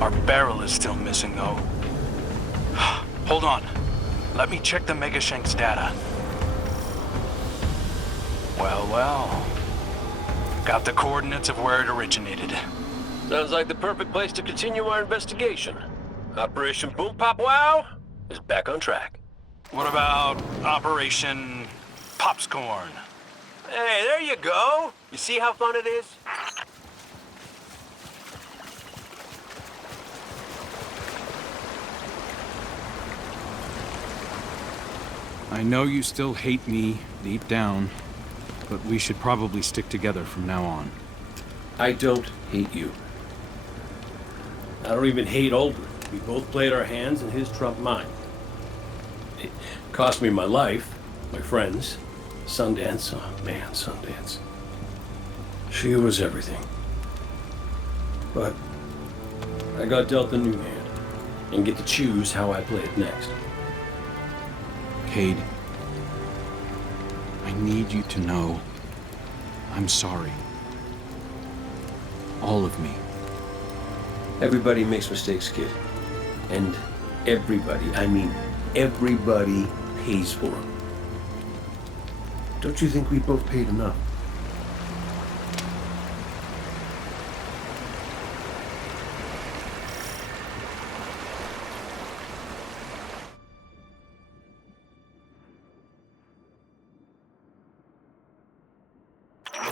Our barrel is still missing, though. Hold on. Let me check the Megashank's data. Well. Got the coordinates of where it originated. Sounds like the perfect place to continue our investigation. Operation Boom Pop Wow is back on track. What about Operation Popscorn? Hey, there you go. You see how fun it is? I know you still hate me deep down, but we should probably stick together from now on. I don't hate you. I don't even hate Aldrin. We both played our hands and his trumped mine. It cost me my life, my friends, Sundance. Oh man, Sundance. She was everything. But I got dealt a new hand and get to choose how I play it next. Cade, I need you to know I'm sorry. All of me. Everybody makes mistakes, kid. And everybody, I mean everybody, pays for them. Don't you think we both paid enough?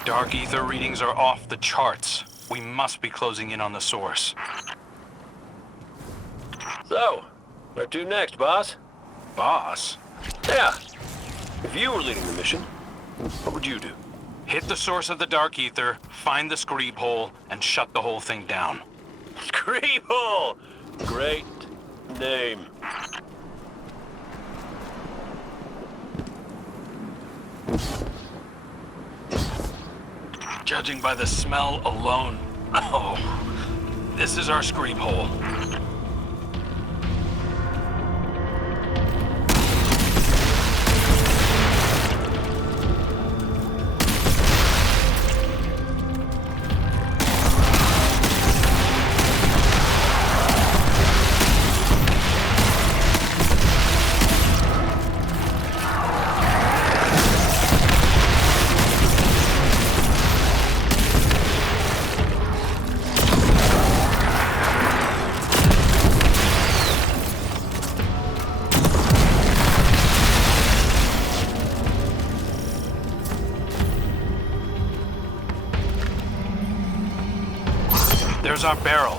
Dark ether readings are off the charts. We must be closing in on the source. So, where to next, boss? Boss? Yeah. If you were leading the mission, what would you do? Hit the source of the dark ether, find the screeb hole, and shut the whole thing down. Screeb hole! Great name. Judging by the smell alone, oh, this is our screeb hole. our barrel.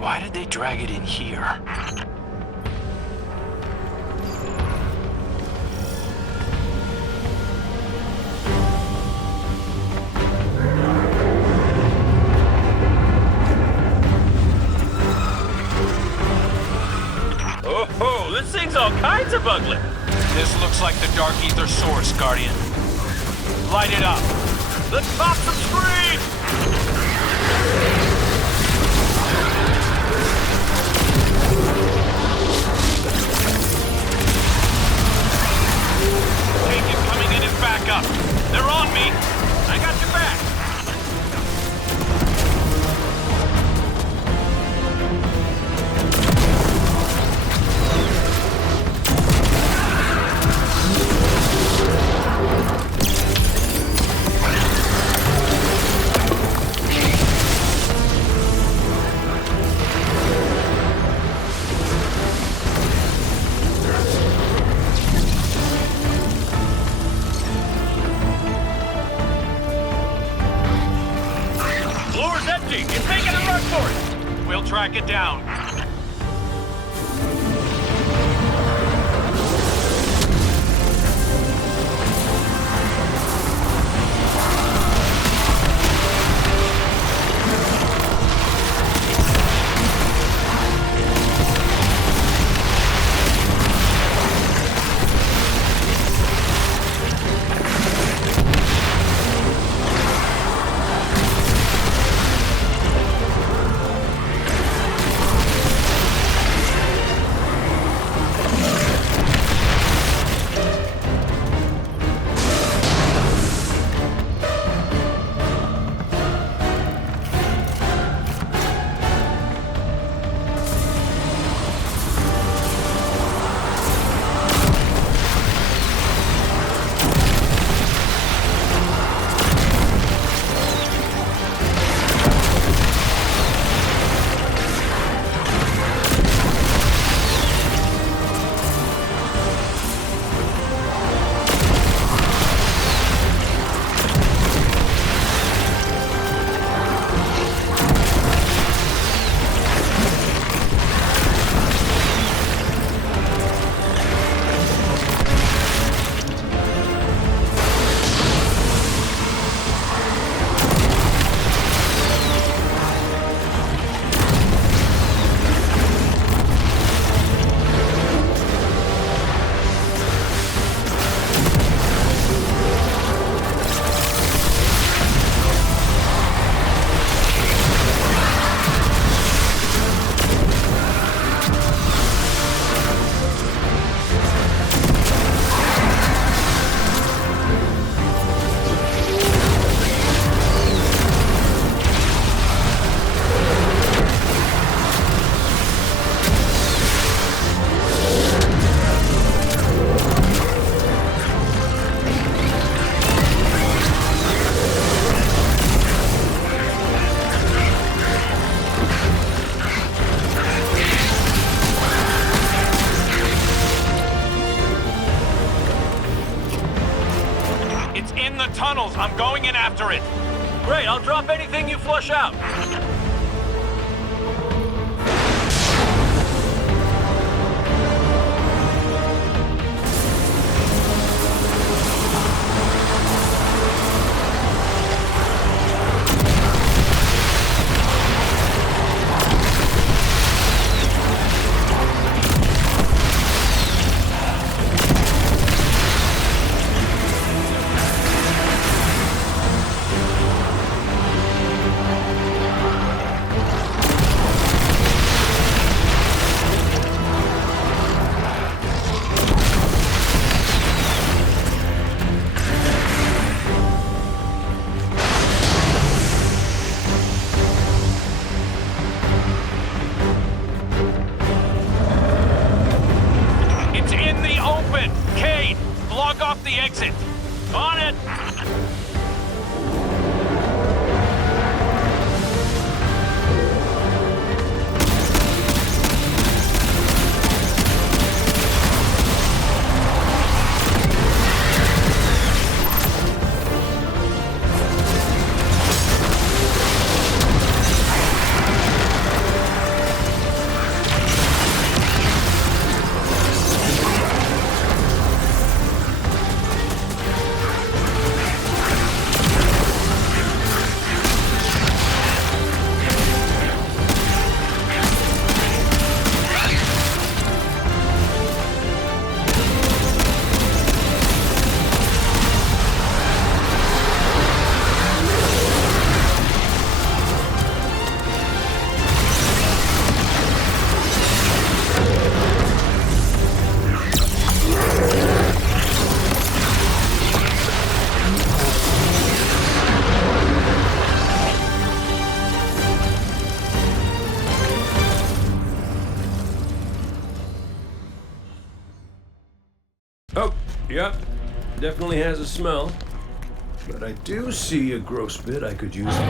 Why did they drag it in here? Oh, this thing's all kinds of ugly. This looks like the Dark Ether source, Guardian. Light it up. Let's pop some screen! Taken coming in as backup. They're on me. I got your back. Track it down. tunnels. I'm going in after it. Great, I'll drop anything you flush out. Oh, yep. Definitely has a smell. But I do see a gross bit I could use for...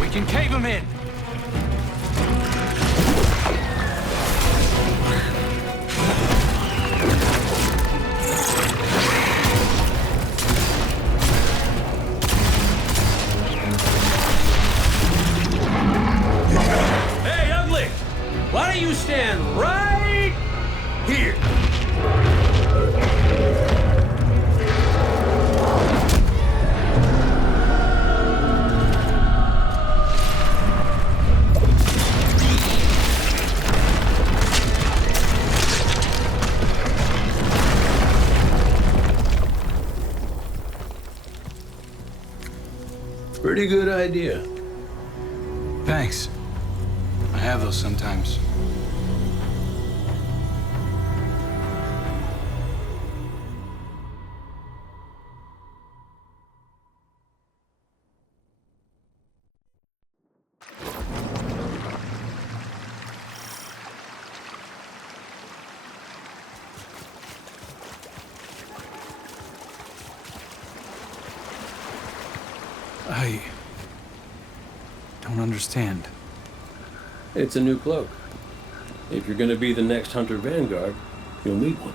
We can cave him in! Why don't you stand right here? Pretty good idea. Thanks. I have those sometimes. I don't understand. It's a new cloak. If you're gonna be the next Hunter Vanguard, you'll need one.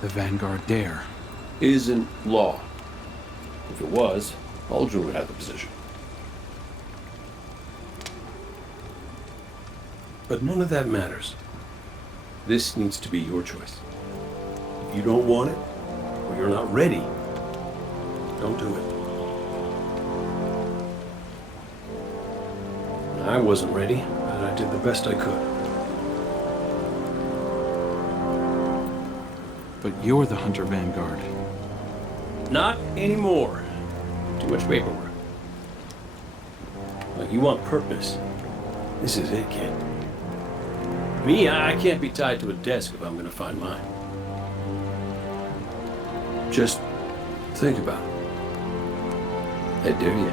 The Vanguard dare. Isn't law. If it was, Aldrin would have the position. But none of that matters. This needs to be your choice. If you don't want it, or you're not ready, don't do it. I wasn't ready, but I did the best I could. But you're the Hunter Vanguard. Not anymore. Too much paperwork. Like, you want purpose. This is it, kid. Me, I can't be tied to a desk if I'm gonna find mine. Just think about it. I dare you.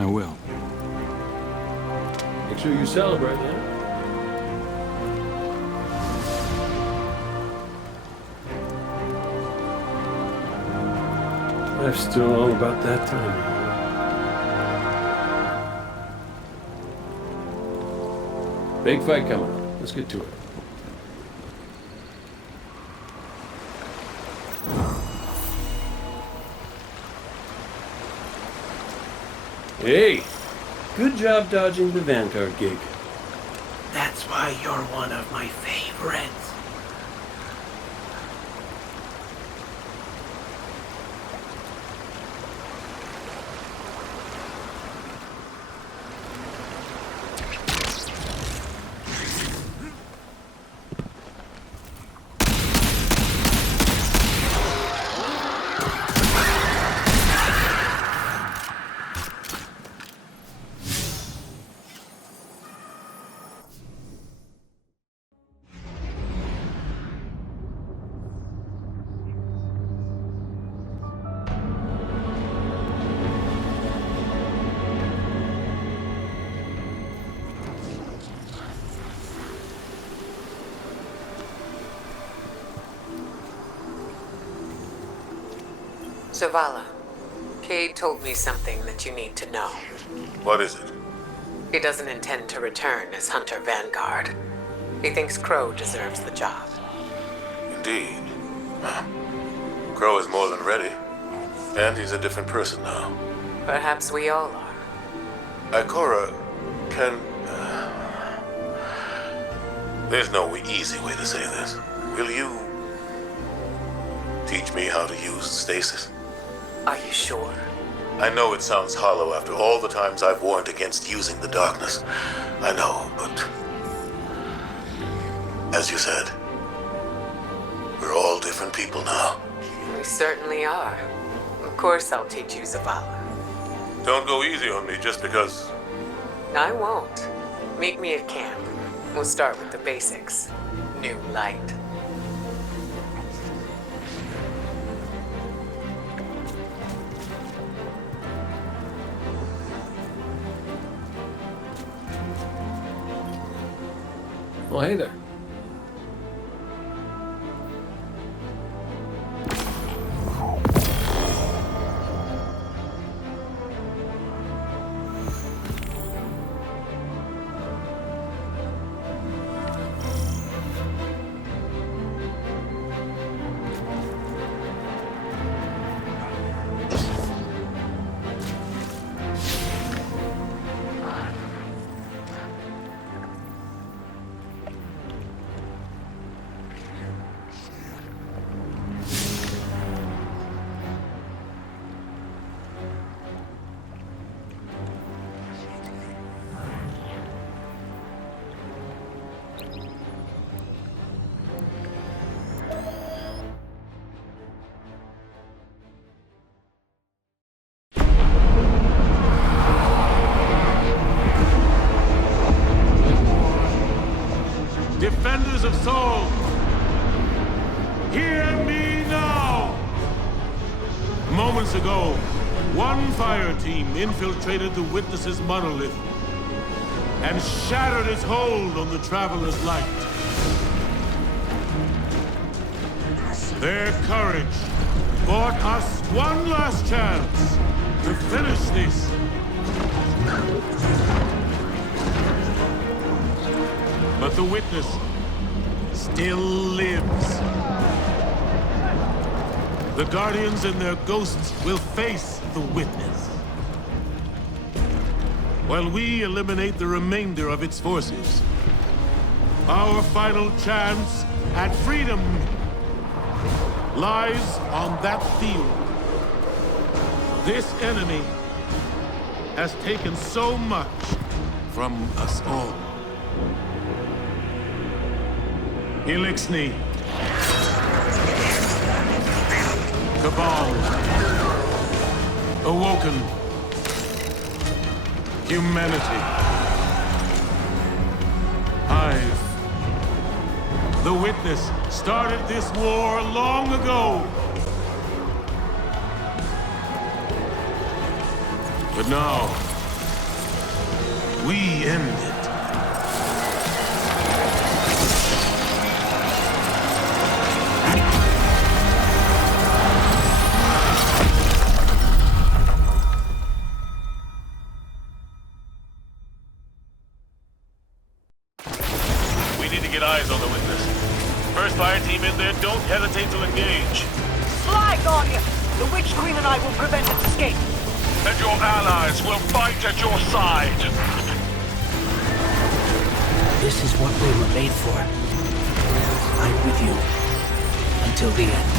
I will. Make sure you celebrate, yeah? Life's still all about that time. Big fight coming up. Let's get to it. Hey, good job dodging the Vanguard gig. That's why you're one of my favorites. Zavala, Cade told me something that you need to know. What is it? He doesn't intend to return as Hunter Vanguard. He thinks Crow deserves the job. Indeed. Crow is more than ready. And he's a different person now. Perhaps we all are. Ikora can... There's no easy way to say this. Will you teach me how to use stasis? Are you sure? I know it sounds hollow after all the times I've warned against using the darkness. I know, but... As you said, we're all different people now. We certainly are. Of course I'll teach you, Zavala. Don't go easy on me just because... I won't. Meet me at camp. We'll start with the basics. New light. Well, hey there. Defenders of Soul, hear me now! Moments ago, one fire team infiltrated the Witness's monolith and shattered its hold on the Traveler's light. Their courage bought us one last chance to finish this. But the Witness still lives. The Guardians and their ghosts will face the Witness, while we eliminate the remainder of its forces. Our final chance at freedom lies on that field. This enemy has taken so much from us all. Elixni, Cabal, Awoken, Humanity, Hive. The Witness started this war long ago. But now, we end it. Eyes on the Witness. First fire team in there, don't hesitate to engage. Fly, Guardian! The Witch Queen and I will prevent its escape. And your allies will fight at your side. This is what we were made for. I'm with you. Until the end.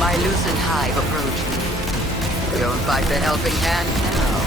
My Lucent Hive approaching. Don't fight the helping hand now.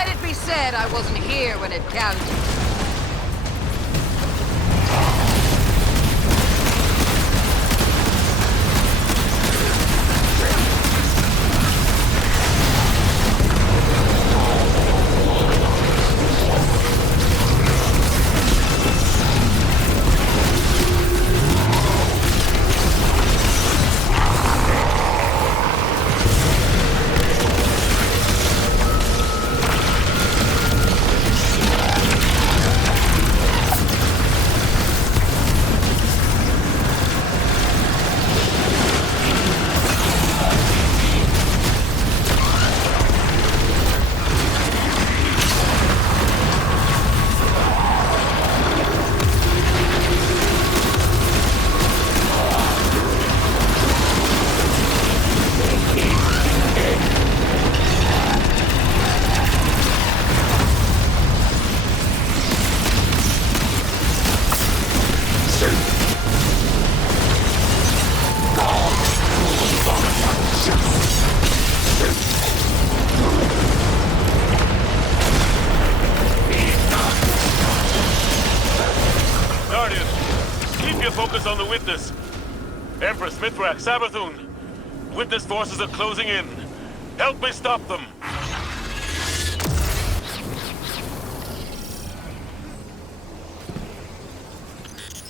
Let it be said I wasn't here when it counted. On the witness. Empress, Mithrak, Sabathun. Witness forces are closing in. Help me stop them.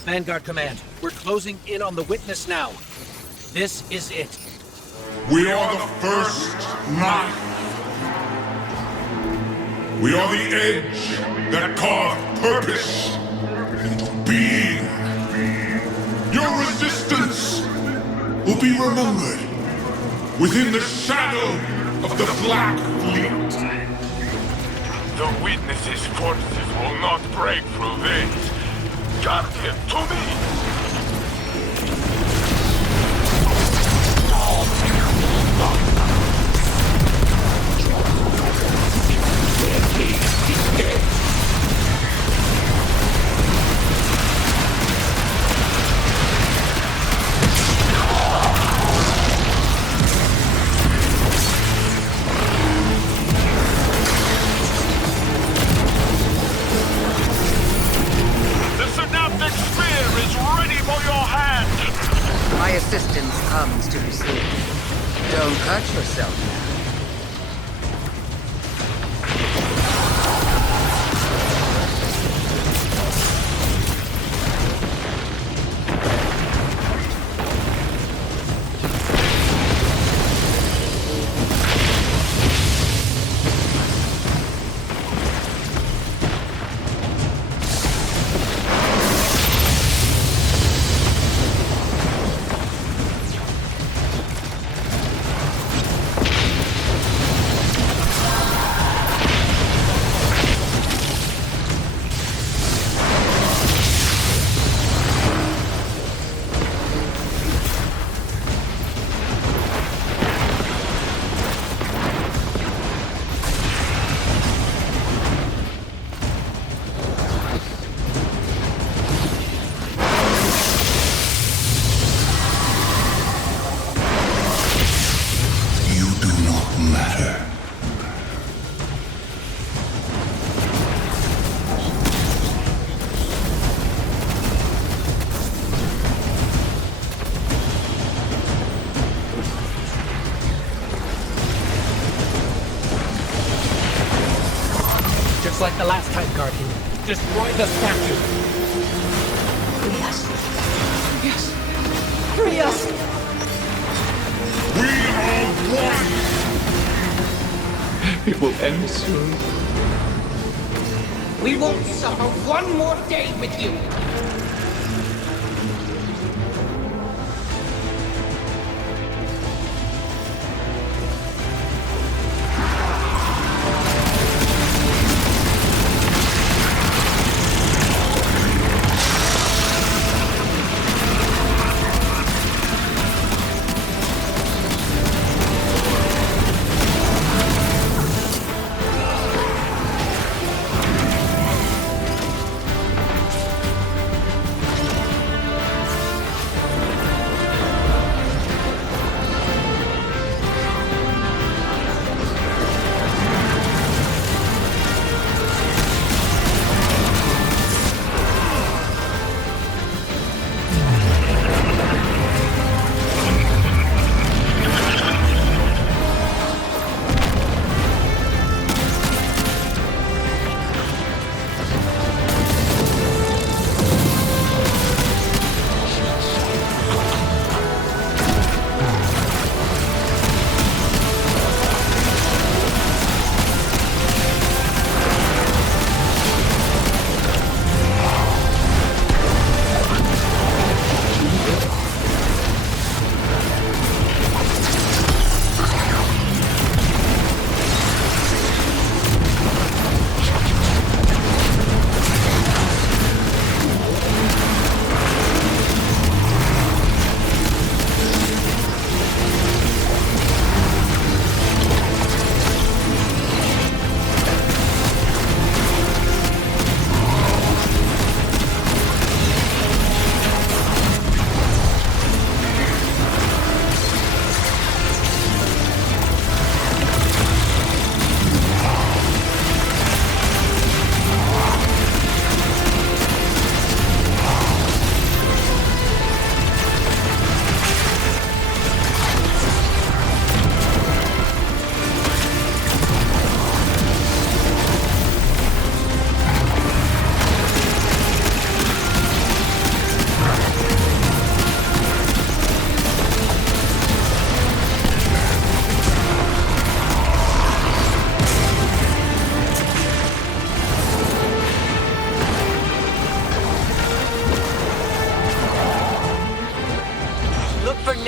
Vanguard Command, we're closing in on the witness now. This is it. We are the first knife. We are the edge that carved purpose into being. Your resistance will be remembered within the shadow of the Black Fleet. The witness's forces will not break through this. Guardian, to me! My assistance comes too soon. Don't hurt yourself now. Like the last time, Guardian. Destroy the statue. Free us. Free us. Free us. We are one. It will end soon. We won't suffer one more day with you.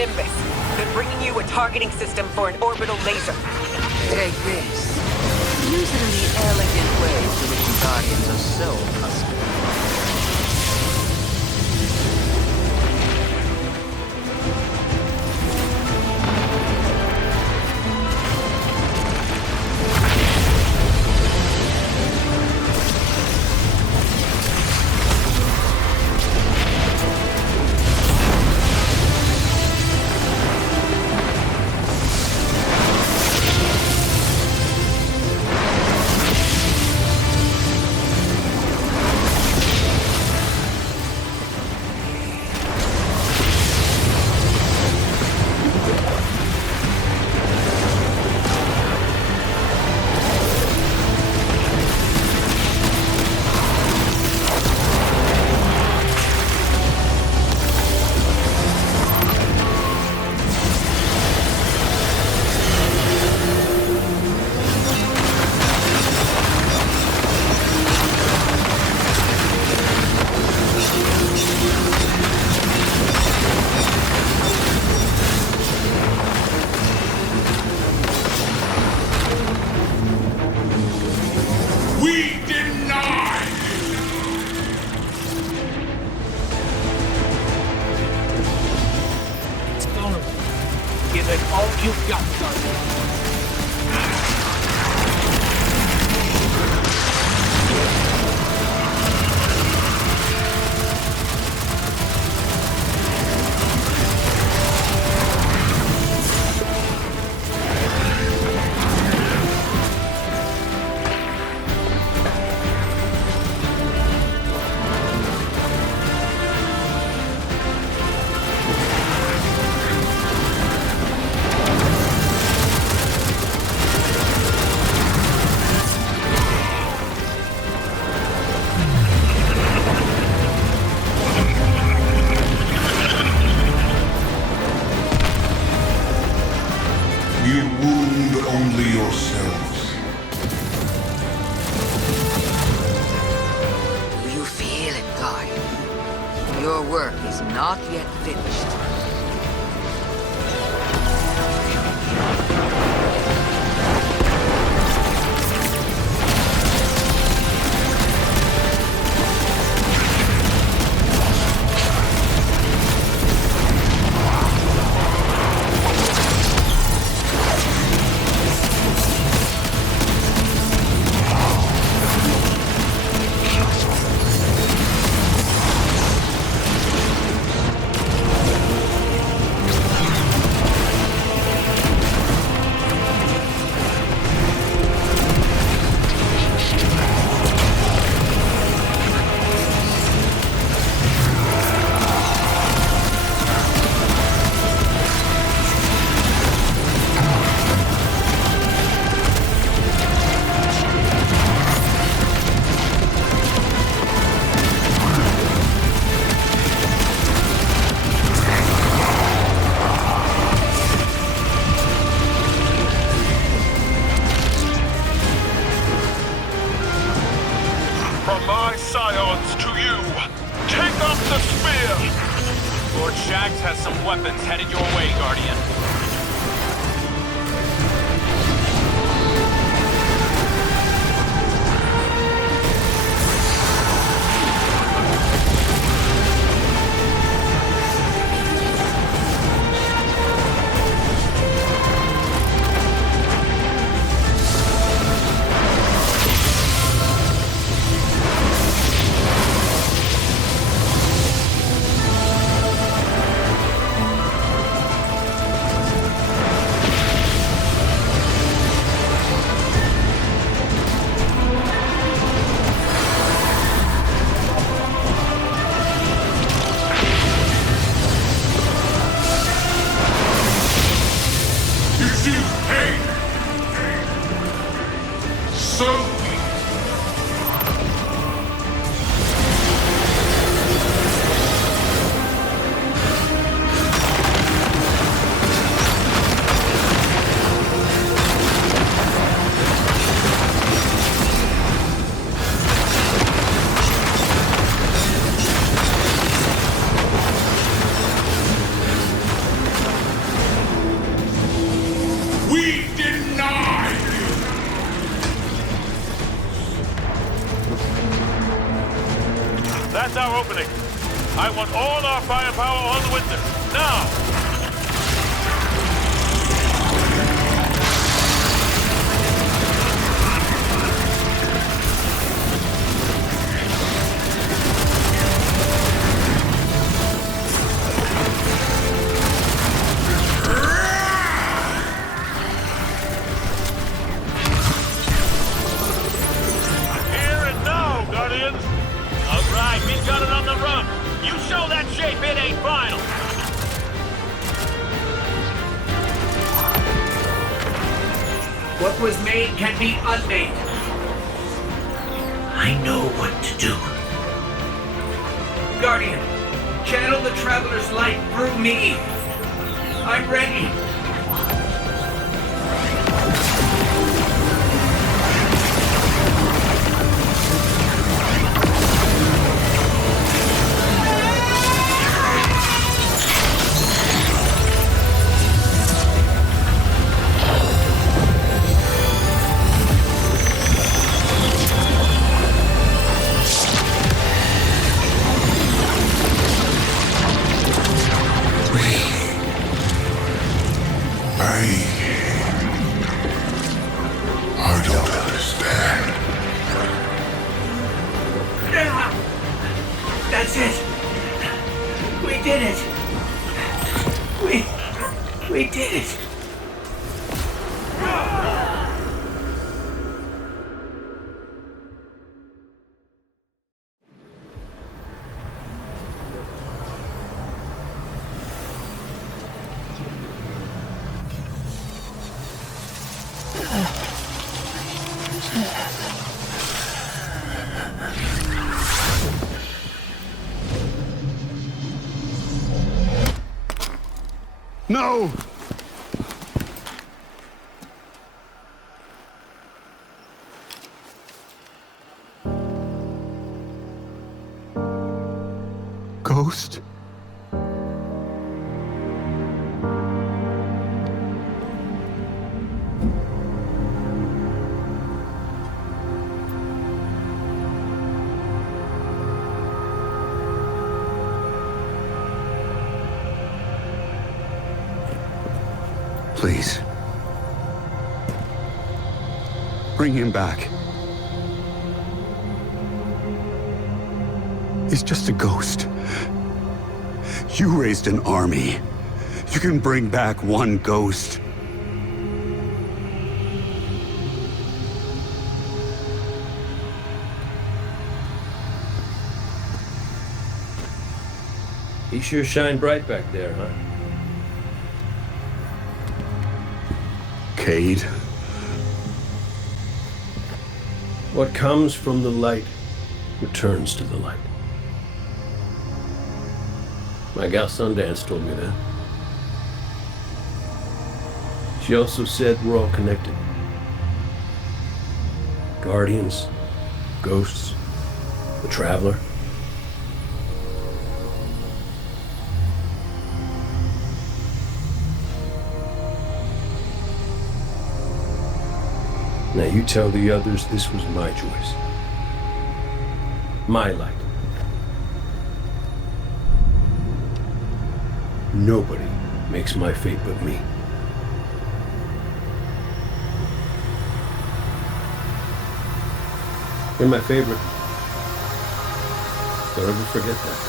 Nimbus. They're bringing you a targeting system for an orbital laser. Take this. Use it in the elegant way to which the Guardians are so accustomed. That's our opening. I want all our firepower on the witness. Now! We've got it on the run. You show that shape, it ain't final. What was made can be unmade. I know what to do. Guardian, channel the Traveler's light through me. I'm ready. I don't understand. That's it. We did it. We did it. No! Ghost? Please. Bring him back. He's just a ghost. You raised an army. You can bring back one ghost. He sure shined bright back there, huh? Cade. What comes from the light returns to the light. My gal Sundance told me that. She also said we're all connected. Guardians, ghosts, the Traveler. Now you tell the others this was my choice. My light. Nobody makes my fate but me. You're my favorite. Don't ever forget that.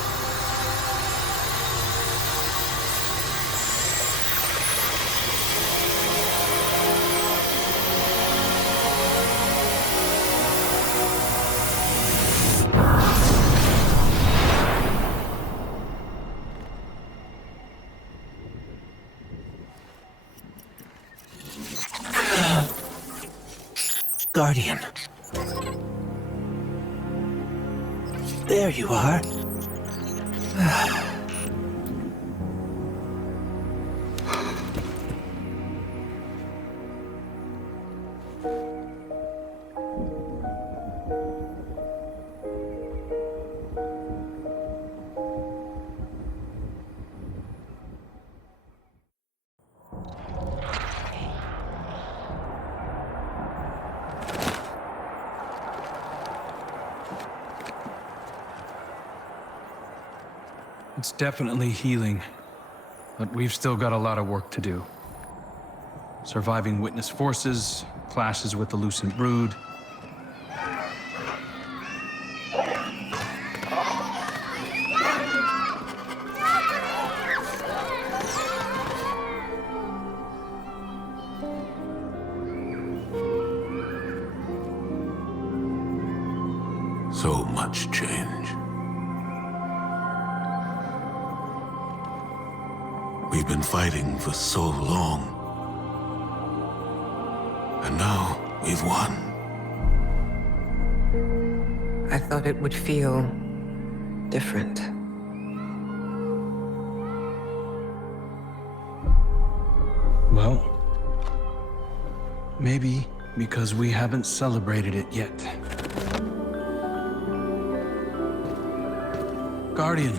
Guardian. There you are. It's definitely healing, but we've still got a lot of work to do. Surviving witness forces, clashes with the Lucent Brood. So much change. We've been fighting for so long. And now we've won. I thought it would feel different. Well, maybe because we haven't celebrated it yet. Guardian,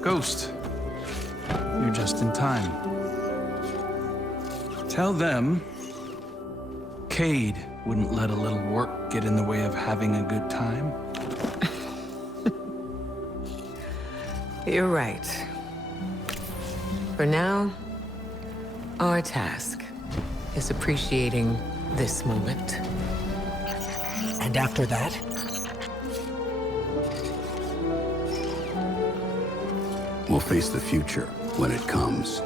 Ghost, you're just in time. Tell them Cade wouldn't let a little work get in the way of having a good time. You're right. For now, our task is appreciating this moment. And after that? We'll face the future when it comes.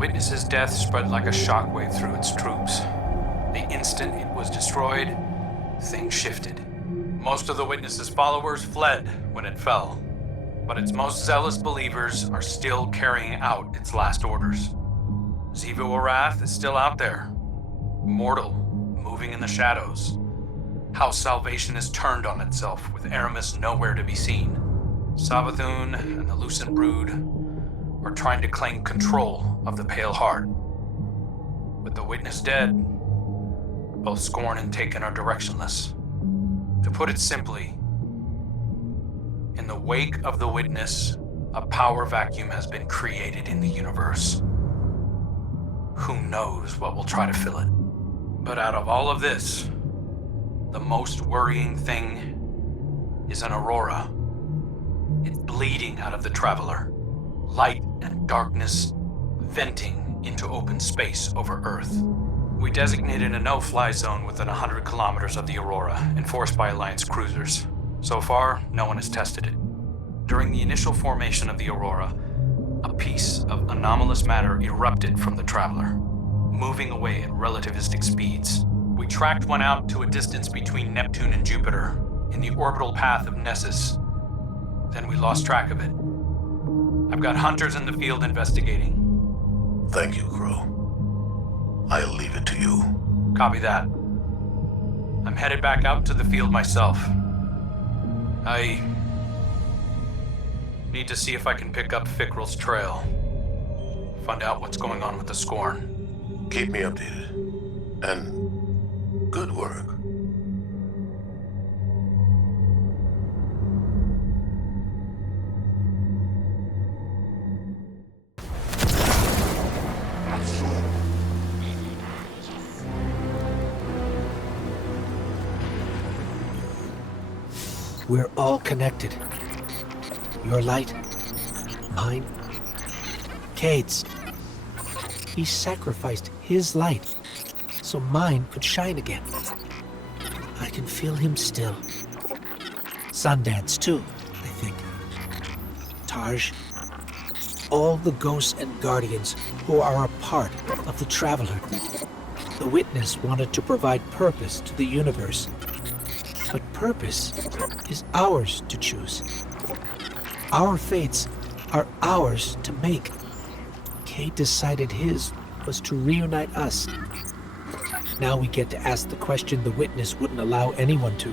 Witness's death spread like a shockwave through its troops. The instant it was destroyed, things shifted. Most of the Witness's followers fled when it fell, but its most zealous believers are still carrying out its last orders. Xivu Arath is still out there, mortal, moving in the shadows. House Salvation is turned on itself, with Aramis nowhere to be seen. Savathun and the Lucent Brood are trying to claim control of the Pale Heart. With the Witness dead, both Scorn and Taken are directionless. To put it simply, in the wake of the Witness, a power vacuum has been created in the universe. Who knows what will try to fill it? But out of all of this, the most worrying thing is an aurora. It's bleeding out of the Traveler. Light and darkness venting into open space over Earth. We designated a no-fly zone within 100 kilometers of the aurora, enforced by Alliance cruisers. So far, no one has tested it. During the initial formation of the aurora, a piece of anomalous matter erupted from the Traveler, moving away at relativistic speeds. We tracked one out to a distance between Neptune and Jupiter, in the orbital path of Nessus. Then we lost track of it. I've got hunters in the field investigating. Thank you, Crow. I'll leave it to you. Copy that. I'm headed back out to the field myself. I need to see if I can pick up Fickrell's trail. Find out what's going on with the Scorn. Keep me updated. And good work. We're all connected. Your light, mine, Cade's. He sacrificed his light so mine could shine again. I can feel him still. Sundance too, I think. Tarj. All the ghosts and guardians who are a part of the Traveler. The Witness wanted to provide purpose to the universe. But purpose is ours to choose. Our fates are ours to make. Cade decided his was to reunite us. Now we get to ask the question the Witness wouldn't allow anyone to.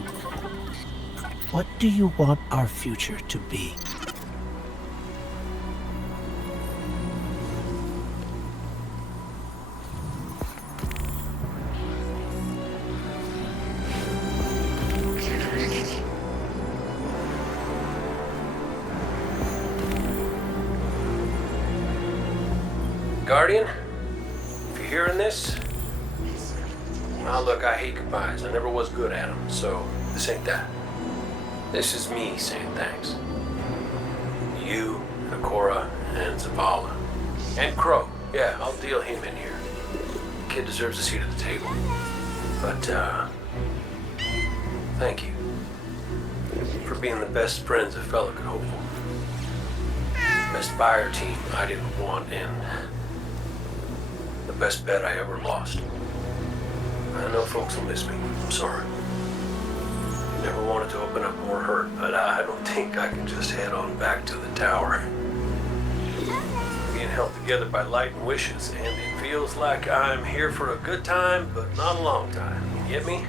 What do you want our future to be? Guardian, if you're hearing this, now look, I hate goodbyes. I never was good at them, so this ain't that. This is me saying thanks. You, Ikora, and Zavala. And Crow. Yeah, I'll deal him in here. The kid deserves a seat at the table. But, thank you for being the best friends a fella could hope for. Best fire team I didn't want, and the best bet I ever lost. I know folks will miss me. I'm sorry. Never wanted to open up more hurt, but I don't think I can just head on back to the tower. Being held together by light and wishes, and it feels like I'm here for a good time, but not a long time. You get me?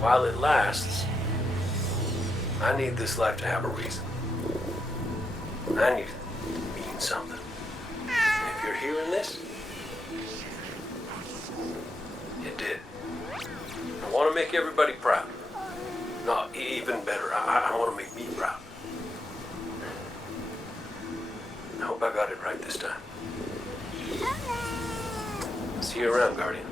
While it lasts, I need this life to have a reason. I need it to mean something. If you're hearing this, it did. I want to make everybody proud. No, even better, I want to make me proud. I hope I got it right this time. See you around, Guardian.